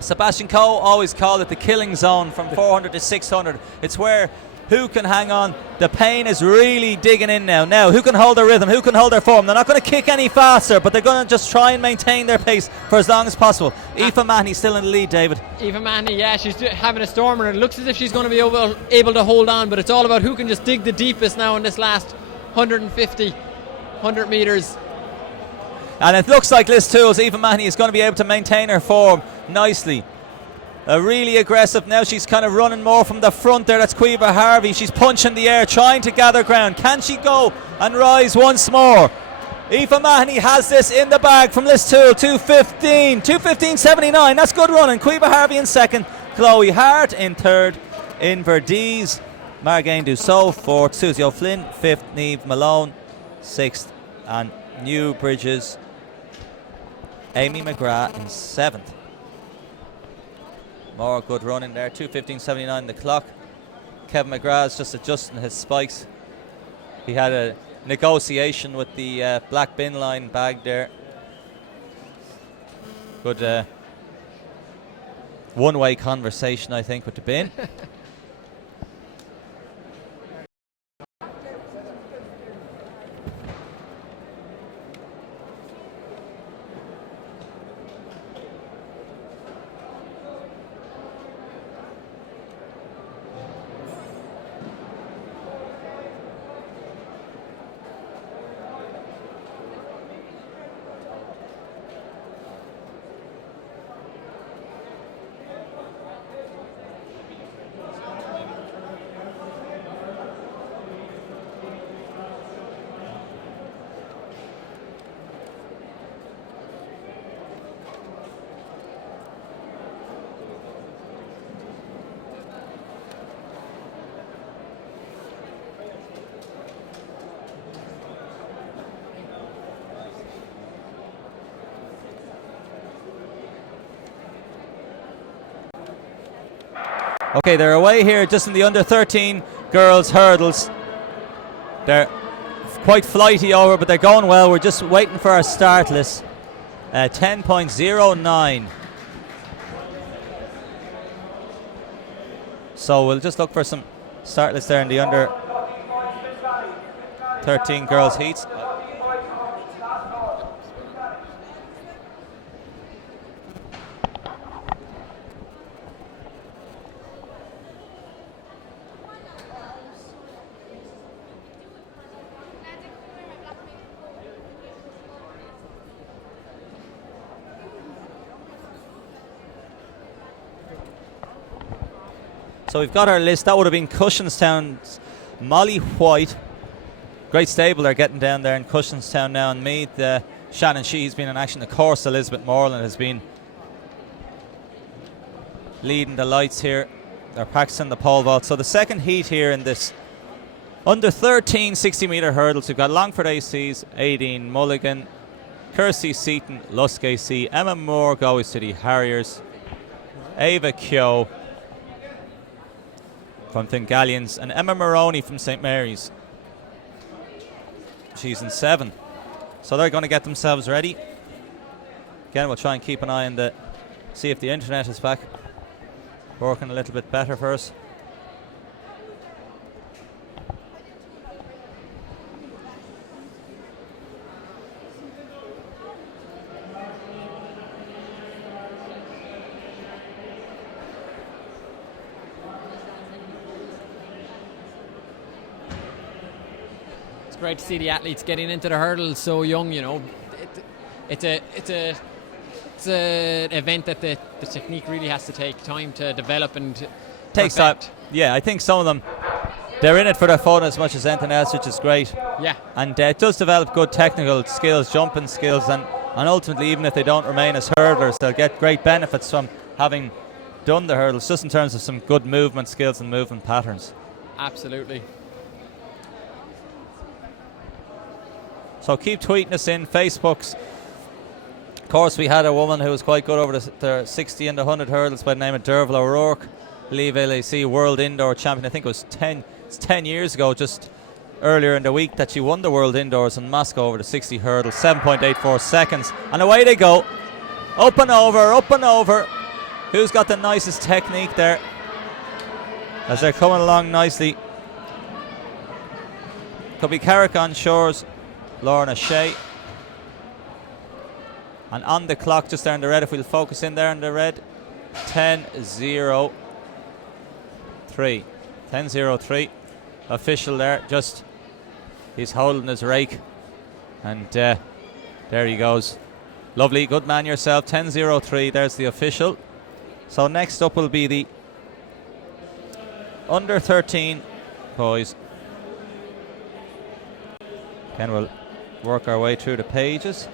Sebastian Coe always called it the killing zone from 400 to 600. It's where who can hang on. The pain is really digging in now. Now, who can hold their rhythm? Who can hold their form? They're not going to kick any faster, but they're going to just try and maintain their pace for as long as possible. Aoife Mahoney still in the lead, David. Aoife Mahoney, yeah, she's having a stormer, and it looks as if she's going to be able to hold on, but it's all about who can just dig the deepest now in this last 100 metres. And it looks like Liz Tools, Aoife Mahoney is going to be able to maintain her form nicely. Really aggressive now. She's kind of running more from the front there. That's Cueva Harvey. She's punching the air, trying to gather ground. Can she go and rise once more? Aoife Mahoney has this in the bag from Liz Tools. 2:15.79. That's good running. Cueva Harvey in second. Chloe Hart in third. Inverdees, Margain Dussault fourth. Susie O'Flynn fifth. Niamh Malone sixth. And Newbridge's Amy McGrath in seventh. More good running there. 2:15.79 the clock. Kevin McGrath's just adjusting his spikes. He had a negotiation with the black bin line bag there. Good one-way conversation, I think, with the bin. Okay, they're away here just in the under 13 girls hurdles. They're quite flighty over, but they're going well. We're just waiting for our start list. 10.09. So we'll just look for some start lists there in the under 13 girls heats. So we've got our list. That would have been Cushinstown's Molly White, Great stable they're getting down there in Cushinstown now in Meath. Shannon Sheehy's been in action. Of course, Elizabeth Moreland has been leading the lights here. They're practicing the pole vault. So the second heat here in this under 13 60-metre hurdles. We've got Longford ACs, Aideen Mulligan, Kirsty Seaton, Lusk AC, Emma Moore, Galway City Harriers, Ava Kyo from Fingallions, and Emma Maroney from St Mary's. She's in 7. So they're going to get themselves ready. Again, we'll try and keep an eye on see if the internet is back working a little bit better for us. It's great to see the athletes getting into the hurdles so young. You know, it's an event that the technique really has to take time to develop and takes time. perfect. Yeah, I think some of them, they're in it for their fun as much as anything else, which is great. Yeah, And it does develop good technical skills, jumping skills, and ultimately, even if they don't remain as hurdlers, they'll get great benefits from having done the hurdles, just in terms of some good movement skills and movement patterns. absolutely. So keep tweeting us in, Facebooks. Of course, we had a woman who was quite good over the 60 and the 100 hurdles by the name of Derval O'Rourke, Leave LAC World Indoor Champion. I think it was 10 years ago, just earlier in the week, that she won the World Indoors in Moscow over the 60 hurdles, 7.84 seconds. And away they go. Up and over, up and over. Who's got the nicest technique there? As they're coming along nicely. Could be Carrick on Shores, Lorna Shea. And on the clock, just there in the red, if we'll focus in there in the red, 10.03. 10.03. Official there, just he's holding his rake. And there he goes. Lovely, good man yourself. 10.03, there's the official. So next up will be the under 13 boys. Again, we'll work our way through the pages.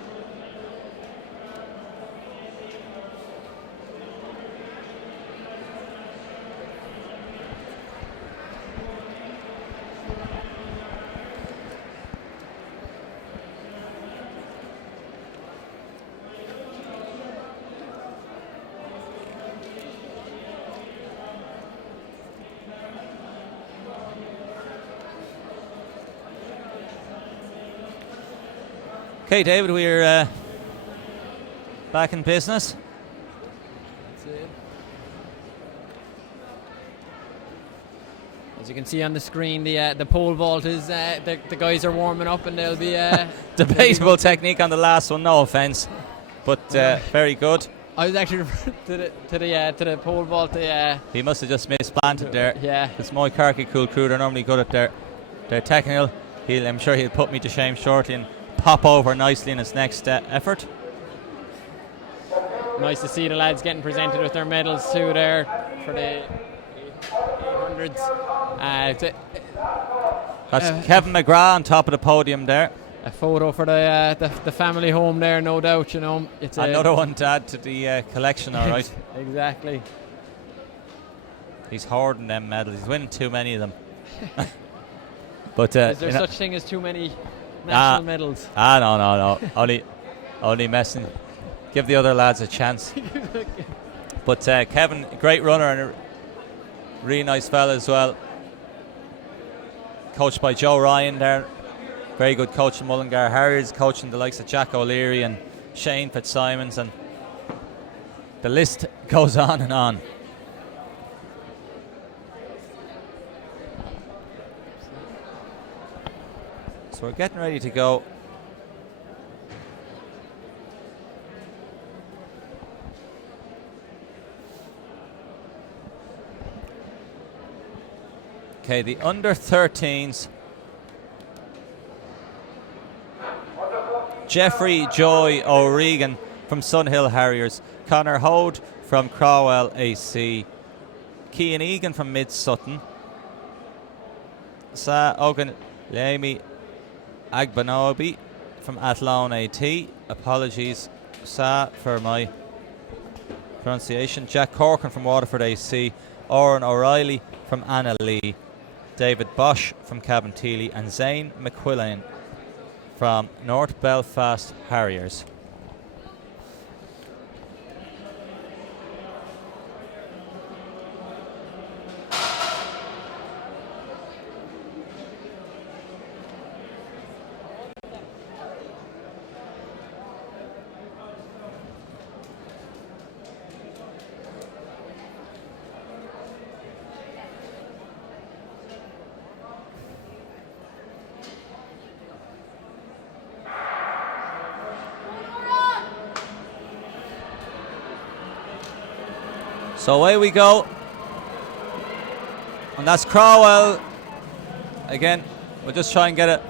Okay, David, we're back in business. As you can see on the screen, the pole vault is the guys are warming up, and they'll be Debatable technique on the last one, no offence, but very good. I was actually to the pole vault. He must have just misplanted there. Yeah. Because my Carkey Cool crew, they're normally good at their technical. I'm sure he'll put me to shame shortly and pop over nicely in his next effort. Nice to see the lads getting presented with their medals too there for the 800s. That's Kevin McGrath on top of the podium there. A photo for the family home there, no doubt. You know, it's another one to add to the collection. All right. Exactly. He's hoarding them medals. He's winning too many of them. But is there such thing as too many national medals? No. only messing. Give the other lads a chance. But Kevin, great runner and a really nice fella as well. Coached by Joe Ryan there. Very good coach in Mullingar Harriers, coaching the likes of Jack O'Leary and Shane Fitzsimons, and the list goes on and on. So we're getting ready to go. Okay, the under 13s. Jeffrey Joy O'Regan from Sunhill Harriers, Connor Hode from Crowell AC, Cian Egan from Mid Sutton, Sa Ogan Leamy Agbanobi from Athlone AT. Apologies, Sa, for my pronunciation. Jack Corkin from Waterford AC. Oren O'Reilly from Anna Lee. David Bosch from Cabinteely. And Zane McQuillan from North Belfast Harriers. So away we go. And that's Crowell. Again, we'll just try and get a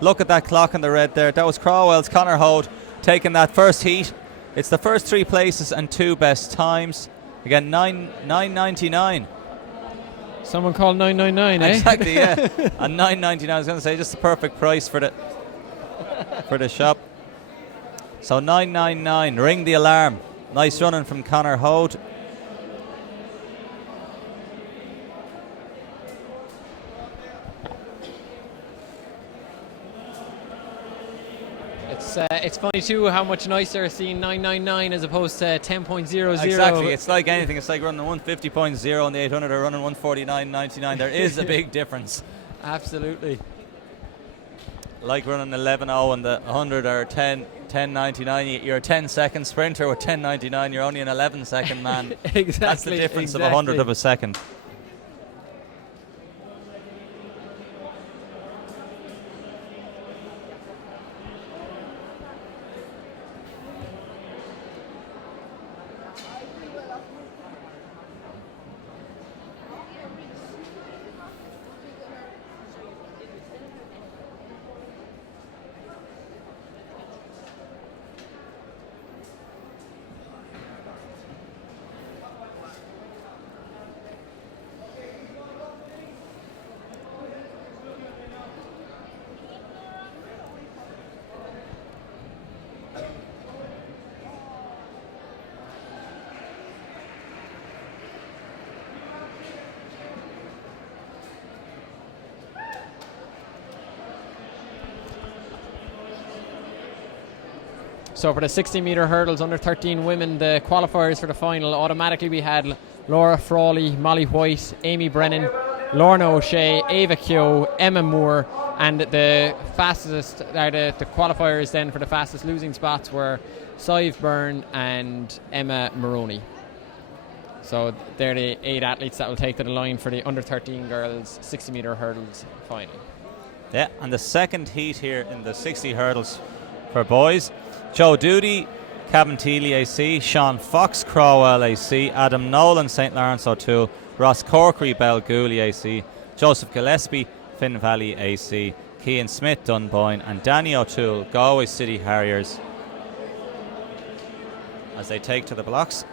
look at that clock in the red there. That was Crowell's Conor Hode taking that first heat. It's the first 3 places and 2 best times. Again, 9.99. Someone called 999, eh? Exactly, yeah. And 9.99, I was going to say, just the perfect price for the shop. So 9.99, ring the alarm. Nice running from Conor Hode. It's funny too how much nicer seeing 999 as opposed to 10.00. Exactly, it's like anything. It's like running 150.0 on the 800 or running 149.99. There is a big difference. Absolutely. Like running 11.0 on the 100 or 10.99. You're a 10-second sprinter with 10.99. You're only an 11-second man. Exactly. That's the difference of a exactly. 100th of a second. So for the 60-metre hurdles under 13 women, the qualifiers for the final, automatically we had Laura Frawley, Molly White, Amy Brennan, Lorna O'Shea, Ava Keogh, Emma Moore, and the fastest, the qualifiers then for the fastest losing spots were Sive Byrne and Emma Maroney. So they're the 8 athletes that will take to the line for the under 13 girls 60-metre hurdles final. Yeah, and the second heat here in the 60 hurdles for boys. Joe Doody, Cabinteely AC, Sean Fox, Crowell AC, Adam Nolan, St. Lawrence O'Toole, Ross Corkery, Balgooley AC, Joseph Gillespie, Finn Valley AC, Cian Smith, Dunboyne, and Danny O'Toole, Galway City Harriers, as they take to the blocks.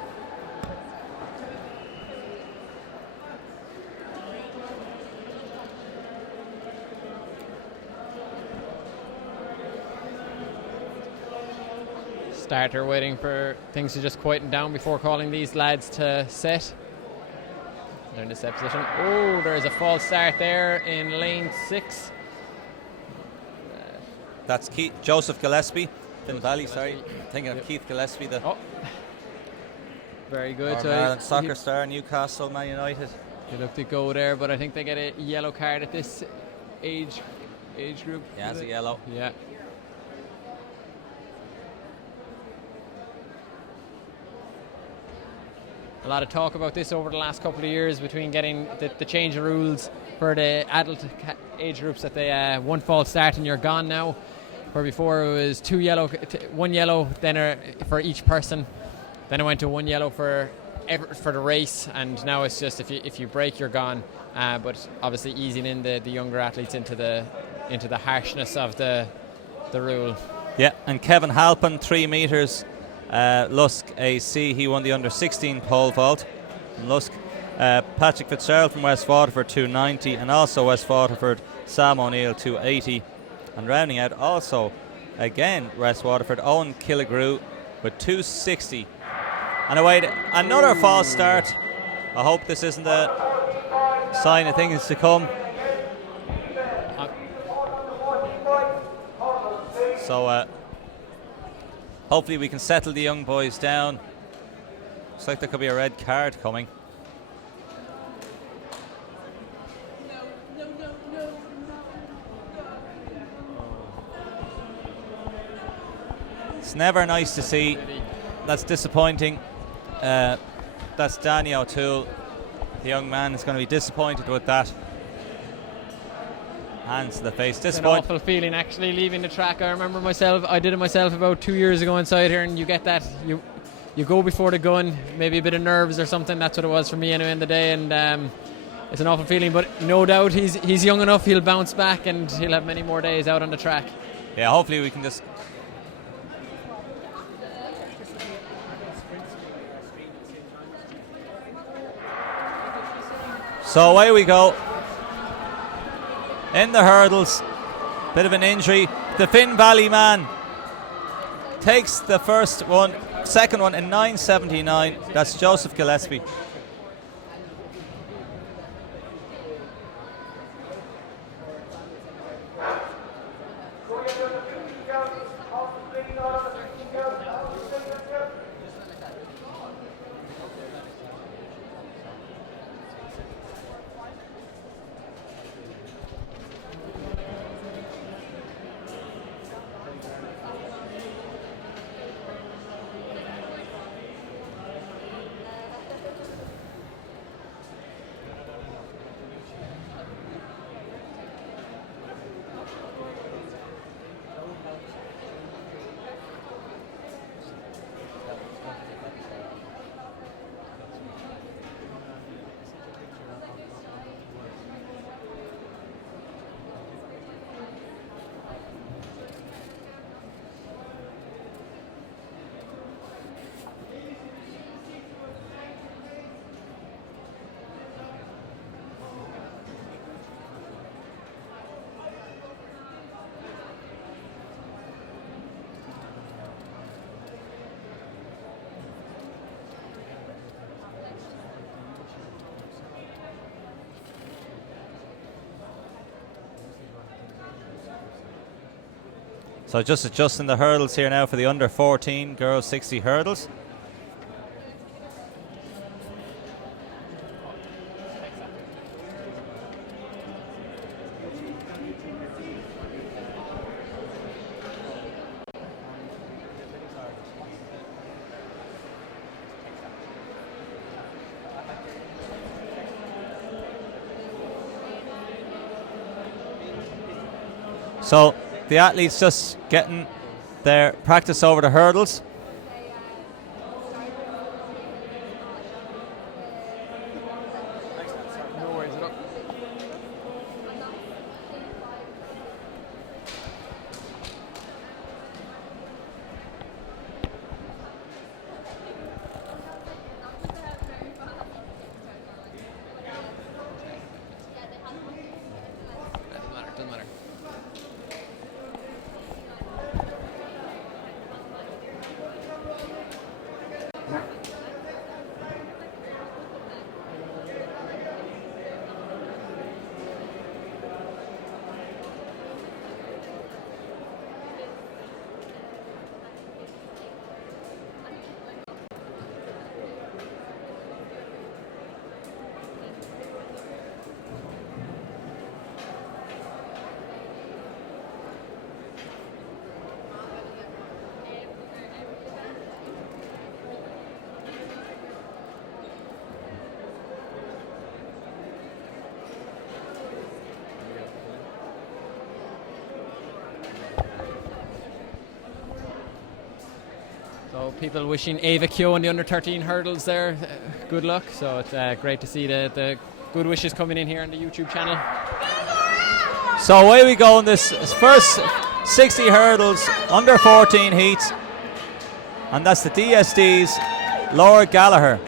Starter waiting for things to just quieten down before calling these lads to set. They're in the set position. Oh, there's a false start there in lane 6. That's Joseph Gillespie, Finn Valley, sorry. Thinking of Keith Gillespie, the very good. Ireland soccer star, Newcastle, Man United. They look to go there, but I think they get a yellow card at this age group. Yeah, it's a yellow. Yeah. A lot of talk about this over the last couple of years between getting the change of rules for the adult age groups that they one false start and you're gone now. Where before it was 2 yellow, 1 yellow then for each person. Then it went to 1 yellow for the race, and now it's just if you break you're gone. But obviously easing in the younger athletes into the harshness of the rule. Yeah, and Kevin Halpin, 3 metres. Lusk AC, he won the under 16 pole vault. And Lusk, Patrick Fitzgerald from West Waterford, 290, and also West Waterford, Sam O'Neill, 280. And rounding out also, again, West Waterford, Owen Killigrew with 260. And away another false start. I hope this isn't a sign of things to come. So hopefully we can settle the young boys down. Looks like there could be a red card coming. It's never nice to see. That's disappointing. That's Danny O'Toole. The young man is going to be disappointed with that. Hands to the face. It's an awful feeling actually leaving the track. I remember myself, I did it myself about 2 years ago inside here, and you get that, you go before the gun, maybe a bit of nerves or something. That's what it was for me anyway in the day, and it's an awful feeling, but no doubt he's young enough, he'll bounce back and he'll have many more days out on the track. Yeah, hopefully we can just... So away we go. In the hurdles, bit of an injury. The Finn Valley man takes the first one, second one in 9:79. That's Joseph Gillespie. So just adjusting the hurdles here now for the under 14 girls 60 hurdles. So the athletes just getting their practice over the hurdles. So people wishing Ava Kyo in the under 13 hurdles there good luck. So it's great to see the good wishes coming in here on the YouTube channel. So away we go in this first 60 hurdles, under 14 heats. And that's the DSD's Laura Gallagher.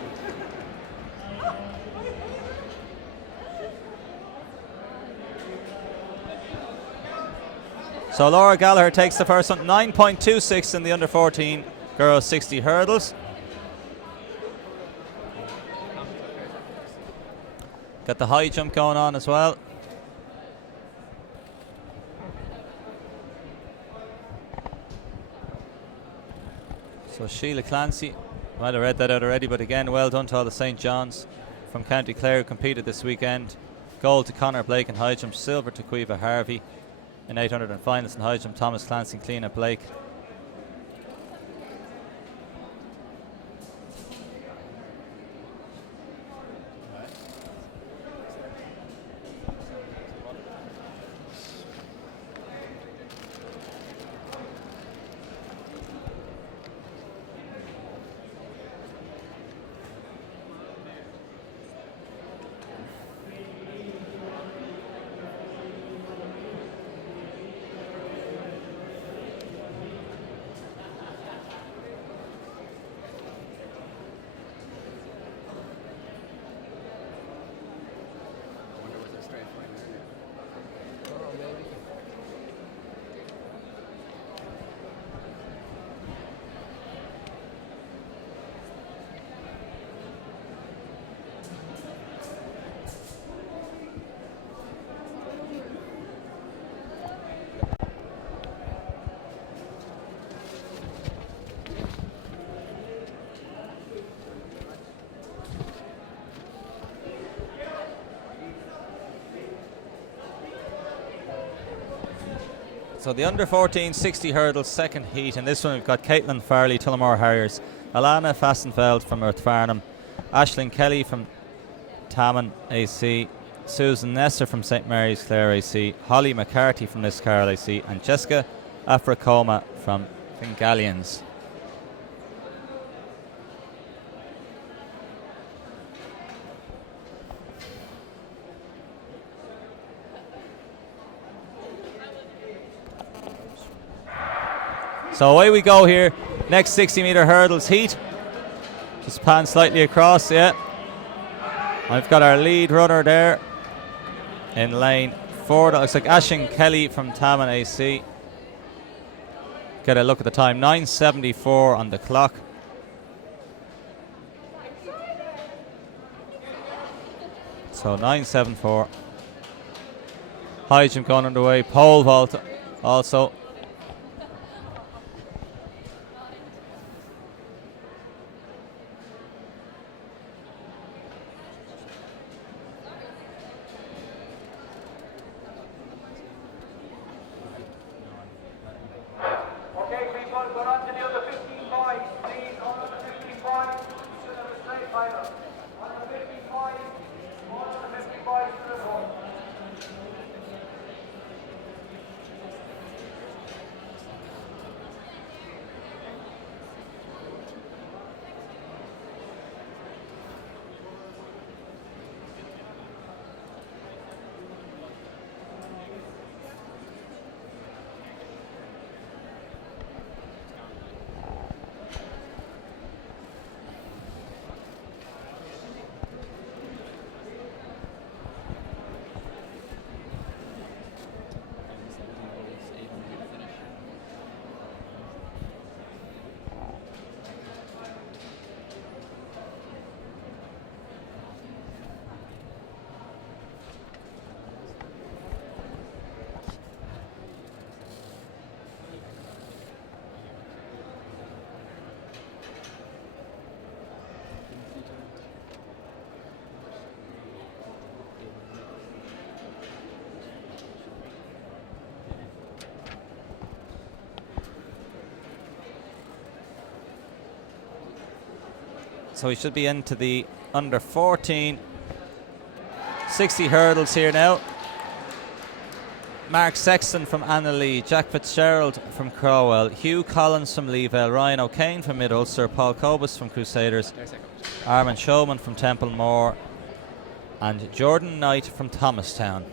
So Laura Gallagher takes the first one, 9.26 in the under 14 girls 60 hurdles. Got the high jump going on as well. So Sheila Clancy, might have read that out already, but again, well done to all the St. John's from County Clare who competed this weekend. Gold to Conor Blake in high jump, silver to Quiva Harvey in 800 and finals in high jump, Thomas Clancy and Cleena Blake. So the under 14 60 hurdles second heat. In this one we've got Caitlin Farley, Tullamore Harriers, Alana Fassenfeld from Earth Farnham, Aisling Kelly from Taman AC, Susan Nesser from St Mary's Clare AC, Holly McCarthy from Liscarroll AC, and Jessica Africoma from Fingallians. So away we go here. Next 60 metre hurdles heat. Just pan slightly across, yeah. I've got our lead runner there in lane 4. That looks like Aisling Kelly from Taman AC. Get a look at the time, 9:74 on the clock. So 9:74. High jump going underway. Pole vault also. Okay, people, go on to the other 15 boys. Please, all of the 15 boys should have a straight final. On the 15 boys, all of the 15 boys to the board. So we should be into the under 14 60 hurdles here now. Mark Sexton from Annalee, Jack Fitzgerald from Crowell, Hugh Collins from Leavell, Ryan O'Kane from Mid Ulster, Paul Cobus from Crusaders, Armin Showman from Templemore, and Jordan Knight from Thomastown.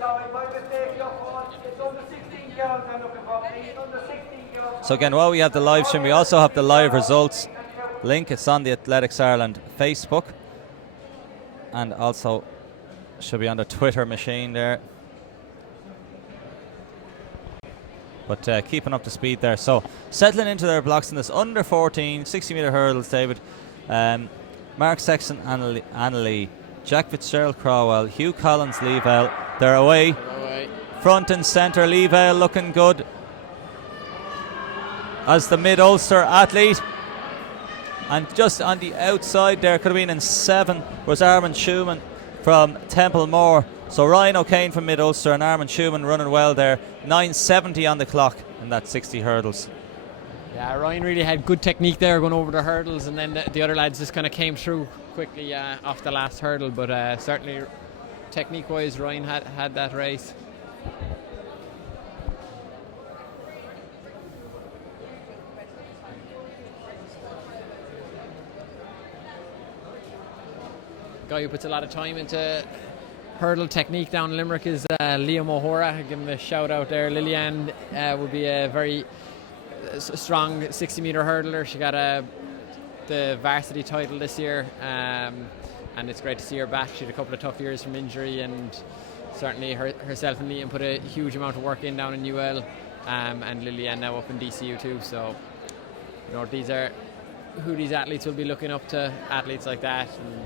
sorry, my mistake, your fault. It's under 16 girls I'm looking for, please. Under 16 girls. So again, while we have the live stream, we also have the live results link. It's on the Athletics Ireland Facebook, and also should be on the Twitter machine there. But keeping up to speed there. So settling into their blocks in this under 14 60-metre hurdles, David. Mark Sexton, Annalee, Jack Fitzgerald, Crowell, Hugh Collins, Leavell. They're away. Front and centre, Leavell looking good as the mid-Ulster athlete. And just on the outside there, could have been in 7, was Armand Schumann from Templemore. So Ryan O'Kane from mid-Ulster and Armand Schumann running well there. 9:70 on the clock in that 60 hurdles. Yeah, Ryan really had good technique there going over the hurdles, and then the other lads just kind of came through quickly off the last hurdle. But certainly technique-wise, Ryan had that race. Guy who puts a lot of time into hurdle technique down in Limerick is Liam O'Hora. I'll give him a shout out there. Lillian would be a very strong 60-metre hurdler. She got the varsity title this year, and it's great to see her back. She had a couple of tough years from injury, and certainly herself and Liam put a huge amount of work in down in UL, and Lillian now up in DCU too. So, you know, these are who these athletes will be looking up to, athletes like that. And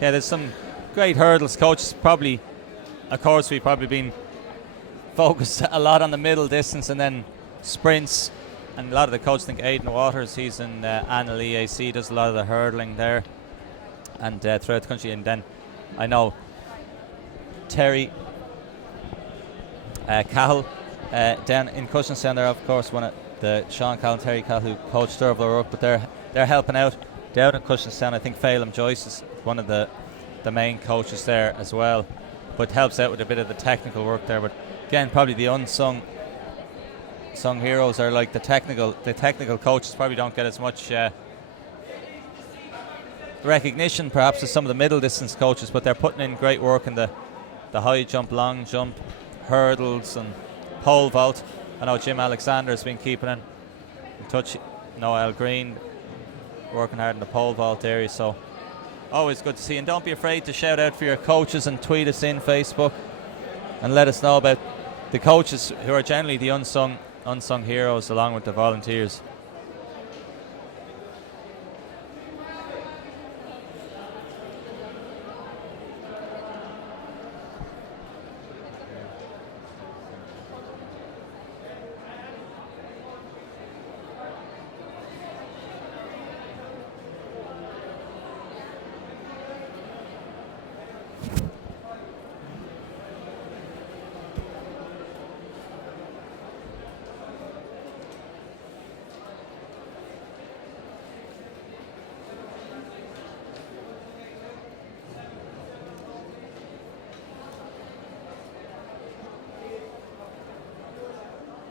yeah, there's some great hurdles coaches. Probably, of course, we've probably been focused a lot on the middle distance and then sprints. And a lot of the coaches think Aidan Waters, he's in Annalee AC, does a lot of the hurdling there and throughout the country. And then I know Terry Cahill down in Cushenstown there, of course, one of the Sean Cahill and Terry Cahill who coached Dervla O'Rourke, but they're helping out down in Cushenstown. I think Phelan Joyce is one of the main coaches there as well, but helps out with a bit of the technical work there. But again, probably the unsung heroes are like the technical coaches. Probably don't get as much recognition perhaps as some of the middle distance coaches, but they're putting in great work in the high jump, long jump, hurdles and pole vault. I know Jim Alexander has been keeping in touch. Noel Green working hard in the pole vault area, so always good to see. And don't be afraid to shout out for your coaches and tweet us in Facebook and let us know about the coaches who are generally the unsung heroes along with the volunteers.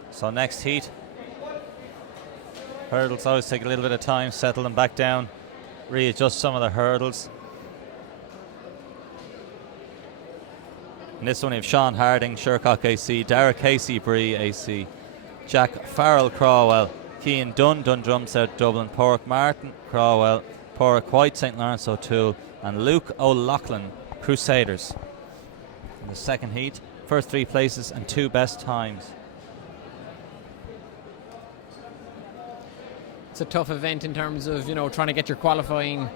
So next heat, hurdles always take a little bit of time, settle them back down, readjust some of the hurdles. In this one we have Sean Harding, Shercock AC, Derek Casey, Bree AC, Jack Farrell, Crawwell, Cian Dunn, Dundrum, South Dublin, Porrick Martin, Crawwell, Porrick White, St. Lawrence O'Toole, and Luke O'Loughlin, Crusaders. In the second heat, first 3 places and 2 best times. it's a tough event in terms of, you know, trying to get your qualifying,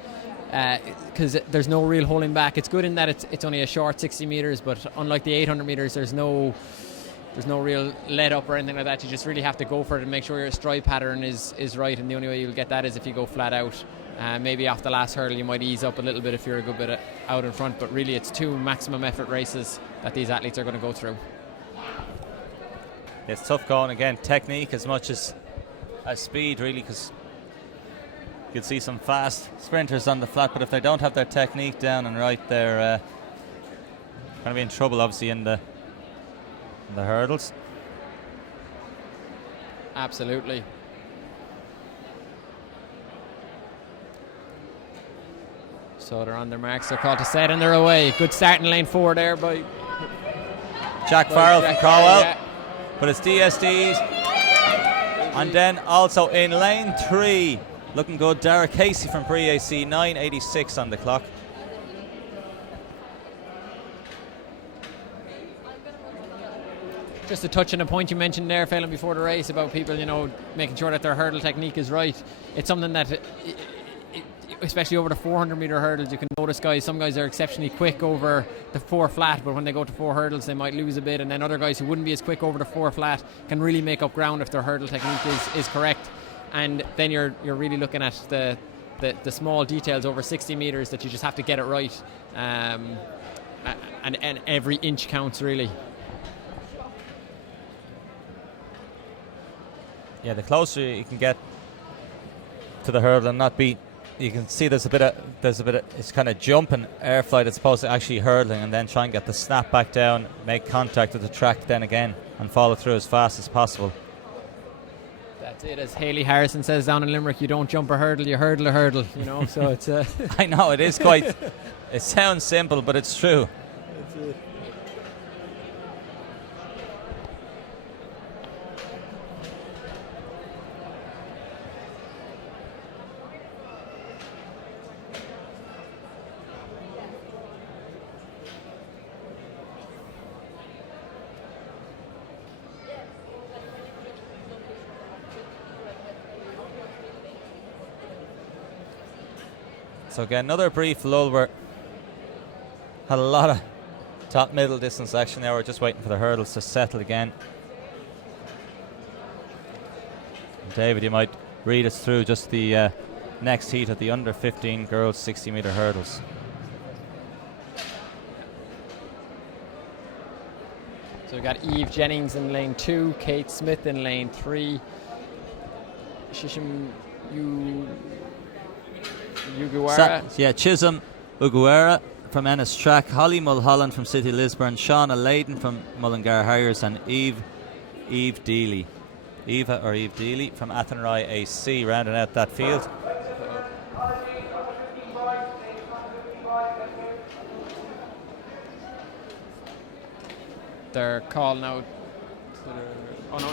because there's no real holding back. It's good in that it's only a short 60 metres, but unlike the 800 metres, there's no real let up or anything like that. You just really have to go for it and make sure your stride pattern is right, and the only way you'll get that is if you go flat out. Maybe off the last hurdle you might ease up a little bit if you're a good bit out in front, but really it's 2 maximum effort races that these athletes are going to go through. It's tough going, again, technique as much as speed, really, because you can see some fast sprinters on the flat, but if they don't have their technique down and right, they're going to be in trouble, obviously, in the hurdles. Absolutely. So they're on their marks, they're called to set, and they're away. Good start in lane 4 there by Jack Farrell from Crowell. Yeah. But it's DSDs. And then also in lane 3, looking good, Dara Casey from Pre-AC, 9:86 on the clock. Just to touch on a point you mentioned there, Phelan, before the race about people, making sure that their hurdle technique is right. It's something that, especially over the 400 metre hurdles, you can notice some guys are exceptionally quick over the 4 flat, but when they go to 4 hurdles, they might lose a bit. And then other guys who wouldn't be as quick over the 4 flat can really make up ground if their hurdle technique is correct. And then you're really looking at the small details over 60 metres that you just have to get it right. And every inch counts, really. Yeah, the closer you can get to the hurdle and not be, you can see there's a bit of it's kind of jumping air flight as opposed to actually hurdling, and then try and get the snap back down, make contact with the track then again, and follow through as fast as possible. That's it, as Haley Harrison says down in Limerick, you don't jump a hurdle, you hurdle a hurdle, so it's I know, it is quite, it sounds simple, but it's true. That's it. So again, another brief lull. We're had a lot of top middle distance action there. We're just waiting for the hurdles to settle again. David, you might read us through just the next heat of the under 15 girls 60 metre hurdles. So we've got Eve Jennings in lane 2, Kate Smith in lane 3, Shishim Uguara. Chisholm Uguara from Ennis Track, Holly Mulholland from City Lisburn, Shauna Layden from Mullingar Harriers, and Eva Deely from Athenry AC rounding out that field. They're calling out,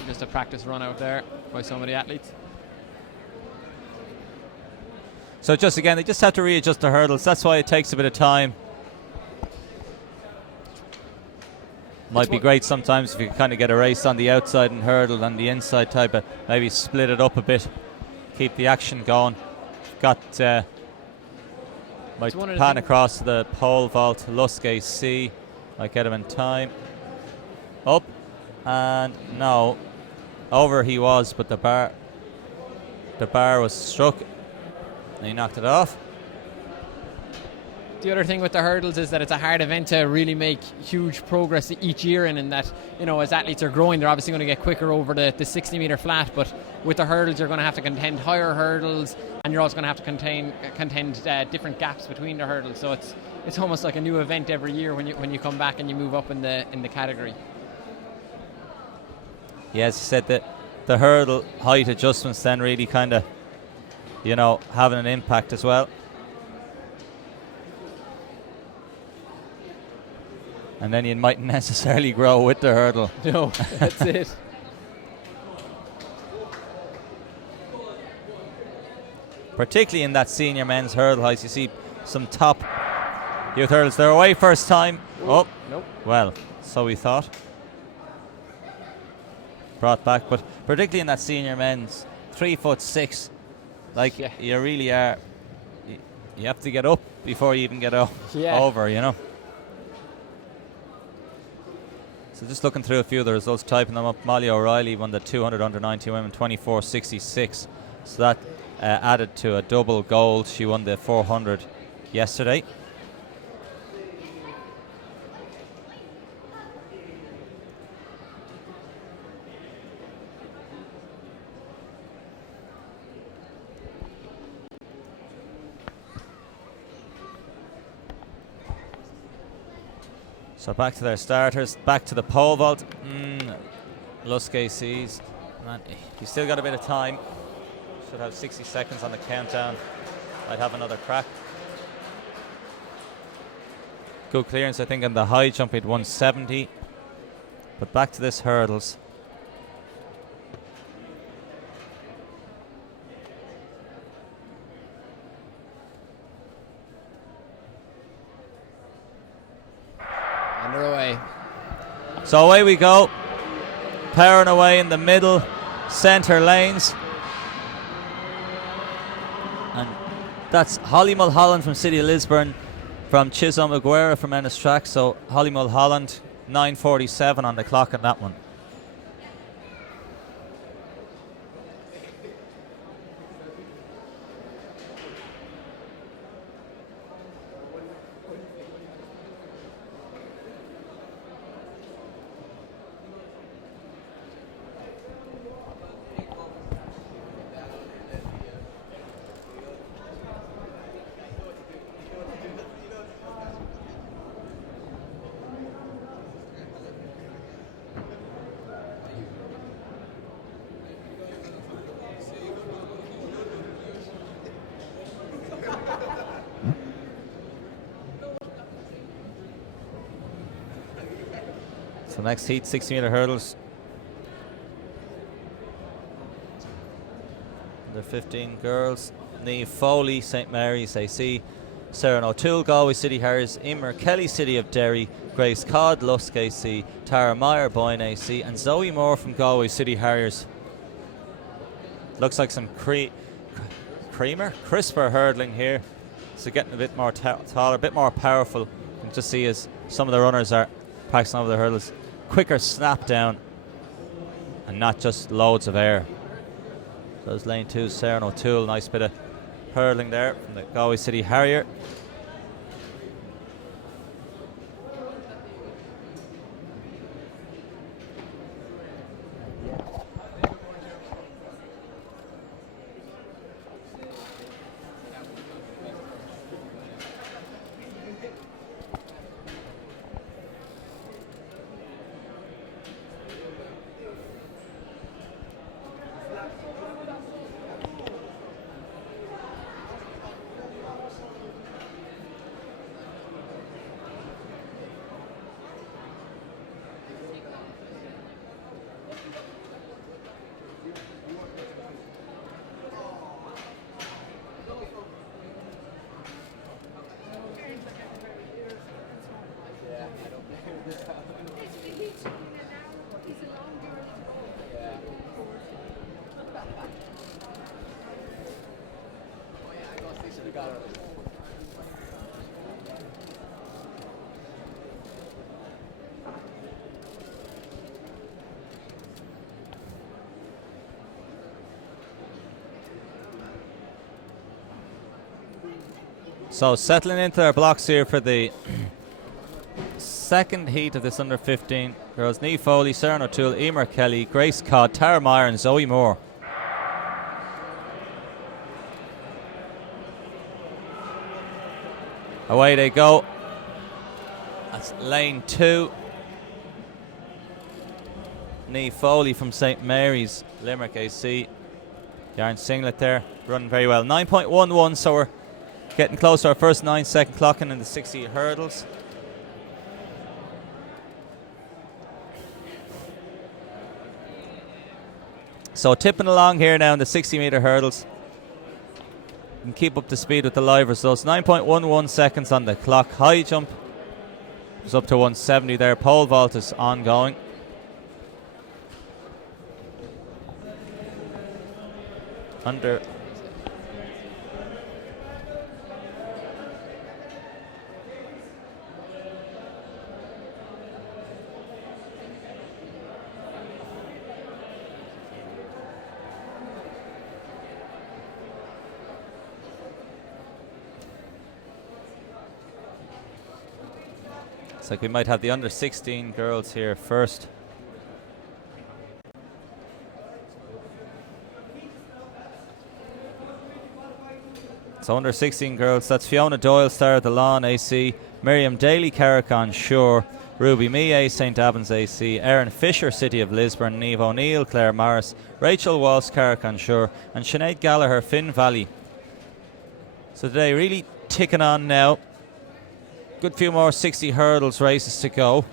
just a practice run out there by some of the athletes. So just again, they just have to readjust the hurdles. That's why it takes a bit of time. Might be great sometimes if you kind of get a race on the outside and hurdle on the inside type, but maybe split it up a bit, keep the action going. Got might pan across to the pole vault, Lusk AC, might get him in time. Up and no, over he was, but the bar was struck. And he knocked it off. The other thing with the hurdles is that it's a hard event to really make huge progress each year in that, as athletes are growing, they're obviously going to get quicker over the 60 metre flat, but with the hurdles you're going to have to contend higher hurdles, and you're also going to have to contend different gaps between the hurdles. So it's almost like a new event every year when you come back and you move up in the category. Yeah, as you said, the hurdle height adjustments then really kind of having an impact as well. And then you mightn't necessarily grow with the hurdle. No, that's it. Particularly in that senior men's hurdle heights, you see some top youth hurdles. They're away first time. Nope. Well, so we thought. Brought back, but particularly in that senior men's 3'6". You really are. You have to get up before you even get over, So just looking through a few of the results, typing them up. Molly O'Reilly won the 200 under 19 women, 24.66. So that added to a double gold. She won the 400 yesterday. So back to their starters, back to the pole vault. Lusk AC's. You still got a bit of time. Should have 60 seconds on the countdown. Might have another crack. Good clearance, I think, on the high jump. He'd 170. But back to this hurdles. And they're away. So away we go. Powering away in the middle, centre lanes. And that's Holly Mulholland from City of Lisburn, from Chisholm Aguera from Ennis Track. So Holly Mulholland, 9:47 on the clock on that one. So next heat, 60-metre hurdles. Under 15 girls. Niamh Foley, St Mary's AC. Sarah O'Toole, Galway City Harriers. Emer Kelly, City of Derry. Grace Codd, Lusk AC. Tara Meyer, Boyne AC. And Zoe Moore from Galway City Harriers. Looks like some crisper hurdling here. So getting a bit more taller, a bit more powerful. You can just see as some of the runners are practicing over the hurdles. Quicker snap down and not just loads of air. So there's lane 2, Sarah O'Toole. Nice bit of hurdling there from the Galway City Harrier. So settling into our blocks here for the second heat of this under 15 girls. Niamh Foley, Sarah O'Toole, Emer Kelly, Grace Codd, Tara Meyer and Zoe Moore. Away they go. That's lane 2. Niamh Foley from St Mary's, Limerick AC. Yarn singlet there, running very well. 9.11, so we're getting close to our first 9-second clocking in the 60 hurdles. So tipping along here now in the 60-metre hurdles. And keep up to speed with the live results. 9.11 seconds on the clock. High jump is up to 170 there. Pole vault is ongoing. Under. Looks like we might have the under 16 girls here first. So under 16 girls, that's Fiona Doyle, Star of the Lawn AC, Miriam Daly, Carrick-on Shore, Ruby Mie, St Albans AC, Erin Fisher, City of Lisburn, Niamh O'Neill, Claire Morris, Rachel Walsh, Carrick-on Shore, and Sinead Gallagher, Finn Valley. So today really ticking on now. Good few more 60 hurdles races to go.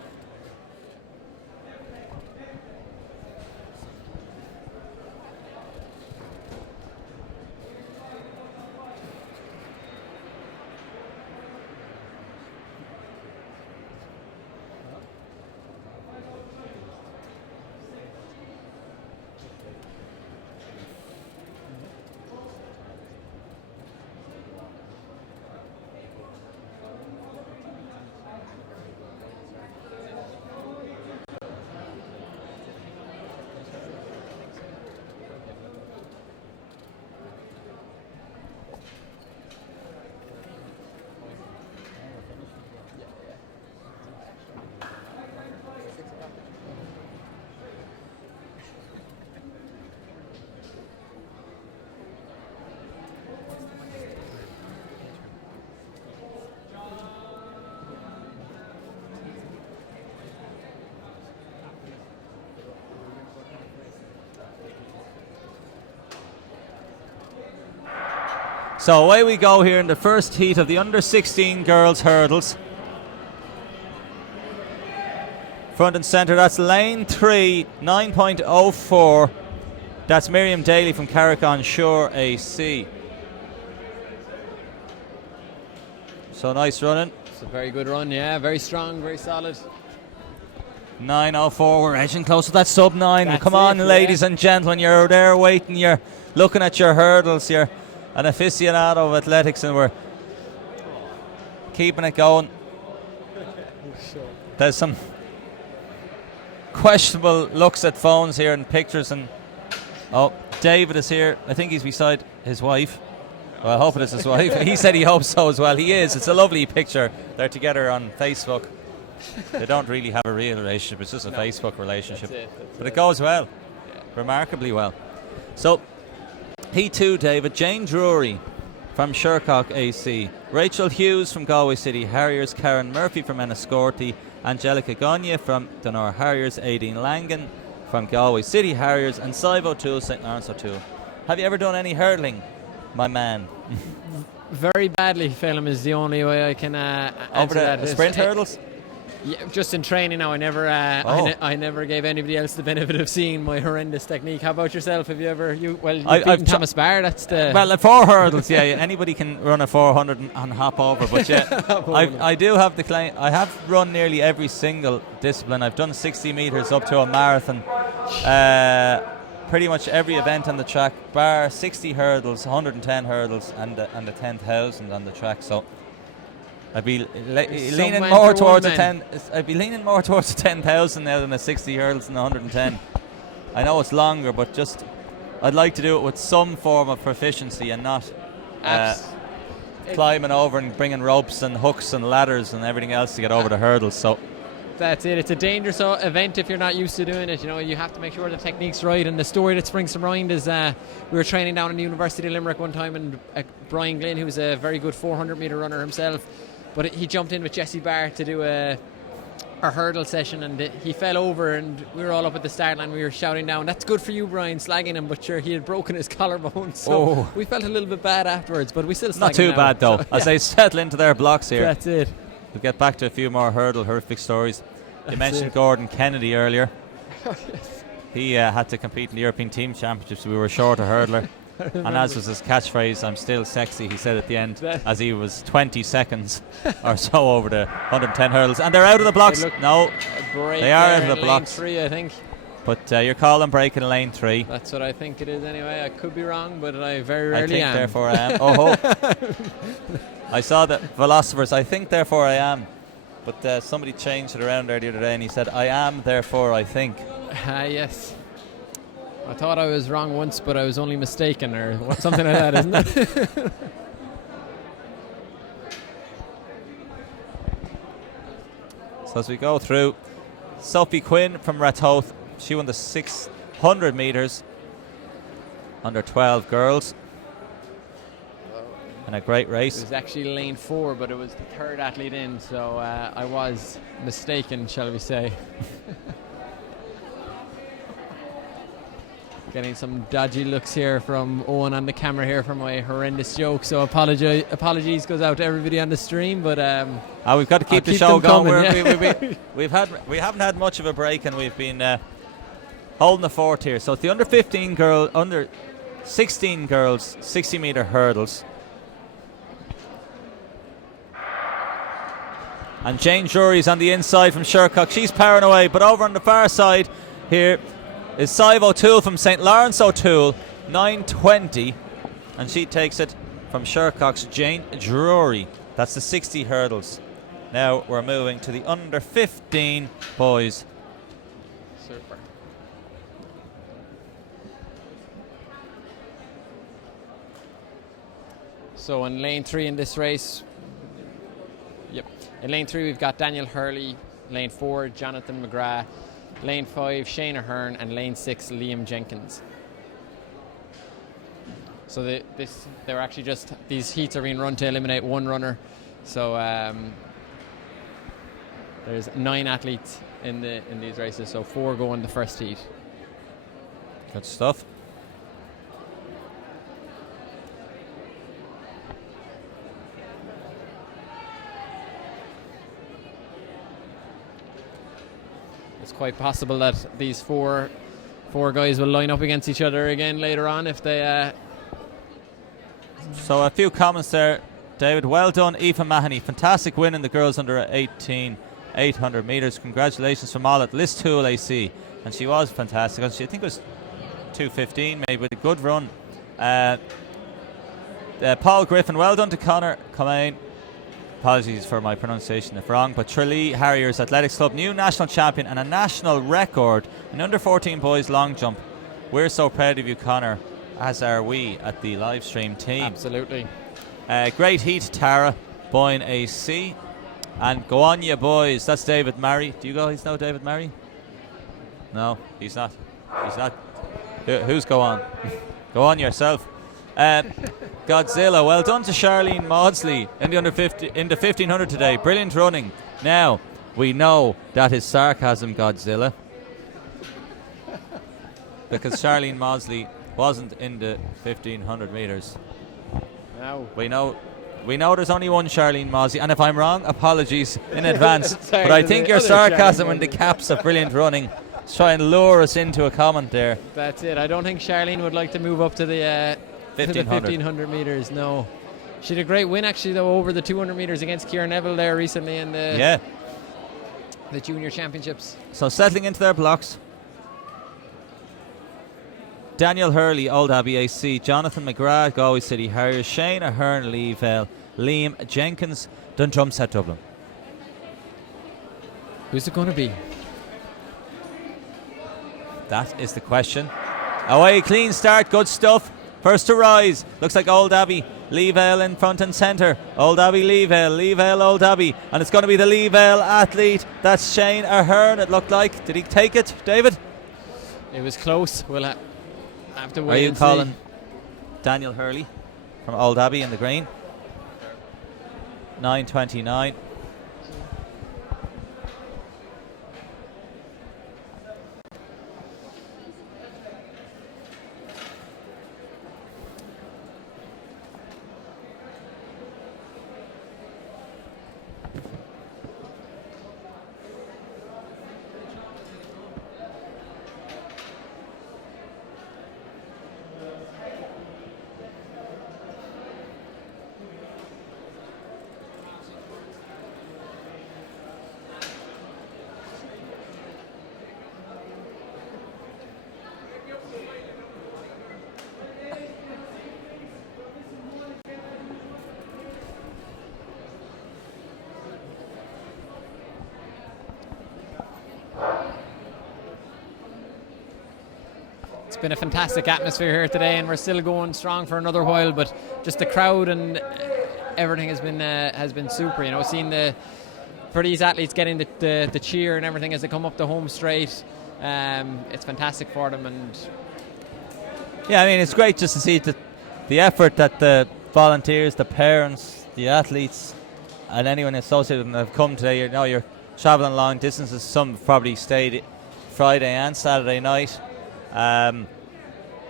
So away we go here in the first heat of the under 16 girls hurdles. Front and centre, that's lane 3, 9.04. That's Miriam Daly from Carrick on Shore AC. So nice running. It's a very good run, yeah. Very strong, very solid. 9.04, we're edging close to that sub 9. That's Come on, it, ladies yeah. and gentlemen, you're there waiting, you're looking at your hurdles, you're an aficionado of athletics, and we're keeping it going. There's some questionable looks at phones here and pictures, and David is here. I think he's beside his wife. Well, I hope it is his wife. He said he hopes so as well. He is. It's a lovely picture. They're together on Facebook. They don't really have a real relationship. It's just a Facebook relationship. That's But it goes well. Yeah. Remarkably well. So, he too, David. Jane Drury from Shercock AC. Rachel Hughes from Galway City Harriers. Karen Murphy from Enniscorthy. Angelica Gagne from Donor Harriers. Aideen Langan from Galway City Harriers. And Sive O'Toole, St. Lawrence O'Toole. Have you ever done any hurdling, my man? Very badly, Phelim, is the only way I can answer that. The sprint hurdles? Yeah, just in training now. I never, I never gave anybody else the benefit of seeing my horrendous technique. How about yourself? Have you ever? You've beaten Thomas Barr. That's the well, 4 hurdles. Yeah, anybody can run a 400 and hop over. But yeah, I do have the claim. I have run nearly every single discipline. I've done 60 meters up to a marathon. Pretty much every event on the track, bar 60 hurdles, 110 hurdles, and the 10,000 on the track. So I'd be leaning more towards I'd be leaning more towards the 10,000 now than the 60 hurdles and the 110. I know it's longer, but just I'd like to do it with some form of proficiency and not climbing over and bringing ropes and hooks and ladders and everything else to get over the hurdles. So that's it. It's a dangerous event if you're not used to doing it. You know, you have to make sure the technique's right. And the story that springs to mind is we were training down in the University of Limerick one time, and Brian Glynn, who was a very good 400 metre runner himself, but he jumped in with Jesse Barr to do a hurdle session, and he fell over, and we were all up at the start line. We were shouting down, "That's good for you, Brian," slagging him, but sure, he had broken his collarbone, so we felt a little bit bad afterwards, but we still slagged him. Not too now, bad though, so, as they settle into their blocks here. That's it. We'll get back to a few more horrific stories. You That's mentioned it. Gordon Kennedy earlier. He had to compete in the European Team Championships. We were short a hurdler. And as was his catchphrase, "I'm still sexy," he said at the end, as he was 20 seconds or so over the 110 hurdles. And they're out of the blocks. No, they are out of the blocks. Lane 3, I think. But you're calling break in lane 3. That's what I think it is anyway. I could be wrong, but I very rarely I think am. therefore I am. Oh, I saw the philosophers. I think therefore I am. But somebody changed it around there the other day, and he said, "I am, therefore I think." Yes. I thought I was wrong once, but I was only mistaken, or something like that, isn't it? So as we go through, Sophie Quinn from Ratoath, she won the 600 metres under 12 girls. And a great race. It was actually lane 4, but it was the third athlete in, so I was mistaken, shall we say. Getting some dodgy looks here from Owen on the camera here for my horrendous joke, so apologies goes out to everybody on the stream, but we've got to keep the show going. We haven't had much of a break, and we've been holding the fort here. So it's the under 16 girls 60 metre hurdles. And Jane Drury's on the inside from Shercock. She's powering away, but over on the far side here is Sive O'Toole from St. Lawrence O'Toole, 9:20, and she takes it from Shercock's Jane Drury. That's the 60 hurdles. Now we're moving to the under 15 boys. Super. So in lane 3 in this race, in lane 3 we've got Daniel Hurley, lane 4 Jonathan McGrath, lane 5 Shane Ahern, and lane 6 Liam Jenkins. So they're actually just, these heats are being run to eliminate one runner. So there's 9 athletes in these races, so 4 go in the first heat. Good stuff. quite possible that these four guys will line up against each other again later on if they. So a few comments there, David. Well done, Aoife Mahoney. Fantastic win in the girls under 18 800 metres. Congratulations from all at Listool AC. And she was fantastic. I think it was 2:15 maybe, with a good run. Paul Griffin, well done to Conor Comain. Apologies for my pronunciation if wrong, but Tralee Harriers Athletics Club, new national champion and a national record in under 14 boys long jump. We're so proud of you, Conor, as are we at the Livestream team. Absolutely. Great heat, Tara, Boyne AC. And go on, you boys. That's David Murray. Do you guys know David Murray? No, he's not. He's not. Who's go on? Go on yourself. Godzilla, well done to Charlene Maudsley in the 1500 today. Brilliant running. Now, we know that is sarcasm, Godzilla, because Charlene Maudsley wasn't in the 1500 metres. No. We know there's only one Charlene Maudsley, and if I'm wrong, apologies in advance. But I think your sarcasm in the caps of brilliant running is trying to lure us into a comment there. That's it. I don't think Charlene would like to move up to the 1500 metres. No. She had a great win actually though over the 200 metres against Ciara Neville there recently in the junior championships. So settling into their blocks. Daniel Hurley, Old Abbey AC, Jonathan McGrath, Galway City Harriers, Shane Ahern, Lee Vale, Liam Jenkins, Dundrumset, Dublin. Who's it going to be? That is the question. Away, clean start, good stuff. First to rise, looks like Old Abbey, Lee Vale in front and centre. Old Abbey, Lee Vale, Old Abbey. And it's going to be the Lee Vale athlete. That's Shane Ahern, it looked like. Did he take it, David? It was close. We'll have to wait. Are you and calling see. Daniel Hurley from Old Abbey in the green? 9:29. It's been a fantastic atmosphere here today, and we're still going strong for another while. But just the crowd and everything has been super. You know, seeing for these athletes getting the cheer and everything as they come up the home straight, it's fantastic for them. And yeah, I mean, it's great just to see the effort that the volunteers, the parents, the athletes, and anyone associated with them have come today. You know, you're travelling long distances. Some probably stayed Friday and Saturday night.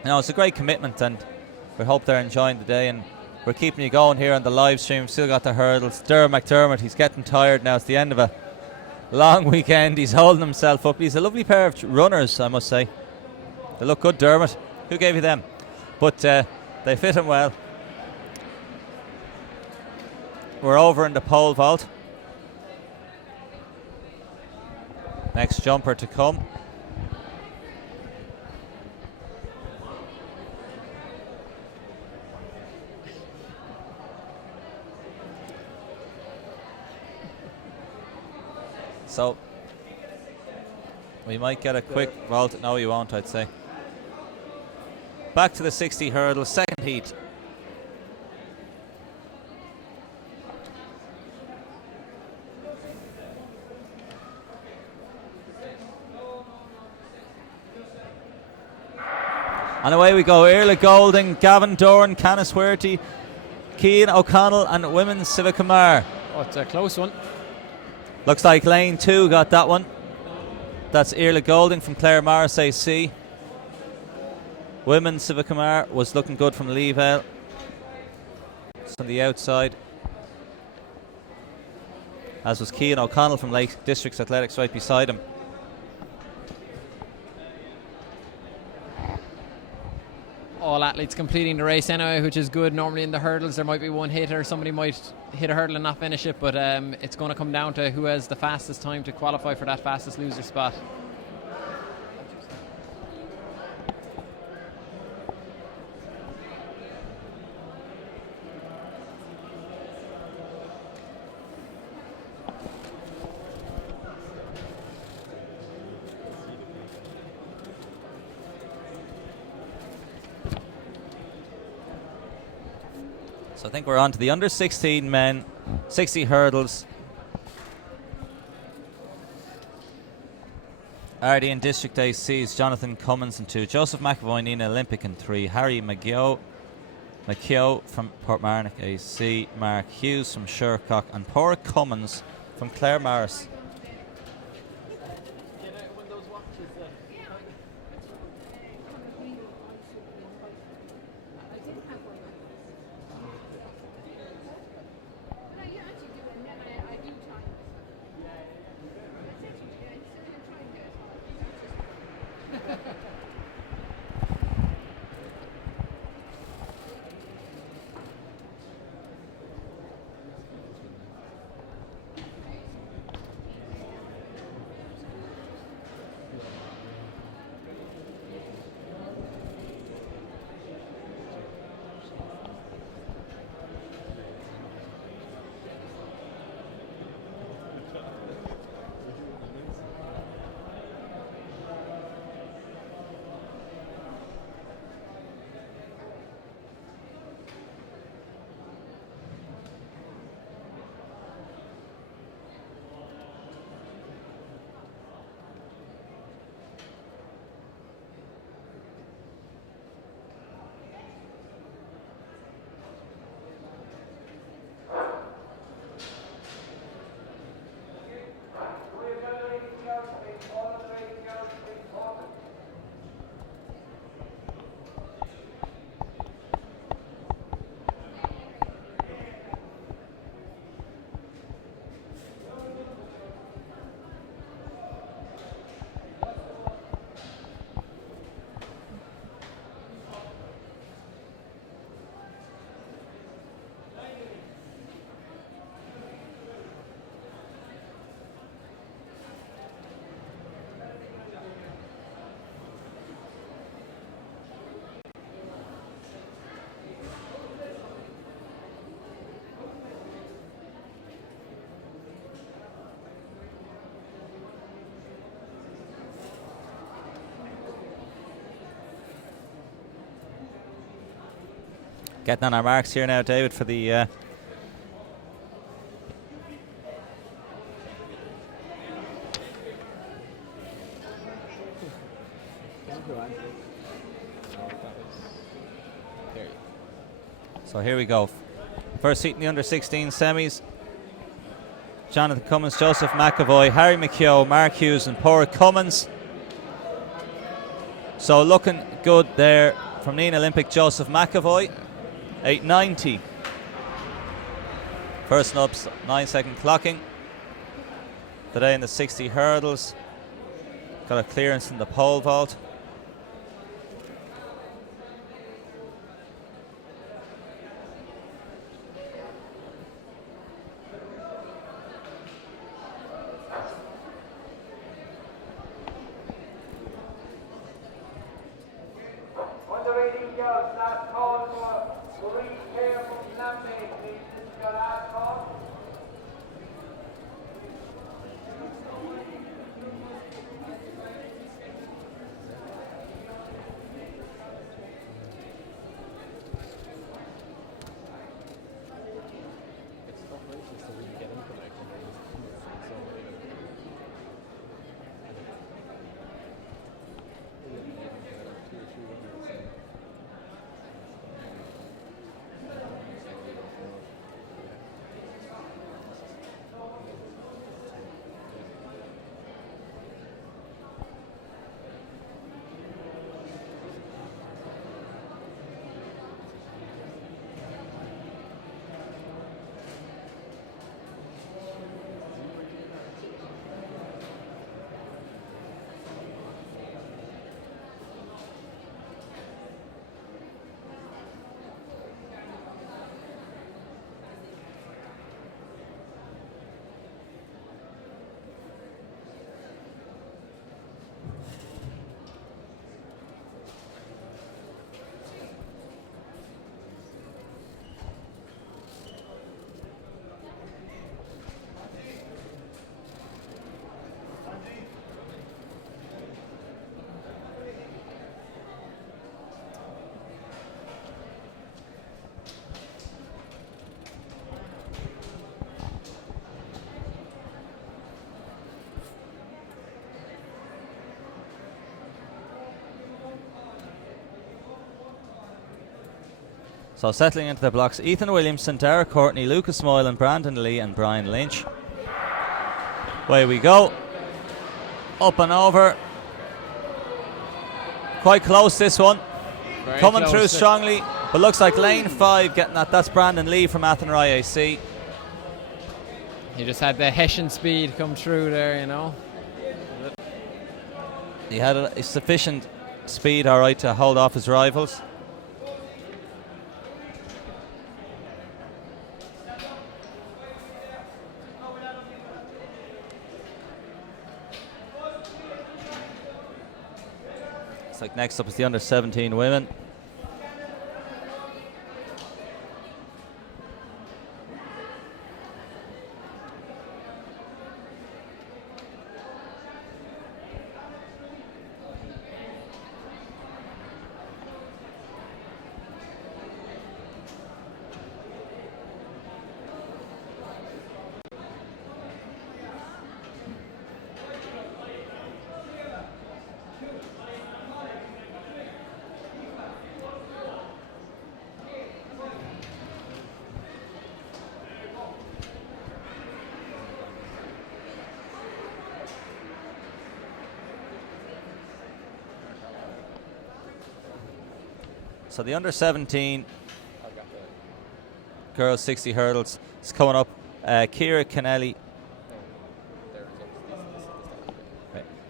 You know, it's a great commitment, and we hope they're enjoying the day, and we're keeping you going here on the live stream. Still got the hurdles. Dermot McDermott, he's getting tired now. It's the end of a long weekend. He's holding himself up. He's a lovely pair of runners, I must say. They look good, Dermot. Who gave you them? But they fit him well. We're over in the pole vault. Next jumper to come. So we might get a quick vault. No, you won't, I'd say. Back to the 60 hurdle, second heat. And away we go. Irla Golding, Gavin Doran, Canis Huerty, Cian O'Connell, and Women's Civic-Amar. oh, it's a close one. Looks like lane 2 got that one. That's Irla Golding from Clare Morris AC. Women's Civic-Amar was looking good from Lee Vale. It's on the outside. As was Cian O'Connell from Lake Districts Athletics right beside him. all athletes completing the race anyway, which is good. Normally in the hurdles there might be one hit, or somebody might hit a hurdle and not finish it, but it's going to come down to who has the fastest time to qualify for that fastest loser spot. So I think we're on to the under 16 men, 60 hurdles. RD in District AC's Jonathan Cummins in 2, Joseph McAvoy, Nina Olympic in 3, Harry McKeough from Portmarnock AC, Mark Hughes from Shercock, and Porrick Cummins from Clare Maris. Getting on our marks here now, David, for the so here we go. First seat in the under 16 semis. Jonathan Cummins, Joseph McAvoy, Harry McKeough, Mark Hughes and Porrick Cummins. So looking good there from Nina Olympic, Joseph McAvoy. 8:90. First up, 9-second clocking. Today in the 60 hurdles. Got a clearance in the pole vault. So settling into the blocks, Ethan Williamson, Derek Courtney, Lucas Moylan, Brandon Lee and Brian Lynch. Away we go. Up and over. Quite close this one. Very Coming close. through strongly, but looks like lane 5 getting that. That's Brandon Lee from Athenry AC. He just had the Hessian speed come through there, you know. He had a sufficient speed, all right, to hold off his rivals. It's like next up is the under 17 women. So the under 17 girls 60 hurdles is coming up. Ciara Kennelly.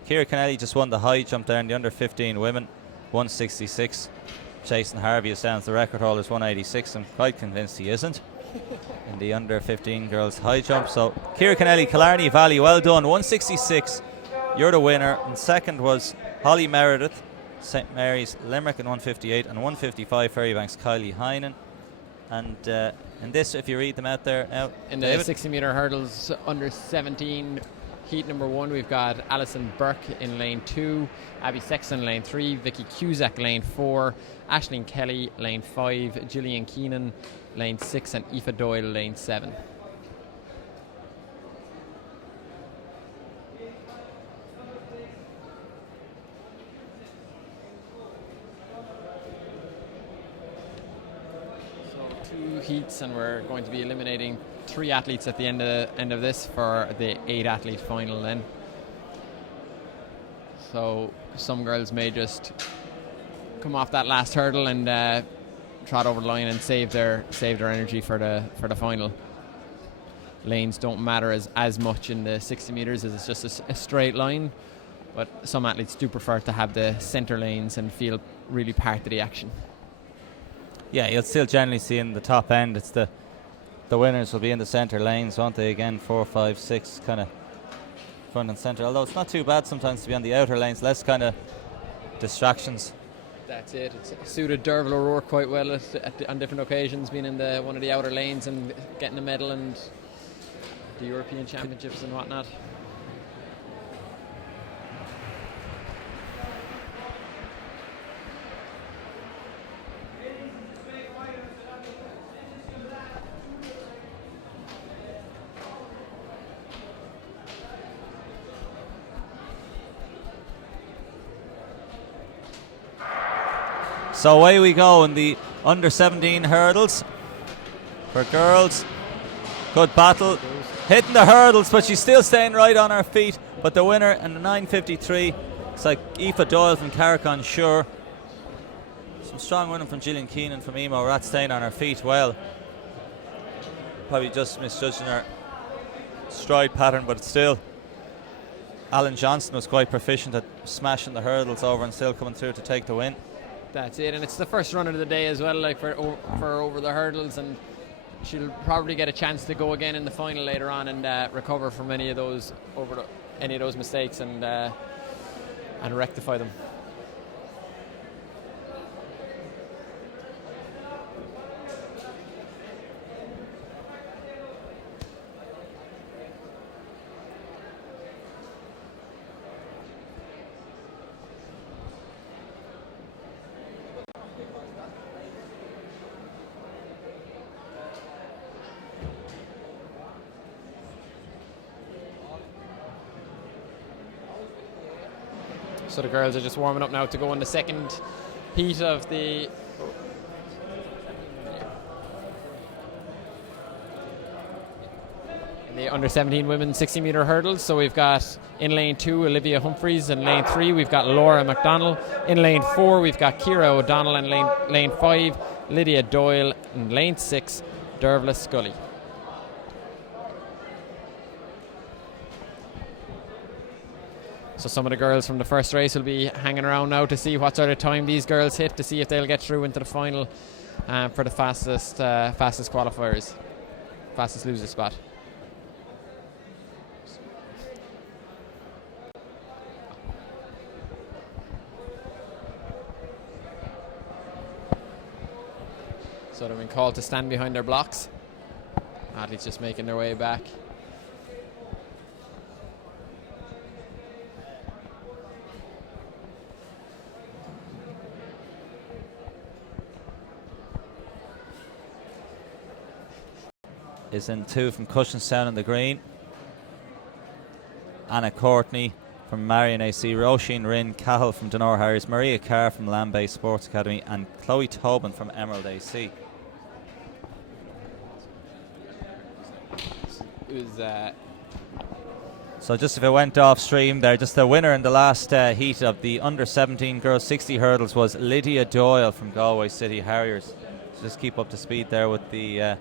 Ciara Kennelly just won the high jump there in the under 15 women, 166. Jason Harvey is down as the record holder, 186. I'm quite convinced he isn't in the under 15 girls high jump. So Ciara Kennelly, Killarney Valley, well done, 166. You're the winner. And second was Holly Meredith, St Mary's Limerick in 158, and 155 Ferrybanks Kylie Heinen. And in this, if you read them out there now, in the 60 metre hurdles under 17 heat number 1, we've got Alison Burke in lane 2, Abby Sexton lane 3, Vicky Cusack lane 4, Aisling Kelly lane 5, Gillian Keenan lane 6, and Aoife Doyle lane 7. Heats, and we're going to be eliminating 3 athletes at the end of this for the 8 athlete final then. So some girls may just come off that last hurdle and trot over the line and save their energy for the final. Lanes don't matter as much in the 60 meters as it's just a straight line, but some athletes do prefer to have the center lanes and feel really part of the action. Yeah, you'll still generally see in the top end, it's the winners will be in the centre lanes, won't they? Again, 4, 5, 6 kind of front and centre. Although it's not too bad sometimes to be on the outer lanes, less kind of distractions. That's it. It's suited Derval O'Rourke quite well on different occasions, being in one of the outer lanes and getting a medal and the European Championships and whatnot. So away we go in the under 17 hurdles for girls. Good battle, hitting the hurdles, but she's still staying right on her feet. But the winner in the 9:53, it's like Aoife Doyle from Carrick Sure. Some strong winning from Gillian Keenan from Emo Rat, staying on her feet well. Probably just misjudging her stride pattern, but still. Alan Johnson was quite proficient at smashing the hurdles over and still coming through to take the win. That's it, and it's the first run of the day as well, like for over the hurdles, and she'll probably get a chance to go again in the final later on and recover from any of those mistakes and rectify them. So the girls are just warming up now to go in the second heat of the The under 17 women's 60 metre hurdles. So we've got in lane 2 Olivia Humphreys, in lane 3 we've got Laura McDonald, in lane 4 we've got Ciara O'Donnell, and lane 5 Lydia Doyle, and lane 6 Dervla Scully. So some of the girls from the first race will be hanging around now to see what sort of time these girls hit, to see if they'll get through into the final for the fastest qualifiers, fastest loser spot. So they've been called to stand behind their blocks. Athletes just making their way back. Is in 2 from Cushinstown in the green. Anna Courtney from Marion AC, Roisin Rinn Cahill from Donore Harriers, Maria Carr from Land-Based Sports Academy, and Chloe Tobin from Emerald AC. So just if it went off stream there, just the winner in the last heat of the under 17 girls 60 hurdles was Lydia Doyle from Galway City Harriers. So just keep up to speed there with the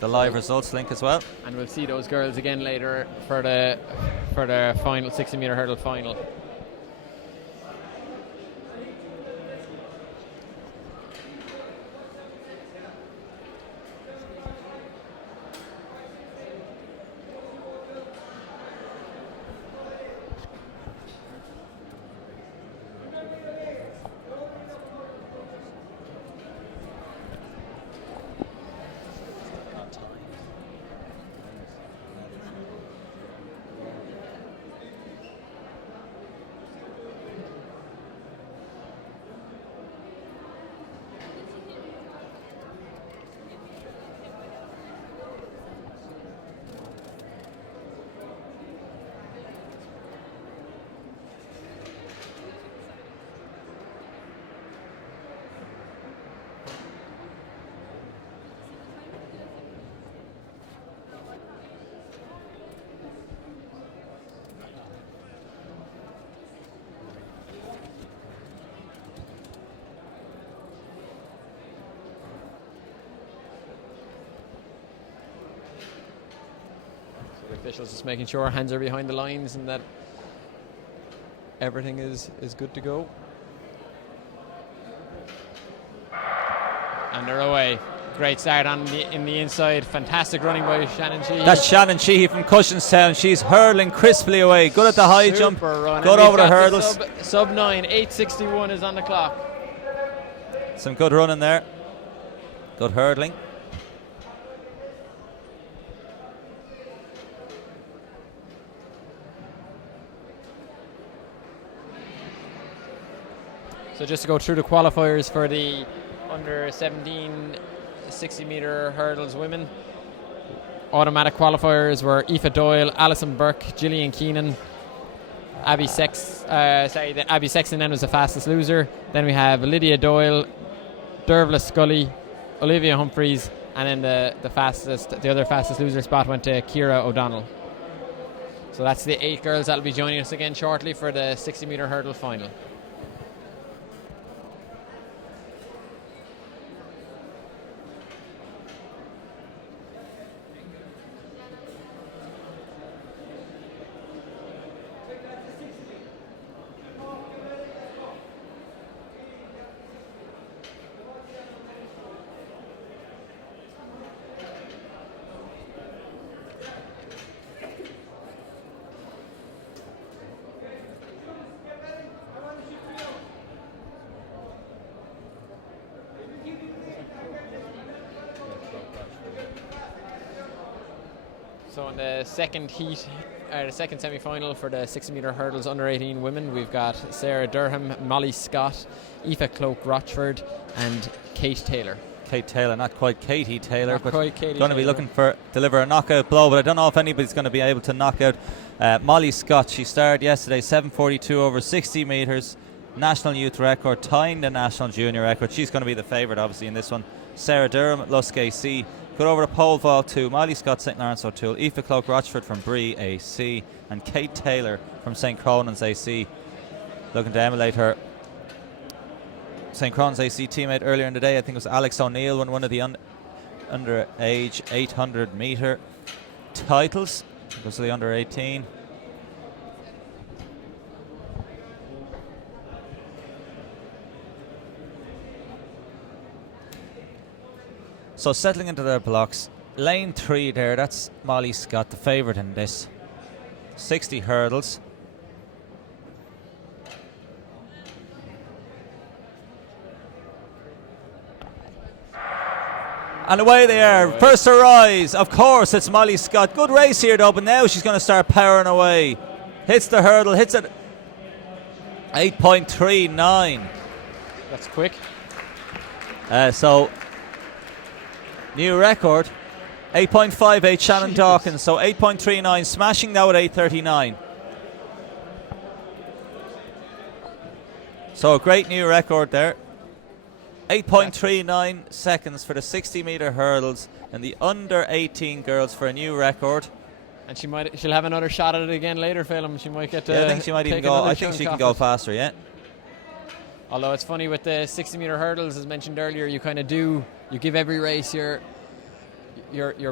live results link as well. And we'll see those girls again later for the final 60 metre hurdle final. Officials just making sure hands are behind the lines and that everything is good to go. And they're away. Great start in the inside. Fantastic running by Shannon Sheehy. That's Shannon Sheehy from Cushinstown. She's hurling crisply away. Good at the high jump. Run. Good over the hurdles. Sub 9, 8:61 is on the clock. Some good running there. Good hurdling. So just to go through the qualifiers for the under 17 60 metre hurdles women. Automatic qualifiers were Aoife Doyle, Alison Burke, Gillian Keenan, Abby Sexton then was the fastest loser. Then we have Lydia Doyle, Dervla Scully, Olivia Humphreys, and then the other fastest loser spot went to Ciara O'Donnell. So that's the 8 girls that'll be joining us again shortly for the 60 metre hurdle final. So in the second heat, the second semi-final for the 60 metre hurdles under 18 women, we've got Sarah Durham, Molly Scott, Aoife Cloak-Rochford and Kate Taylor. Kate Taylor, not quite Katie Taylor, not but quite Katie going to be Taylor. looking for deliver a knockout blow, but I don't know if anybody's going to be able to knock out Molly Scott. She started yesterday 7:42 over 60 metres, national youth record, tying the national junior record. She's going to be the favourite obviously in this one. Sarah Durham at Lusk AC Good over the pole vault to Molly Scott, St. Lawrence O'Toole, Aoife Cloak Rochford from Bree AC, and Kate Taylor from St. Cronan's AC, looking to emulate her St. Cronan's AC teammate earlier in the day. I think it was Alex O'Neill won one of the underage 800 metre titles. It goes to the under 18. So settling into their blocks, lane 3 there, that's Molly Scott, the favourite in this. 60 hurdles. And away they are. First to rise, of course, it's Molly Scott. Good race here though, but now she's going to start powering away. Hits the hurdle, hits it 8.39. That's quick. So new record, 8.58 Shannon Dawkins, so 8.39, smashing now at 8.39. So a great new record there. 8.39 seconds for the 60 metre hurdles and the under 18 girls for a new record. And she'll have another shot at it again later, Phelim. She might get to. Yeah, I think she might even go. I think she can go faster, yeah. Although it's funny with the 60 metre hurdles, as mentioned earlier, you give every race your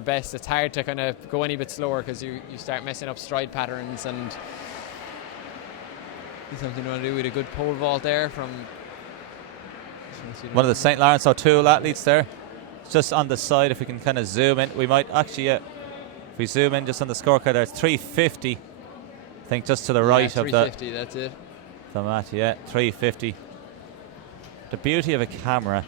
best. It's hard to kind of go any bit slower because you start messing up stride patterns, and something you want to do with a good pole vault there from one of the St. Lawrence O'Toole athletes there. It's just on the side, if we can kind of zoom in. We might actually, if we zoom in just on the scorecard there, it's 350. I think just to the right of the 350, that's it. The mat, yeah, 350. The beauty of a camera.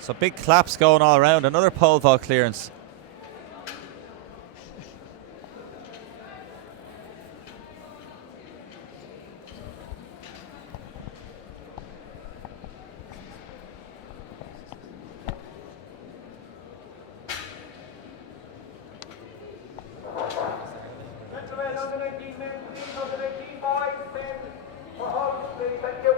So big claps going all around. Another pole vault clearance. Gentlemen, under 19 men, please, under 18 boys, men, for hold, please, thank you.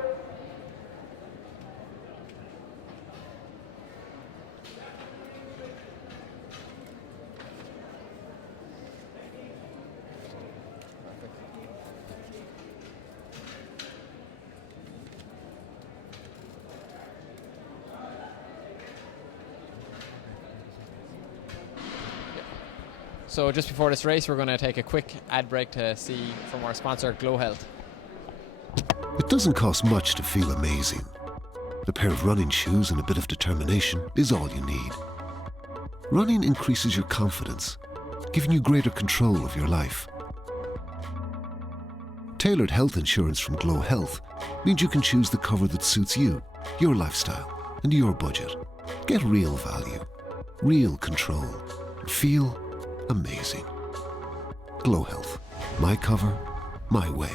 So just before this race, we're going to take a quick ad break to see from our sponsor, GloHealth. It doesn't cost much to feel amazing. A pair of running shoes and a bit of determination is all you need. Running increases your confidence, giving you greater control of your life. Tailored health insurance from GloHealth means you can choose the cover that suits you, your lifestyle, and your budget. Get real value, real control, and feel amazing. GloHealth. My cover, my way.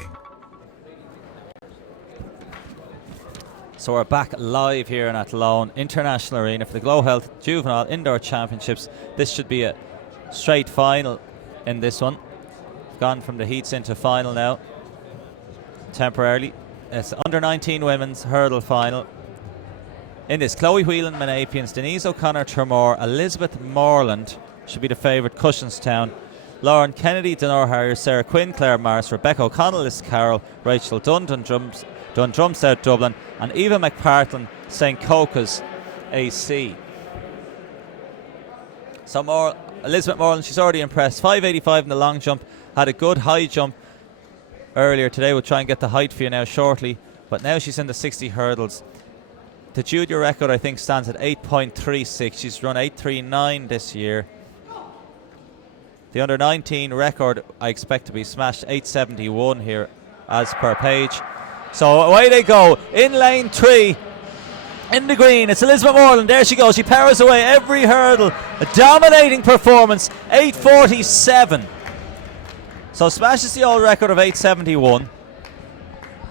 So we're back live here in Athlone International Arena for the GloHealth Juvenile Indoor Championships. This should be a straight final in this one. Gone from the heats into final now, temporarily. It's under 19 women's hurdle final. In this, Chloe Whelan, Menapians, Denise O'Connor, Tremor, Elizabeth Morland should be the favourite, Cushenstown. Lauren Kennedy, Denor Harrier, Sarah Quinn, Claire Mars, Rebecca O'Connell, Liz Carroll, Rachel Dunn, Dundrum South Dublin, and Eva McPartlin, St. Cocos AC. So more Elizabeth Morland, she's already impressed. 5.85 in the long jump, had a good high jump earlier today. We'll try and get the height for you now shortly, but now she's in the 60 hurdles. The junior record, I think, stands at 8.36. She's run 8.39 this year. The under 19 record, I expect to be smashed, 8.71 here as per page. So away they go in lane 3 in the green. It's Elizabeth Morland. There she goes. She powers away every hurdle. A dominating performance, 8.47. So smashes the old record of 8.71.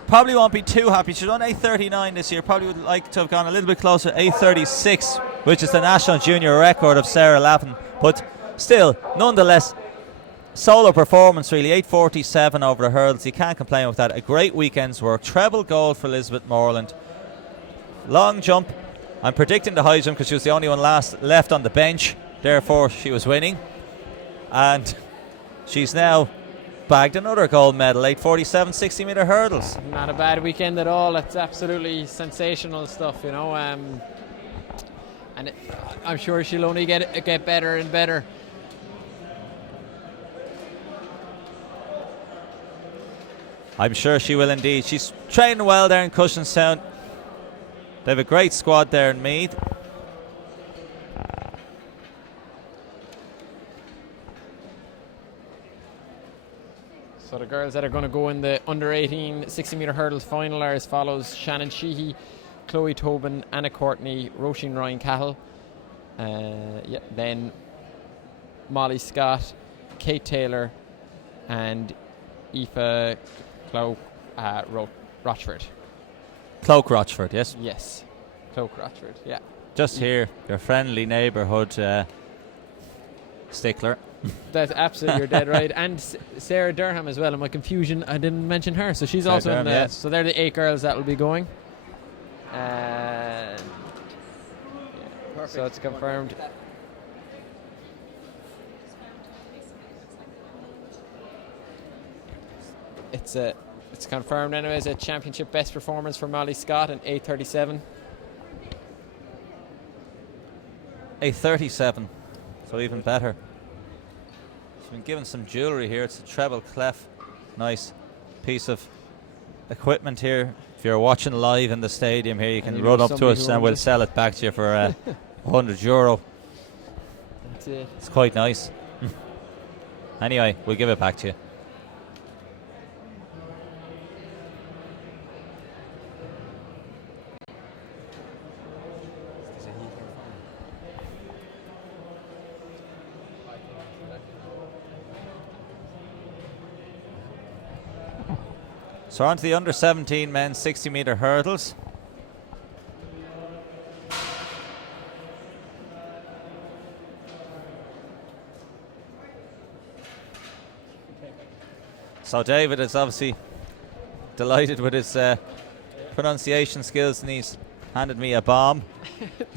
probably won't be too happy. She's done 8:39 this year. Probably would like to have gone a little bit closer, 8:36, which is the national junior record of Sarah Lappin. But still, nonetheless, solo performance really. 8:47 over the hurdles. You can't complain with that. A great weekend's work. Treble gold for Elizabeth Moreland. Long jump. I'm predicting the high jump because she was the only one left on the bench. Therefore, she was winning. And she's now bagged another gold medal. 8:47 60-metre hurdles. Not a bad weekend at all. It's absolutely sensational stuff, you know. And I'm sure she'll only get better and better. I'm sure she will indeed. She's training well there in Cushenstown. They have a great squad there in Meath. So the girls that are going to go in the under 18 60-metre hurdles final are as follows: Shannon Sheehy, Chloe Tobin, Anna Courtney, Roisin Ryan Cahill, then Molly Scott, Kate Taylor, and Aoife Cloak Rochford. Cloak Rochford, yes? Yes, Cloak Rochford, yeah. Just here, your friendly neighbourhood stickler. That's absolutely, you're dead right. And Sarah Durham as well. In my confusion, I didn't mention her. So she's Sarah also Durham, in the. yes. So they're the 8 girls that will be going. And so it's confirmed. It's confirmed anyways. A championship best performance for Molly Scott in 8:37. 8:37, so even better. She's been given some jewellery here. It's a treble clef. Nice piece of equipment here. If you're watching live in the stadium here, you can run up to us and we'll sell it back to you for €100. That's it. It's quite nice. Anyway, we'll give it back to you. So on to the under 17 men's 60-metre hurdles. So David is obviously delighted with his pronunciation skills, and he's handed me a bomb.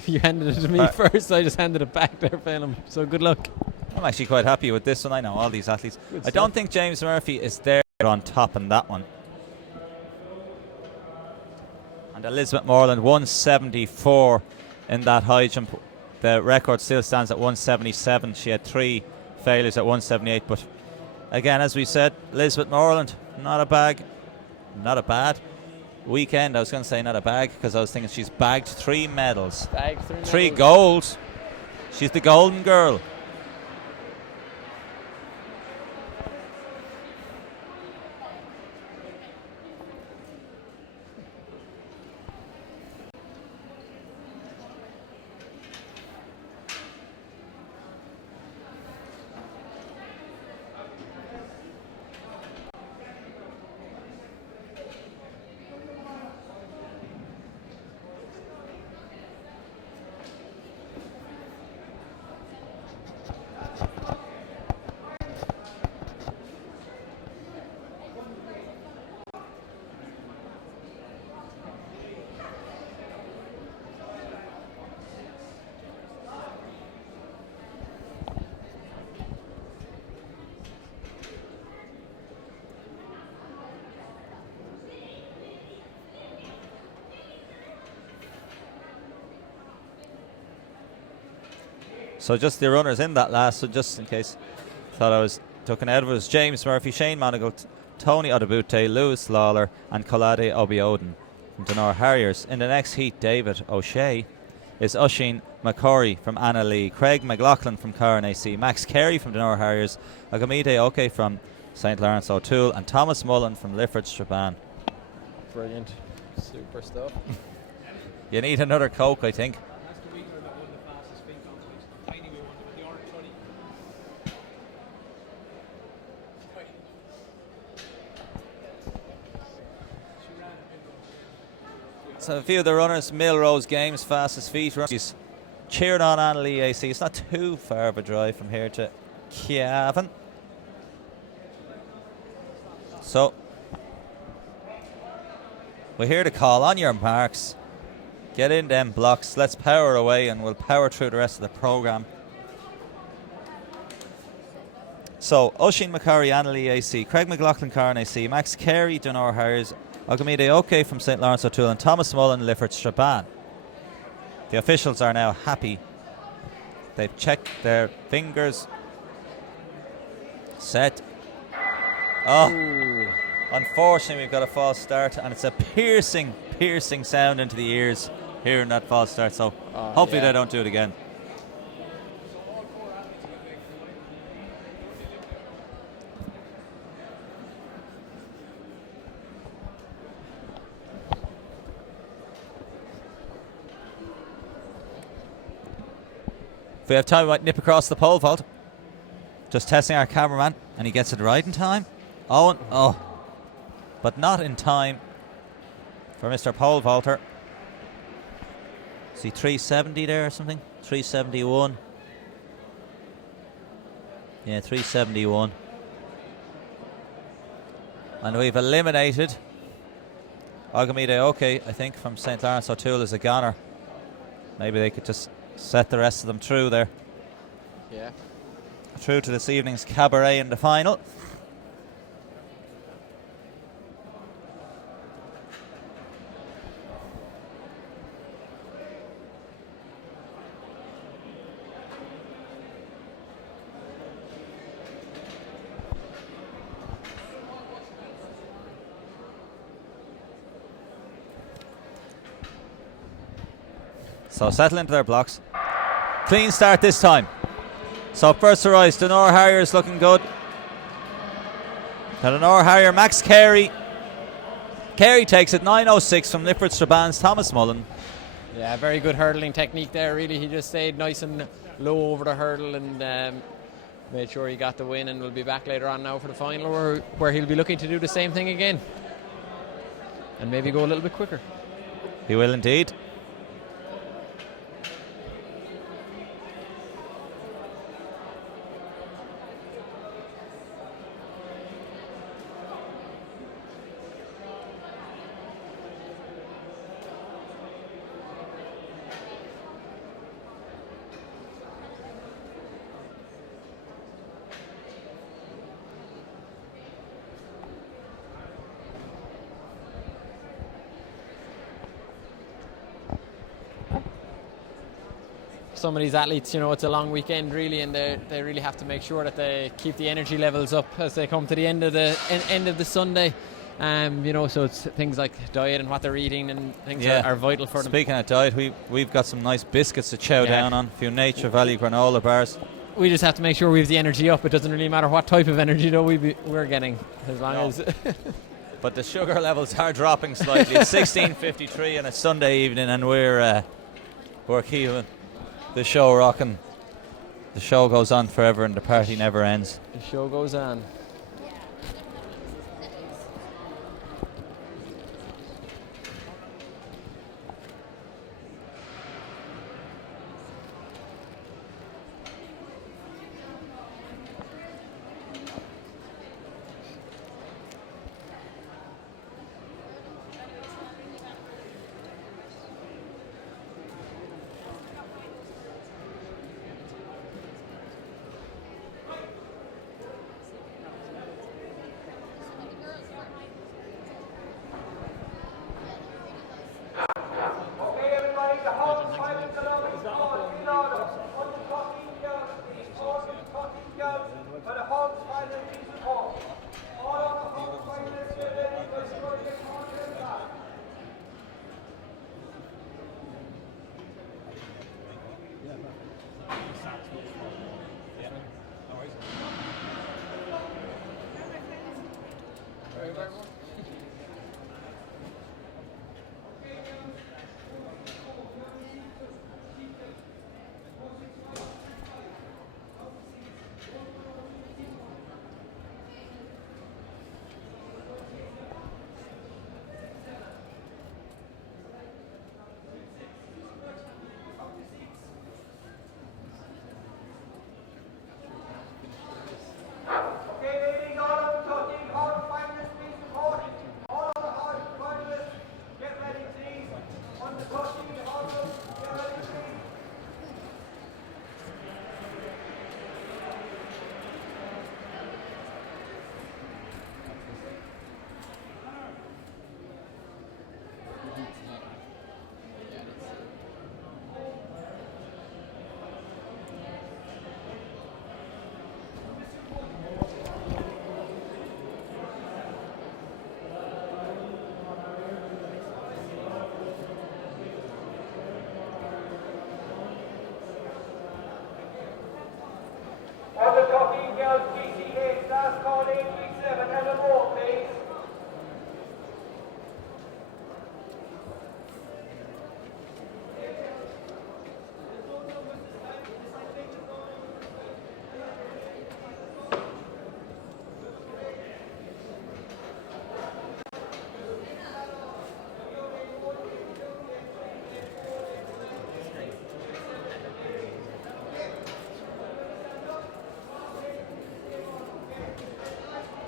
You handed it to me first, I just handed it back there, Phelan. So good luck. I'm actually quite happy with this one. I know all these athletes. I don't think James Murphy is there on top in that one. And Elizabeth Moreland 174 in that high jump. The record still stands at 177. She had 3 failures at 178. But again, as we said, Elizabeth Moreland, not a bad weekend. I was going to say not a bag because I was thinking she's bagged 3 medals. Bagged 3 golds. She's the golden girl. So just the runners in that last, so just in case thought I was taken out of it, was James Murphy, Shane Monagle, Tony Odabute, Lewis Lawler and Colade Obioden from Donor Harriers. In the next heat, David O'Shea is Oisin McCorry from Anna Lee, Craig McLaughlin from Cairn AC, Max Carey from Donor Harriers, Agamide Oke from St. Lawrence O'Toole and Thomas Mullen from Lifford Strabane. Brilliant. Super stuff. You need another Coke, I think. So a few of the runners, Milrose Games, fastest feet runners, cheered on Annalise AC. It's not too far of a drive from here to Cavan. So we hear the call. On your marks, get in them blocks. Let's power away, and we'll power through the rest of the programme. So Oisin McCurry, Annalise AC, Craig McLaughlin, Carn AC, Max Carey, Donor Harriers, Ogamide Oke from St. Lawrence O'Toole, and Thomas Mullen, Lifford Strabane. The officials are now happy. They've checked their fingers. Set. Oh, unfortunately we've got a false start, and it's a piercing sound into the ears hearing that false start, so hopefully they don't do it again. If we have time, we might nip across the pole vault. Just testing our cameraman, and he gets it right in time. Owen, but not in time for Mr. Pole Vaulter. See 370 there or something? 371. Yeah, 371. And we've eliminated Ogamide Oke, I think, from St. Lawrence O'Toole as a goner. Maybe they could just set the rest of them through there. Yeah. Through to this evening's cabaret in the final. So settle into their blocks. Clean start this time. So first to rise, Donor Harrier is looking good. Now Donor Harrier, Max Carey. Carey takes it, 9.06 from Lifford Strabane's Thomas Mullen. Yeah, very good hurdling technique there, really. He just stayed nice and low over the hurdle and made sure he got the win, and we'll be back later on now for the final where he'll be looking to do the same thing again. And maybe go a little bit quicker. He will indeed. Some of these athletes, you know, it's a long weekend really, and they really have to make sure that they keep the energy levels up as they come to the end of the Sunday. You know, so it's things like diet and what they're eating and things are vital for them. Speaking of diet, we've got some nice biscuits to chow down on, a few Nature Valley granola bars. We just have to make sure we have the energy up. It doesn't really matter what type of energy though we're getting, as long as. But the sugar levels are dropping slightly. It's 16:53 on a Sunday evening, and we're keeping the show rocking. The show goes on forever, and the party never ends. The show goes on. girls GCH, last call 837, have a vote please.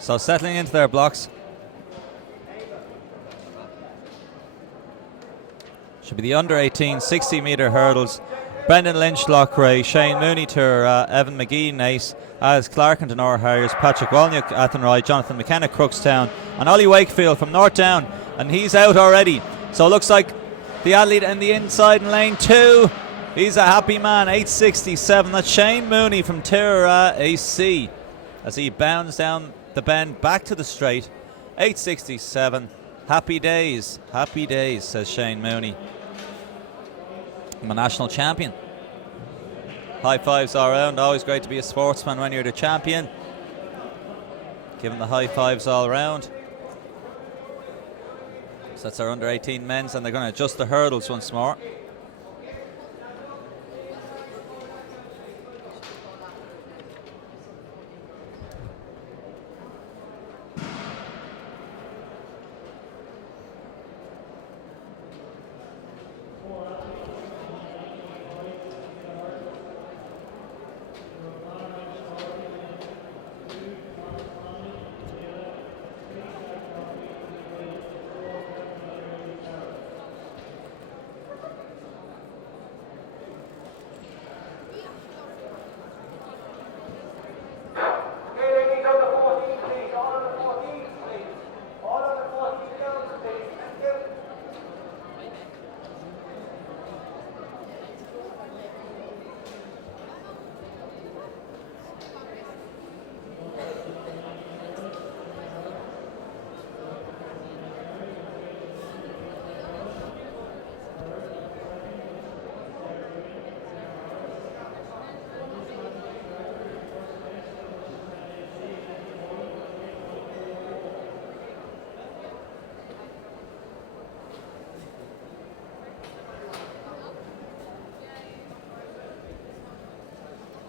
So settling into their blocks. Should be the under 18 60 metre hurdles. Brendan Lynch, Lochray, Shane Mooney, Tour, Evan McGee, Nace, Alice Clark and Denora Harriers, Patrick Wolniuk, Athenroy, Jonathan McKenna, Crookstown, and Ollie Wakefield from North Down, and he's out already. So it looks like the athlete in the inside in lane 2, he's a happy man, 8.67. That's Shane Mooney from Tour AC as he bounds down the bend back to the straight. 8.67. Happy days, says Shane Mooney. I'm a national champion. High fives all around. Always great to be a sportsman when you're the champion. Give him the high fives all around. So that's our under 18 men's, and they're going to adjust the hurdles once more.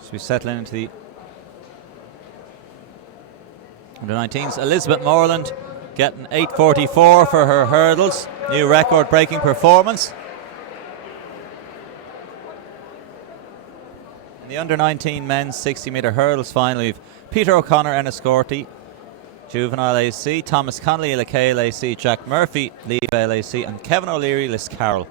So we settling into the under 19s. Elizabeth Moreland getting 8.44 for her hurdles. New record breaking performance. In the under 19 men's 60 metre hurdles final, we've Peter O'Connor, Enniscorthy, Juvenile AC, Thomas Connolly, Lakale AC, Jack Murphy, Leevale AC, and Kevin O'Leary, Liscarroll.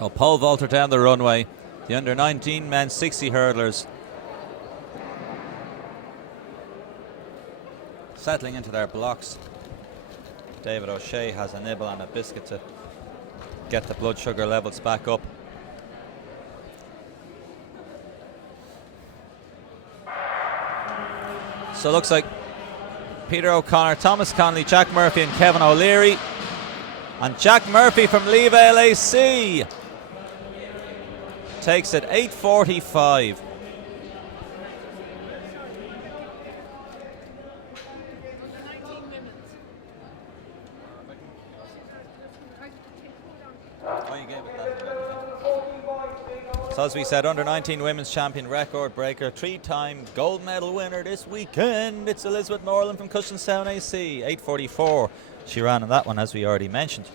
So pole vaulter down the runway. The under-19 men's 60 hurdlers settling into their blocks. David O'Shea has a nibble and a biscuit to get the blood sugar levels back up. So it looks like Peter O'Connor, Thomas Connolly, Jack Murphy and Kevin O'Leary. And Jack Murphy from Leavale AC takes it 8:45. So as we said, under 19 women's champion, record breaker, 3-time gold medal winner this weekend. It's Elizabeth Moreland from Cushenstown AC. 8:44 she ran on that one, as we already mentioned.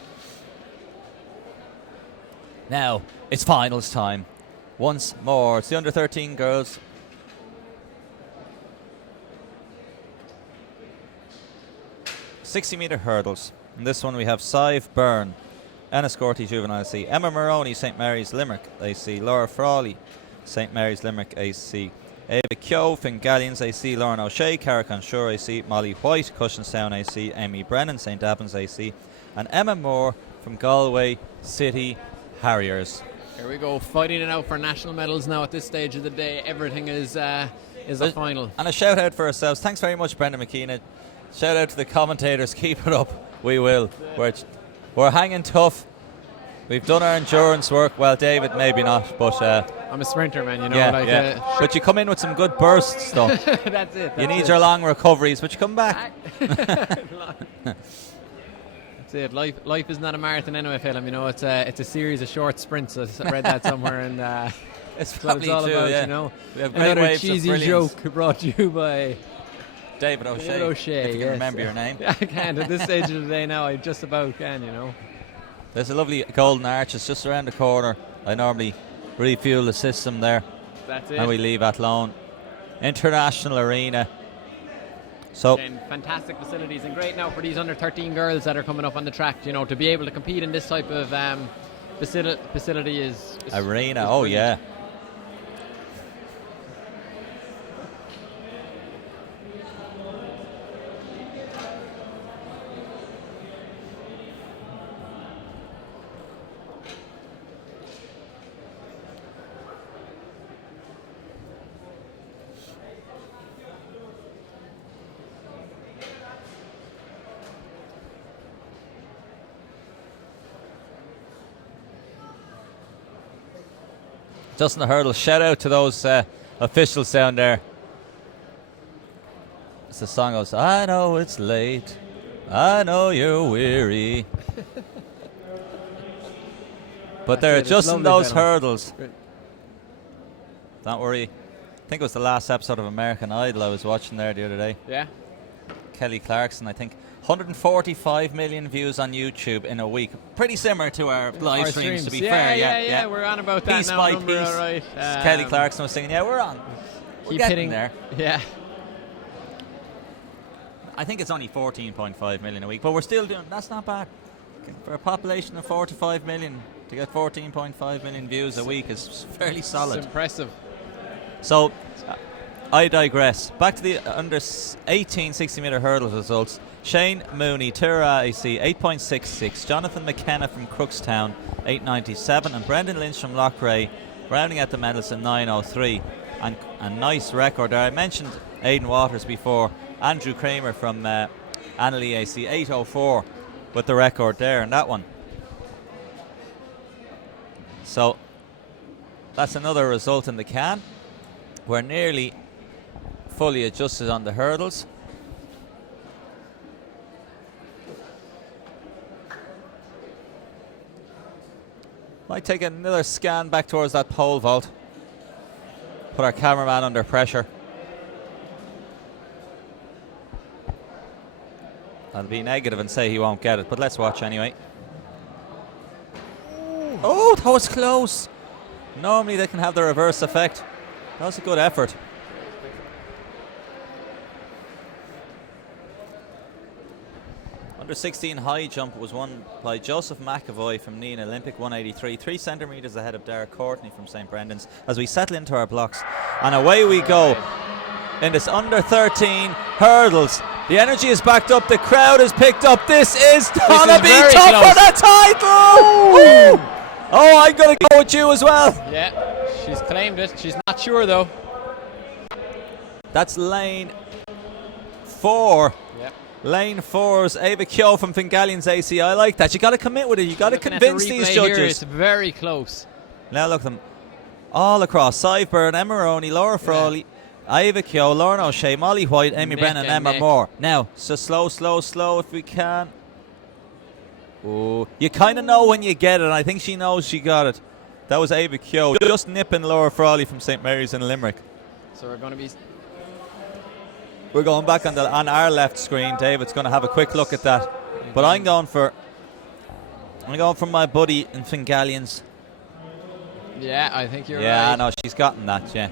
Now it's finals time once more. It's the under 13 girls. '60-metre hurdles. In this one we have Sive Byrne, Enniscorthy Juvenile AC, Emma Maroney, St Mary's Limerick AC, Laura Frawley, St Mary's Limerick AC, Ava Kyo, Fingallions AC, Lauren O'Shea, Carrick Shore AC, Molly White, Cushenstown AC, Amy Brennan, St Albans AC, and Emma Moore from Galway City Harriers. Here we go, fighting it out for national medals now at this stage of the day. Everything is a final. And a shout out for ourselves. Thanks very much, Brendan McKenna. Shout out to the commentators. Keep it up. We will. We're hanging tough. We've done our endurance work. Well, David, maybe not, but I'm a sprinter, man. You know, but you come in with some good bursts, though. That's it. You need your long recoveries, but you come back. That's it. Life is not a marathon anyway, Phil. You know, it's a series of short sprints. I read that somewhere, and it's probably all true, about. yeah. You know, we have great another waves cheesy of brilliance. joke brought to you by David O'Shea. If you can remember your name. I can't at this stage of the day now. I just about can. You know. There's a lovely golden arch. It's just around the corner. I normally refuel the system there. That's it. And we leave Athlone. International Arena. So again, fantastic facilities, and great now for these under 13 girls that are coming up on the track. You know, to be able to compete in this type of facility is arena. is oh brilliant. yeah. Just in the hurdle. Shout out to those officials down there. As the song goes, I know it's late, I know you're weary. But they're adjusting those hurdles. Great. Don't worry. I think it was the last episode of American Idol I was watching there the other day. Yeah. Kelly Clarkson, I think. 145 million views on YouTube in a week. Pretty similar to our live streams, to be fair. Yeah, we're on about that piece now. by Number, piece. all right. Kelly Clarkson was singing, yeah, we're on. We're Keep getting hitting there. Yeah. I think it's only 14.5 million a week, but we're still doing, that's not bad. For a population of 45 million, to get 14.5 million views a week is fairly solid. It's impressive. So, I digress. Back to the under 18 60-metre hurdle results. Shane Mooney, Tura AC, 8.66. Jonathan McKenna from Crookstown, 8.97. And Brendan Lynch from Loughrea, rounding out the medals at 9.03. And a nice record there. I mentioned Aidan Waters before. Andrew Kramer from Annalee AC, 8.04 with the record there in that one. So, that's another result in the can. We're nearly fully adjusted on the hurdles. Might take another scan back towards that pole vault. Put our cameraman under pressure. I'll be negative and say he won't get it, but let's watch anyway. Oh, that was close. Normally they can have the reverse effect. That was a good effort. Under 16 high jump was won by Joseph McAvoy from Neen Olympic, 183, 3 centimetres ahead of Derek Courtney from St Brendan's. As we settle into our blocks, and away we go in this under 13 hurdles. The energy is backed up, the crowd is picked up. This is gonna be tough for the title! Woo! Oh, I'm gonna go with you as well. Yeah, she's claimed it. She's not sure though. That's lane 4. Yep. Lane 4's Ava Kyo from Fingalian's AC. I like that. You got to commit with it. You got to convince these judges. Here, it's very close. Now look at them. All across. Cy Byrne, Emma Maroney, Laura Frawley, Ava Kyo, Lauren O'Shea, Molly White, Amy Brennan, Emma Moore. Now, so slow if we can. Oh, you kind of know when you get it. I think she knows she got it. That was Ava Kyo just nipping Laura Frawley from St Mary's in Limerick. So we're going to be... We're going back on our left screen. David's going to have a quick look at that. But I'm going for my buddy in Fingalians. Yeah, I think you're right. Yeah, I know, she's gotten that, yeah.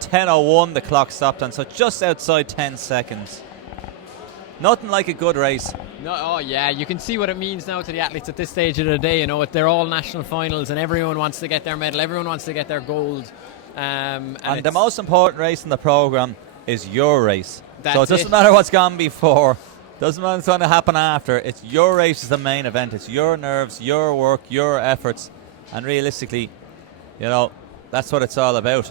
10:01 the clock stopped on, so just outside 10 seconds. Nothing like a good race. No, oh yeah, you can see what it means now to the athletes at this stage of the day. You know, they're all national finals and everyone wants to get their medal, everyone wants to get their gold. And the most important race in the programme is your race. That's so it doesn't matter what's gone before, doesn't matter what's going to happen after. It's your race is the main event. It's your nerves, your work, your efforts, and realistically, you know, that's what it's all about.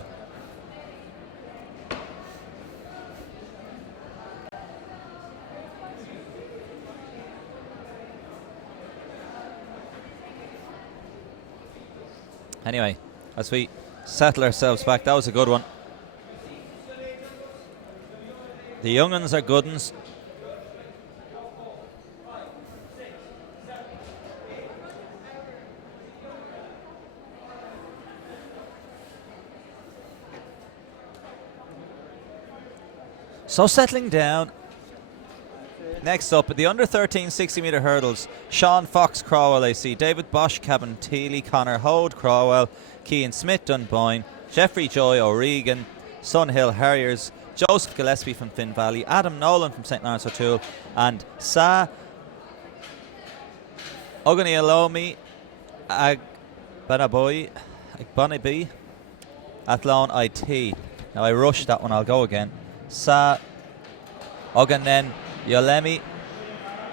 Anyway, as we settle ourselves back, that was a good one. The young uns are good uns. So settling down. Next up, the under 13 60 metre hurdles. Sean Fox, Crowell AC, David Bosch, Cabin Teely, Connor Hode, Crowell, Cian Smith, Dunboyne, Jeffrey Joy, O'Regan, Sunhill Harriers, Joseph Gillespie from Finn Valley, Adam Nolan from St Lawrence O'Toole, and Sa Oganialomi Agbanaboy Athlone IT. Now I rushed that one, I'll go again. Sa Oganen Yolemi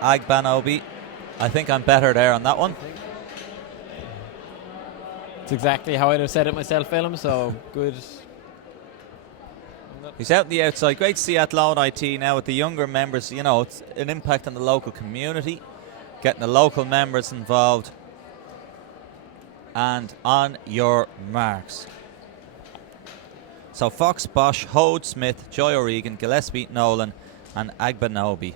Agbanobi. I think I'm better there on that one. It's exactly how I'd have said it myself, Phelim, so good. He's out on the outside. Great to see Athlone IT now with the younger members. You know, it's an impact on the local community, getting the local members involved. And on your marks. So Fox, Bosch, Hode, Smith, Joy O'Regan, Gillespie, Nolan, and Agbanobi.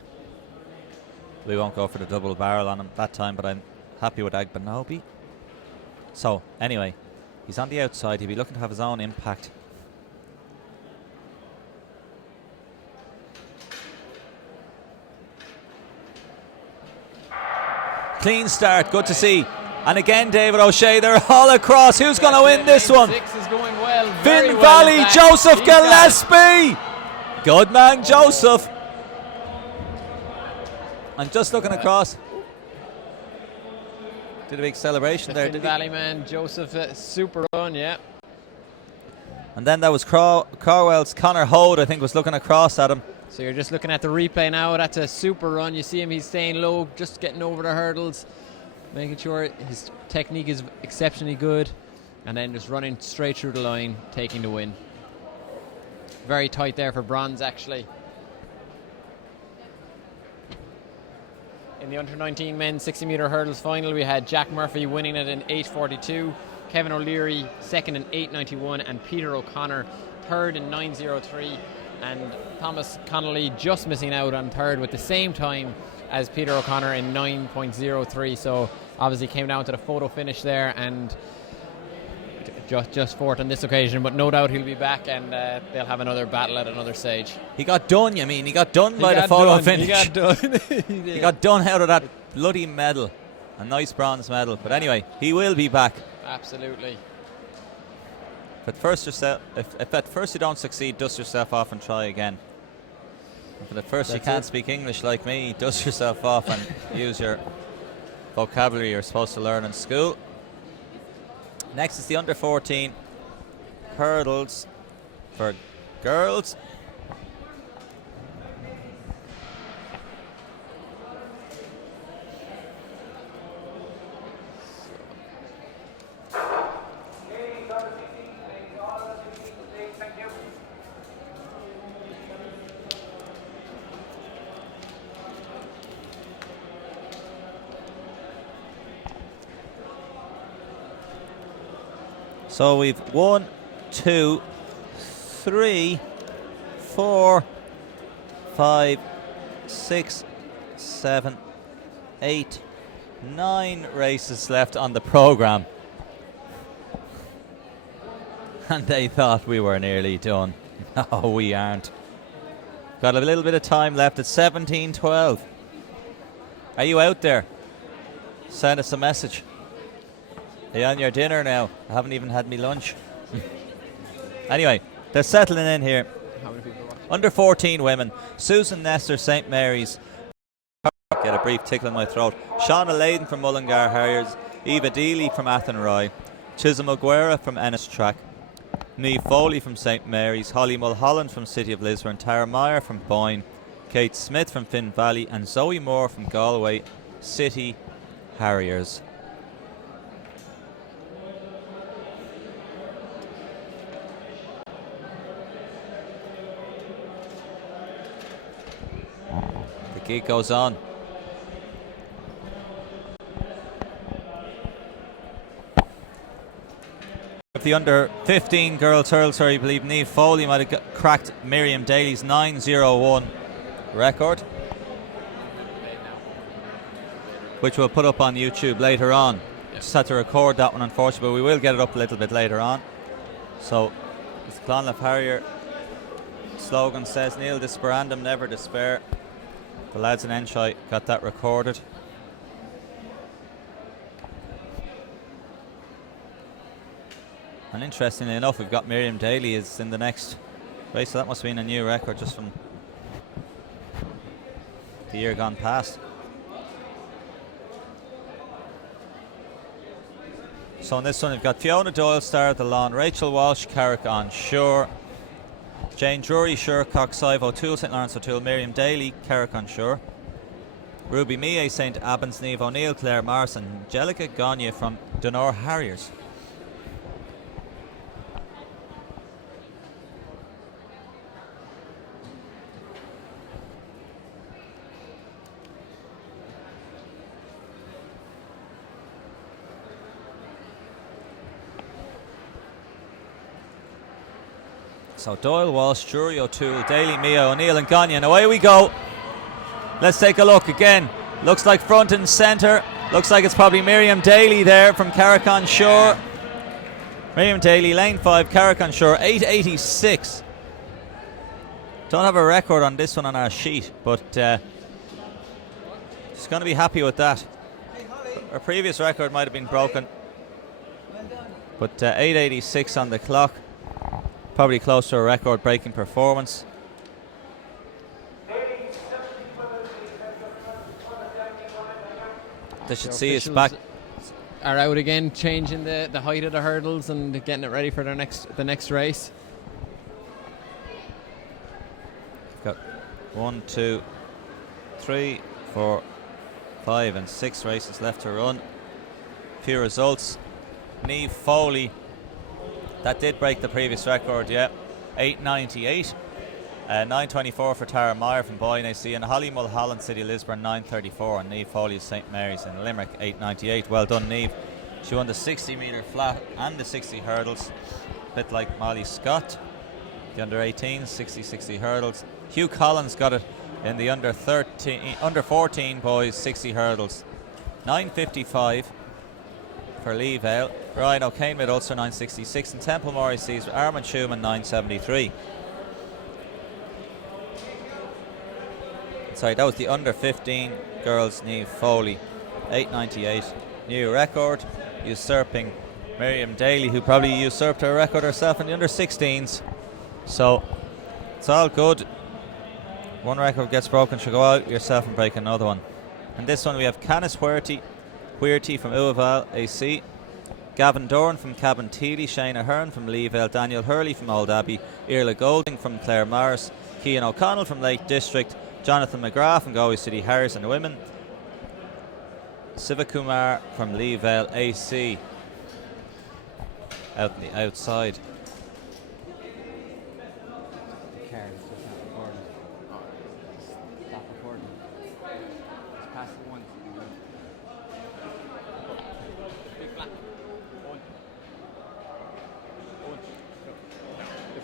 We won't go for the double barrel on him that time, but I'm happy with Agbanobi. So, anyway, he's on the outside. He'll be looking to have his own impact. Clean start, good to see. And again, David O'Shea, they're all across. Who's going to win this one? 6 is going well. Finn Valley, Joseph Gillespie. Good man, Joseph. I'm just looking across. Did a big celebration there, Finn did Valley man, Joseph, super run, yeah. And then that was Crowell's Connor Hode, I think, was looking across at him. So you're just looking at the replay now. That's a super run. You see him, he's staying low, just getting over the hurdles, making sure his technique is exceptionally good, and then just running straight through the line, taking the win. Very tight there for bronze, actually. In the under-19 men's 60 metre hurdles final, we had Jack Murphy winning it in 8:42, Kevin O'Leary second in 8:91, and Peter O'Connor third in 9:03, and Thomas Connolly just missing out on third with the same time as Peter O'Connor in 9:03. So obviously came down to the photo finish there, and just fourth on this occasion, but no doubt he'll be back, and they'll have another battle at another stage. He got done, you mean? He got done by the photo finish. He got done. He got done out of that bloody medal. A nice bronze medal. But anyway, he will be back. Absolutely. If at first you don't succeed, dust yourself off and try again. But at first you That's can't it. speak English like me. Dust yourself off and use your vocabulary you're supposed to learn in school. Next is the under 14 hurdles for girls. Ladies under 16, ladies all under 16, please, thank you. So we've 1, 2, 3, 4, 5, 6, 7, 8, 9 races left on the programme. And they thought we were nearly done. No, we aren't. Got a little bit of time left at 17:12. Are you out there? Send us a message. Are you on your dinner now? I haven't even had me lunch. Anyway, they're settling in here. How many people are watching? Under 14 women. Susan Nestor, St. Mary's. Get a brief tickle in my throat. Shauna Layden from Mullingar Harriers. Eva Deely from Athenry. Chisholm O'Guera from Ennistrack. Niamh Foley from St. Mary's. Holly Mulholland from City of Lisburn. Tara Meyer from Boyne. Kate Smith from Finn Valley. And Zoe Moore from Galway City Harriers. The gig goes on. The under 15 girls hurls, I believe Niamh Foley might have cracked Miriam Daly's 9:01 record, which we'll put up on YouTube later on. Just had to record that one, unfortunately, but we will get it up a little bit later on. So, as the Clonliffe Harrier slogan says, Neil Desperandum, never despair. The lads in Enshite got that recorded. And interestingly enough, we've got Miriam Daly is in the next race, so that must have been a new record just from the year gone past. So in this one, we've got Fiona Doyle, Star of the Lawn, Rachel Walsh, Carrick on Shore, Jane Drury, Shercock, Sive O'Toole, St. Lawrence O'Toole, Miriam Daly, Carrick on Shore, Ruby Mie, St. Albans, Niamh O'Neill, Claire Morrison, Angelica Gagne from Dunor Harriers. So Doyle, Walsh, Drury, O'Toole, Daly, Mia, O'Neill and Gagne. And away we go. Let's take a look again. Looks like front and centre. Looks like it's probably Miriam Daly there from Carrick on Shore. Miriam Daly, lane 5, Carrick on Shore, 8:86. Don't have a record on this one on our sheet, but just going to be happy with that. Our previous record might have been broken, but 8:86 on the clock. Probably close to a record-breaking performance. They should see us back. Are out again, changing the height of the hurdles and getting it ready for the next race. Got 1, 2, 3, 4, 5 and 6 races left to run. Few results. Niamh Foley, that did break the previous record, yeah. 8:98. 9:24 for Tara Meyer from Boyne AC, and Holly Mulholland, City Lisburn, 9:34. And Niamh Foley of St. Mary's in Limerick, 8:98. Well done, Niamh. She won the 60-metre flat and the 60 hurdles, a bit like Molly Scott. The under 18, 60 hurdles. Hugh Collins got it in the under 14 boys 60 hurdles. 9:55 for Lee Vale. Ryan O'Kane mid Ulster, 9:66, and Temple Morris sees Armand Schumann, 9:73. Sorry, that was the under 15 girls. Niamh Foley, 8:98. New record, usurping Miriam Daly, who probably usurped her record herself in the under 16s. So it's all good. One record gets broken, should go out yourself and break another one. And this one we have Canis Huerty from Uaval AC, Gavin Doran from Cabinteely, Shane Ahern from Leevale, Daniel Hurley from Old Abbey, Irla Golding from Clare Morris, Cian O'Connell from Lake District, Jonathan McGrath from Galway City Harris and the women, Sivakumar from Leevale AC out on the outside.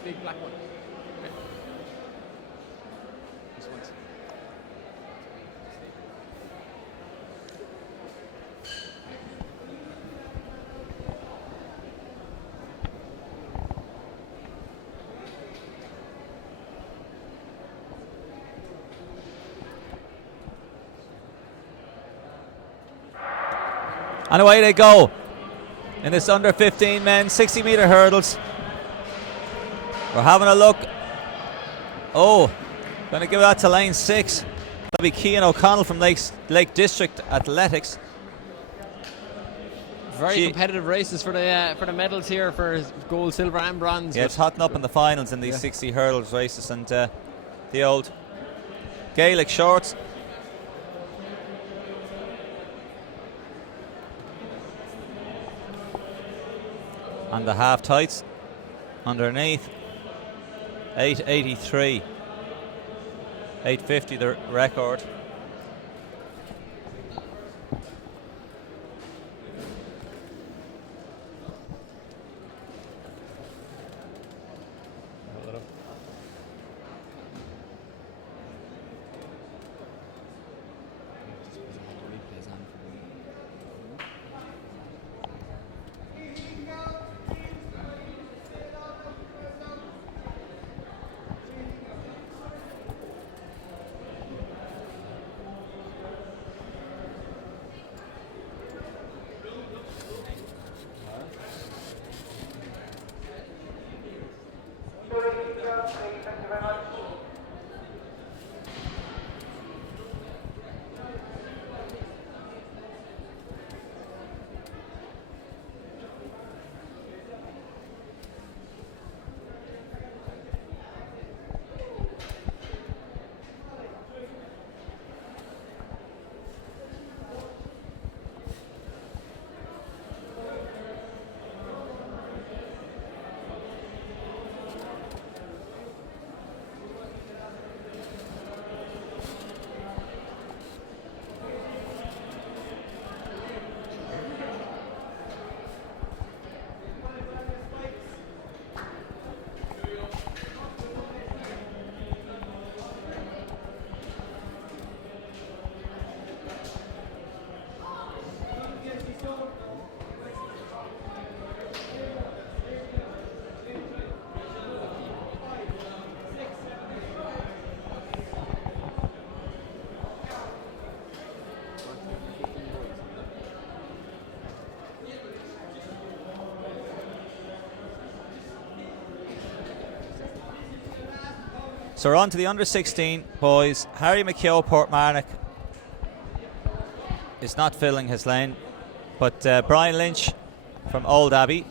Big black one. This one's. And away they go in this under 15 men 60 metre hurdles. We're having a look. Oh, going to give that to lane 6. That'll be Cian O'Connell from Lake District Athletics. Very competitive races for the medals here for gold, silver and bronze. Yeah, it's hotting up in the finals in these 60 hurdles races, and the old Gaelic shorts. And the half tights underneath. 883, 850 the record. So we're on to the under 16 boys. Harry McKeough, Portmarnock, is not filling his lane, but Brian Lynch from Old Abbey,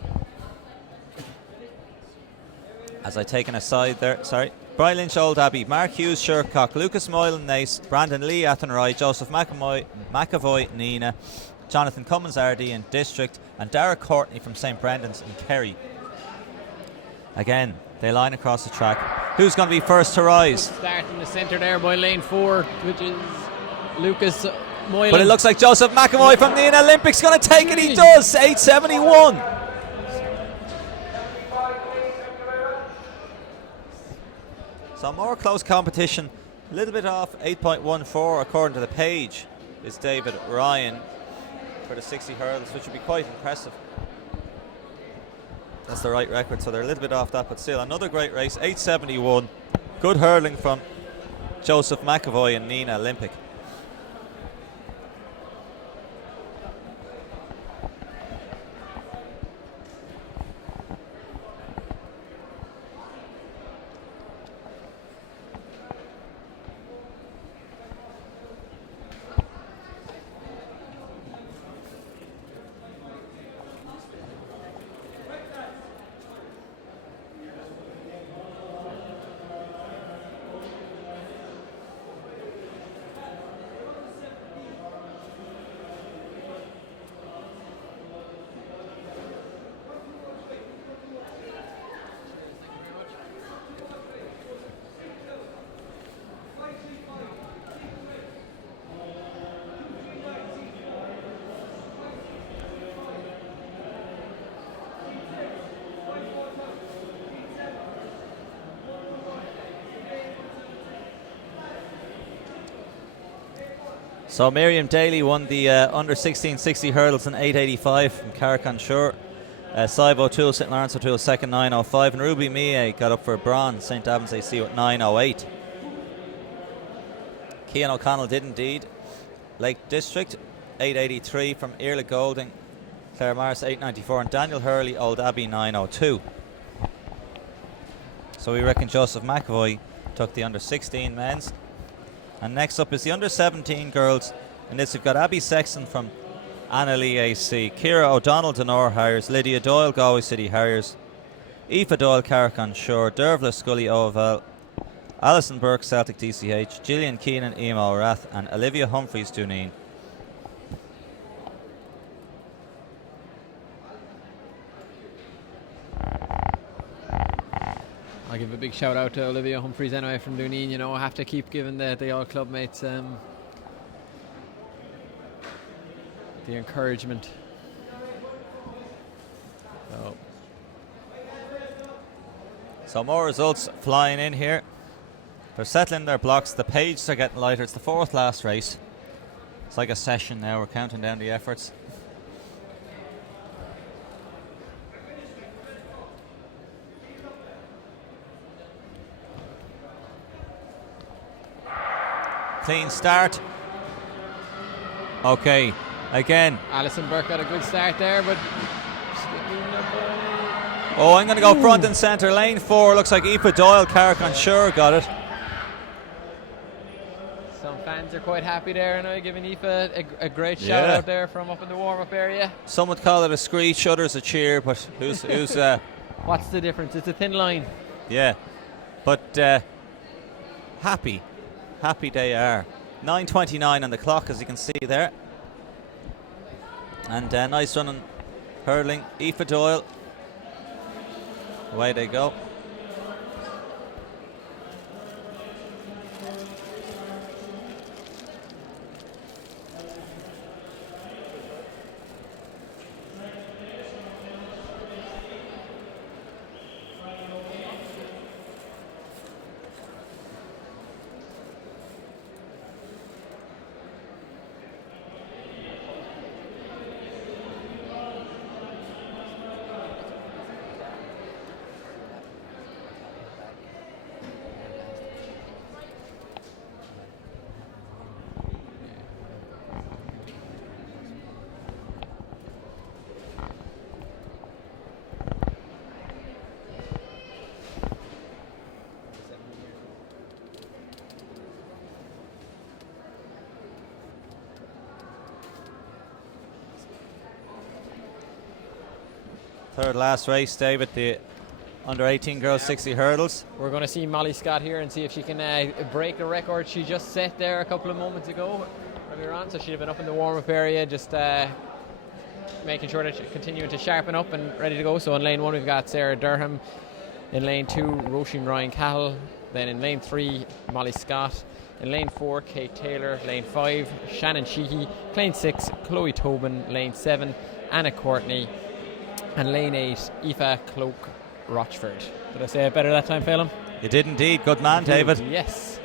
as I take an aside there, sorry. Brian Lynch, Old Abbey, Mark Hughes, Shercock, Lucas Moylan, Nace, Brandon Lee, Athenroy, Joseph McAvoy, Nina, Jonathan Cummins, RD in District, and Derek Courtney from St. Brendan's in Kerry. Again, they line across the track. Who's going to be first to rise? Start in the centre there by lane 4, which is Lucas Moylan. But it looks like Joseph McAvoy from the Olympics going to take it. He does. 871. So more close competition. A little bit off. 8.14 according to the page is David Ryan for the 60 hurdles, which would be quite impressive. That's the right record, so they're a little bit off that, but still another great race. 871. Good hurling from Joseph McAvoy and Nina Olympic. So Miriam Daly won the under 16 60 hurdles in 8:85 from Carrick-on-Shore. Sive O'Toole, St. Lawrence O'Toole second 9:05, and Ruby Mie got up for bronze, St. Albans AC with 9:08. Cian O'Connell did indeed. Lake District 8:83 from Irla Golding, Claire Mars 8:94, and Daniel Hurley, Old Abbey 9:02. So we reckon Joseph McAvoy took the under 16 men's. And next up is the under 17 girls. And this we've got Abby Sexton from Annalee AC, Ciara O'Donnell Denor Harriers, Lydia Doyle Galway City Harriers, Aoife Doyle Carrick-on-Shore, Dervla Scully OFL, Alison Burke Celtic DCH, Gillian Keenan Emo Rath, and Olivia Humphreys Duneen. I'll give a big shout out to Olivia Humphreys anyway from Dooneen. You know, I have to keep giving the all club mates the encouragement. So more results flying in here. They're settling their blocks. The pages are getting lighter. It's the fourth last race. It's like a session now. We're counting down the efforts. Clean start. Okay, again. Alison Burke got a good start there, but Oh, I'm going to go front and centre. Lane 4 looks like Aoife Doyle Carrick-on-Shore got it. some fans are quite happy there, and I'm giving Aoife a great shout out there from up in the warm-up area. Some would call it a screech, others a cheer, but who's what's the difference? It's a thin line. Yeah, but happy they are. 9:29 on the clock, as you can see there. And nice running, hurling. Aoife Doyle. Away they go. Third last race, David, the under 18 girls 60 hurdles. We're going to see Molly Scott here and see if she can break the record she just set there a couple of moments ago earlier on. So she'd have been up in the warm-up area, just making sure that she's continuing to sharpen up and ready to go. So in lane 1 we've got Sarah Durham, in lane 2 Roisin Ryan Cahill, then in lane 3 Molly Scott, in lane 4 Kate Taylor, lane 5 Shannon Sheehy, lane 6 Chloe Tobin, lane 7 Anna Courtney, and lane 8 Aoife Cloak Rochford. Did I say it better that time, Phelan? You did indeed. Good man, David. Yes.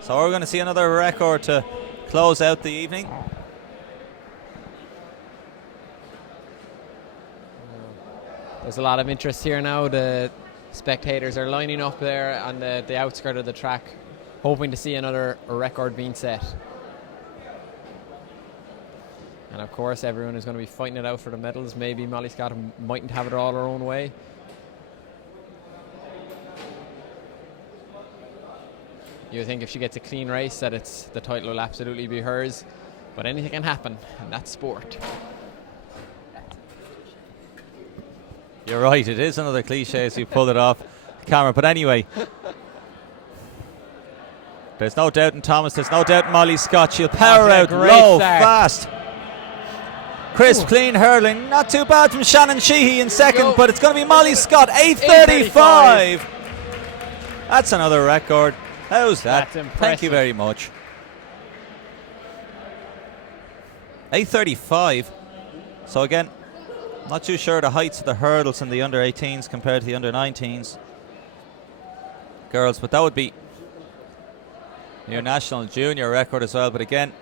So we're going to see another record to close out the evening. There's a lot of interest here now. The spectators are lining up there on the outskirt of the track, hoping to see another record being set. And of course, everyone is going to be fighting it out for the medals. Maybe Molly Scott mightn't have it all her own way. You think if she gets a clean race that the title will absolutely be hers, but anything can happen, and that's sport. You're right, it is another cliche as you pulled it off camera. But anyway, there's no doubt in Thomas, there's no doubt in Molly Scott. She'll power out low, fast. Crisp, clean hurling. Not too bad from Shannon Sheehy in second, but it's going to be Molly Scott. 8:35. That's another record. How's that? That's impressive. Thank you very much. 8:35. So again, not too sure the heights of the hurdles in the under 18s compared to the under 19s girls, but that would be your national junior record as well. But again,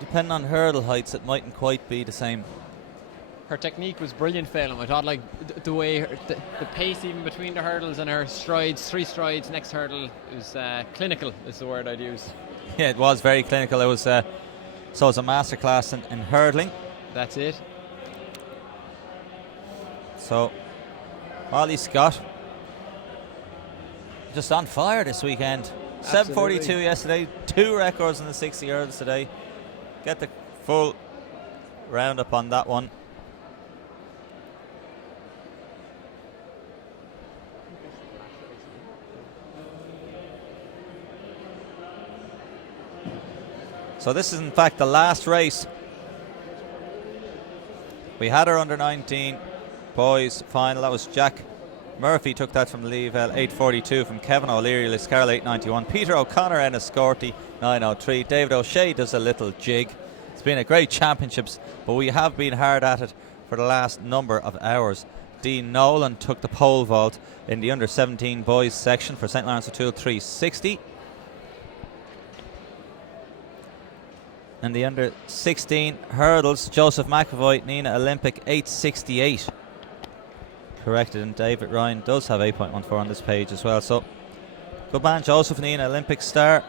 depending on hurdle heights, it mightn't quite be the same. Her technique was brilliant, Phelim. I thought, like, the way the pace even between the hurdles and her strides, 3 strides, next hurdle, it was clinical is the word I'd use. Yeah, it was very clinical. It was so it was a masterclass in hurdling. That's it. So Molly Scott just on fire this weekend. 7:42 yesterday, 2 records in the 60 hurdles today. Get the full roundup on that one. So this is in fact the last race. We had our under 19 boys final. That was Jack Murphy took that from Leavell, 8:42 from Kevin O'Leary, Liscarroll 8:91. Peter O'Connor, Enniscorthy 9:03. David O'Shea does a little jig. It's been a great championships, but we have been hard at it for the last number of hours. Dean Nolan took the pole vault in the under 17 boys section for St. Lawrence O'Toole 3:60. In the under 16 hurdles, Joseph McAvoy, Nina Olympic 8:68. Corrected, and David Ryan does have 8.14 on this page as well. So good man, Joseph, Nina Olympic star.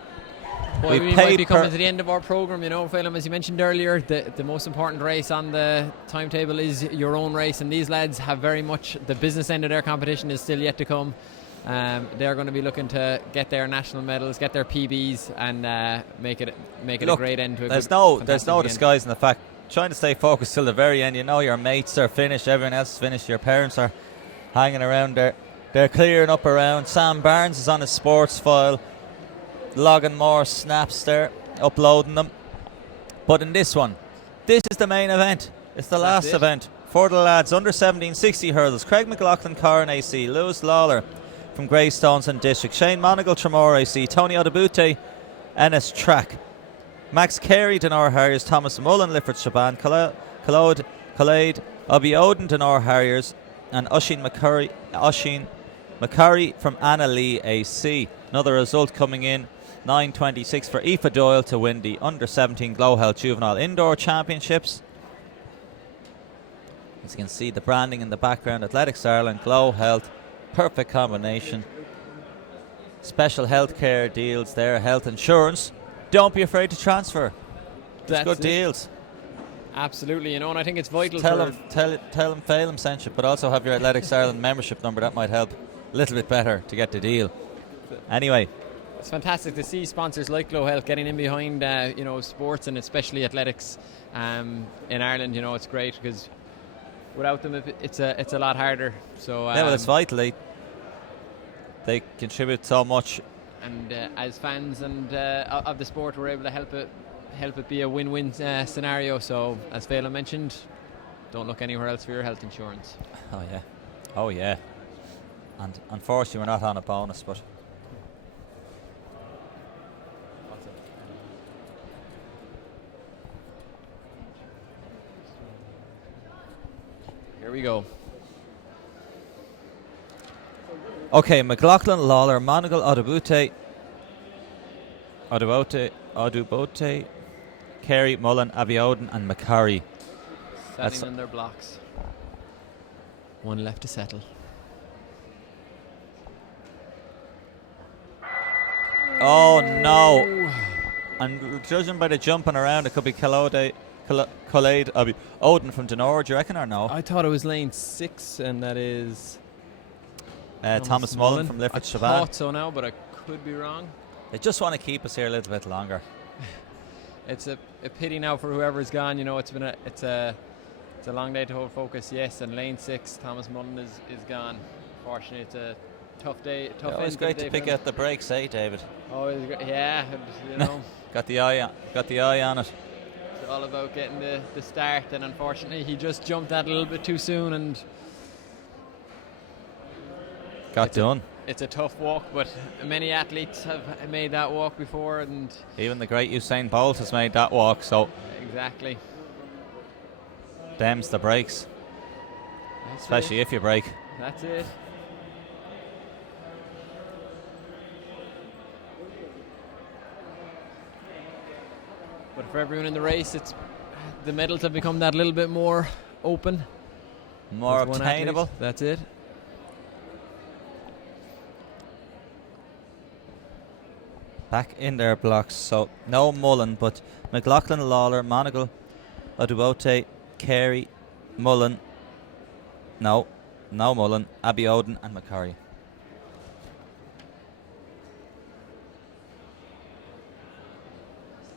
Boy, we might be coming to the end of our programme, you know, Phelim, as you mentioned earlier. The most important race on the timetable is your own race, and these lads have very much the business end of their competition is still yet to come. They're going to be looking to get their national medals, get their PBs, and make it a great end to a there's good, no disguising the fact. Trying to stay focused till the very end. You know your mates are finished, everyone else is finished. Your parents are hanging around there. They're clearing up around. Sam Barnes is on his sports file, logging more snaps there, uploading them. But in this one, this is the main event. It's the last event for the lads. Under 17 60 hurdles. Craig McLaughlin, Corrin AC. Lewis Lawler from Greystones and District. Shane Monagle, Tramore AC. Tony Odabute, Ennis Track. Max Carey, Denor Harriers. Thomas Mullen, Lifford Shaban. Khaled Obiodin, Denor Harriers. And Oisin McCurry from Anna Lee AC. Another result coming in, 9:26 for Aoife Doyle to win the under 17 GloHealth Juvenile Indoor Championships. As you can see, the branding in the background, Athletics Ireland, GloHealth, perfect combination. Special healthcare deals there, health insurance. Don't be afraid to transfer. There's good deals. Absolutely, you know, and I think it's vital. Tell them Phelim sent you, but also have your Athletics Ireland membership number. That might help a little bit better to get the deal. Anyway, it's fantastic to see sponsors like GloHealth getting in behind, sports and especially athletics in Ireland. You know, it's great because without them, it's a lot harder. So yeah, well, it's vital. They contribute so much. And as fans and of the sport, we're able to help it be a win-win scenario. So, as Phelim mentioned, don't look anywhere else for your health insurance. Oh yeah. And unfortunately, we're not on a bonus, but here we go. Okay, McLaughlin, Lawler, Monagle, Odubote, Carey, Mullen, Abiodun and McCurry. Setting in their blocks. One left to settle. Oh no! And judging by the jumping around, it could be Khaled Abiodun from Denor, do you reckon, or no? I thought it was lane 6, and that is Thomas Mullen from Lifford Shaban. I thought so now, but I could be wrong. They just want to keep us here a little bit longer. It's a pity now for whoever's gone. You know, it's a long day to hold focus. Yes, and lane 6, Thomas Mullen is gone. Fortunately, it's a tough day. It's great to pick out the brakes, David? Oh, yeah, you know. got the eye on it. It's all about getting the start, and unfortunately, he just jumped that a little bit too soon and got done. It's a tough walk, but many athletes have made that walk before, and even the great Usain Bolt has made that walk. So exactly, them's the brakes, especially if you brake. That's it. But for everyone in the race, the medals have become that little bit more open. More There's one obtainable. athlete. That's it. Back in their blocks. So no Mullen, but McLaughlin, Lawler, Monagle, Odubote, Carey, Mullen. No Mullen, Abbey Oden and McCurry.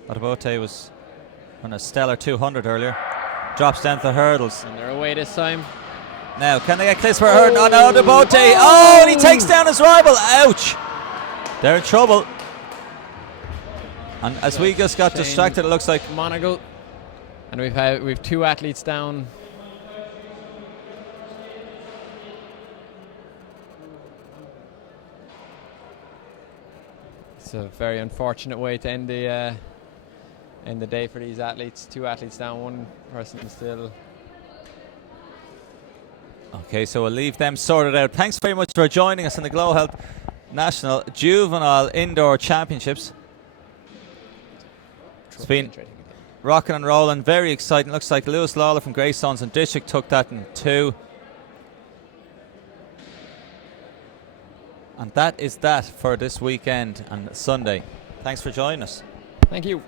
Odubote was on a stellar 200 earlier. Drops down to the hurdles. And they're away this time. Now, can they get close for a hurdle? Oh no, Odubote. Oh, and he takes down his rival. Ouch. They're in trouble. And as we just got distracted, it looks like Monagle. And we've 2 athletes down. It's a very unfortunate way to end the day for these athletes. 2 athletes down, 1 person still. Okay, so we'll leave them sorted out. Thanks very much for joining us in the GloHealth National Juvenile Indoor Championships. It's been rocking and rolling, very exciting. Looks like Lewis Lawler from Greystones and District took that in 2. And that is that for this weekend and Sunday. Thanks for joining us. Thank you.